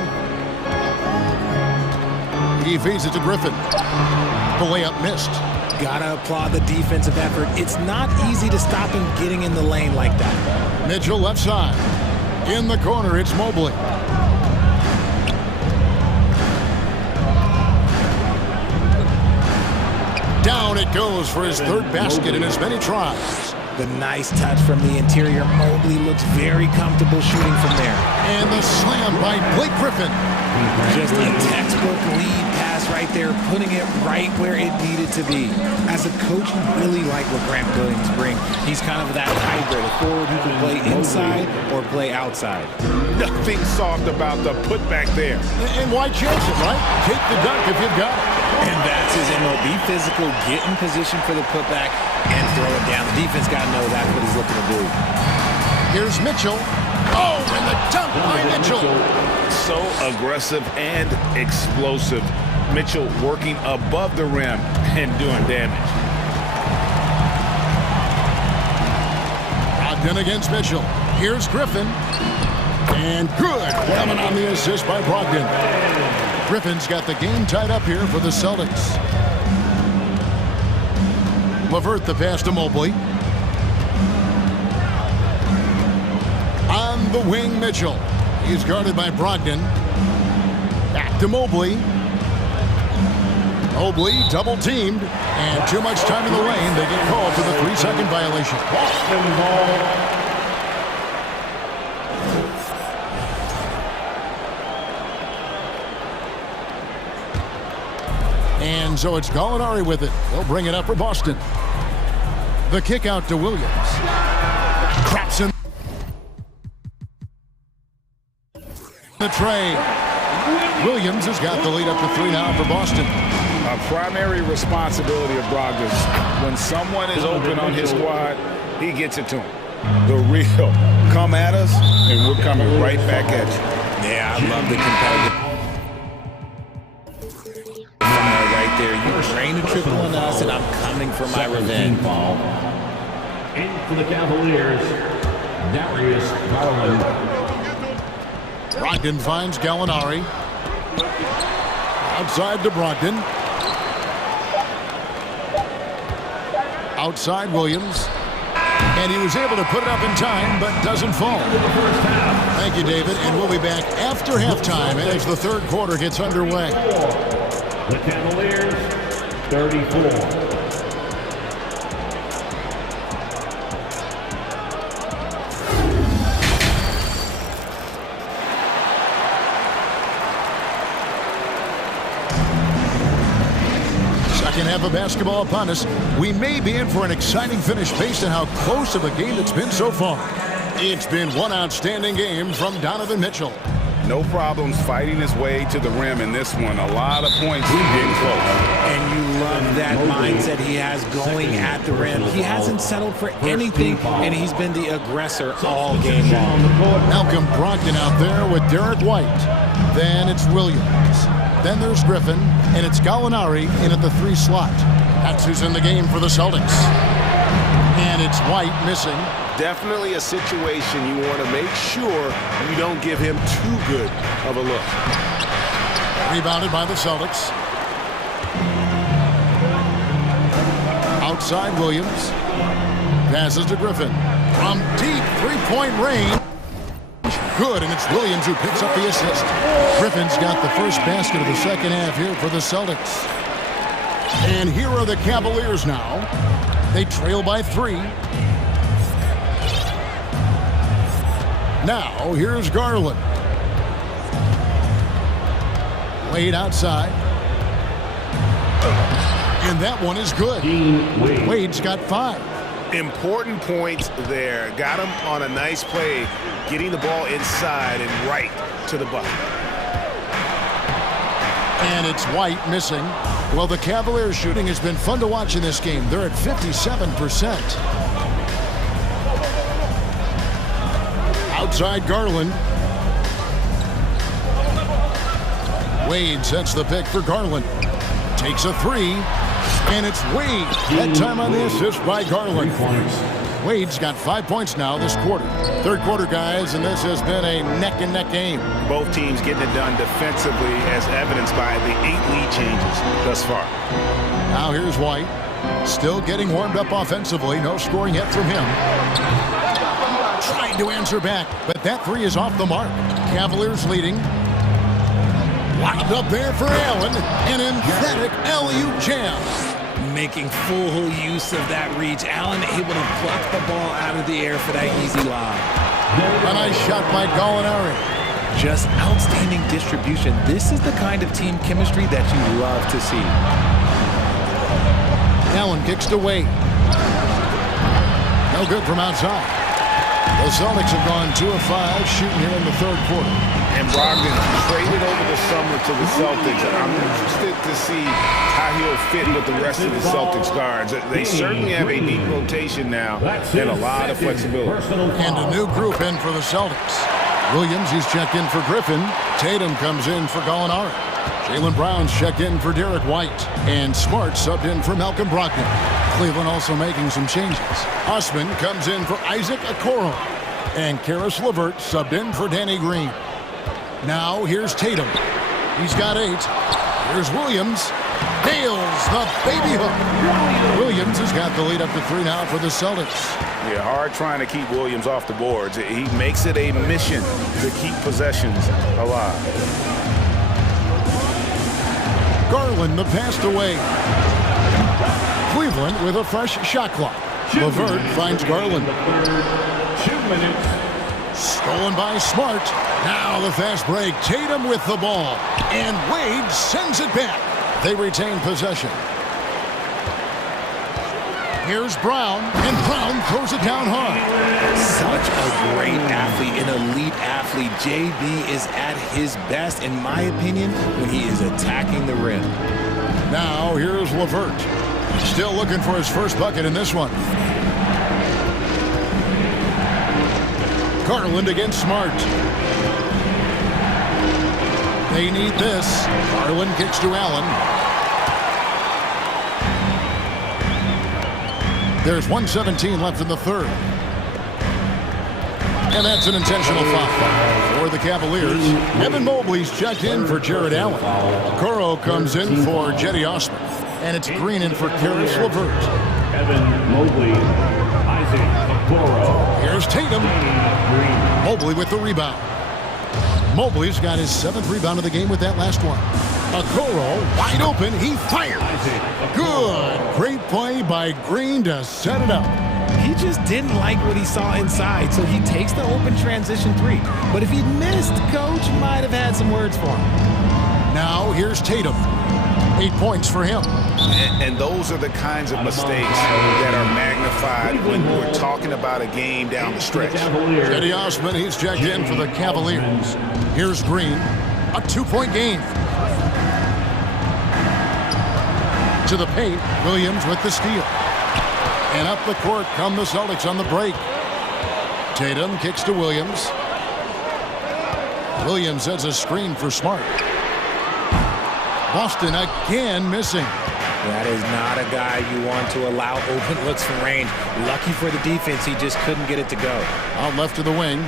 He feeds it to Griffin. The layup missed. Gotta applaud the defensive effort. It's not easy to stop him getting in the lane like that. Mitchell left side. In the corner, it's Mobley. Down it goes for his third basket in as many tries. The nice touch from the interior. Mobley looks very comfortable shooting from there. And the slam by Blake Griffin. Just a textbook lead pass right there, putting it right where it needed to be. As a coach, you really like what Grant Williams brings. He's kind of that hybrid, a forward who can play inside or play outside. Nothing soft about the putback there. And why chance it, right? Take the dunk if you've got it. And that's his MO. Be physical, get in position for the putback, and throw it down. The defense got to know that's what he's looking to do. Here's Mitchell. Oh, and the dunk by Mitchell. So aggressive and explosive. Mitchell working above the rim and doing damage. Brogdon against Mitchell. Here's Griffin. And good. Coming on the assist by Brogdon. Griffin's got the game tied up here for the Celtics. LeVert the pass to Mobley. On the wing, Mitchell. He's guarded by Brogdon. Back to Mobley. Mobley double-teamed. And too much time in the lane. They get called for the 3-second violation. And so it's Gallinari with it. They'll bring it up for Boston. The kick out to Williams. Traps him. The tray. Williams has got the lead up to 3 now for Boston. A primary responsibility of Brogdon. When someone is open on his squad, he gets it to him. The real come at us, and we're coming right back at you. Yeah, I love the competitive fire right there. You drain a triple on us, and I'm coming for my revenge. In for the Cavaliers, Darius Garland. Brogdon finds Gallinari. Outside to Brogdon. Outside Williams. And he was able to put it up in time, but doesn't fall. Thank you, David. And we'll be back after halftime as the third quarter gets underway. The Cavaliers, 34. Second half of basketball upon us. We may be in for an exciting finish based on how close of a game it's been so far. It's been one outstanding game from Donovan Mitchell. No problems fighting his way to the rim in this one. A lot of points getting close. And you love that mindset he has going at the rim. He hasn't settled for anything, and he's been the aggressor all game long. Malcolm Brogdon out there with Derek White. Then it's Williams. Then there's Griffin, and it's Gallinari in at the 3 slot. That's who's in the game for the Celtics. And it's White missing. Definitely a situation you want to make sure you don't give him too good of a look. Rebounded by the Celtics. Outside Williams. Passes to Griffin. From deep three-point range. Good, and it's Williams who picks up the assist. Griffin's got the first basket of the second half here for the Celtics. And here are the Cavaliers now. They trail by 3. Now, here's Garland. Wade outside. And that one is good. Wade's got 5. Important points there. Got him on a nice play, getting the ball inside and right to the bucket. And it's White missing. Well, the Cavaliers shooting has been fun to watch in this game. They're at 57%. Outside Garland. Wade sets the pick for Garland. Takes a 3. And it's Wade. That time on the assist by Garland. Wade's got 5 points now this quarter. Third quarter, guys, and this has been a neck-and-neck game. Both teams getting it done defensively, as evidenced by the 8 lead changes thus far. Now here's White. Still getting warmed up offensively. No scoring yet from him. Trying to answer back, but that 3 is off the mark. Cavaliers leading. Wound up there for Allen. An emphatic alley-oop jam. Making full use of that reach. Allen able to pluck the ball out of the air for that easy lob. A nice shot by Gallinari. Just outstanding distribution. This is the kind of team chemistry that you love to see. Allen kicks to Wade. No good from outside. The Celtics have gone 2 of 5 shooting here in the third quarter. And Brogdon traded over the summer to the Celtics. I'm interested to see how he'll fit with the rest of the Celtics guards. They certainly have a deep rotation now and a lot of flexibility. And a new group in for the Celtics. Williams, he's checked in for Griffin. Tatum comes in for Gallinari. Jaylen Brown's checked in for Derek White. And Smart subbed in for Malcolm Brogdon. Cleveland also making some changes. Osman comes in for Isaac Okoro. And Karis LeVert subbed in for Danny Green. Now here's Tatum. He's got 8. Here's Williams. Nails the baby hook. Williams has got the lead up to 3 now for the Celtics. Yeah, hard trying to keep Williams off the boards. He makes it a mission to keep possessions alive. Garland the pass away. Cleveland with a fresh shot clock. LeVert finds Garland. 2 minutes. Stolen by Smart. Now the fast break. Tatum with the ball. And Wade sends it back. They retain possession. Here's Brown. And Brown throws it down hard. Such a great athlete, an elite athlete. JB is at his best, in my opinion, when he is attacking the rim. Now here's LeVert. Still looking for his first bucket in this one. Garland against Smart. They need this. Garland kicks to Allen. There's 1:17 left in the third. And that's an intentional foul. for the Cavaliers. Evan Mobley's checked in for Jared Allen. Okoro comes in for Jetty Osman. And it's Green in for Karis LeVert. Evan Mobley, Isaac Okoro. Here's Tatum. Mobley with the rebound. Mobley's got his 7th rebound of the game with that last one. Okoro wide open. He fires. Good. Great play by Green to set it up. He just didn't like what he saw inside, so he takes the open transition 3. But if he'd missed, Coach might have had some words for him. Now here's Tatum. 8 points for him. And those are the kinds of mistakes that are magnified when we're talking about a game down the stretch. Jetty Osman, he's checked in for the Cavaliers. Here's Green. A 2-point game. To the paint, Williams with the steal. And up the court come the Celtics on the break. Tatum kicks to Williams. Williams has a screen for Smart. Boston again missing. That is not a guy you want to allow open looks from range. Lucky for the defense, he just couldn't get it to go. Out left to the wing.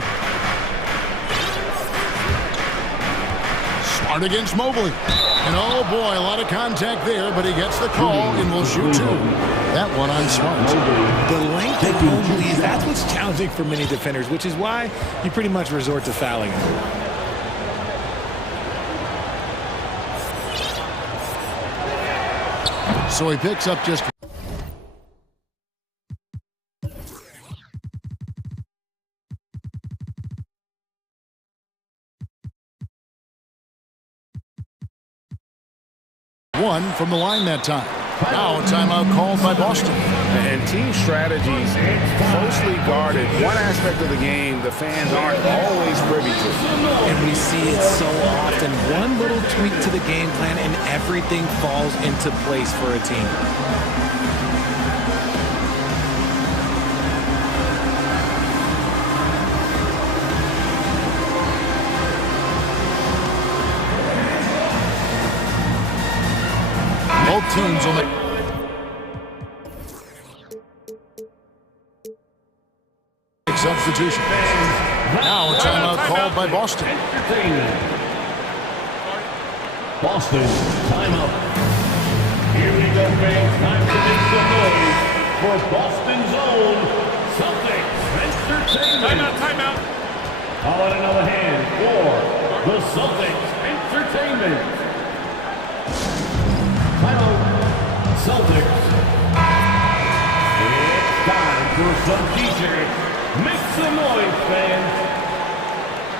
Smart against Mobley. And oh boy, a lot of contact there, but he gets the call and will shoot 2. That one on Smart. The length of Mobley, that's what's challenging for many defenders, which is why you pretty much resort to fouling him. So he picks up just... one from the line that time. Now a timeout called by Boston. And team strategies closely guarded. One aspect of the game the fans aren't always privy to. And we see it so often. One little tweak to the game plan and everything falls into place for a team. Both teams will make... substitution. Now a timeout called by Boston. Boston, timeout. Here we go, fans. Time to make some noise for Boston's own Celtics Entertainment. Timeout. How about another hand for the Celtics Entertainment? Timeout, Celtics. It's time for some t-shirts. Make some noise, fans.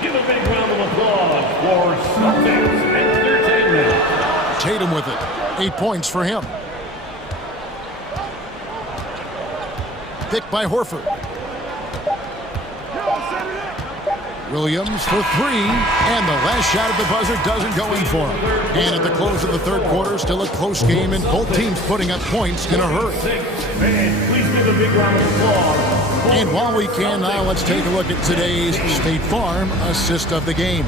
Give a big round of applause for Celtics Entertainment. Tatum with it. 8 points for him. Picked by Horford. Williams for 3, and the last shot at the buzzer doesn't go in for him. And at the close of the third quarter, still a close game, and both teams putting up points in a hurry. Man, please give a big round of applause. And while we can now, let's take a look at today's State Farm assist of the game.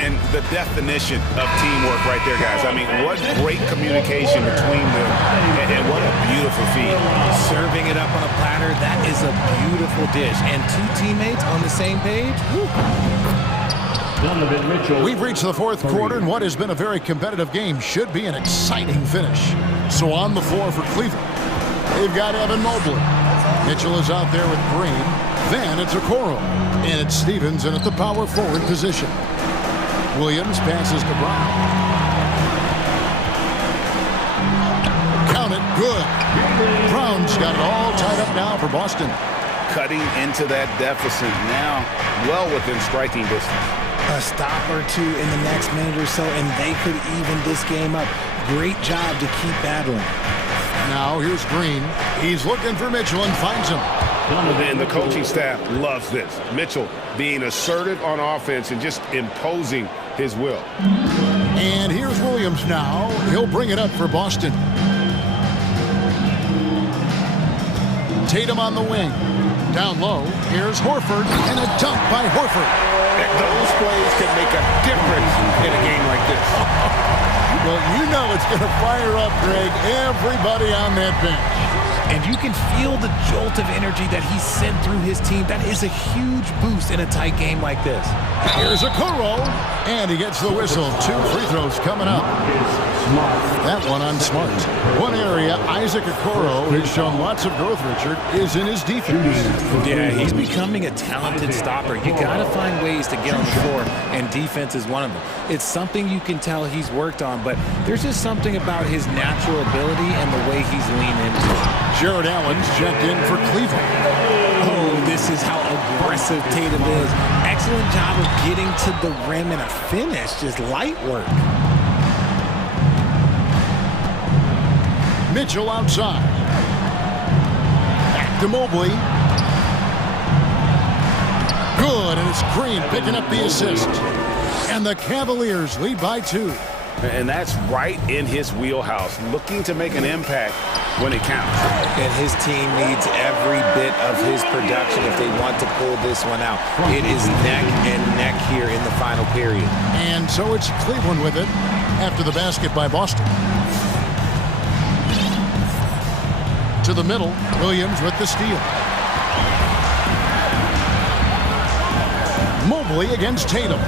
And the definition of teamwork right there, guys. I mean, what great communication between them, and what a beautiful feed. Serving it up on a platter, that is a beautiful dish. And 2 teammates on the same page. We've reached the fourth quarter, and what has been a very competitive game should be an exciting finish. So on the floor for Cleveland, they've got Evan Mobley. Mitchell is out there with Green. Then it's Okoro. And it's Stevens in at the power forward position. Williams passes to Brown. Count it, good. Brown's got it all tied up now for Boston. Cutting into that deficit now, well within striking distance. A stop or 2 in the next minute or so, and they could even this game up. Great job to keep battling. Now here's Green. He's looking for Mitchell and finds him. And the coaching staff loves this. Mitchell being assertive on offense and just imposing his will. And here's Williams now. He'll bring it up for Boston. Tatum on the wing. Down low, here's Horford, and a dunk by Horford. Those plays can make a difference in a game like this. Well, you know it's going to fire up, Greg, everybody on that bench. And you can feel the jolt of energy that he sent through his team. That is a huge boost in a tight game like this. Here's Okoro, and he gets the whistle. 2 free throws coming up. That one on Smart. One area Isaac Okoro has shown lots of growth, Richard, is in his defense. Yeah, he's becoming a talented stopper. You got to find ways to get on the floor, and defense is one of them. It's something you can tell he's worked on, but there's just something about his natural ability and the way he's leaned into it. Jared Allen's checked in for Cleveland. Oh, this is how aggressive Tatum is. Excellent job of getting to the rim and a finish, just light work. Mitchell outside. Back to Mobley. Good, and it's Green picking up the assist. And the Cavaliers lead by 2. And that's right in his wheelhouse, looking to make an impact when it counts. And his team needs every bit of his production if they want to pull this one out. It is neck and neck here in the final period. And so it's Cleveland with it after the basket by Boston. To the middle, Williams with the steal. Mobley against Tatum.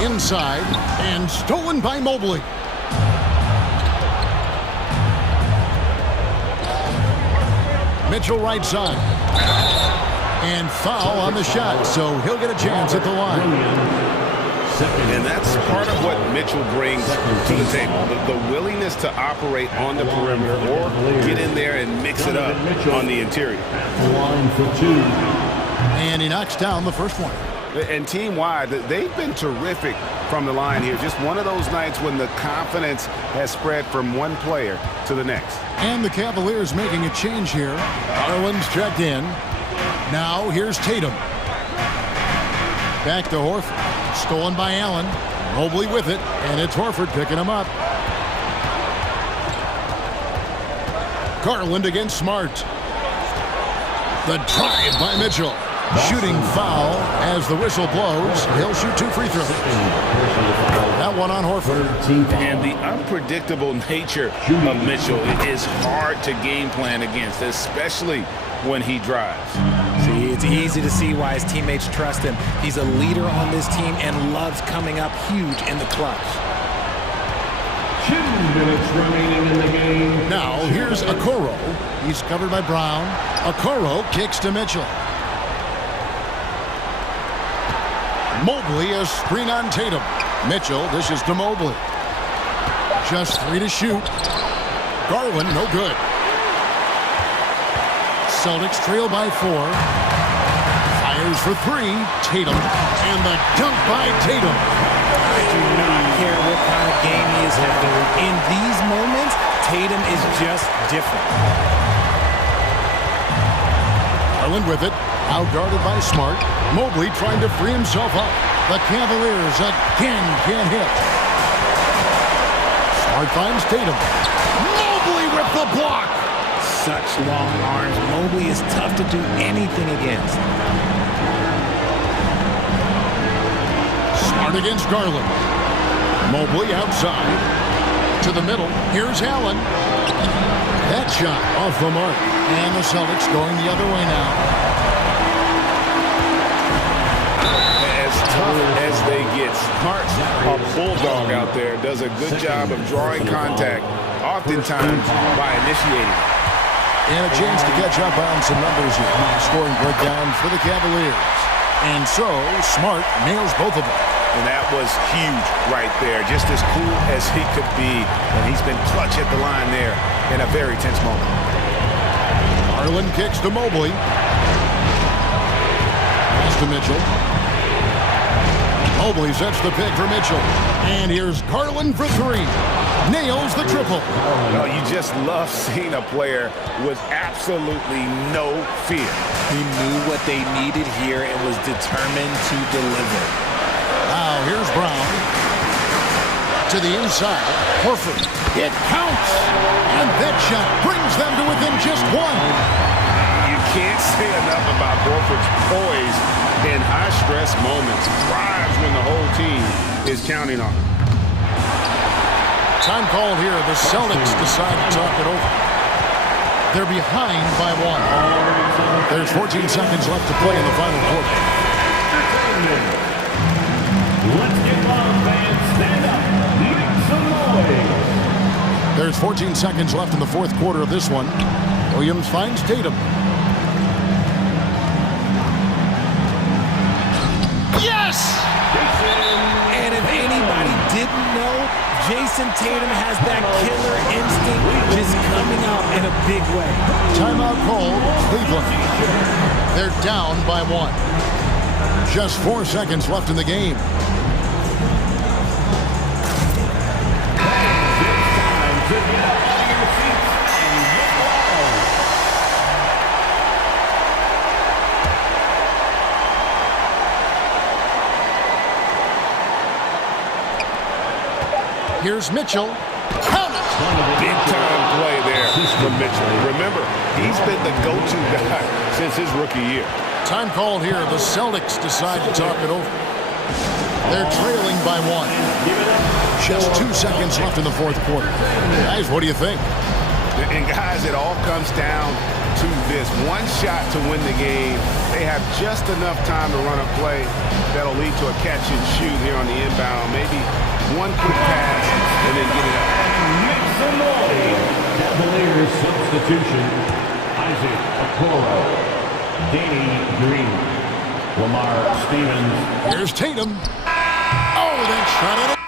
Inside, and stolen by Mobley. Mitchell right side. And foul on the shot, so he'll get a chance at the line. And that's part of what Mitchell brings to the table, the willingness to operate on the perimeter or get in there and mix it up on the interior. And he knocks down the first one. And team-wide, they've been terrific from the line here. Just one of those nights when the confidence has spread from one player to the next. And the Cavaliers making a change here. Garland's checked in. Now here's Tatum. Back to Horford. Stolen by Allen. Mobley with it, and it's Horford picking him up. Garland against Smart. The drive by Mitchell. Shooting foul as the whistle blows. He'll shoot 2 free throws. That one on Horford. And the unpredictable nature of Mitchell is hard to game plan against, especially when he drives. See, it's easy to see why his teammates trust him. He's a leader on this team and loves coming up huge in the clutch. 2 minutes remaining in the game. Now here's Okoro. He's covered by Brown. Okoro kicks to Mitchell. Mobley, a screen on Tatum. Mitchell dishes to Mobley. Just 3 to shoot. Garland, no good. Celtics trail by 4. Fires for 3. Tatum. And the dunk by Tatum. I do not care what kind of game he is having. In these moments, Tatum is just different. Garland with it. Outguarded by Smart. Mobley trying to free himself up. The Cavaliers again can't hit. Smart finds Tatum. Mobley with the block. Such long arms. Mobley is tough to do anything against. Smart against Garland. Mobley outside. To the middle. Here's Allen. That shot off the mark. And the Celtics going the other way now. As tough as they get, Smart's a bulldog out there, does a good job of drawing contact, oftentimes by initiating. And a chance to catch up on some numbers here. Scoring breakdown for the Cavaliers. And so, Smart nails both of them. And that was huge right there. Just as cool as he could be. And he's been clutch at the line there in a very tense moment. Garland kicks to Mobley. Pass to Mitchell. Mobley sets the pick for Mitchell. And here's Garland for 3. Nails the triple. No, you just love seeing a player with absolutely no fear. He knew what they needed here and was determined to deliver. Now here's Brown. To the inside. Horford. It counts. And that shot brings them to within just 1. You can't say enough about Horford's poise in high-stress moments. Thrives when the whole team is counting on him. Time called here. The Celtics decide to talk it over. They're behind by 1. There's 14 seconds left to play in the final quarter. Let's get loud, fans. Stand up. Make some noise. There's 14 seconds left in the fourth quarter of this one. Williams finds Tatum. Yes! And if anybody didn't know, Jason Tatum has that killer instinct just coming out in a big way. Timeout called, Cleveland. They're down by 1. Just 4 seconds left in the game. Here's Mitchell. Count it! Big-time play there from Mitchell. Remember, he's been the go-to guy since his rookie year. Time called here. The Celtics decide to talk it over. They're trailing by 1. Just 2 seconds left in the fourth quarter. Guys, what do you think? And guys, it all comes down to this. One shot to win the game. They have just enough time to run a play that'll lead to a catch and shoot here on the inbound. Maybe one quick pass and then get it up. Make some noise. Cavaliers substitution. Isaac Okoro. Danny Green. Lamar Stevens. Here's Tatum. Oh, that shot at it.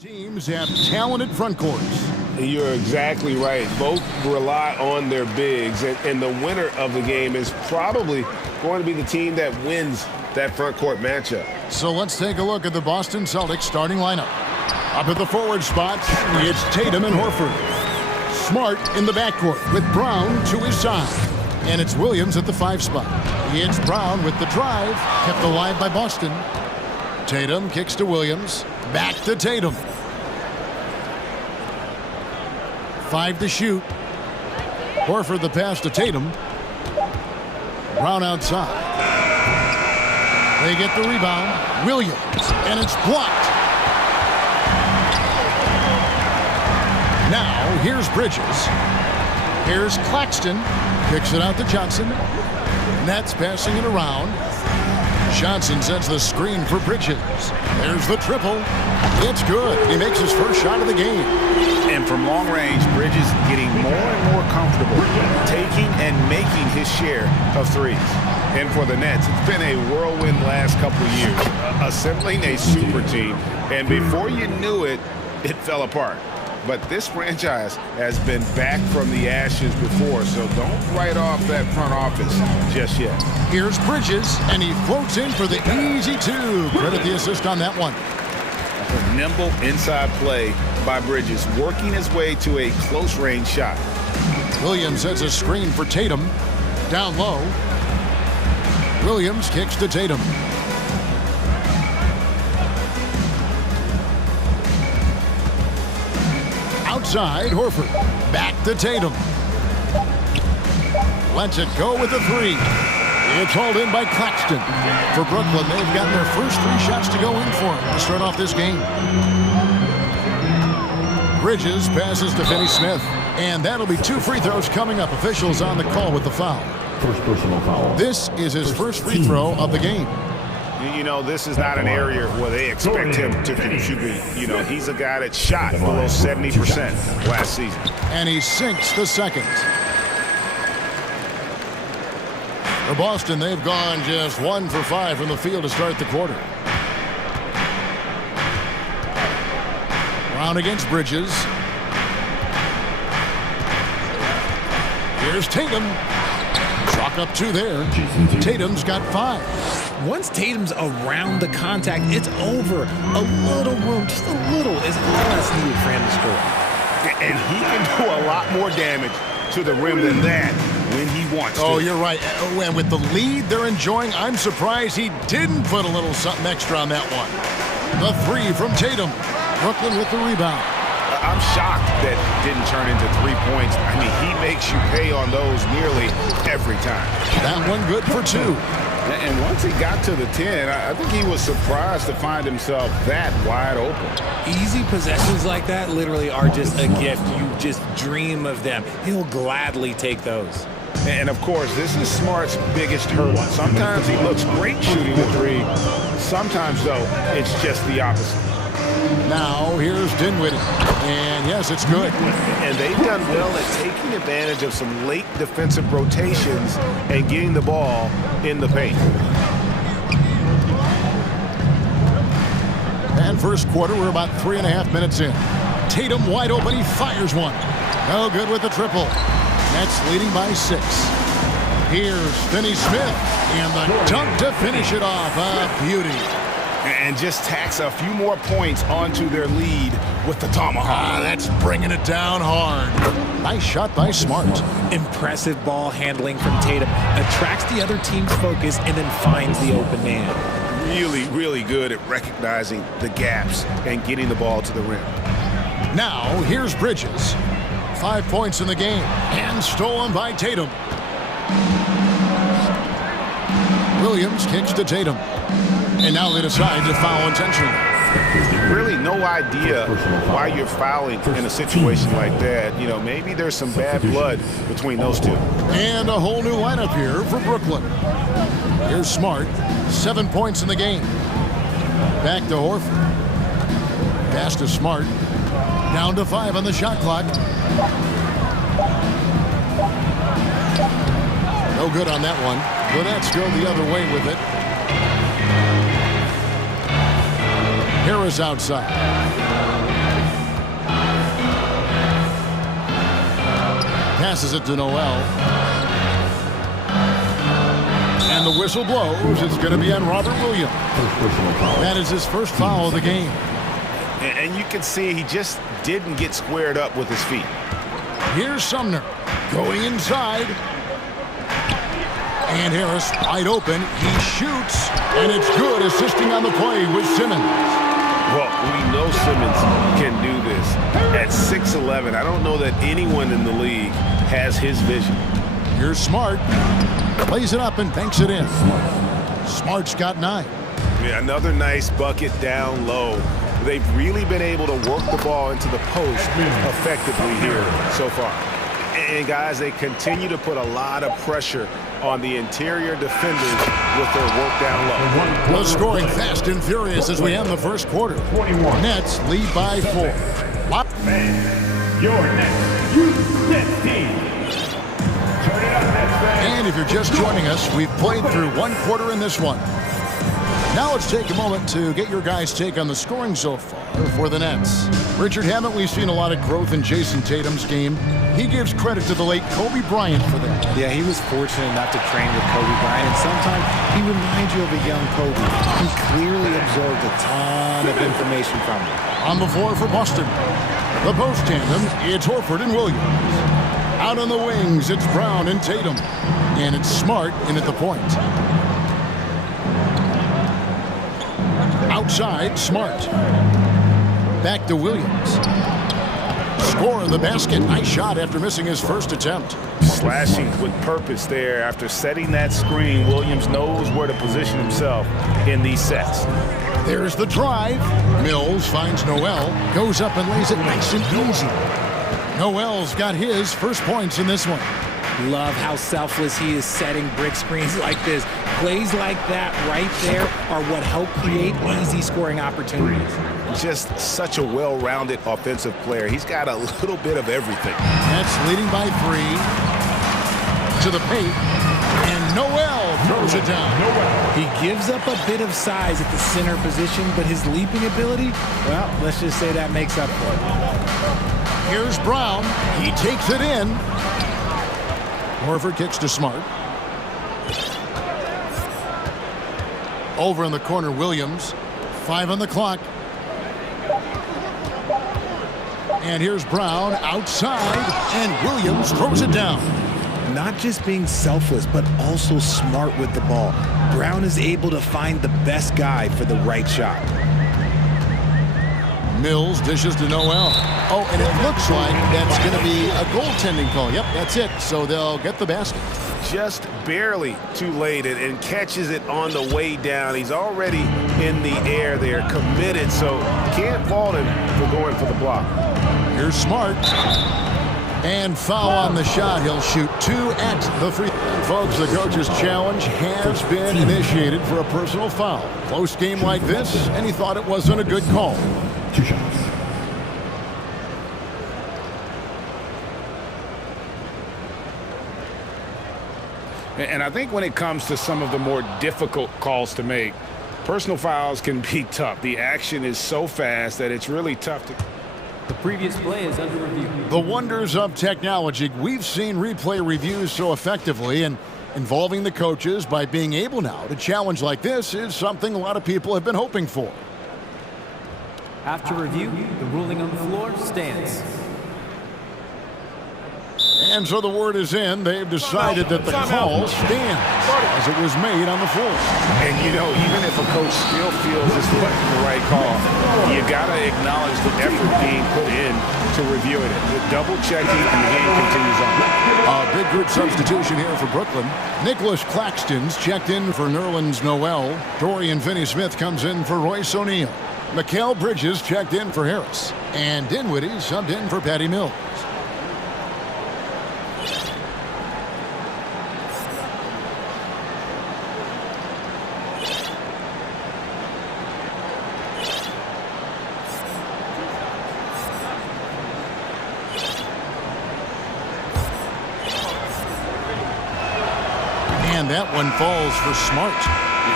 Teams have talented front courts. You're exactly right. Both rely on their bigs, and the winner of the game is probably going to be the team that wins that front court matchup. So let's take a look at the Boston Celtics starting lineup. Up at the forward spot, it's Tatum and Horford. Smart in the backcourt with Brown to his side. And it's Williams at the 5 spot. It's Brown with the drive, kept alive by Boston. Tatum kicks to Williams. Back to Tatum. 5 to shoot. Horford the pass to Tatum. Brown outside. They get the rebound. Williams, and it's blocked. Now, here's Bridges. Here's Claxton. Kicks it out to Johnson. Nets passing it around. Johnson sends the screen for Bridges. There's the triple. It's good. He makes his first shot of the game. And from long range, Bridges getting more and more comfortable taking and making his share of threes. And for the Nets, it's been a whirlwind last couple of years, assembling a super team. And before you knew it, it fell apart. But this franchise has been back from the ashes before, so don't write off that front office just yet. Here's Bridges, and he floats in for the easy 2. Credit the assist on that one. Nimble inside play by Bridges, working his way to a close-range shot. Williams sets a screen for Tatum. Down low. Williams kicks to Tatum. Outside, Horford. Back to Tatum. Lets it go with a 3. It's hauled in by Claxton. For Brooklyn, they've gotten their first 3 shots to go in for him to start off this game. Bridges passes to Finney-Smith. And that'll be 2 free throws coming up. Officials on the call with the foul. First personal foul. This is his first free throw of the game. You know, this is not an area where they expect him to contribute. You know, he's a guy that shot below 70% last season. And he sinks the second. For Boston, they've gone just 1 for 5 from the field to start the quarter. Brown against Bridges. Here's Tatum. Chalk up 2 there. Tatum's got 5. Once Tatum's around the contact, it's over. A little room, just a little, is all that's needed for him to score. And he can do a lot more damage to the rim than that when he wants to. Oh, you're right. And with the lead they're enjoying, I'm surprised he didn't put a little something extra on that one. The 3 from Tatum. Brooklyn with the rebound. I'm shocked that didn't turn into 3 points. I mean, he makes you pay on those nearly every time. That one good for 2. And once he got to the 10, I think he was surprised to find himself that wide open. Easy possessions like that literally are just a gift. You just dream of them. He'll gladly take those. And, of course, this is Smart's biggest hurdle. Sometimes he looks great shooting the 3. Sometimes, though, it's just the opposite. Now, here's Dinwiddie. And, yes, it's good. And they've done well at taking advantage of some late defensive rotations and getting the ball in the paint. And first quarter, we're about 3.5 minutes in. Tatum wide open. He fires one. No good with the triple. Nets leading by 6. Here's Finney-Smith. And the dunk to finish it off. A beauty. And just tacks a few more points onto their lead with the tomahawk. That's bringing it down hard. Nice shot by Smart. Impressive ball handling from Tatum. Attracts the other team's focus and then finds the open man. Really, really good at recognizing the gaps and getting the ball to the rim. Now, here's Bridges. 5 points in the game. And stolen by Tatum. Williams kicks to Tatum. And now they decide to foul intentionally. Really no idea why you're fouling in a situation like that. You know, maybe there's some bad blood between those two. And a whole new lineup here for Brooklyn. Here's Smart. 7 points in the game. Back to Horford. Pass to Smart. Down to 5 on the shot clock. No good on that one. The Nets go the other way with it. Harris outside. Passes it to Noel. And the whistle blows. It's going to be on Robert Williams. That is his first foul of the game. And you can see he just didn't get squared up with his feet. Here's Sumner going inside. And Harris wide open. He shoots. And it's good, assisting on the play with Simmons. Well, we know Simmons can do this. At 6'11", I don't know that anyone in the league has his vision. Here's Smart. Plays it up and banks it in. Smart's got 9. Yeah, another nice bucket down low. They've really been able to work the ball into the post effectively here so far. And guys, they continue to put a lot of pressure on the interior defenders with their work down low. Well, scoring fast and furious as we end the first quarter. Nets lead by 4. Your next youth team. And if you're just joining us, we've played through one quarter in this one. Now let's take a moment to get your guys' take on the scoring so far for the Nets. Richard, haven't we seen a lot of growth in Jason Tatum's game? He gives credit to the late Kobe Bryant for that. Yeah, he was fortunate enough to train with Kobe Bryant, and sometimes he reminds you of a young Kobe. He clearly absorbed a ton of information from him. On the floor for Boston, the post tandem, it's Horford and Williams. Out on the wings, it's Brown and Tatum. And it's Smart in at the point. Outside, Smart. Back to Williams. Score in the basket. Nice shot after missing his first attempt. Slashing with purpose there. After setting that screen, Williams knows where to position himself in these sets. There's the drive. Mills finds Noel. Goes up and lays it nice and easy. Noel's got his first points in this one. Love how selfless he is setting brick screens like this. Plays like that right there are what help create easy scoring opportunities. Just such a well-rounded offensive player. He's got a little bit of everything. That's leading by 3. To the paint. And Noel throws it down. He gives up a bit of size at the center position, but his leaping ability, well, let's just say that makes up for it. Here's Brown. He takes it in. Horford kicks to Smart. Over in the corner, Williams. 5 on the clock. And here's Brown outside, and Williams throws it down. Not just being selfless, but also smart with the ball. Brown is able to find the best guy for the right shot. Mills dishes to Noel. Oh, and it looks like that's going to be a goaltending call. Yep, that's it. So they'll get the basket. Just barely too late and catches it on the way down. He's already in the air there, committed, so can't fault him for going for the block. Here's Smart. And foul on the shot. He'll shoot 2 at the free throw. Folks, the coach's challenge has been initiated for a personal foul. Close game like this, and he thought it wasn't a good call. 2 shots. And I think when it comes to some of the more difficult calls to make, personal fouls can be tough. The action is so fast that it's really tough to... The previous play is under review. The wonders of technology. We've seen replay reviews so effectively, and involving the coaches by being able now to challenge like this is something a lot of people have been hoping for. After review, the ruling on the floor stands. And so the word is in. They've decided that the call stands as it was made on the floor. And, you know, even if a coach still feels this wasn't the right call, you got to acknowledge the effort being put in to reviewing it. Double-checking, and the game continues on. A big group substitution here for Brooklyn. Nicholas Claxton's checked in for Nerlens Noel. Dorian Finney-Smith comes in for Royce O'Neal. Mikal Bridges checked in for Harris. And Dinwiddie subbed in for Patty Mills. And that one falls for Smart.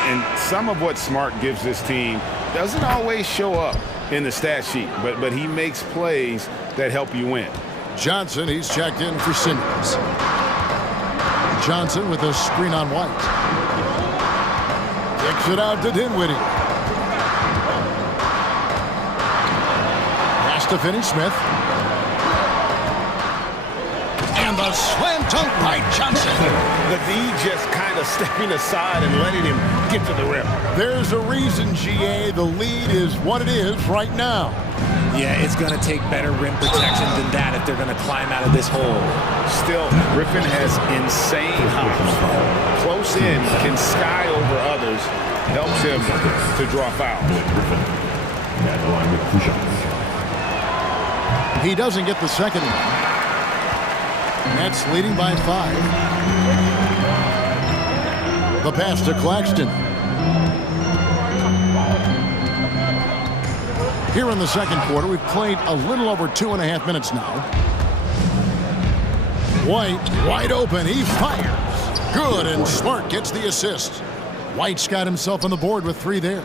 And some of what Smart gives this team doesn't always show up in the stat sheet, but he makes plays that help you win. Johnson, he's checked in for Simmons. Johnson with a screen on White. Kicks it out to Dinwiddie. Pass to Finney-Smith. And the slam dunk by Johnson. The D just kind of stepping aside and letting him get to the rim. There's a reason, GA, the lead is what it is right now. Yeah, it's going to take better rim protection than that if they're going to climb out of this hole. Still, Griffin has insane hops. Close in, can sky over others, helps him to draw fouls. He doesn't get the second one. Nets leading by 5. The pass to Claxton. Here in the second quarter, we've played a little over 2.5 minutes now. White, wide open, he fires. Good, and Smart gets the assist. White's got himself on the board with 3 there.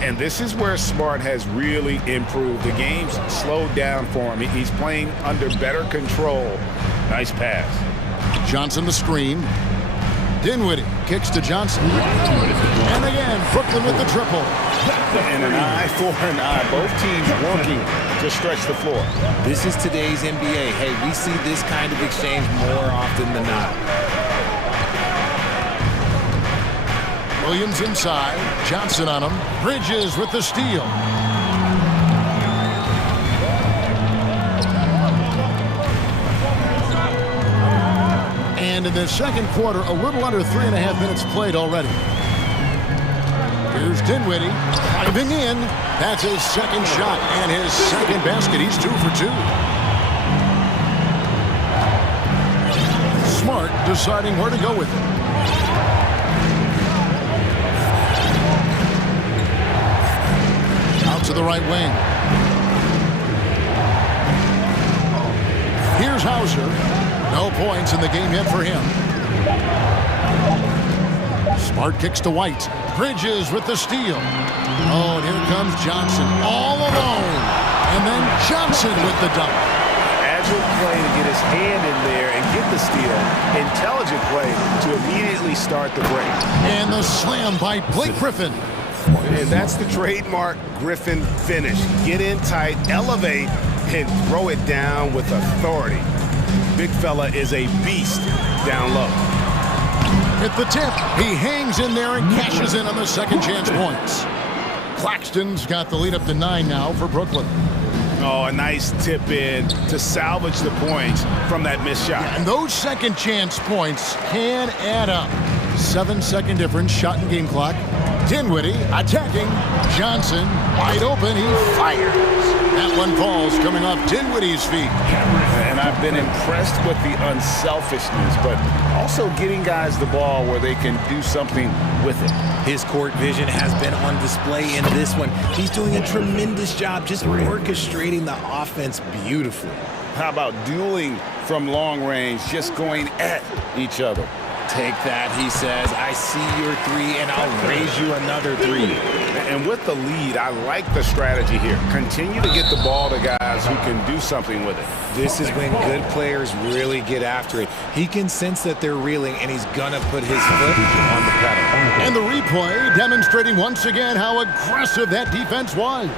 And this is where Smart has really improved. The game's slowed down for him. He's playing under better control. Nice pass. Johnson the screen. Dinwiddie kicks to Johnson. And again, Brooklyn with the triple. And an eye for an eye. Both teams working to stretch the floor. This is today's NBA. Hey, we see this kind of exchange more often than not. Williams inside. Johnson on him. Bridges with the steal. And in the second quarter, a little under 3.5 minutes played already. Here's Dinwiddie diving in. That's his second shot and his second basket. He's 2 for 2. Smart deciding where to go with it. Out to the right wing. Here's Hauser. No points in the game yet for him. Smart kicks to White. Bridges with the steal. Oh, and here comes Johnson all alone. And then Johnson with the dunk. Agile play to get his hand in there and get the steal. Intelligent play to immediately start the break. And the slam by Blake Griffin. And that's the trademark Griffin finish. Get in tight, elevate, and throw it down with authority. Big fella is a beast down low. At the tip, he hangs in there and cashes in on the second chance points. Claxton's got the lead up to 9 now for Brooklyn. Oh, a nice tip in to salvage the points from that missed shot. And those second chance points can add up. 7-second difference, shot and game clock. Dinwiddie attacking. Johnson wide open. He fires. That one falls coming off Dinwiddie's feet. And I've been impressed with the unselfishness, but also getting guys the ball where they can do something with it. His court vision has been on display in this one. He's doing a tremendous job just orchestrating the offense beautifully. How about dueling from long range, just going at each other? Take that, he says. I see your 3, and I'll raise you another 3. And with the lead, I like the strategy here. Continue to get the ball to guys who can do something with it. This is when good players really get after it. He can sense that they're reeling, and he's gonna put his foot on the pedal. And the replay demonstrating once again how aggressive that defense was.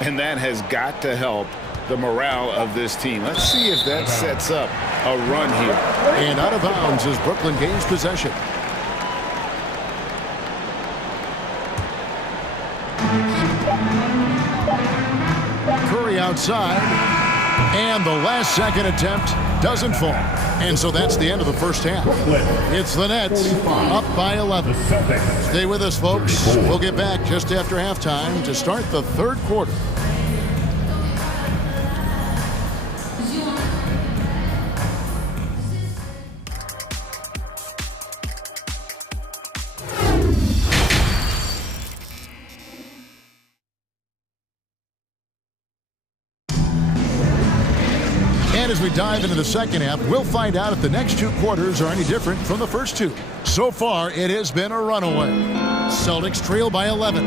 And that has got to help the morale of this team. Let's see if that sets up a run here. And out of bounds as Brooklyn gains possession. Curry outside. And the last second attempt doesn't fall. And so that's the end of the first half. It's the Nets up by 11. Stay with us, folks. We'll get back just after halftime to start the third quarter. And as we dive into the second half, we'll find out if the next 2 quarters are any different from the first 2. So far, it has been a runaway. Celtics trail by 11.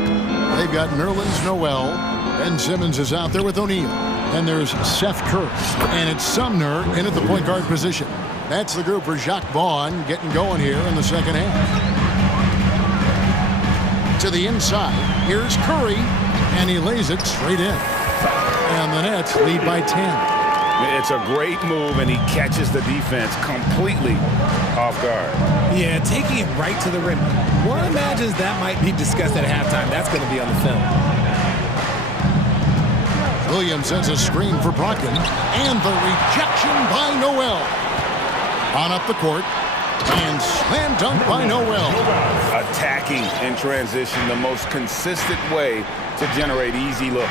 They've got Nerlens Noel. Ben Simmons is out there with O'Neal. Then there's Seth Curry. And it's Sumner in at the point guard position. That's the group for Jacques Vaughn getting going here in the second half. To the inside, here's Curry, and he lays it straight in. And the Nets lead by 10. It's a great move, and he catches the defense completely off guard. Yeah, taking it right to the rim. One imagines that might be discussed at halftime. That's going to be on the film. Williams sends a screen for Brogdon, and the rejection by Noel. On up the court, and slam dunk by Noel. Attacking in transition, the most consistent way to generate easy looks.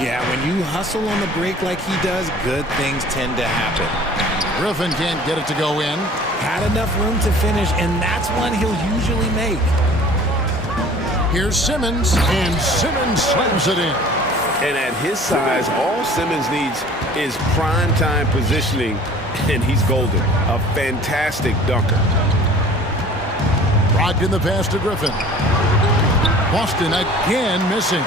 Yeah, when you hustle on the break like he does, good things tend to happen. Griffin can't get it to go in. Had enough room to finish, and that's one he'll usually make. Here's Simmons, and Simmons slams it in. And at his size, all Simmons needs is prime-time positioning, and he's golden. A fantastic dunker. Brogdon the pass to Griffin. Boston again missing.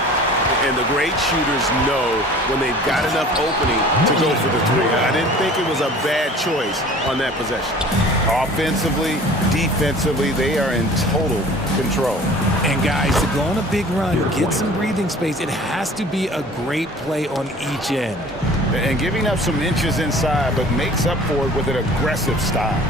And the great shooters know when they've got enough opening to go for the three. I didn't think it was a bad choice on that possession. Offensively, defensively, they are in total control. And guys, to go on a big run, get some breathing space, it has to be a great play on each end. And giving up some inches inside, but makes up for it with an aggressive style.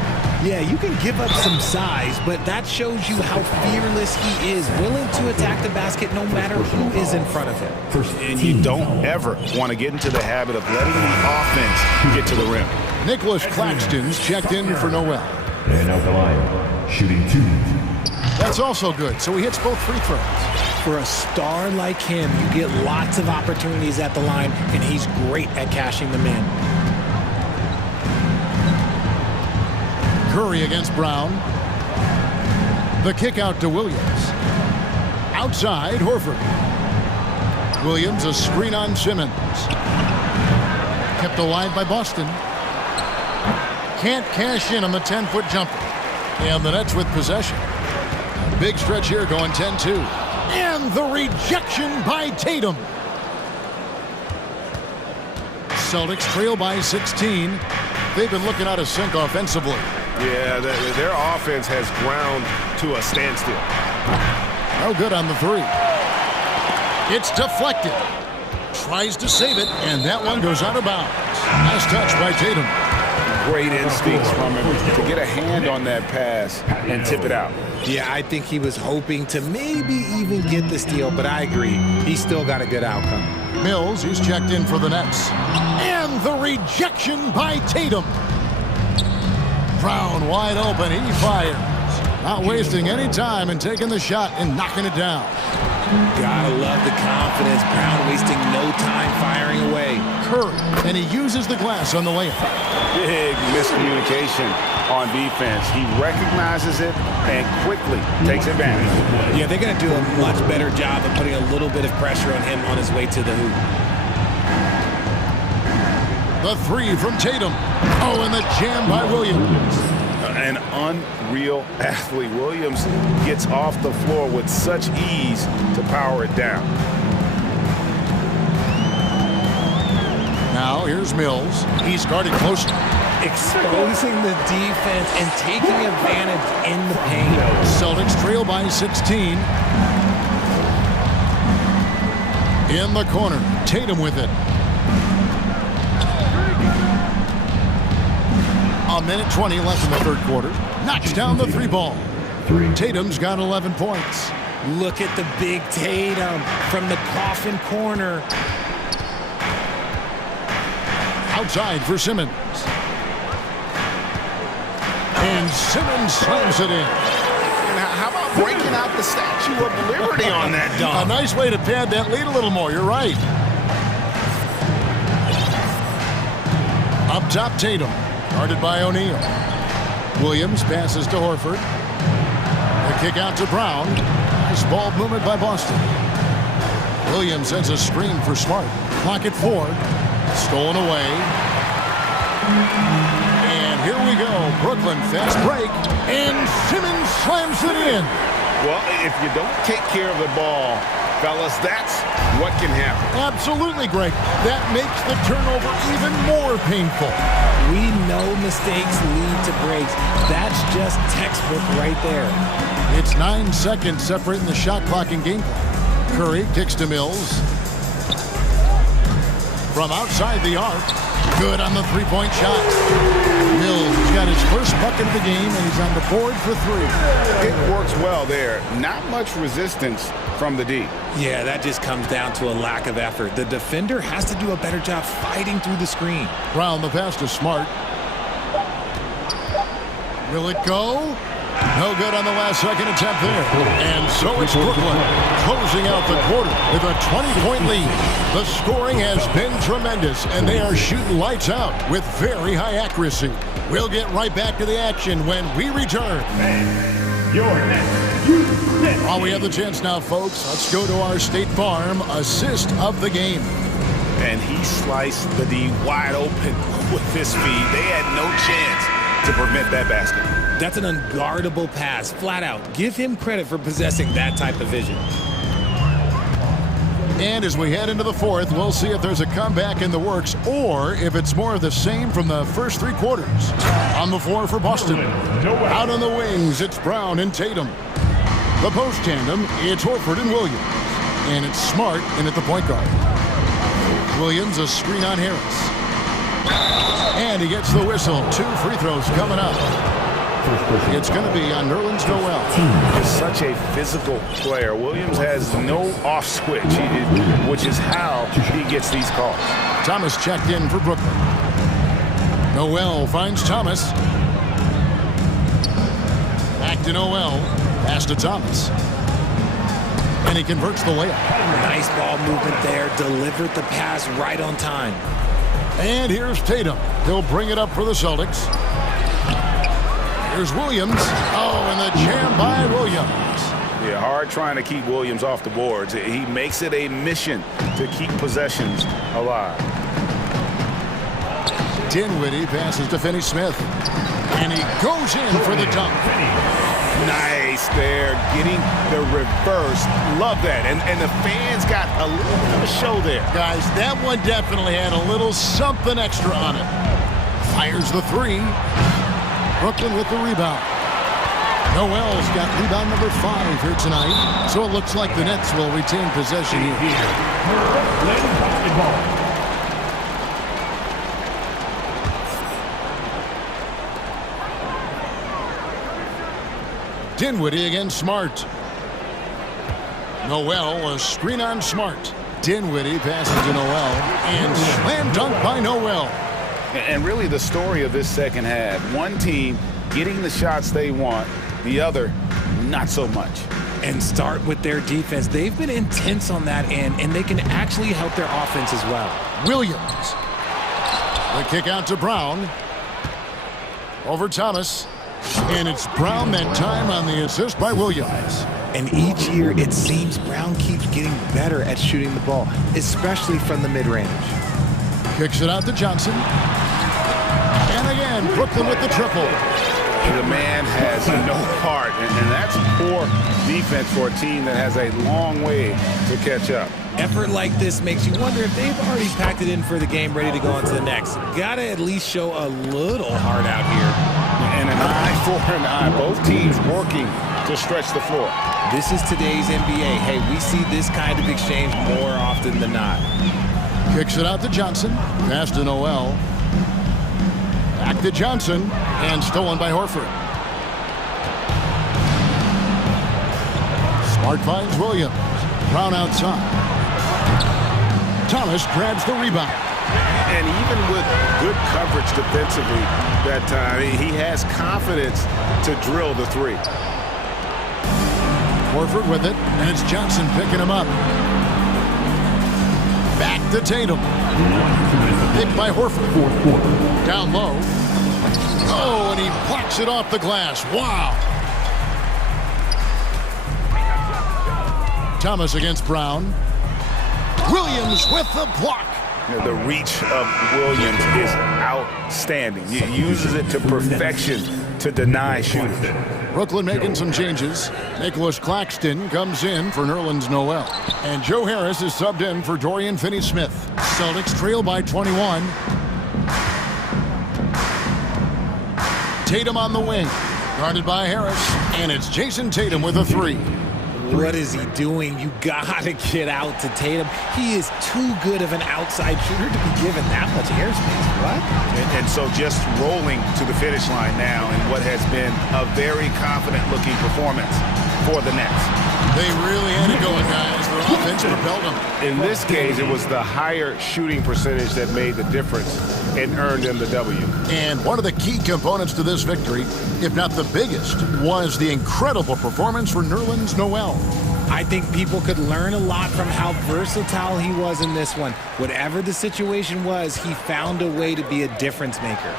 Yeah, you can give up some size, but that shows you how fearless he is, willing to attack the basket no matter who is in front of him. And you don't ever want to get into the habit of letting the offense get to the rim. Nicholas Claxton's checked in for Noel. And out the line, shooting 2. That's also good, so he hits both free throws. For a star like him, you get lots of opportunities at the line, and he's great at cashing them in. Curry against Brown. The kick out to Williams. Outside, Horford. Williams, a screen on Simmons. Kept alive by Boston. Can't cash in on the 10-foot jumper. And the Nets with possession. A big stretch here going 10-2. And the rejection by Tatum. Celtics trail by 16. They've been looking out of sync offensively. Yeah, their offense has ground to a standstill. No good on the three. It's deflected. Tries to save it, and that one goes out of bounds. Nice touch by Tatum. Great instincts from him to get a hand on that pass and tip it out. Yeah, I think he was hoping to maybe even get the steal, but I agree. He still got a good outcome. Mills, he's checked in for the Nets. And the rejection by Tatum. Brown wide open, he fires. Not wasting any time and taking the shot and knocking it down. Gotta love the confidence. Brown wasting no time firing away. Curry, and he uses the glass on the layup. Big miscommunication on defense. He recognizes it and quickly takes advantage. Yeah, they're gonna do a much better job of putting a little bit of pressure on him on his way to the hoop. The three from Tatum. Oh, and the jam by Williams. An unreal athlete. Williams gets off the floor with such ease to power it down. Now here's Mills. He's guarded closely. Exposing the defense and taking advantage in the paint. Celtics trail by 16. In the corner, Tatum with it. A minute 20 left in the third quarter. Knocks down the three ball. Tatum's got 11 points. Look at the big Tatum from the coffin corner. Outside for Simmons. And Simmons slams it in. Now, how about breaking out the Statue of Liberty on that dunk? A nice way to pad that lead a little more. You're right. Up top, Tatum. Guarded by O'Neal. Williams passes to Horford. The kick out to Brown. Nice ball movement by Boston. Williams sends a screen for Smart. Clock at 4. Stolen away. And here we go. Brooklyn fast break. And Simmons slams it in. Well, if you don't take care of the ball Fellas, that's what can happen. Absolutely, Greg. That makes the turnover even more painful. We know mistakes lead to breaks. That's just textbook right there. It's 9 seconds separating the shot clock and game clock. Curry kicks to Mills. From outside the arc. Good on the three-point shot. Mills has got his first bucket of the game, and he's on the board for 3. It works well there. Not much resistance from the D. Yeah, that just comes down to a lack of effort. The defender has to do a better job fighting through the screen. Brown, the pass to Smart. Will it go? No good on the last second attempt there. And so it's Brooklyn closing out the quarter with a 20-point lead. The scoring has been tremendous, and they are shooting lights out with very high accuracy. We'll get right back to the action when we return. Your next. While we have the chance now, folks, let's go to our State Farm assist of the game. And he sliced the D wide open with his feed. They had no chance to prevent that basket. That's an unguardable pass, flat out. Give him credit for possessing that type of vision. And as we head into the fourth, we'll see if there's a comeback in the works or if it's more of the same from the first 3 quarters. On the floor for Boston. Out on the wings, it's Brown and Tatum. The post tandem, it's Horford and Williams. And it's Smart in at the point guard. Williams, a screen on Harris. And he gets the whistle. 2 free throws coming up. It's going to be on Nerlens Noel. He's such a physical player. Williams has no off switch, which is how he gets these calls. Thomas checked in for Brooklyn. Noel finds Thomas. Back to Noel. Pass to Thomas. And he converts the layup. Nice ball movement there. Delivered the pass right on time. And here's Tatum. He'll bring it up for the Celtics. Here's Williams. Oh, and the jam by Williams. Yeah, hard trying to keep Williams off the boards. He makes it a mission to keep possessions alive. Dinwiddie passes to Finney-Smith. And he goes in for the dunk. Nice there, getting the reverse. Love that. And the fans got a little bit of a show there. Guys, that one definitely had a little something extra on it. Fires the 3. Brooklyn with the rebound. Noel's got rebound number 5 here tonight. So it looks like the Nets will retain possession here. Dinwiddie against Smart. Noel, a screen on Smart. Dinwiddie passes to Noel, and slam dunk by Noel. And really the story of this second half, one team getting the shots they want, the other not so much. And start with their defense. They've been intense on that end, and they can actually help their offense as well. Williams. The kick out to Brown. Over Thomas. And it's Brown that time on the assist by Williams. And each year, it seems Brown keeps getting better at shooting the ball, especially from the mid-range. Kicks it out to Johnson. And again, Brooklyn with the triple. The man has no heart, and that's poor defense for a team that has a long way to catch up. Effort like this makes you wonder if they've already packed it in for the game, ready to go on to the next. Gotta at least show a little heart out here. And an eye for an eye. Both teams working to stretch the floor. This is today's NBA. Hey, we see this kind of exchange more often than not. Kicks it out to Johnson. Pass to Noel. Back to Johnson. And stolen by Horford. Smart finds Williams. Brown outside. Thomas grabs the rebound. And even with good coverage defensively that time, he has confidence to drill the 3. Horford with it, and it's Johnson picking him up. Back to Tatum. Picked by Horford. Down low. Oh, and he blocks it off the glass. Wow. Thomas against Brown. Williams with the block. The reach of Williams is outstanding. He uses it to perfection to deny shooting. Brooklyn making some changes. Nicholas Claxton comes in for Nerlens Noel. And Joe Harris is subbed in for Dorian Finney-Smith. Celtics trail by 21. Tatum on the wing. Guarded by Harris. And it's Jason Tatum with a three. What is he doing? You gotta get out to Tatum. He is too good of an outside shooter to be given that much airspace. What? And so just rolling to the finish line now in what has been a very confident-looking performance for the Nets. They really had it going, guys. Their offense propelled them. In this case, it was the higher shooting percentage that made the difference and earned them the W. And one of the key components to this victory, if not the biggest, was the incredible performance for Nerlens Noel. I think people could learn a lot from how versatile he was in this one. Whatever the situation was, he found a way to be a difference maker.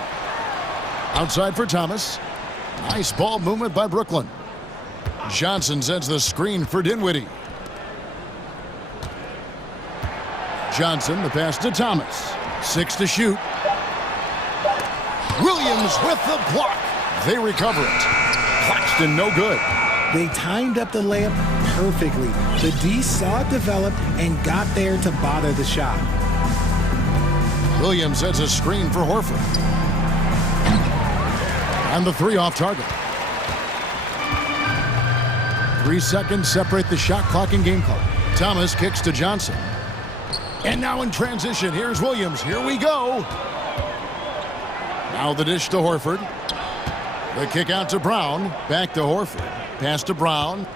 Outside for Thomas. Nice ball movement by Brooklyn. Johnson sends the screen for Dinwiddie. Johnson, the pass to Thomas. 6 to shoot. Williams with the block. They recover it. Claxton no good. They timed up the layup perfectly. The D saw it develop and got there to bother the shot. Williams sets a screen for Horford. And the three off target. 3 seconds separate the shot clock and game clock. Thomas kicks to Johnson. And now in transition, here's Williams. Here we go. Now the dish to Horford. The kick out to Brown. Back to Horford. Pass to Brown.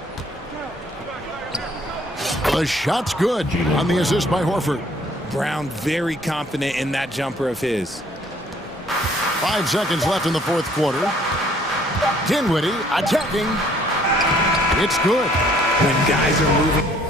The shot's good on the assist by Horford. Brown very confident in that jumper of his. 5 seconds left in the fourth quarter. Dinwiddie attacking. It's good. When guys are moving.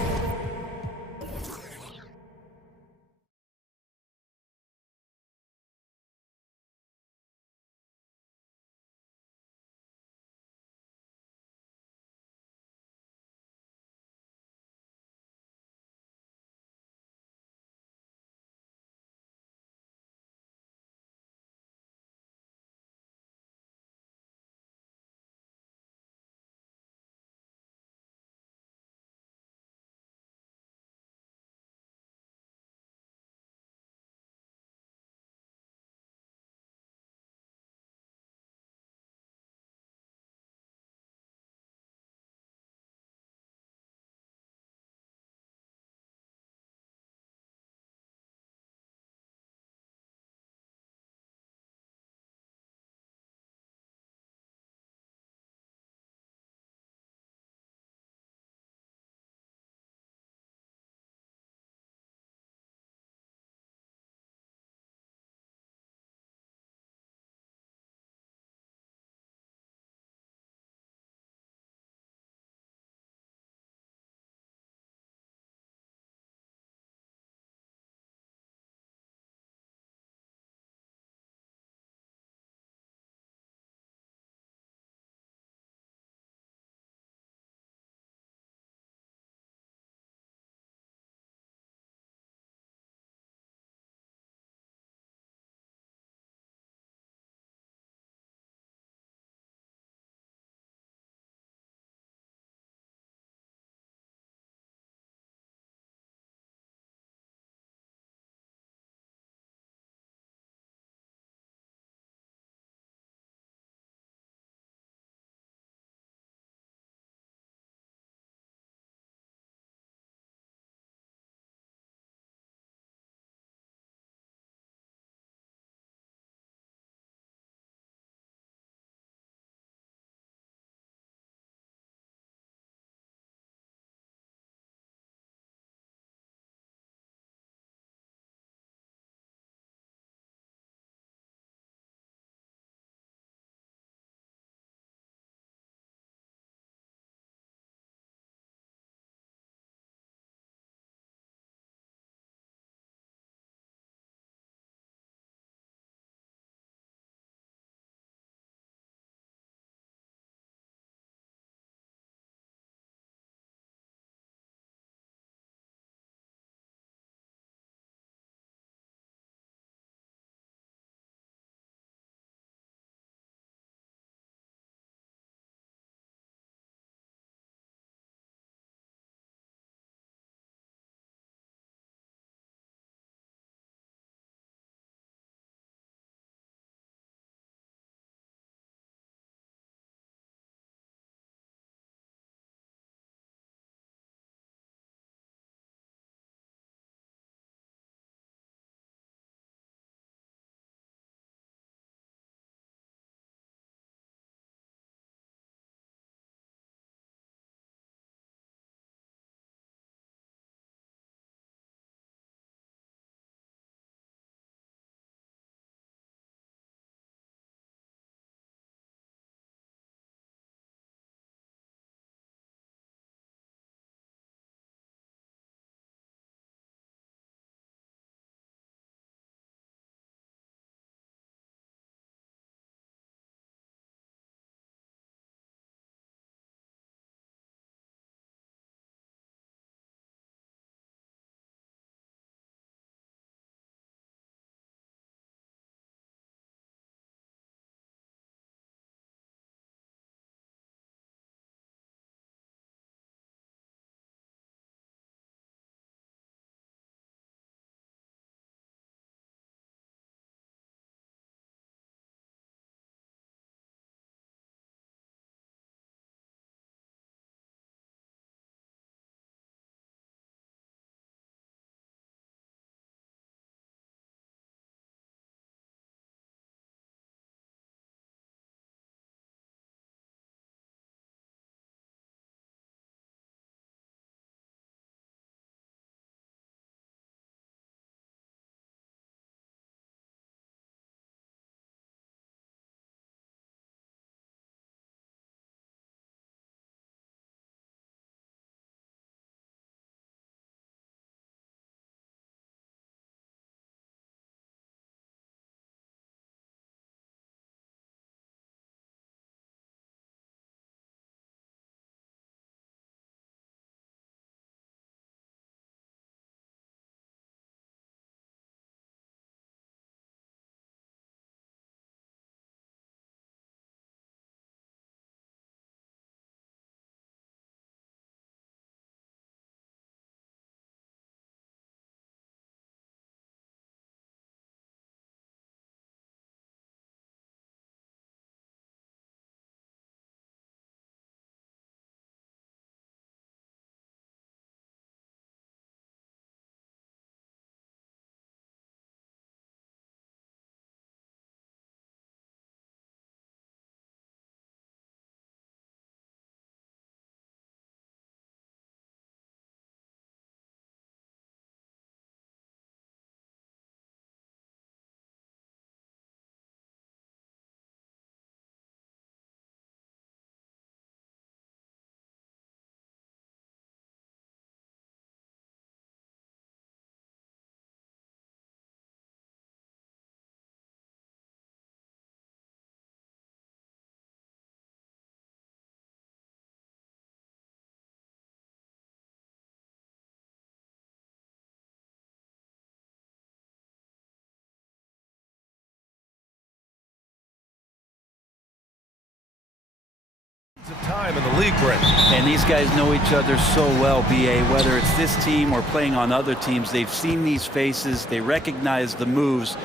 time in the league, Brent. And these guys know each other so well, B.A. Whether it's this team or playing on other teams, they've seen these faces. They recognize the moves.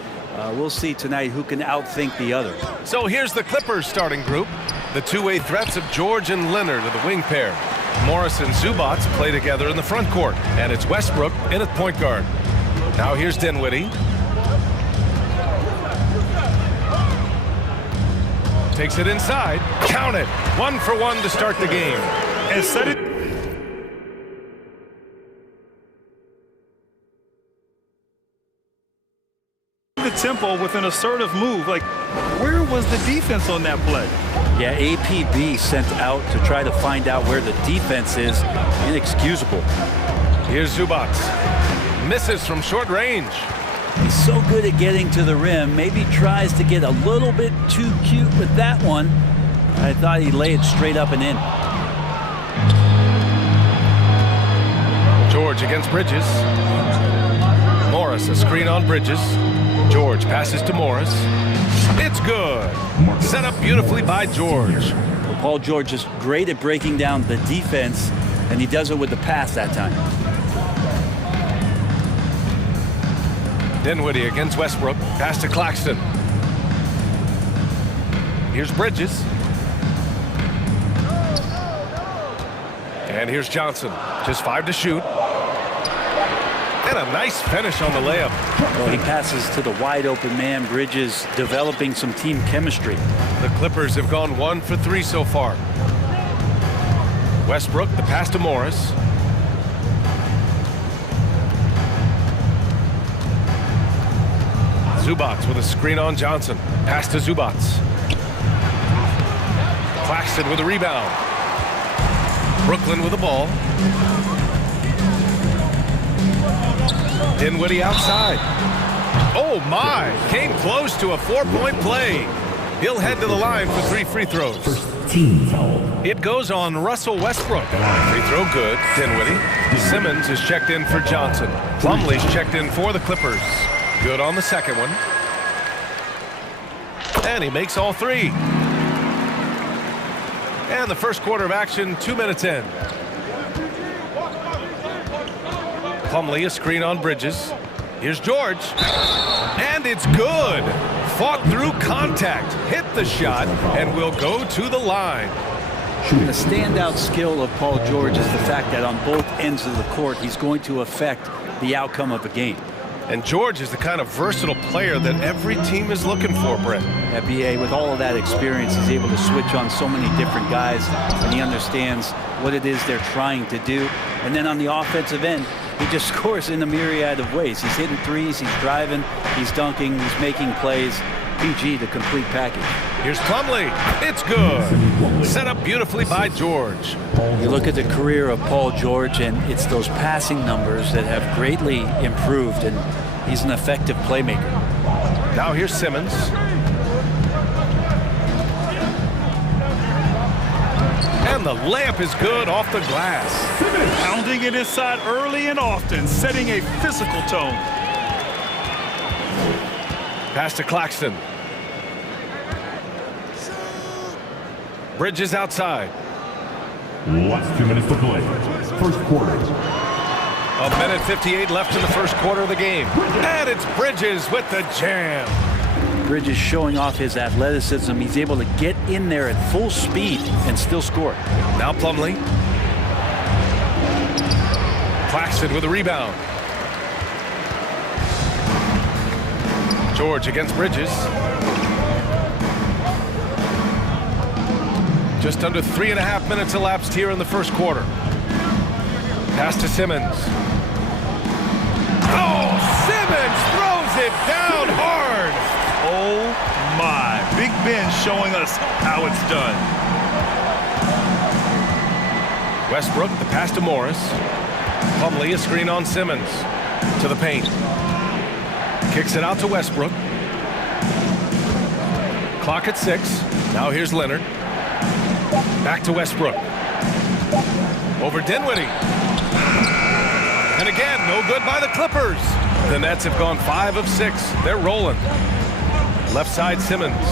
We'll see tonight who can outthink the other. So here's the Clippers starting group. The two-way threats of George and Leonard are the wing pair. Morris and Zubats play together in the front court. And it's Westbrook in at point guard. Now here's Dinwiddie. Takes it inside. Count it. 1 for 1 to start the game. And set it. The tempo with an assertive move. Like, where was the defense on that play? Yeah, APB sent out to try to find out where the defense is. Inexcusable. Here's Zubats. Misses from short range. He's so good at getting to the rim. Maybe tries to get a little bit too cute with that one. I thought he'd lay it straight up and in. George against Bridges. Morris, a screen on Bridges. George passes to Morris. It's good. Set up beautifully by George. Well, Paul George is great at breaking down the defense, and he does it with the pass that time. Dinwiddie against Westbrook. Pass to Claxton. Here's Bridges. And here's Johnson. Just 5 to shoot. And a nice finish on the layup. Well, he passes to the wide open man. Bridges developing some team chemistry. The Clippers have gone 1 for 3 so far. Westbrook, the pass to Morris. Zubats with a screen on Johnson. Pass to Zubats. Claxton with a rebound. Brooklyn with the ball. Dinwiddie outside. Oh my! Came close to a 4-point play. He'll head to the line for 3 free throws. It goes on Russell Westbrook. Free throw good. Dinwiddie. Simmons is checked in for Johnson. Plumlee's checked in for the Clippers. Good on the second one. And he makes all 3. And the first quarter of action, 2 minutes in. Plumlee, a screen on Bridges. Here's George. And it's good. Fought through contact. Hit the shot and will go to the line. The standout skill of Paul George is the fact that on both ends of the court, he's going to affect the outcome of a game. And George is the kind of versatile player that every team is looking for, Brent. At BA, with all of that experience, he's able to switch on so many different guys, and he understands what it is they're trying to do. And then on the offensive end, he just scores in a myriad of ways. He's hitting threes, he's driving, he's dunking, he's making plays. PG, the complete package. Here's Plumlee. It's good. Set up beautifully by George. You look at the career of Paul George, and it's those passing numbers that have greatly improved, and he's an effective playmaker. Now here's Simmons. And the layup is good off the glass. Pounding it inside early and often, setting a physical tone. Pass to Claxton. Bridges outside. Last 2 minutes to play. First quarter. 1:58 left in the first quarter of the game. And it's Bridges with the jam. Bridges showing off his athleticism. He's able to get in there at full speed and still score. Now Plumlee. Claxton with a rebound. George against Bridges. Just under 3.5 minutes elapsed here in the first quarter. Pass to Simmons. Oh, Simmons throws it down hard. Oh my. Big Ben showing us how it's done. Westbrook, the pass to Morris. Plumlee, a screen on Simmons. To the paint. Kicks it out to Westbrook. Clock at 6. Now here's Leonard. Back to Westbrook. Over Dinwiddie. And again, no good by the Clippers. The Nets have gone 5 of 6. They're rolling. Left side Simmons.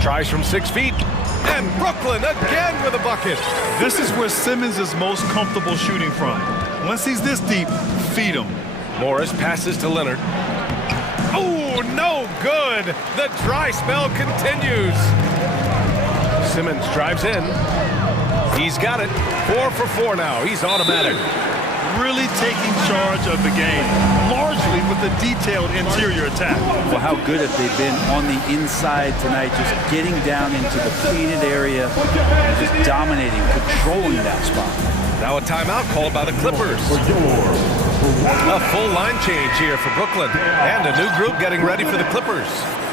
Tries from 6 feet. And Brooklyn again with a bucket. This is where Simmons is most comfortable shooting from. Once he's this deep, feed him. Morris passes to Leonard. Oh, no good. The dry spell continues. Simmons drives in. He's got it. 4 for 4 now. He's automatic. Really taking charge of the game, largely with a detailed interior attack. Well, how good have they been on the inside tonight, just getting down into the painted area, and just dominating, controlling that spot. Now a timeout called by the Clippers. A full line change here for Brooklyn. And a new group getting ready for the Clippers.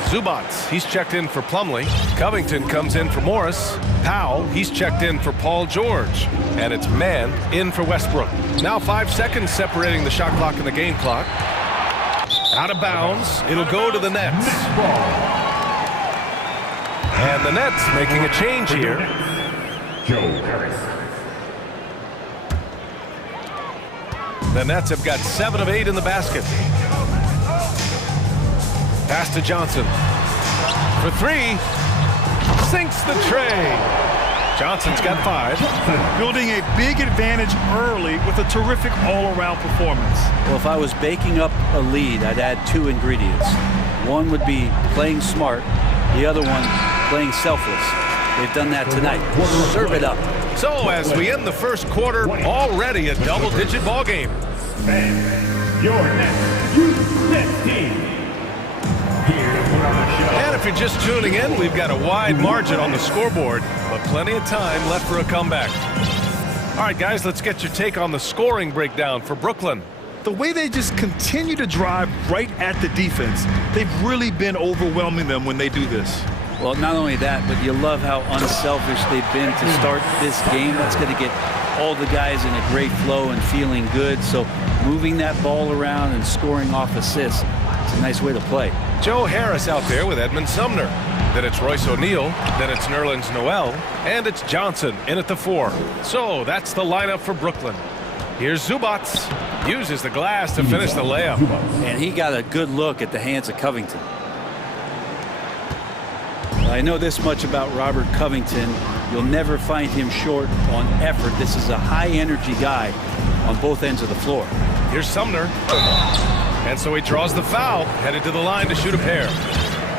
Zubats, he's checked in for Plumlee. Covington comes in for Morris. Powell, he's checked in for Paul George. And it's man in for Westbrook. Now 5 seconds separating the shot clock and the game clock. Out of bounds. It'll go to the Nets. And the Nets making a change here. The Nets have got 7 of 8 in the basket. Pass to Johnson. For 3. Sinks the tray. Johnson's got 5. Building a big advantage early with a terrific all-around performance. Well, if I was baking up a lead, I'd add 2 ingredients. One would be playing smart. The other one, playing selfless. They've done that tonight. Serve it up. So as we end the first quarter, already a double-digit ball game. Your next youth next team. And if you're just tuning in, we've got a wide margin on the scoreboard, but plenty of time left for a comeback. All right, guys, let's get your take on the scoring breakdown for Brooklyn. The way they just continue to drive right at the defense, they've really been overwhelming them when they do this. Well, not only that, but you love how unselfish they've been to start this game. That's going to get all the guys in a great flow and feeling good. So moving that ball around and scoring off assists, it's a nice way to play. Joe Harris out there with Edmund Sumner. Then it's Royce O'Neal. Then it's Nerlens Noel. And it's Johnson in at the 4. So that's the lineup for Brooklyn. Here's Zubats. Uses the glass to finish the layup. And he got a good look at the hands of Covington. I know this much about Robert Covington. You'll never find him short on effort. This is a high-energy guy on both ends of the floor. Here's Sumner. And so he draws the foul, headed to the line to shoot a pair.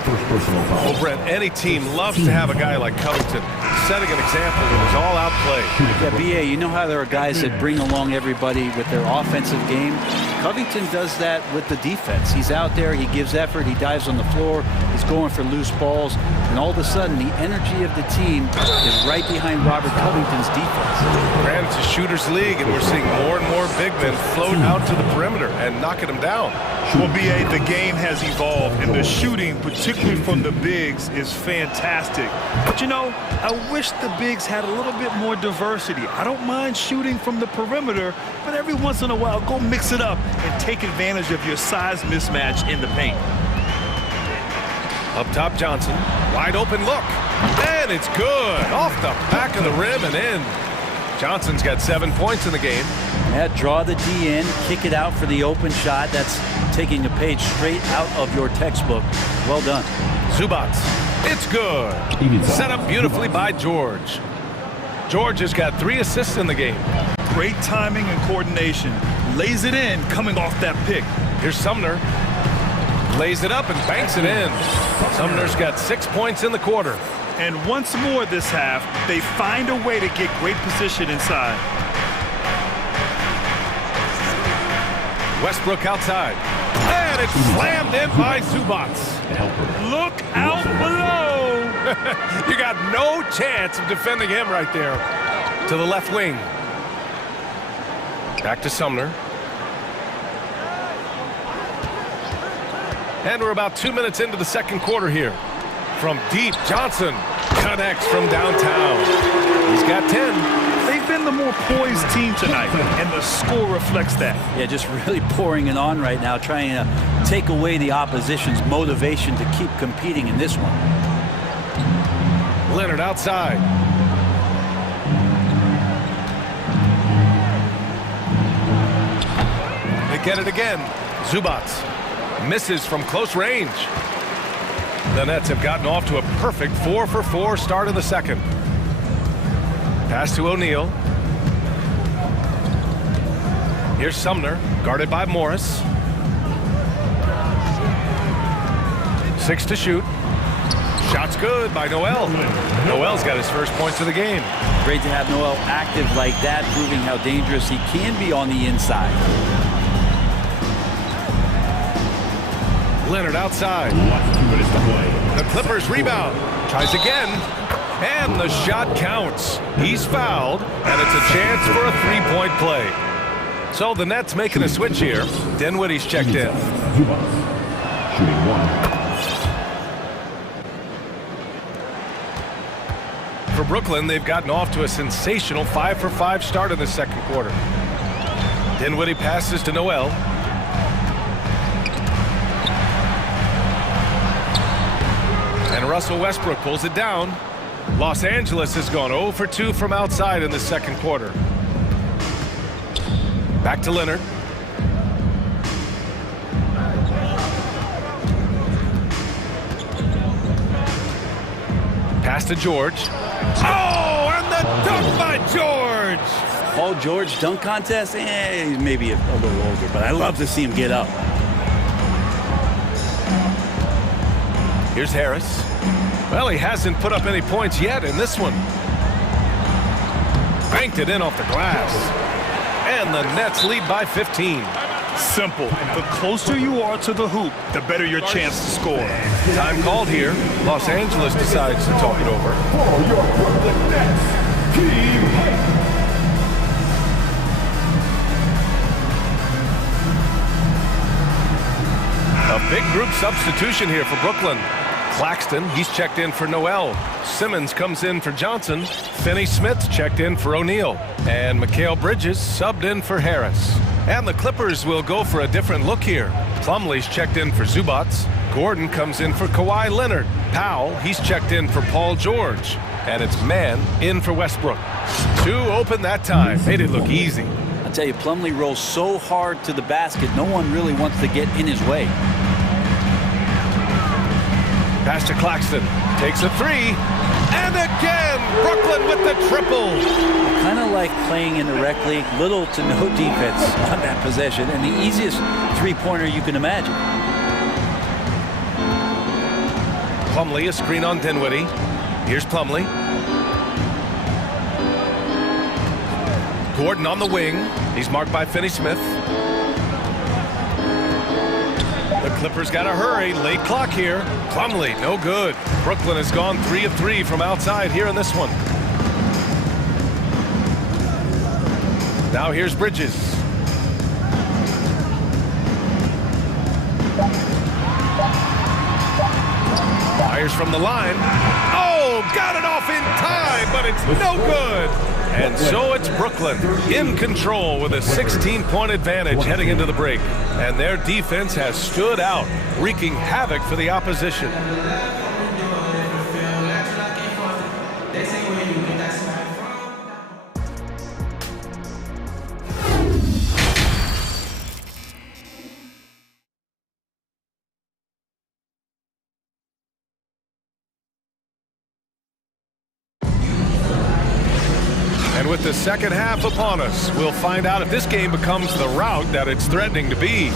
Well, Brent, any team loves to have a guy like Covington setting an example with his all-out play. Yeah, B.A., you know how there are guys that bring along everybody with their offensive game? Covington does that with the defense. He's out there, he gives effort, he dives on the floor, he's going for loose balls, and all of a sudden the energy of the team is right behind Robert Covington's defense. Granted, it's a shooter's league, and we're seeing more and more big men float out to the perimeter and knocking them down. Well, B.A., the game has evolved, and the shooting, particularly from the bigs, is fantastic. But, you know, I wish the bigs had a little bit more diversity. I don't mind shooting from the perimeter, but every once in a while, go mix it up and take advantage of your size mismatch in the paint. Up top, Johnson. Wide open look. And it's good. Off the back of the rim and in. Johnson's got 7 points in the game. Yeah, draw the D in, kick it out for the open shot. That's taking a page straight out of your textbook. Well done. Zubats. It's good. Set up beautifully by George. George has got 3 assists in the game. Great timing and coordination. Lays it in coming off that pick. Here's Sumner. Lays it up and banks it in. Sumner's got 6 points in the quarter. And once more this half, they find a way to get great position inside. Westbrook outside. And it's slammed in by Zubats. Look out below. You got no chance of defending him right there. To the left wing. Back to Sumner. And we're about 2 minutes into the second quarter here. From deep, Johnson connects from downtown. He's got 10. They've been the more poised team tonight, and the score reflects that. Yeah, just really pouring it on right now, trying to take away the opposition's motivation to keep competing in this one. Leonard outside. They get it again. Zubats misses from close range. The Nets have gotten off to a perfect 4-for-4 start of the second. Pass to O'Neal. Here's Sumner, guarded by Morris. 6 to shoot. Shot's good by Noel. Noel's got his first points of the game. Great to have Noel active like that, proving how dangerous he can be on the inside. Leonard outside. The Clippers rebound. Tries again. And the shot counts. He's fouled, and it's a chance for a three-point play. So the Nets making a switch here. Dinwiddie's checked in. Shooting 1. For Brooklyn, they've gotten off to a sensational 5-for-5 start in the second quarter. Dinwiddie passes to Noel. And Russell Westbrook pulls it down. Los Angeles has gone 0 for 2 from outside in the second quarter. Back to Leonard. Pass to George. Oh, and the dunk by George! Paul George dunk contest? He's maybe a little older, but I love to see him get up. Here's Harris. Well, he hasn't put up any points yet in this one. Banked it in off the glass. And the Nets lead by 15. Simple. The closer you are to the hoop, the better your chance to score. Time called here. Los Angeles decides to talk it over. For your Brooklyn Nets, Team Hype. A big group substitution here for Brooklyn. Claxton, he's checked in for Noel. Simmons comes in for Johnson. Finney-Smith checked in for O'Neal. And Mikal Bridges subbed in for Harris. And the Clippers will go for a different look here. Plumlee's checked in for Zubac. Gordon comes in for Kawhi Leonard. Powell, he's checked in for Paul George. And it's Mann in for Westbrook. 2 open that time. Made it look easy. I'll tell you, Plumlee rolls so hard to the basket, no one really wants to get in his way. Pass to Claxton. Takes a 3. And again, Brooklyn with the triple. Kind of like playing in the rec league, little to no defense on that possession, and the easiest three-pointer you can imagine. Plumlee, a screen on Dinwiddie. Here's Plumlee. Gordon on the wing. He's marked by Finney-Smith. The Clippers got to hurry. Late clock here. Plumlee, no good. Brooklyn has gone 3 of 3 from outside here in this one. Now here's Bridges. Fires from the line. Oh, got it off in time, but it's no good. And so it's Brooklyn in control with a 16-point advantage heading into the break. And their defense has stood out, wreaking havoc for the opposition. And with the second half upon us, we'll find out if this game becomes the rout that it's threatening to be.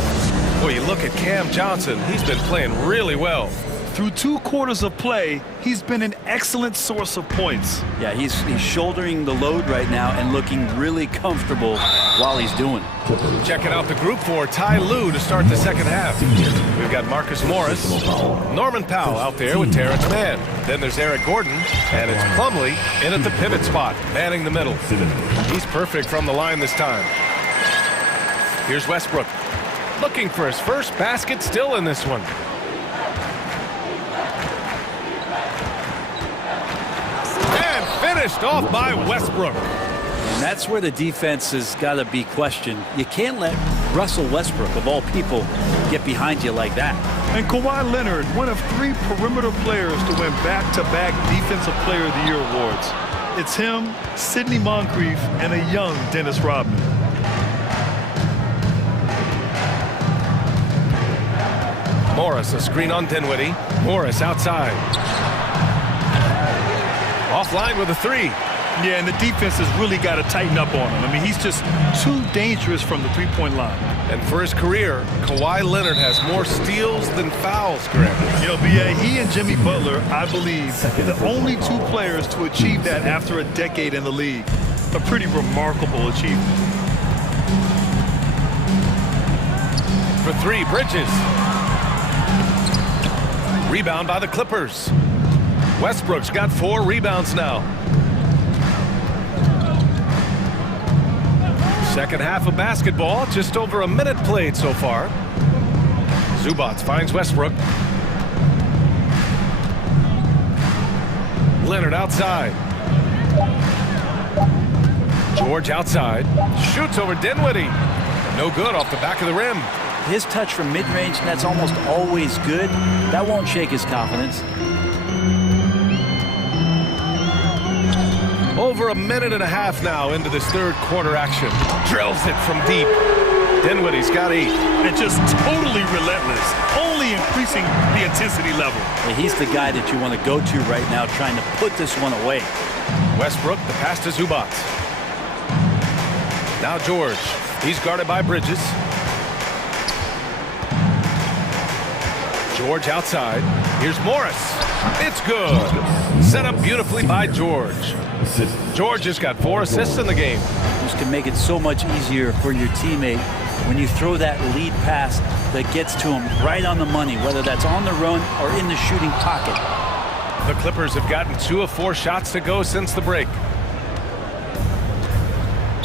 Well, you look at Cam Johnson, he's been playing really well. Through 2 quarters of play, he's been an excellent source of points. Yeah, he's shouldering the load right now and looking really comfortable while he's doing it. Checking out the group for Ty Lue to start the second half. We've got Marcus Morris, Norman Powell out there with Terrence Mann. Then there's Eric Gordon, and it's Plumlee in at the pivot spot, manning the middle. He's perfect from the line this time. Here's Westbrook, looking for his first basket still in this one. Finished off by Westbrook. And that's where the defense has got to be questioned. You can't let Russell Westbrook, of all people, get behind you like that. And Kawhi Leonard, one of 3 perimeter players to win back-to-back Defensive Player of the Year awards. It's him, Sidney Moncrief, and a young Dennis Rodman. Morris, a screen on Dinwiddie. Morris outside. line with a three. Yeah, and the defense has really got to tighten up on him. I mean, he's just too dangerous from the three-point line. And for his career, Kawhi Leonard has more steals than fouls, Greg. You know, B.A., he and Jimmy Butler, I believe, are the only two players to achieve that after a decade in the league. A pretty remarkable achievement. For three, Bridges. Rebound by the Clippers. Westbrook's got 4 rebounds now. Second half of basketball, just over a minute played so far. Zubac finds Westbrook. Leonard outside. George outside. Shoots over Dinwiddie. No good off the back of the rim. His touch from mid-range, that's almost always good. That won't shake his confidence. Over a minute and a half now into this third quarter action. Drills it from deep. Dinwiddie's got 8. And just totally relentless, only increasing the intensity level. Yeah, he's the guy that you want to go to right now, trying to put this one away. Westbrook, the pass to Zubac. Now George. He's guarded by Bridges. George outside. Here's Morris. It's good. Set up beautifully by George. George has got 4 assists in the game. This can make it so much easier for your teammate when you throw that lead pass that gets to him right on the money, whether that's on the run or in the shooting pocket. The Clippers have gotten 2 of 4 shots to go since the break.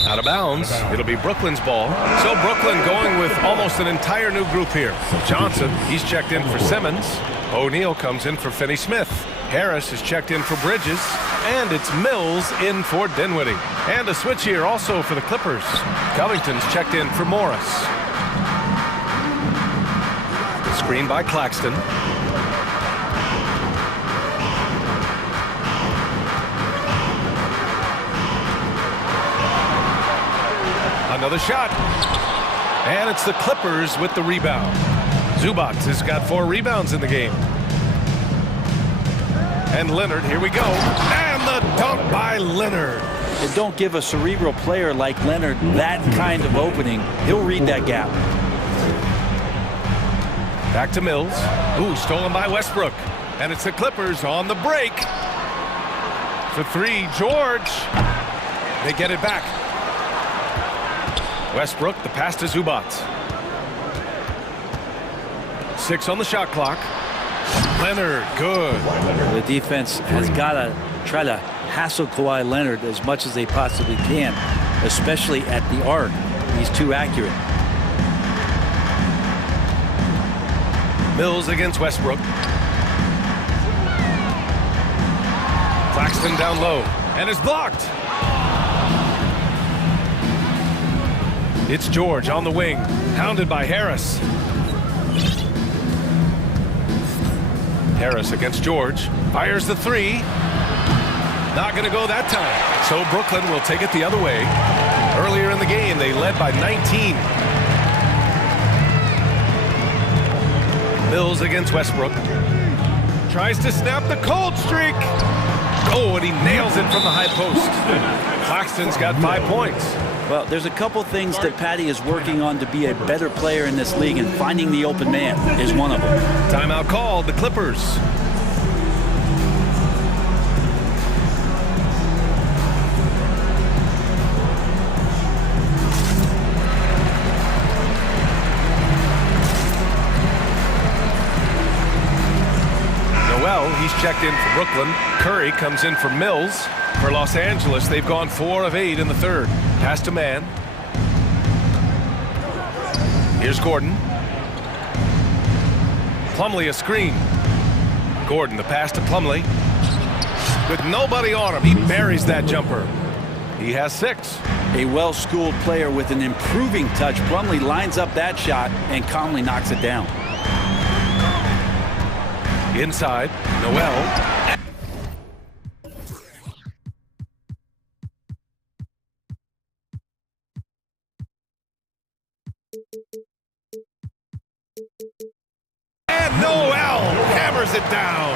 Out of bounds. It'll be Brooklyn's ball. So Brooklyn going with almost an entire new group here. Johnson, he's checked in for Simmons. O'Neal comes in for Finney-Smith. Harris is checked in for Bridges. And it's Mills in for Dinwiddie. And a switch here also for the Clippers. Covington's checked in for Morris. Screen by Claxton. Another shot. And it's the Clippers with the rebound. Zubac has got 4 rebounds in the game. And Leonard, here we go. And the dunk by Leonard. And don't give a cerebral player like Leonard that kind of opening. He'll read that gap. Back to Mills. Ooh, stolen by Westbrook. And it's the Clippers on the break. For 3, George. They get it back. Westbrook, the pass to Zubac. 6 on the shot clock. Leonard, good. The defense has got to try to hassle Kawhi Leonard as much as they possibly can, especially at the arc. He's too accurate. Mills against Westbrook. Claxton down low and is blocked. It's George on the wing, hounded by Harris. Harris against George, fires the 3. Not going to go that time. So Brooklyn will take it the other way. Earlier in the game, they led by 19. Mills against Westbrook. Tries to snap the cold streak. Oh, and he nails it from the high post. Claxton's got 5 points. Well, there's a couple things that Patty is working on to be a better player in this league, and finding the open man is one of them. Timeout called, the Clippers. Noel, he's checked in for Brooklyn. Curry comes in for Mills. For Los Angeles, they've gone 4 of 8 in the third. Pass to man. Here's Gordon. Plumlee a screen. Gordon, the pass to Plumlee. With nobody on him, he buries that jumper. He has 6. A well-schooled player with an improving touch. Plumlee lines up that shot and calmly knocks it down. Inside, Noel. And Noel hammers it down.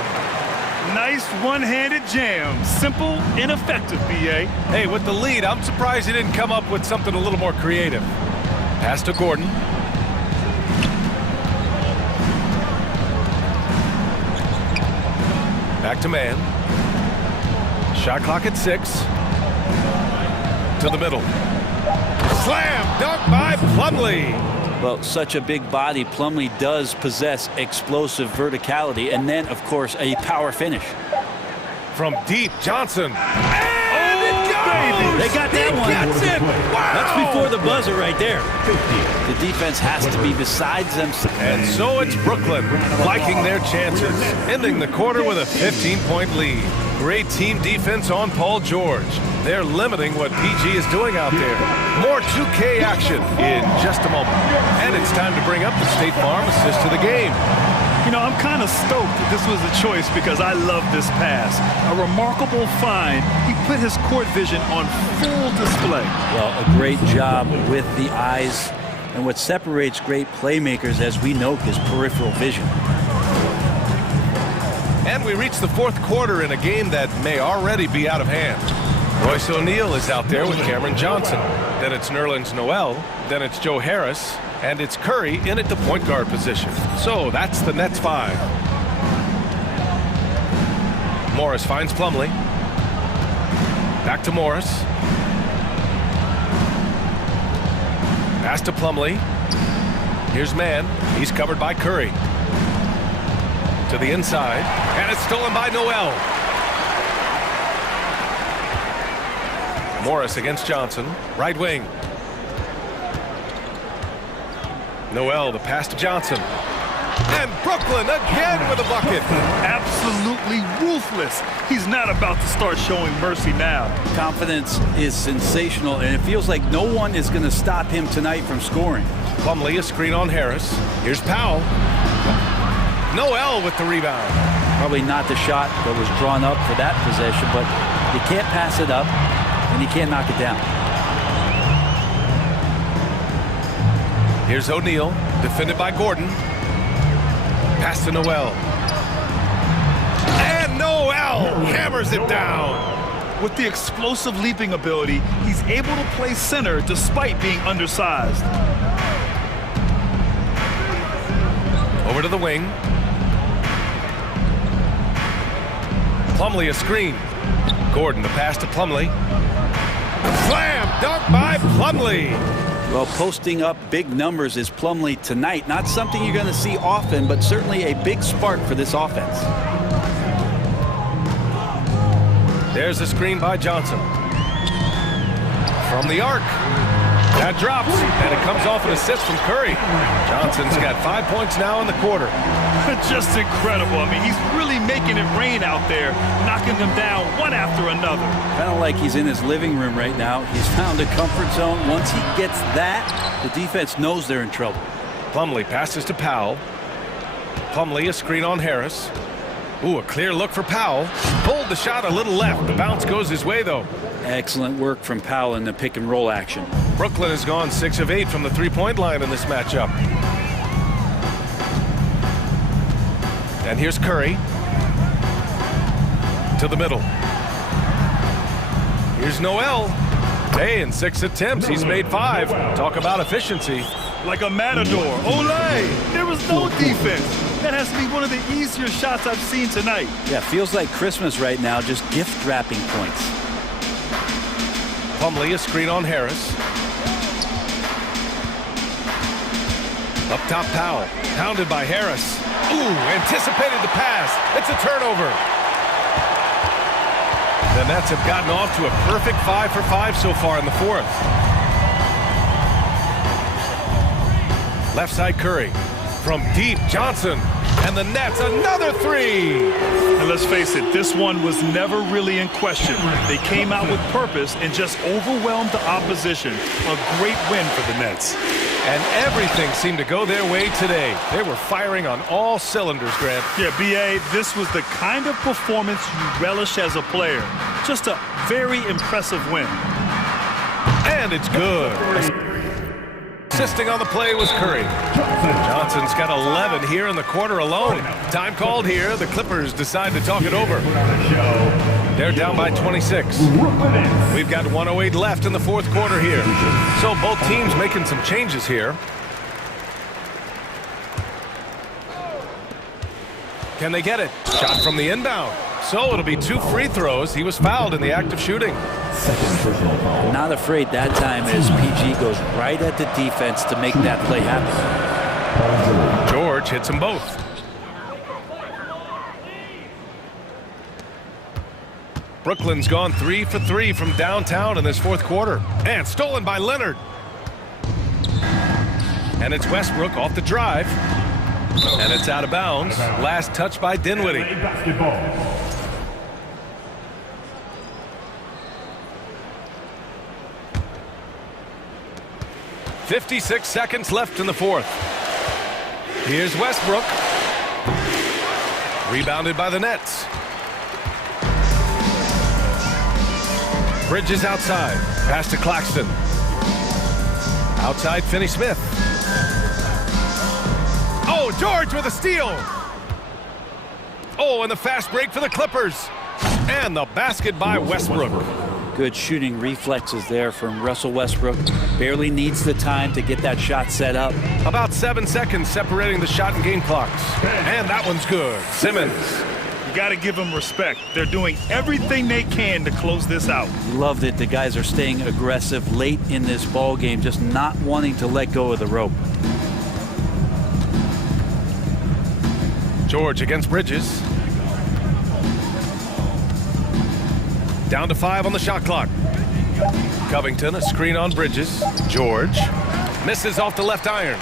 nice one-handed jam. Simple and effective, B.A. Hey, with the lead, I'm surprised he didn't come up with something a little more creative. Pass to Gordon. Back to man. Shot clock at 6. To the middle. Slam dunk by Plumlee. Well, such a big body, Plumlee does possess explosive verticality and then, of course, a power finish. From deep, Johnson. And it goes! They got that one. Gets it. Wow! That's before the buzzer right there. The defense has to be besides themselves. And so it's Brooklyn liking their chances, ending the quarter with a 15-point lead. Great team defense on Paul George. They're limiting what PG is doing out there. More 2K action in just a moment. And it's time to bring up the State Farm assist to the game. You know, I'm kind of stoked that this was a choice because I love this pass. A remarkable find. He put his court vision on full display. Well, a great job with the eyes. And what separates great playmakers, as we know, is peripheral vision. And we reach the fourth quarter in a game that may already be out of hand. Royce O'Neal is out there with Cameron Johnson. Then it's Nerlens Noel. Then it's Joe Harris. And it's Curry in at the point guard position. So that's the Nets 5. Morris finds Plumlee. Back to Morris. Pass to Plumlee. Here's man. He's covered by Curry. To the inside. And it's stolen by Noel. Morris against Johnson. Right wing. Noel, the pass to Johnson. And Brooklyn again with a bucket. Absolutely ruthless. He's not about to start showing mercy now. Confidence is sensational, and it feels like no one is going to stop him tonight from scoring. Plumlee, a screen on Harris. Here's Powell. Noel with the rebound. Probably not the shot that was drawn up for that possession, but you can't pass it up, and you can't knock it down. Here's O'Neal, defended by Gordon. Pass to Noel. And Noel hammers it down. With the explosive leaping ability, he's able to play center despite being undersized. Over to the wing. Plumlee a screen. Gordon, the pass to Plumlee. Slam dunk by Plumlee. Well, posting up big numbers is Plumlee tonight. Not something you're going to see often, but certainly a big spark for this offense. There's a screen by Johnson. From the arc. That drops, and it comes off an assist from Curry. Johnson's got 5 points now in the quarter. Just incredible. I mean, he's really making it rain out there, knocking them down one after another. Kind of like he's in his living room right now. He's found a comfort zone. Once he gets that, the defense knows they're in trouble. Plumlee passes to Powell. Plumlee a screen on Harris. Ooh, a clear look for Powell. Pulled the shot a little left. The bounce goes his way, though. Excellent work from Powell in the pick and roll action. Brooklyn has gone 6 of 8 from the three-point line in this matchup. And here's Curry. To the middle. Here's Noel. Hey, in 6 attempts, he's made 5. Talk about efficiency. Like a matador. Olé! There was no defense. That has to be one of the easier shots I've seen tonight. Yeah, feels like Christmas right now, just gift wrapping points. Plumlee a screen on Harris. Up top, Powell. Pounded by Harris. Ooh, anticipated the pass. It's a turnover. The Nets have gotten off to a perfect 5 for 5 so far in the fourth. Left side Curry. From deep, Johnson. And the Nets, another 3. And let's face it, this one was never really in question. They came out with purpose and just overwhelmed the opposition. A great win for the Nets. And everything seemed to go their way today. They were firing on all cylinders, Grant. Yeah, B.A., this was the kind of performance you relish as a player. Just a very impressive win. And it's good. Assisting on the play was Curry. Johnson's got 11 here in the quarter alone. Time called here. The Clippers decide to talk it over. They're down by 26. We've got 1:08 left in the fourth quarter here. So both teams making some changes here. Can they get it? Shot from the inbound. So it'll be 2 free throws. He was fouled in the act of shooting. Not afraid that time as PG goes right at the defense to make that play happen. George hits them both. Brooklyn's gone 3 for 3 from downtown in this fourth quarter. And stolen by Leonard. And it's Westbrook off the drive. And it's out of bounds. Last touch by Dinwiddie. 56 seconds left in the fourth. Here's Westbrook. Rebounded by the Nets. Bridges outside. Pass to Claxton. Outside Finney-Smith. Oh, George with a steal. Oh, and the fast break for the Clippers. And the basket by Westbrook. Good shooting reflexes there from Russell Westbrook. Barely needs the time to get that shot set up. About 7 seconds separating the shot and game clocks. And that one's good. Simmons. You got to give them respect. They're doing everything they can to close this out. Love that the guys are staying aggressive late in this ball game, just not wanting to let go of the rope. George against Bridges. Down to 5 on the shot clock. Covington, a screen on Bridges. George misses off the left iron.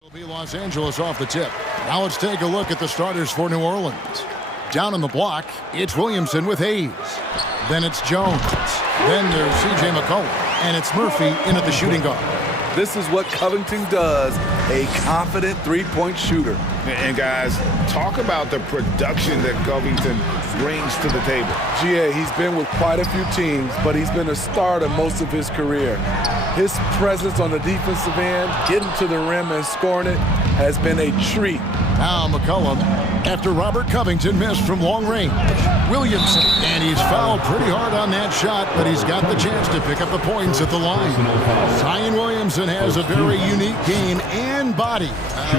It'll be Los Angeles off the tip. Now let's take a look at the starters for New Orleans. Down on the block, it's Williamson with Hayes. Then it's Jones. Then there's C.J. McCollum. And it's Murphy in at the shooting guard. This is what Covington does, a confident three-point shooter. And guys, talk about the production that Covington brings to the table. GA, he's been with quite a few teams, but he's been a starter most of his career. His presence on the defensive end, getting to the rim and scoring it, has been a treat. Now McCollum, after Robert Covington missed from long range. Williamson, and he's fouled pretty hard on that shot, but he's got the chance to pick up the points at the line. Zion Williamson has a very unique game and body.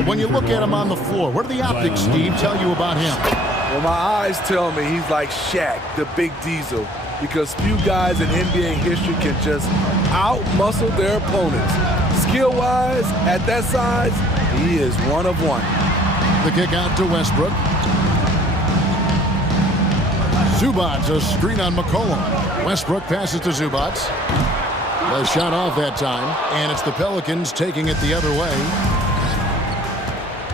When you look at him on the floor, what do the optics, Steve, tell you about him? Well, my eyes tell me he's like Shaq, the big diesel, because few guys in NBA history can just out-muscle their opponents. Skill-wise, at that size, he is one of one. The kick out to Westbrook. Zubats, a screen on McCollum. Westbrook passes to Zubats. The shot off that time, and it's the Pelicans taking it the other way.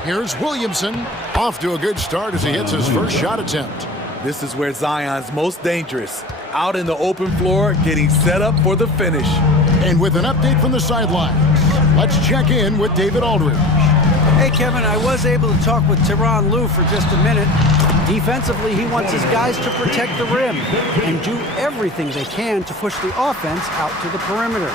Here's Williamson, off to a good start as he hits his first shot attempt. This is where Zion's most dangerous. Out in the open floor, getting set up for the finish. And with an update from the sidelines, let's check in with David Aldridge. Hey, Kevin, I was able to talk with Tyronn Lue for just a minute. Defensively, he wants his guys to protect the rim and do everything they can to push the offense out to the perimeter.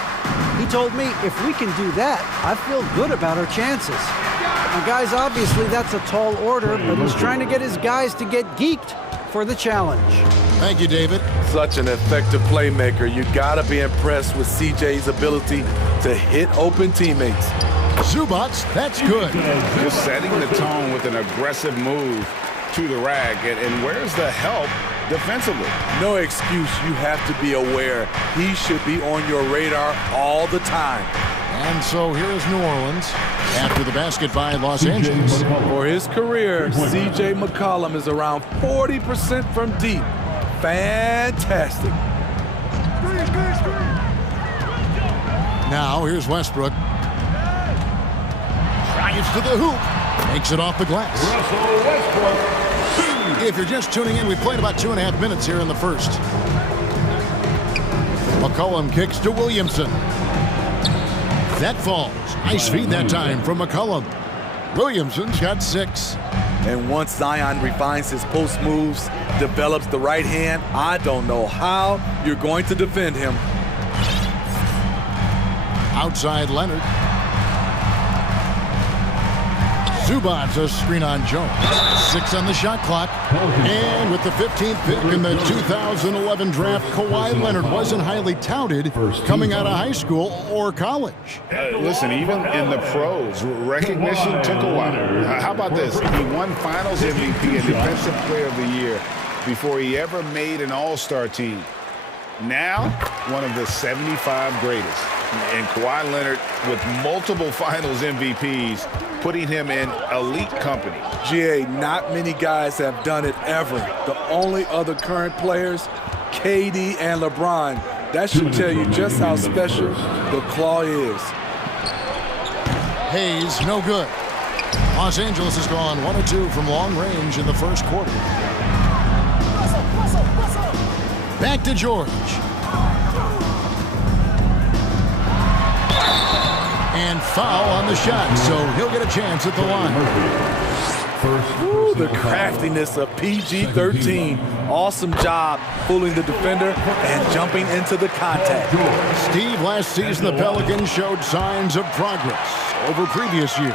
He told me if we can do that, I feel good about our chances. Now, guys, obviously that's a tall order, but he's trying to get his guys to get geeked for the challenge. Thank you, David. Such an effective playmaker. You gotta be impressed with CJ's ability to hit open teammates. Zubats, that's good. Just setting the tone with an aggressive move to the rack. And where's the help defensively? No excuse. You have to be aware. He should be on your radar all the time. And so here is New Orleans after the basket by Los Angeles. For his career, C.J. McCollum is around 40% from deep. Fantastic. Now here's Westbrook. Drives to the hoop. Takes it off the glass. If you're just tuning in, we've played about 2.5 minutes here in the first. McCollum kicks to Williamson. That falls. Nice feed that time from McCollum. Williamson's got 6. And once Zion refines his post moves, develops the right hand, I don't know how you're going to defend him. Outside Leonard. Zubats, a screen on Jones. 6 on the shot clock. And with the 15th pick in the 2011 draft, Kawhi Leonard wasn't highly touted coming out of high school or college. Listen, even in the pros, recognition took a while. How about this? He won Finals MVP and Defensive Player of the Year before he ever made an All-Star team. Now, one of the 75 greatest. And Kawhi Leonard with multiple Finals MVPs, putting him in elite company. GA, not many guys have done it ever. The only other current players, KD and LeBron. That should tell you just how special the claw is. Hayes, no good. Los Angeles has gone 1 of 2 from long range in the first quarter. Back to George. And foul on the shot, so he'll get a chance at the line. Ooh, the craftiness of PG-13. Awesome job fooling the defender and jumping into the contact. Steve, last season the Pelicans showed signs of progress over previous years.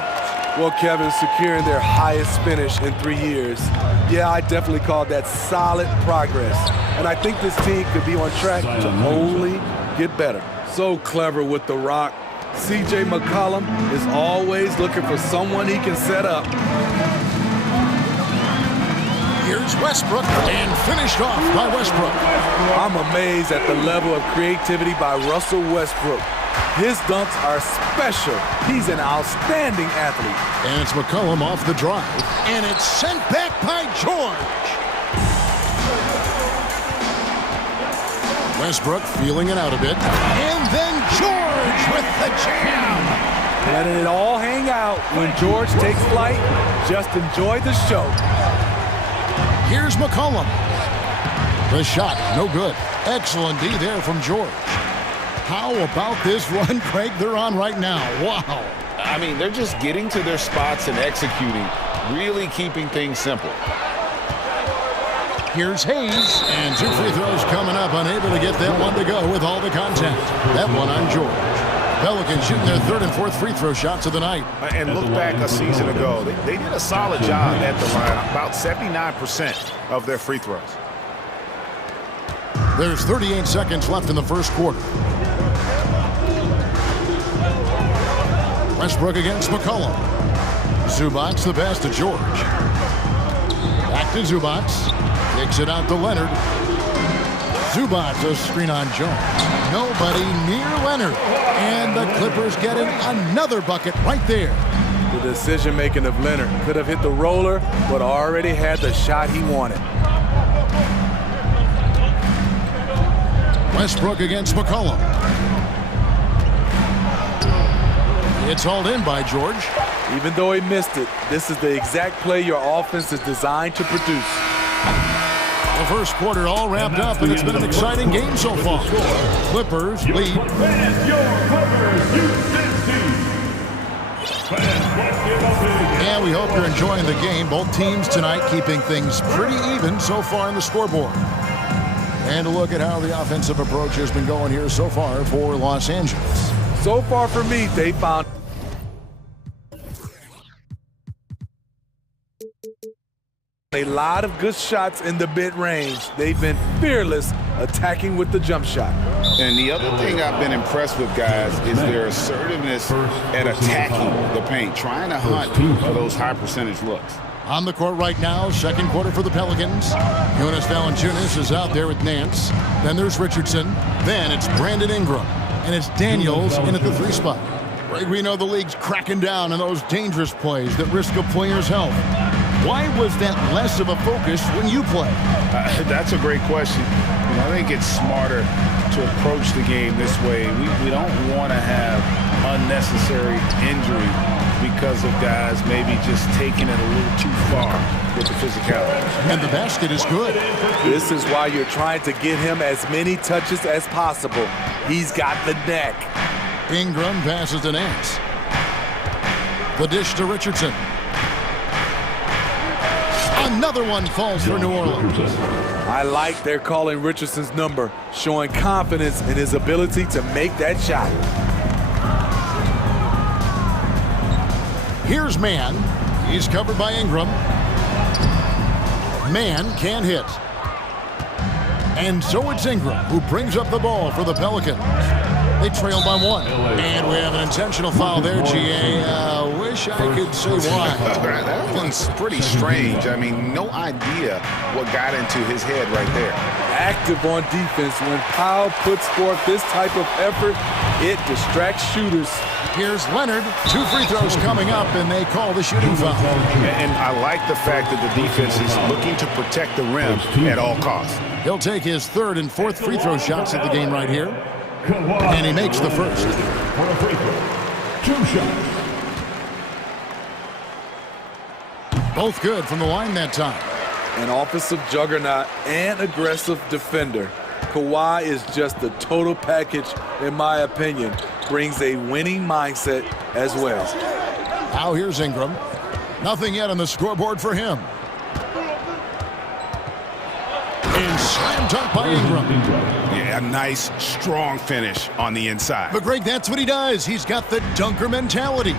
Well, Kevin, securing their highest finish in 3 years. Yeah, I definitely call that solid progress. And I think this team could be on track to only get better. So clever with the rock. C.J. McCollum is always looking for someone he can set up. Here's Westbrook, and finished off by Westbrook. I'm amazed at the level of creativity by Russell Westbrook. His dunks are special. He's an outstanding athlete. And it's McCollum off the drive, and it's sent back by George. Westbrook feeling it out a bit, and then George with the jam. Letting it all hang out. Well, when George takes flight, just enjoy the show. Here's McCollum. The shot, no good. Excellent D there from George. How about this run, Craig, they're on right now? Wow. I mean, they're just getting to their spots and executing, really keeping things simple. Here's Hayes, and 2 free throws coming up, unable to get that one to go with all the contact. That one on George. Pelicans shooting their 3rd and 4th free throw shots of the night. And look back a season ago, they did a solid job at the line, about 79% of their free throws. There's 38 seconds left in the first quarter. Westbrook against McCollum. Zubac the pass to George. Back to Zubac. Kicks it out to Leonard. Zubac a screen on Jones. Nobody near Leonard. And the Clippers getting another bucket right there. The decision-making of Leonard could have hit the roller, but already had the shot he wanted. Westbrook against McCollum. It's hauled in by George. Even though he missed it, this is the exact play your offense is designed to produce. The first quarter all wrapped up, and it's been an exciting game so far. Clippers lead. And we hope you're enjoying the game. Both teams tonight keeping things pretty even so far in the scoreboard. And a look at how the offensive approach has been going here so far for Los Angeles. So far for me, they found a lot of good shots in the mid-range. They've been fearless attacking with the jump shot. And the other thing I've been impressed with, guys, is their assertiveness at attacking the paint, trying to hunt for those high percentage looks. On the court right now, second quarter for the Pelicans. Jonas Valanciunas is out there with Nance. Then there's Richardson. Then it's Brandon Ingram. And it's Daniels in at the 3 spot. Right, we know the league's cracking down on those dangerous plays that risk a player's health. Why was that less of a focus when you play? That's a great question. I think it's smarter to approach the game this way. We don't want to have unnecessary injury because of guys maybe just taking it a little too far with the physicality. And the basket is good. This is why you're trying to get him as many touches as possible. He's got the neck. Ingram passes to Nance. The dish to Richardson. Another one falls for New Orleans. I like they're calling Richardson's number, showing confidence in his ability to make that shot. Here's Mann. He's covered by Ingram. Mann can't hit. And so it's Ingram who brings up the ball for the Pelicans. They trail by 1. And we have an intentional foul there, GA. Wish I could say why. That one's pretty strange. I mean, no idea what got into his head right there. Active on defense. When Powell puts forth this type of effort, it distracts shooters. Here's Leonard. 2 free throws coming up, and they call the shooting foul. And I like the fact that the defense is looking to protect the rim at all costs. He'll take his 3rd and 4th free throw shots of the game right here. And he makes the first. 2 shots. Both good from the line that time. An offensive juggernaut and aggressive defender. Kawhi is just the total package, in my opinion. Brings a winning mindset as well. Now here's Ingram. Nothing yet on the scoreboard for him. And slam dunk by Ingram. Yeah, a nice, strong finish on the inside. But Greg, that's what he does. He's got the dunker mentality.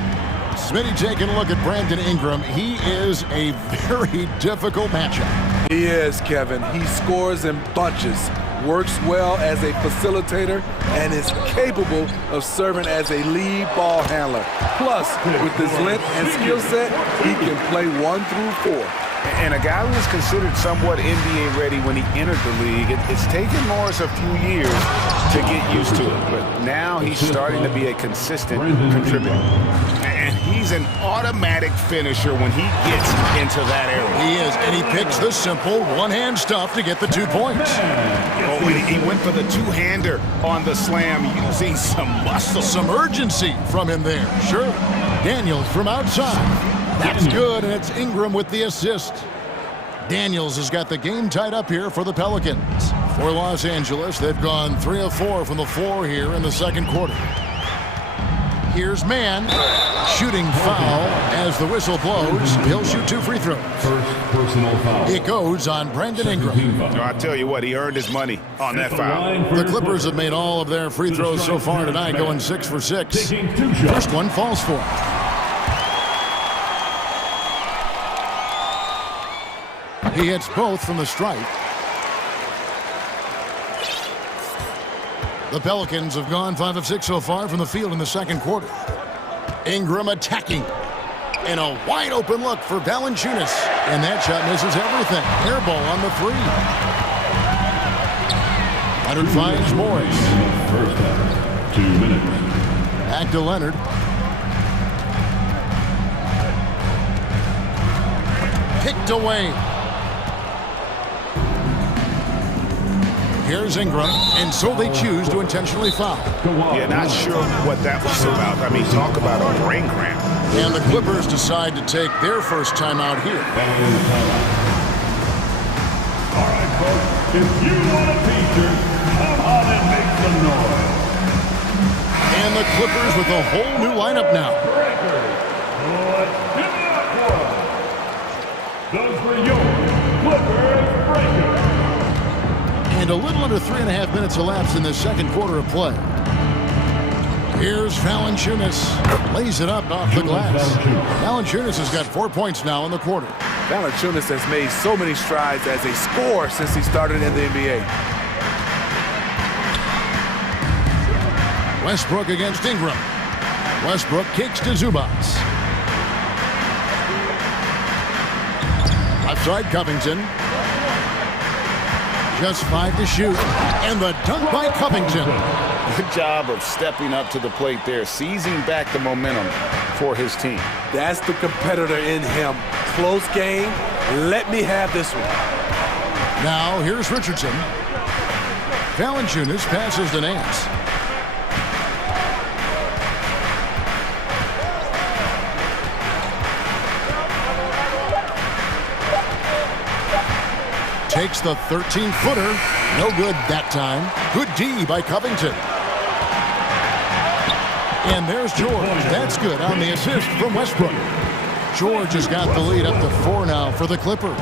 Smitty taking a look at Brandon Ingram. He is a very difficult matchup. He is, Kevin. He scores in bunches, works well as a facilitator, and is capable of serving as a lead ball handler. Plus, with his length and skill set, he can play 1 through 4. And a guy who was considered somewhat NBA ready when he entered the league, it's taken Morris a few years to get used to it. But now he's starting to be a consistent contributor. And he's an automatic finisher when he gets into that area. He is, and he picks the simple one-hand stuff to get the 2 points. Oh, he went for the two-hander on the slam, using some muscle. Some urgency from him there, sure. Daniels from outside. That's good, and it's Ingram with the assist. Daniels has got the game tied up here for the Pelicans. For Los Angeles, they've gone 3 of 4 from the floor here in the second quarter. Here's Mann, shooting foul as the whistle blows. He'll shoot 2 free throws. First personal foul. It goes on Brandon Ingram. No, I tell you what, he earned his money on that foul. The Clippers have made all of their free throws so far tonight, going 6 for 6. First one falls for him. He hits both from the stripe. The Pelicans have gone 5 of 6 so far from the field in the second quarter. Ingram attacking. And a wide open look for Valanciunas. And that shot misses everything. Air ball on the 3. Leonard finds Morris. First half, 2 minutes. Back to Leonard. Picked away. Here's Ingram, and so they choose to intentionally foul. Yeah, not sure what that was about. I mean, talk about a brain cramp. And the Clippers decide to take their first timeout here. All right, folks, if you want a feature, come on and make some noise. And the Clippers with a whole new lineup now. Breakers, let's give it up for them. Those were your Clippers Breakers. And a little under 3.5 minutes elapsed in the second quarter of play. Here's Valanciunas. Lays it up off the glass. Valanciunas has got 4 points now in the quarter. Valanciunas has made so many strides as a scorer since he started in the NBA. Westbrook against Ingram. Westbrook kicks to Zubats. Left side, Covington. Just 5 to shoot. And the dunk by Covington. Good job of stepping up to the plate there, seizing back the momentum for his team. That's the competitor in him. Close game. Let me have this one. Now, here's Richardson. Valanciunas passes to Nance. Takes the 13-footer. No good that time. Good D by Covington. And there's George. That's good on the assist from Westbrook. George has got the lead up to 4 now for the Clippers.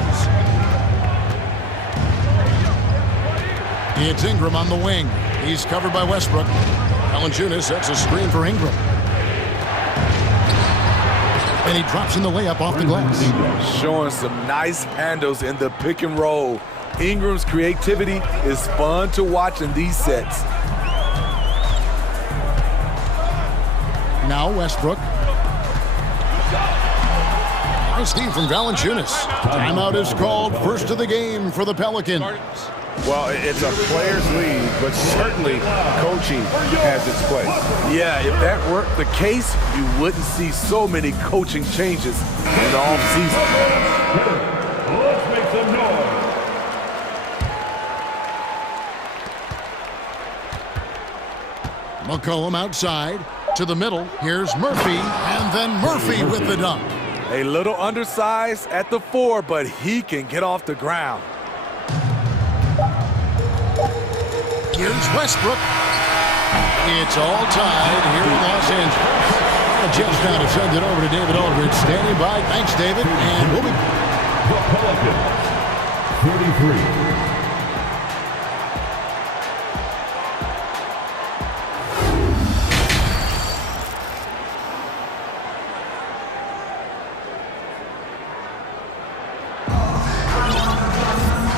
It's Ingram on the wing. He's covered by Westbrook. Valanciunas sets a screen for Ingram. And he drops in the layup off the glass. Showing some nice handles in the pick and roll. Ingram's creativity is fun to watch in these sets. Now Westbrook. Nice D from Valanciunas. Timeout is called. First of the game for the Pelicans. Well, it's a player's league, but certainly coaching has its place. Yeah, if that were the case, you wouldn't see so many coaching changes in the offseason. Let's make some noise. McCollum outside to the middle. Here's Murphy, and then Murphy with the dunk. A little undersized at the 4, but he can get off the ground. Here's Westbrook. It's all tied here in Los Angeles. Just now to send it over to David Aldridge. Standing by. Thanks, David. And we'll be... The Pelicans, 33.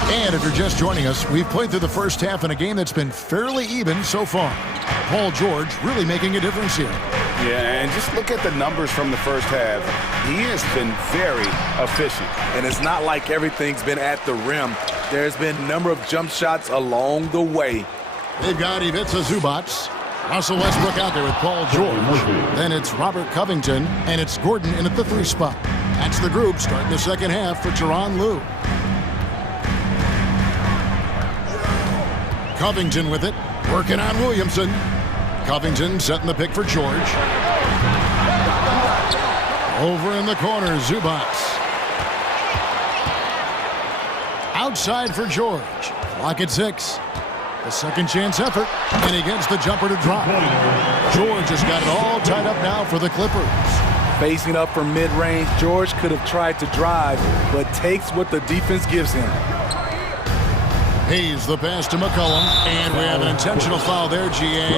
And if you're just joining us, we've played through the first half in a game that's been fairly even so far. Paul George really making a difference here. Yeah, and just look at the numbers from the first half. He has been very efficient. And it's not like everything's been at the rim. There's been a number of jump shots along the way. They've got Ivica Zubac, Russell Westbrook out there with Paul George. Then it's Robert Covington, and it's Gordon in at the 3 spot. That's the group starting the second half for Tyronn Lue. Covington with it, working on Williamson. Covington setting the pick for George. Over in the corner, Zubac. Outside for George. Clock at 6. The second chance effort, and he gets the jumper to drop. George has got it all tied up now for the Clippers. Facing up from mid-range, George could have tried to drive, but takes what the defense gives him. Hayes the pass to McCollum, and we have an intentional foul there, GA.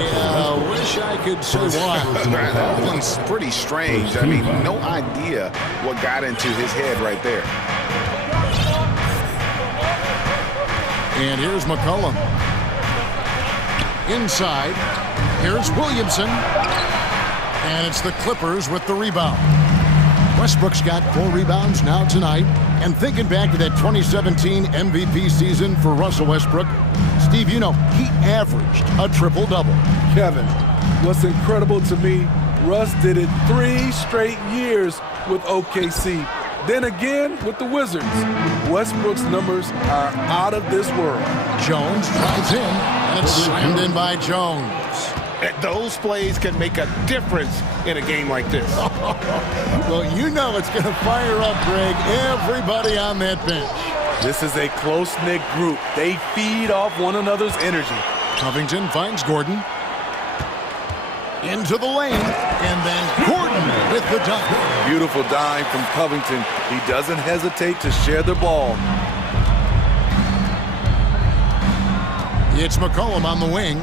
Wish I could say why. That one's pretty strange. I mean, no idea what got into his head right there. And here's McCollum. Inside, here's Williamson. And it's the Clippers with the rebound. Westbrook's got 4 rebounds now tonight. And thinking back to that 2017 MVP season for Russell Westbrook, Steve, you know, he averaged a triple-double. Kevin, what's incredible to me, Russ did it 3 straight years with OKC. Then again with the Wizards. Westbrook's numbers are out of this world. Jones drives in, and it's slammed in by Jones. Those plays can make a difference in a game like this. Well, you know it's going to fire up, Greg, everybody on that bench. This is a close-knit group. They feed off one another's energy. Covington finds Gordon. Into the lane, and then Gordon with the dunk. Beautiful dime from Covington. He doesn't hesitate to share the ball. It's McCollum on the wing.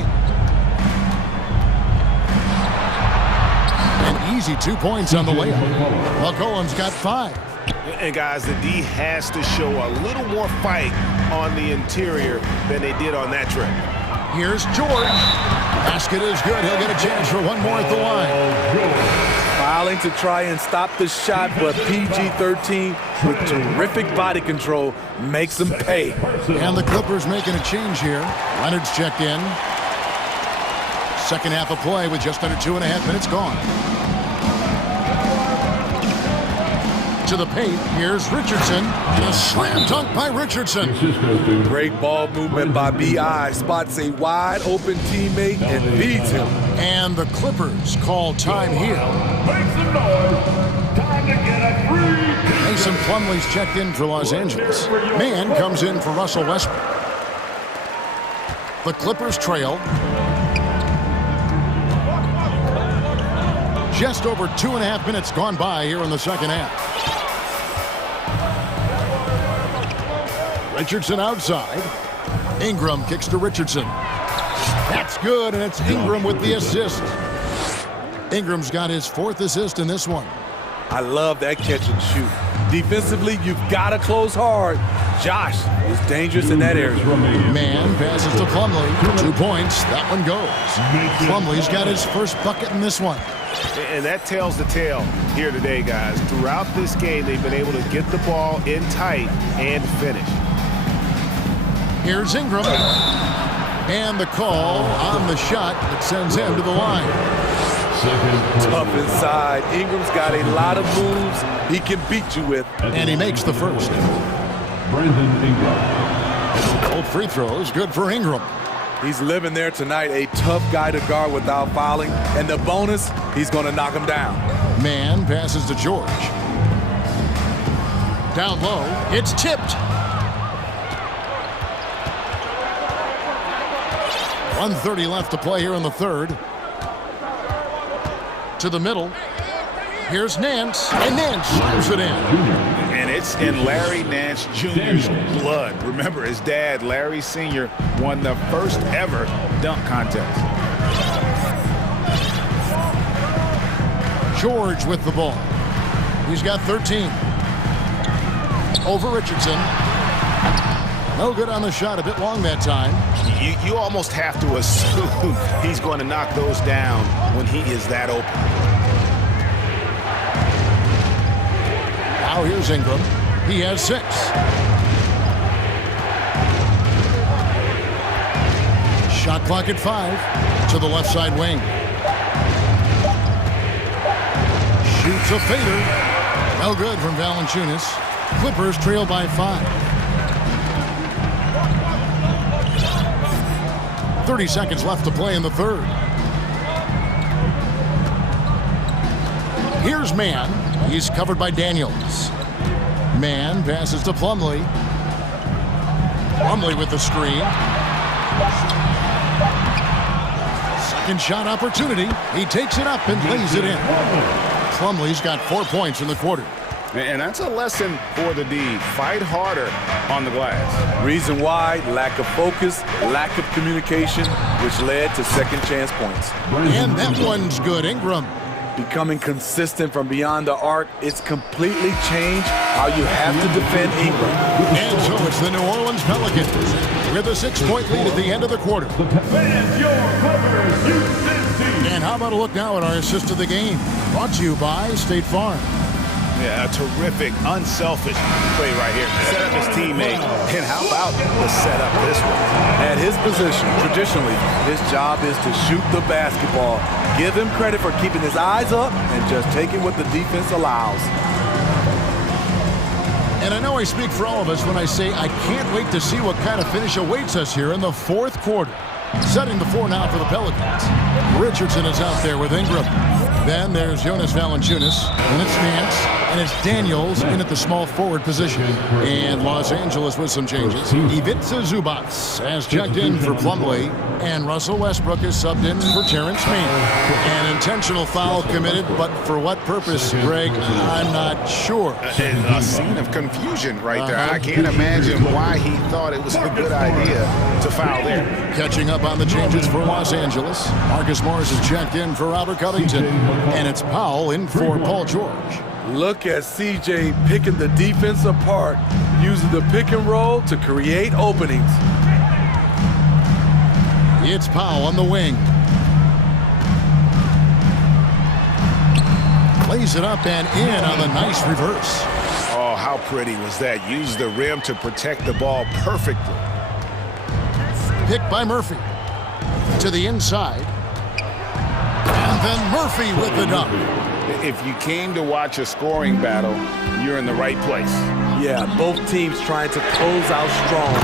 An easy 2 points on the layup. McCollum's got 5. And guys, the D has to show a little more fight on the interior than they did on that trip. Here's George. Basket is good. He'll get a chance for one more at the line. Fouling to try and stop the shot, but PG-13 with terrific body control makes them pay. And the Clippers making a change here. Leonard's checked in. Second half of play with just under 2.5 minutes gone. To the paint, here's Richardson. And a slam dunk by Richardson. Great ball movement by B.I. Spots a wide open teammate and feeds him. And the Clippers call time here. Make some noise. Time to get a free. Mason Plumlee's checked in for Los Angeles. Mann comes in for Russell Westbrook. The Clippers trail. Just over 2.5 minutes gone by here in the second half. Richardson outside. Ingram kicks to Richardson. That's good, and it's Ingram with the assist. Ingram's got his 4th assist in this one. I love that catch and shoot. Defensively, you've got to close hard. Josh is dangerous in that area. Mann passes to Plumlee. 2 points. That one goes. Plumlee's got his first bucket in this one. And that tells the tale here today, guys. Throughout this game, they've been able to get the ball in tight and finish. Here's Ingram. And the call on the shot that sends him to the line. Tough inside. Ingram's got a lot of moves he can beat you with. And he makes the first. Brandon Ingram. Both free throws, good for Ingram. He's living there tonight, a tough guy to guard without fouling. And the bonus, he's going to knock him down. Mann passes to George. Down low, it's tipped. 1:30 left to play here in the third. To the middle. Here's Nance, and Nance slams it in. And it's in Larry Nance Jr.'s blood. Remember, his dad, Larry Sr., won the first ever dunk contest. George with the ball. He's got 13. Over Richardson. No good on the shot, a bit long that time. You almost have to assume he's going to knock those down when he is that open. Now here's Ingram. He has 6. Shot clock at 5 to the left side wing. Shoots a fader. No good from Valanciunas. Clippers trail by 5. 30 seconds left to play in the third. Here's Mann. He's covered by Daniels. Mann passes to Plumlee. Plumlee with the screen. Second shot opportunity. He takes it up and lays it in. Plumlee's got 4 points in the quarter. And that's a lesson for the D. Fight harder on the glass. Reason why, lack of focus, lack of communication, which led to second chance points. And that one's good. Ingram. Becoming consistent from beyond the arc, it's completely changed how you have to defend Ingram. And so it's the New Orleans Pelicans with a 6-point lead at the end of the quarter. And how about a look now at our assist of the game? Brought to you by State Farm. Yeah, a terrific, unselfish play right here. Set up his teammate. And how about the setup this one? At his position, traditionally, his job is to shoot the basketball. Give him credit for keeping his eyes up and just taking what the defense allows. And I know I speak for all of us when I say I can't wait to see what kind of finish awaits us here in the fourth quarter. Setting the floor now for the Pelicans. Richardson is out there with Ingram. Then there's Jonas Valanciunas, and it's Nance, and it's Daniels in at the small forward position. And Los Angeles with some changes. Ivica Zubac has checked in for Plumlee, and Russell Westbrook is subbed in for Terrence Mann. An intentional foul committed, but for what purpose, Greg, I'm not sure. A scene of confusion right there. I can't imagine why he thought it was a good idea to foul there. Catching up on the changes for Los Angeles. Marcus Morris is checked in for Robert Covington. And it's Powell in for Paul George. Look at CJ picking the defense apart, using the pick and roll to create openings. It's Powell on the wing. Plays it up and in on the nice reverse. Oh, how pretty was that? Used the rim to protect the ball perfectly. Picked by Murphy. To the inside. And then Murphy with the dunk. If you came to watch a scoring battle, you're in the right place. Yeah, both teams trying to close out strong.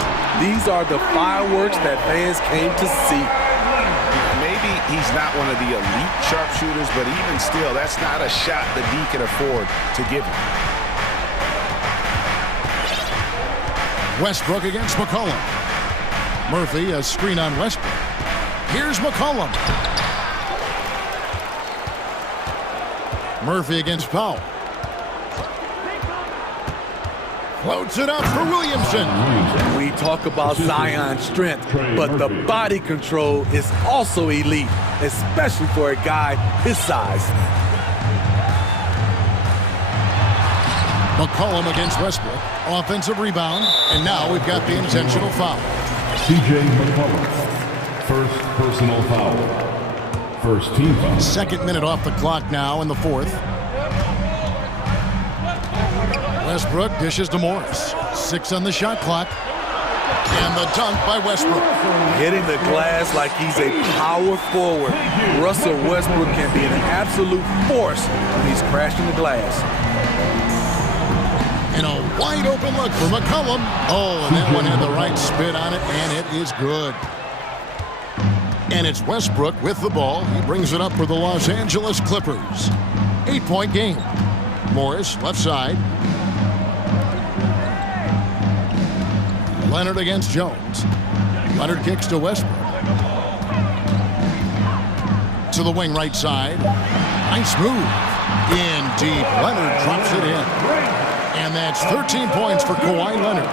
These are the fireworks that fans came to see. Maybe he's not one of the elite sharpshooters, but even still, that's not a shot the D can afford to give him. Westbrook against McCollum. Murphy, a screen on Westbrook. Here's McCollum. Murphy against Powell. Floats it up for Williamson. We talk about Zion's strength, but the body control is also elite, especially for a guy his size. McCollum against Westbrook. Offensive rebound, and now we've got the intentional foul. C.J. McCollum, first personal foul. First team foul. Second minute off the clock now in the fourth. Westbrook dishes to Morris. 6 on the shot clock. And the dunk by Westbrook. Hitting the glass like he's a power forward. Russell Westbrook can be an absolute force when he's crashing the glass. And a wide open look for McCollum. Oh, and that one had the right spin on it, and it is good. And it's Westbrook with the ball. He brings it up for the Los Angeles Clippers. 8-point game. Morris, left side. Leonard against Jones. Leonard kicks to Westbrook. To the wing right side. Nice move. In deep. Leonard drops it in. And that's 13 points for Kawhi Leonard.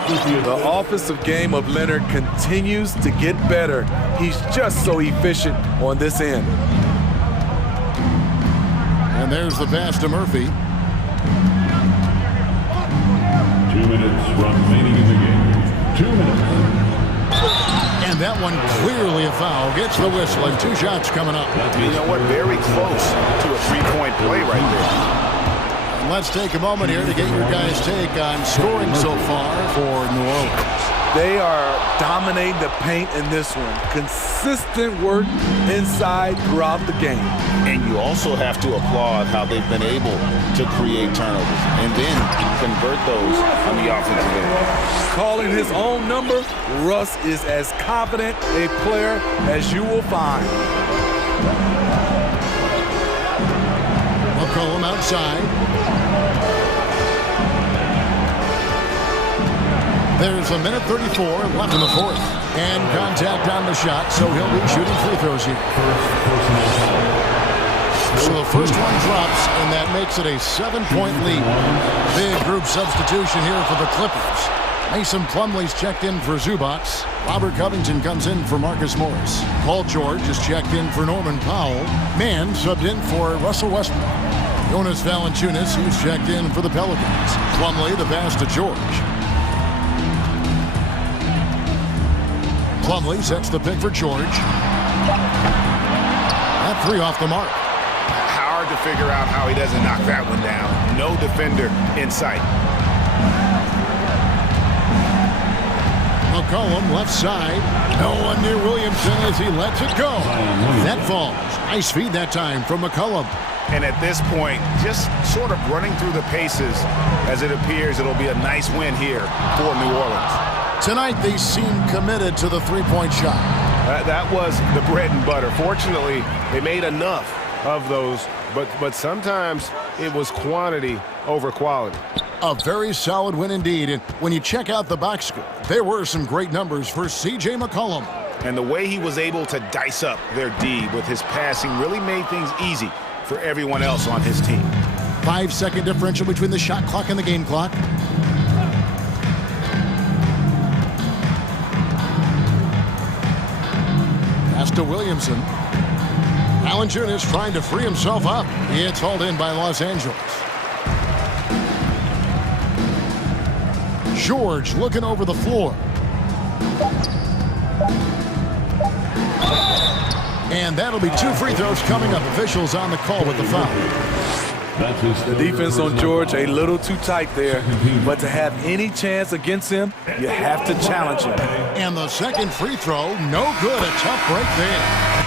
The offensive game of Leonard continues to get better. He's just so efficient on this end. And there's the pass to Murphy. 2 minutes remaining in the game. 2 minutes. And that one clearly a foul. Gets the whistle and 2 shots coming up. You know what? Very close to a 3-point play right there. let's take a moment here to get your guys' take on scoring so far for New Orleans. They are dominating the paint in this one. Consistent work inside throughout the game. And you also have to applaud how they've been able to create turnovers and then convert those on the offensive end. Calling his own number, Russ is as confident a player as you will find. McCollum outside. There's a minute 34 left in the fourth. And contact on the shot, so he'll be shooting free throws here. So the first one drops, and that makes it a 7-point lead. Big group substitution here for the Clippers. Mason Plumlee's checked in for Zubac. Robert Covington comes in for Marcus Morris. Paul George is checked in for Norman Powell. Mann subbed in for Russell Westbrook. Jonas Valanciunas, he's checked in for the Pelicans. Plumlee, the pass to George. Plumlee sets the pick for George. That three off the mark. Hard to figure out how he doesn't knock that one down. No defender in sight. McCollum left side. No one near Williamson as he lets it go. That falls. Nice feed that time from McCollum. And at this point, just sort of running through the paces as it appears it'll be a nice win here for New Orleans. Tonight, they seem committed to the three-point shot. That was the bread and butter. Fortunately, they made enough of those, but sometimes it was quantity over quality. A very solid win indeed. And when you check out the box score, there were some great numbers for C.J. McCollum. And the way he was able to dice up their D with his passing really made things easy for everyone else on his team. 5-second differential between the shot clock and the game clock. Pass to Williamson. Valanciunas trying to free himself up. It's hauled in by Los Angeles. George looking over the floor. And that'll be 2 free throws coming up. Officials on the call with the foul. The defense on George a little too tight there, but to have any chance against him, you have to challenge him. And the second free throw, no good. A tough break there.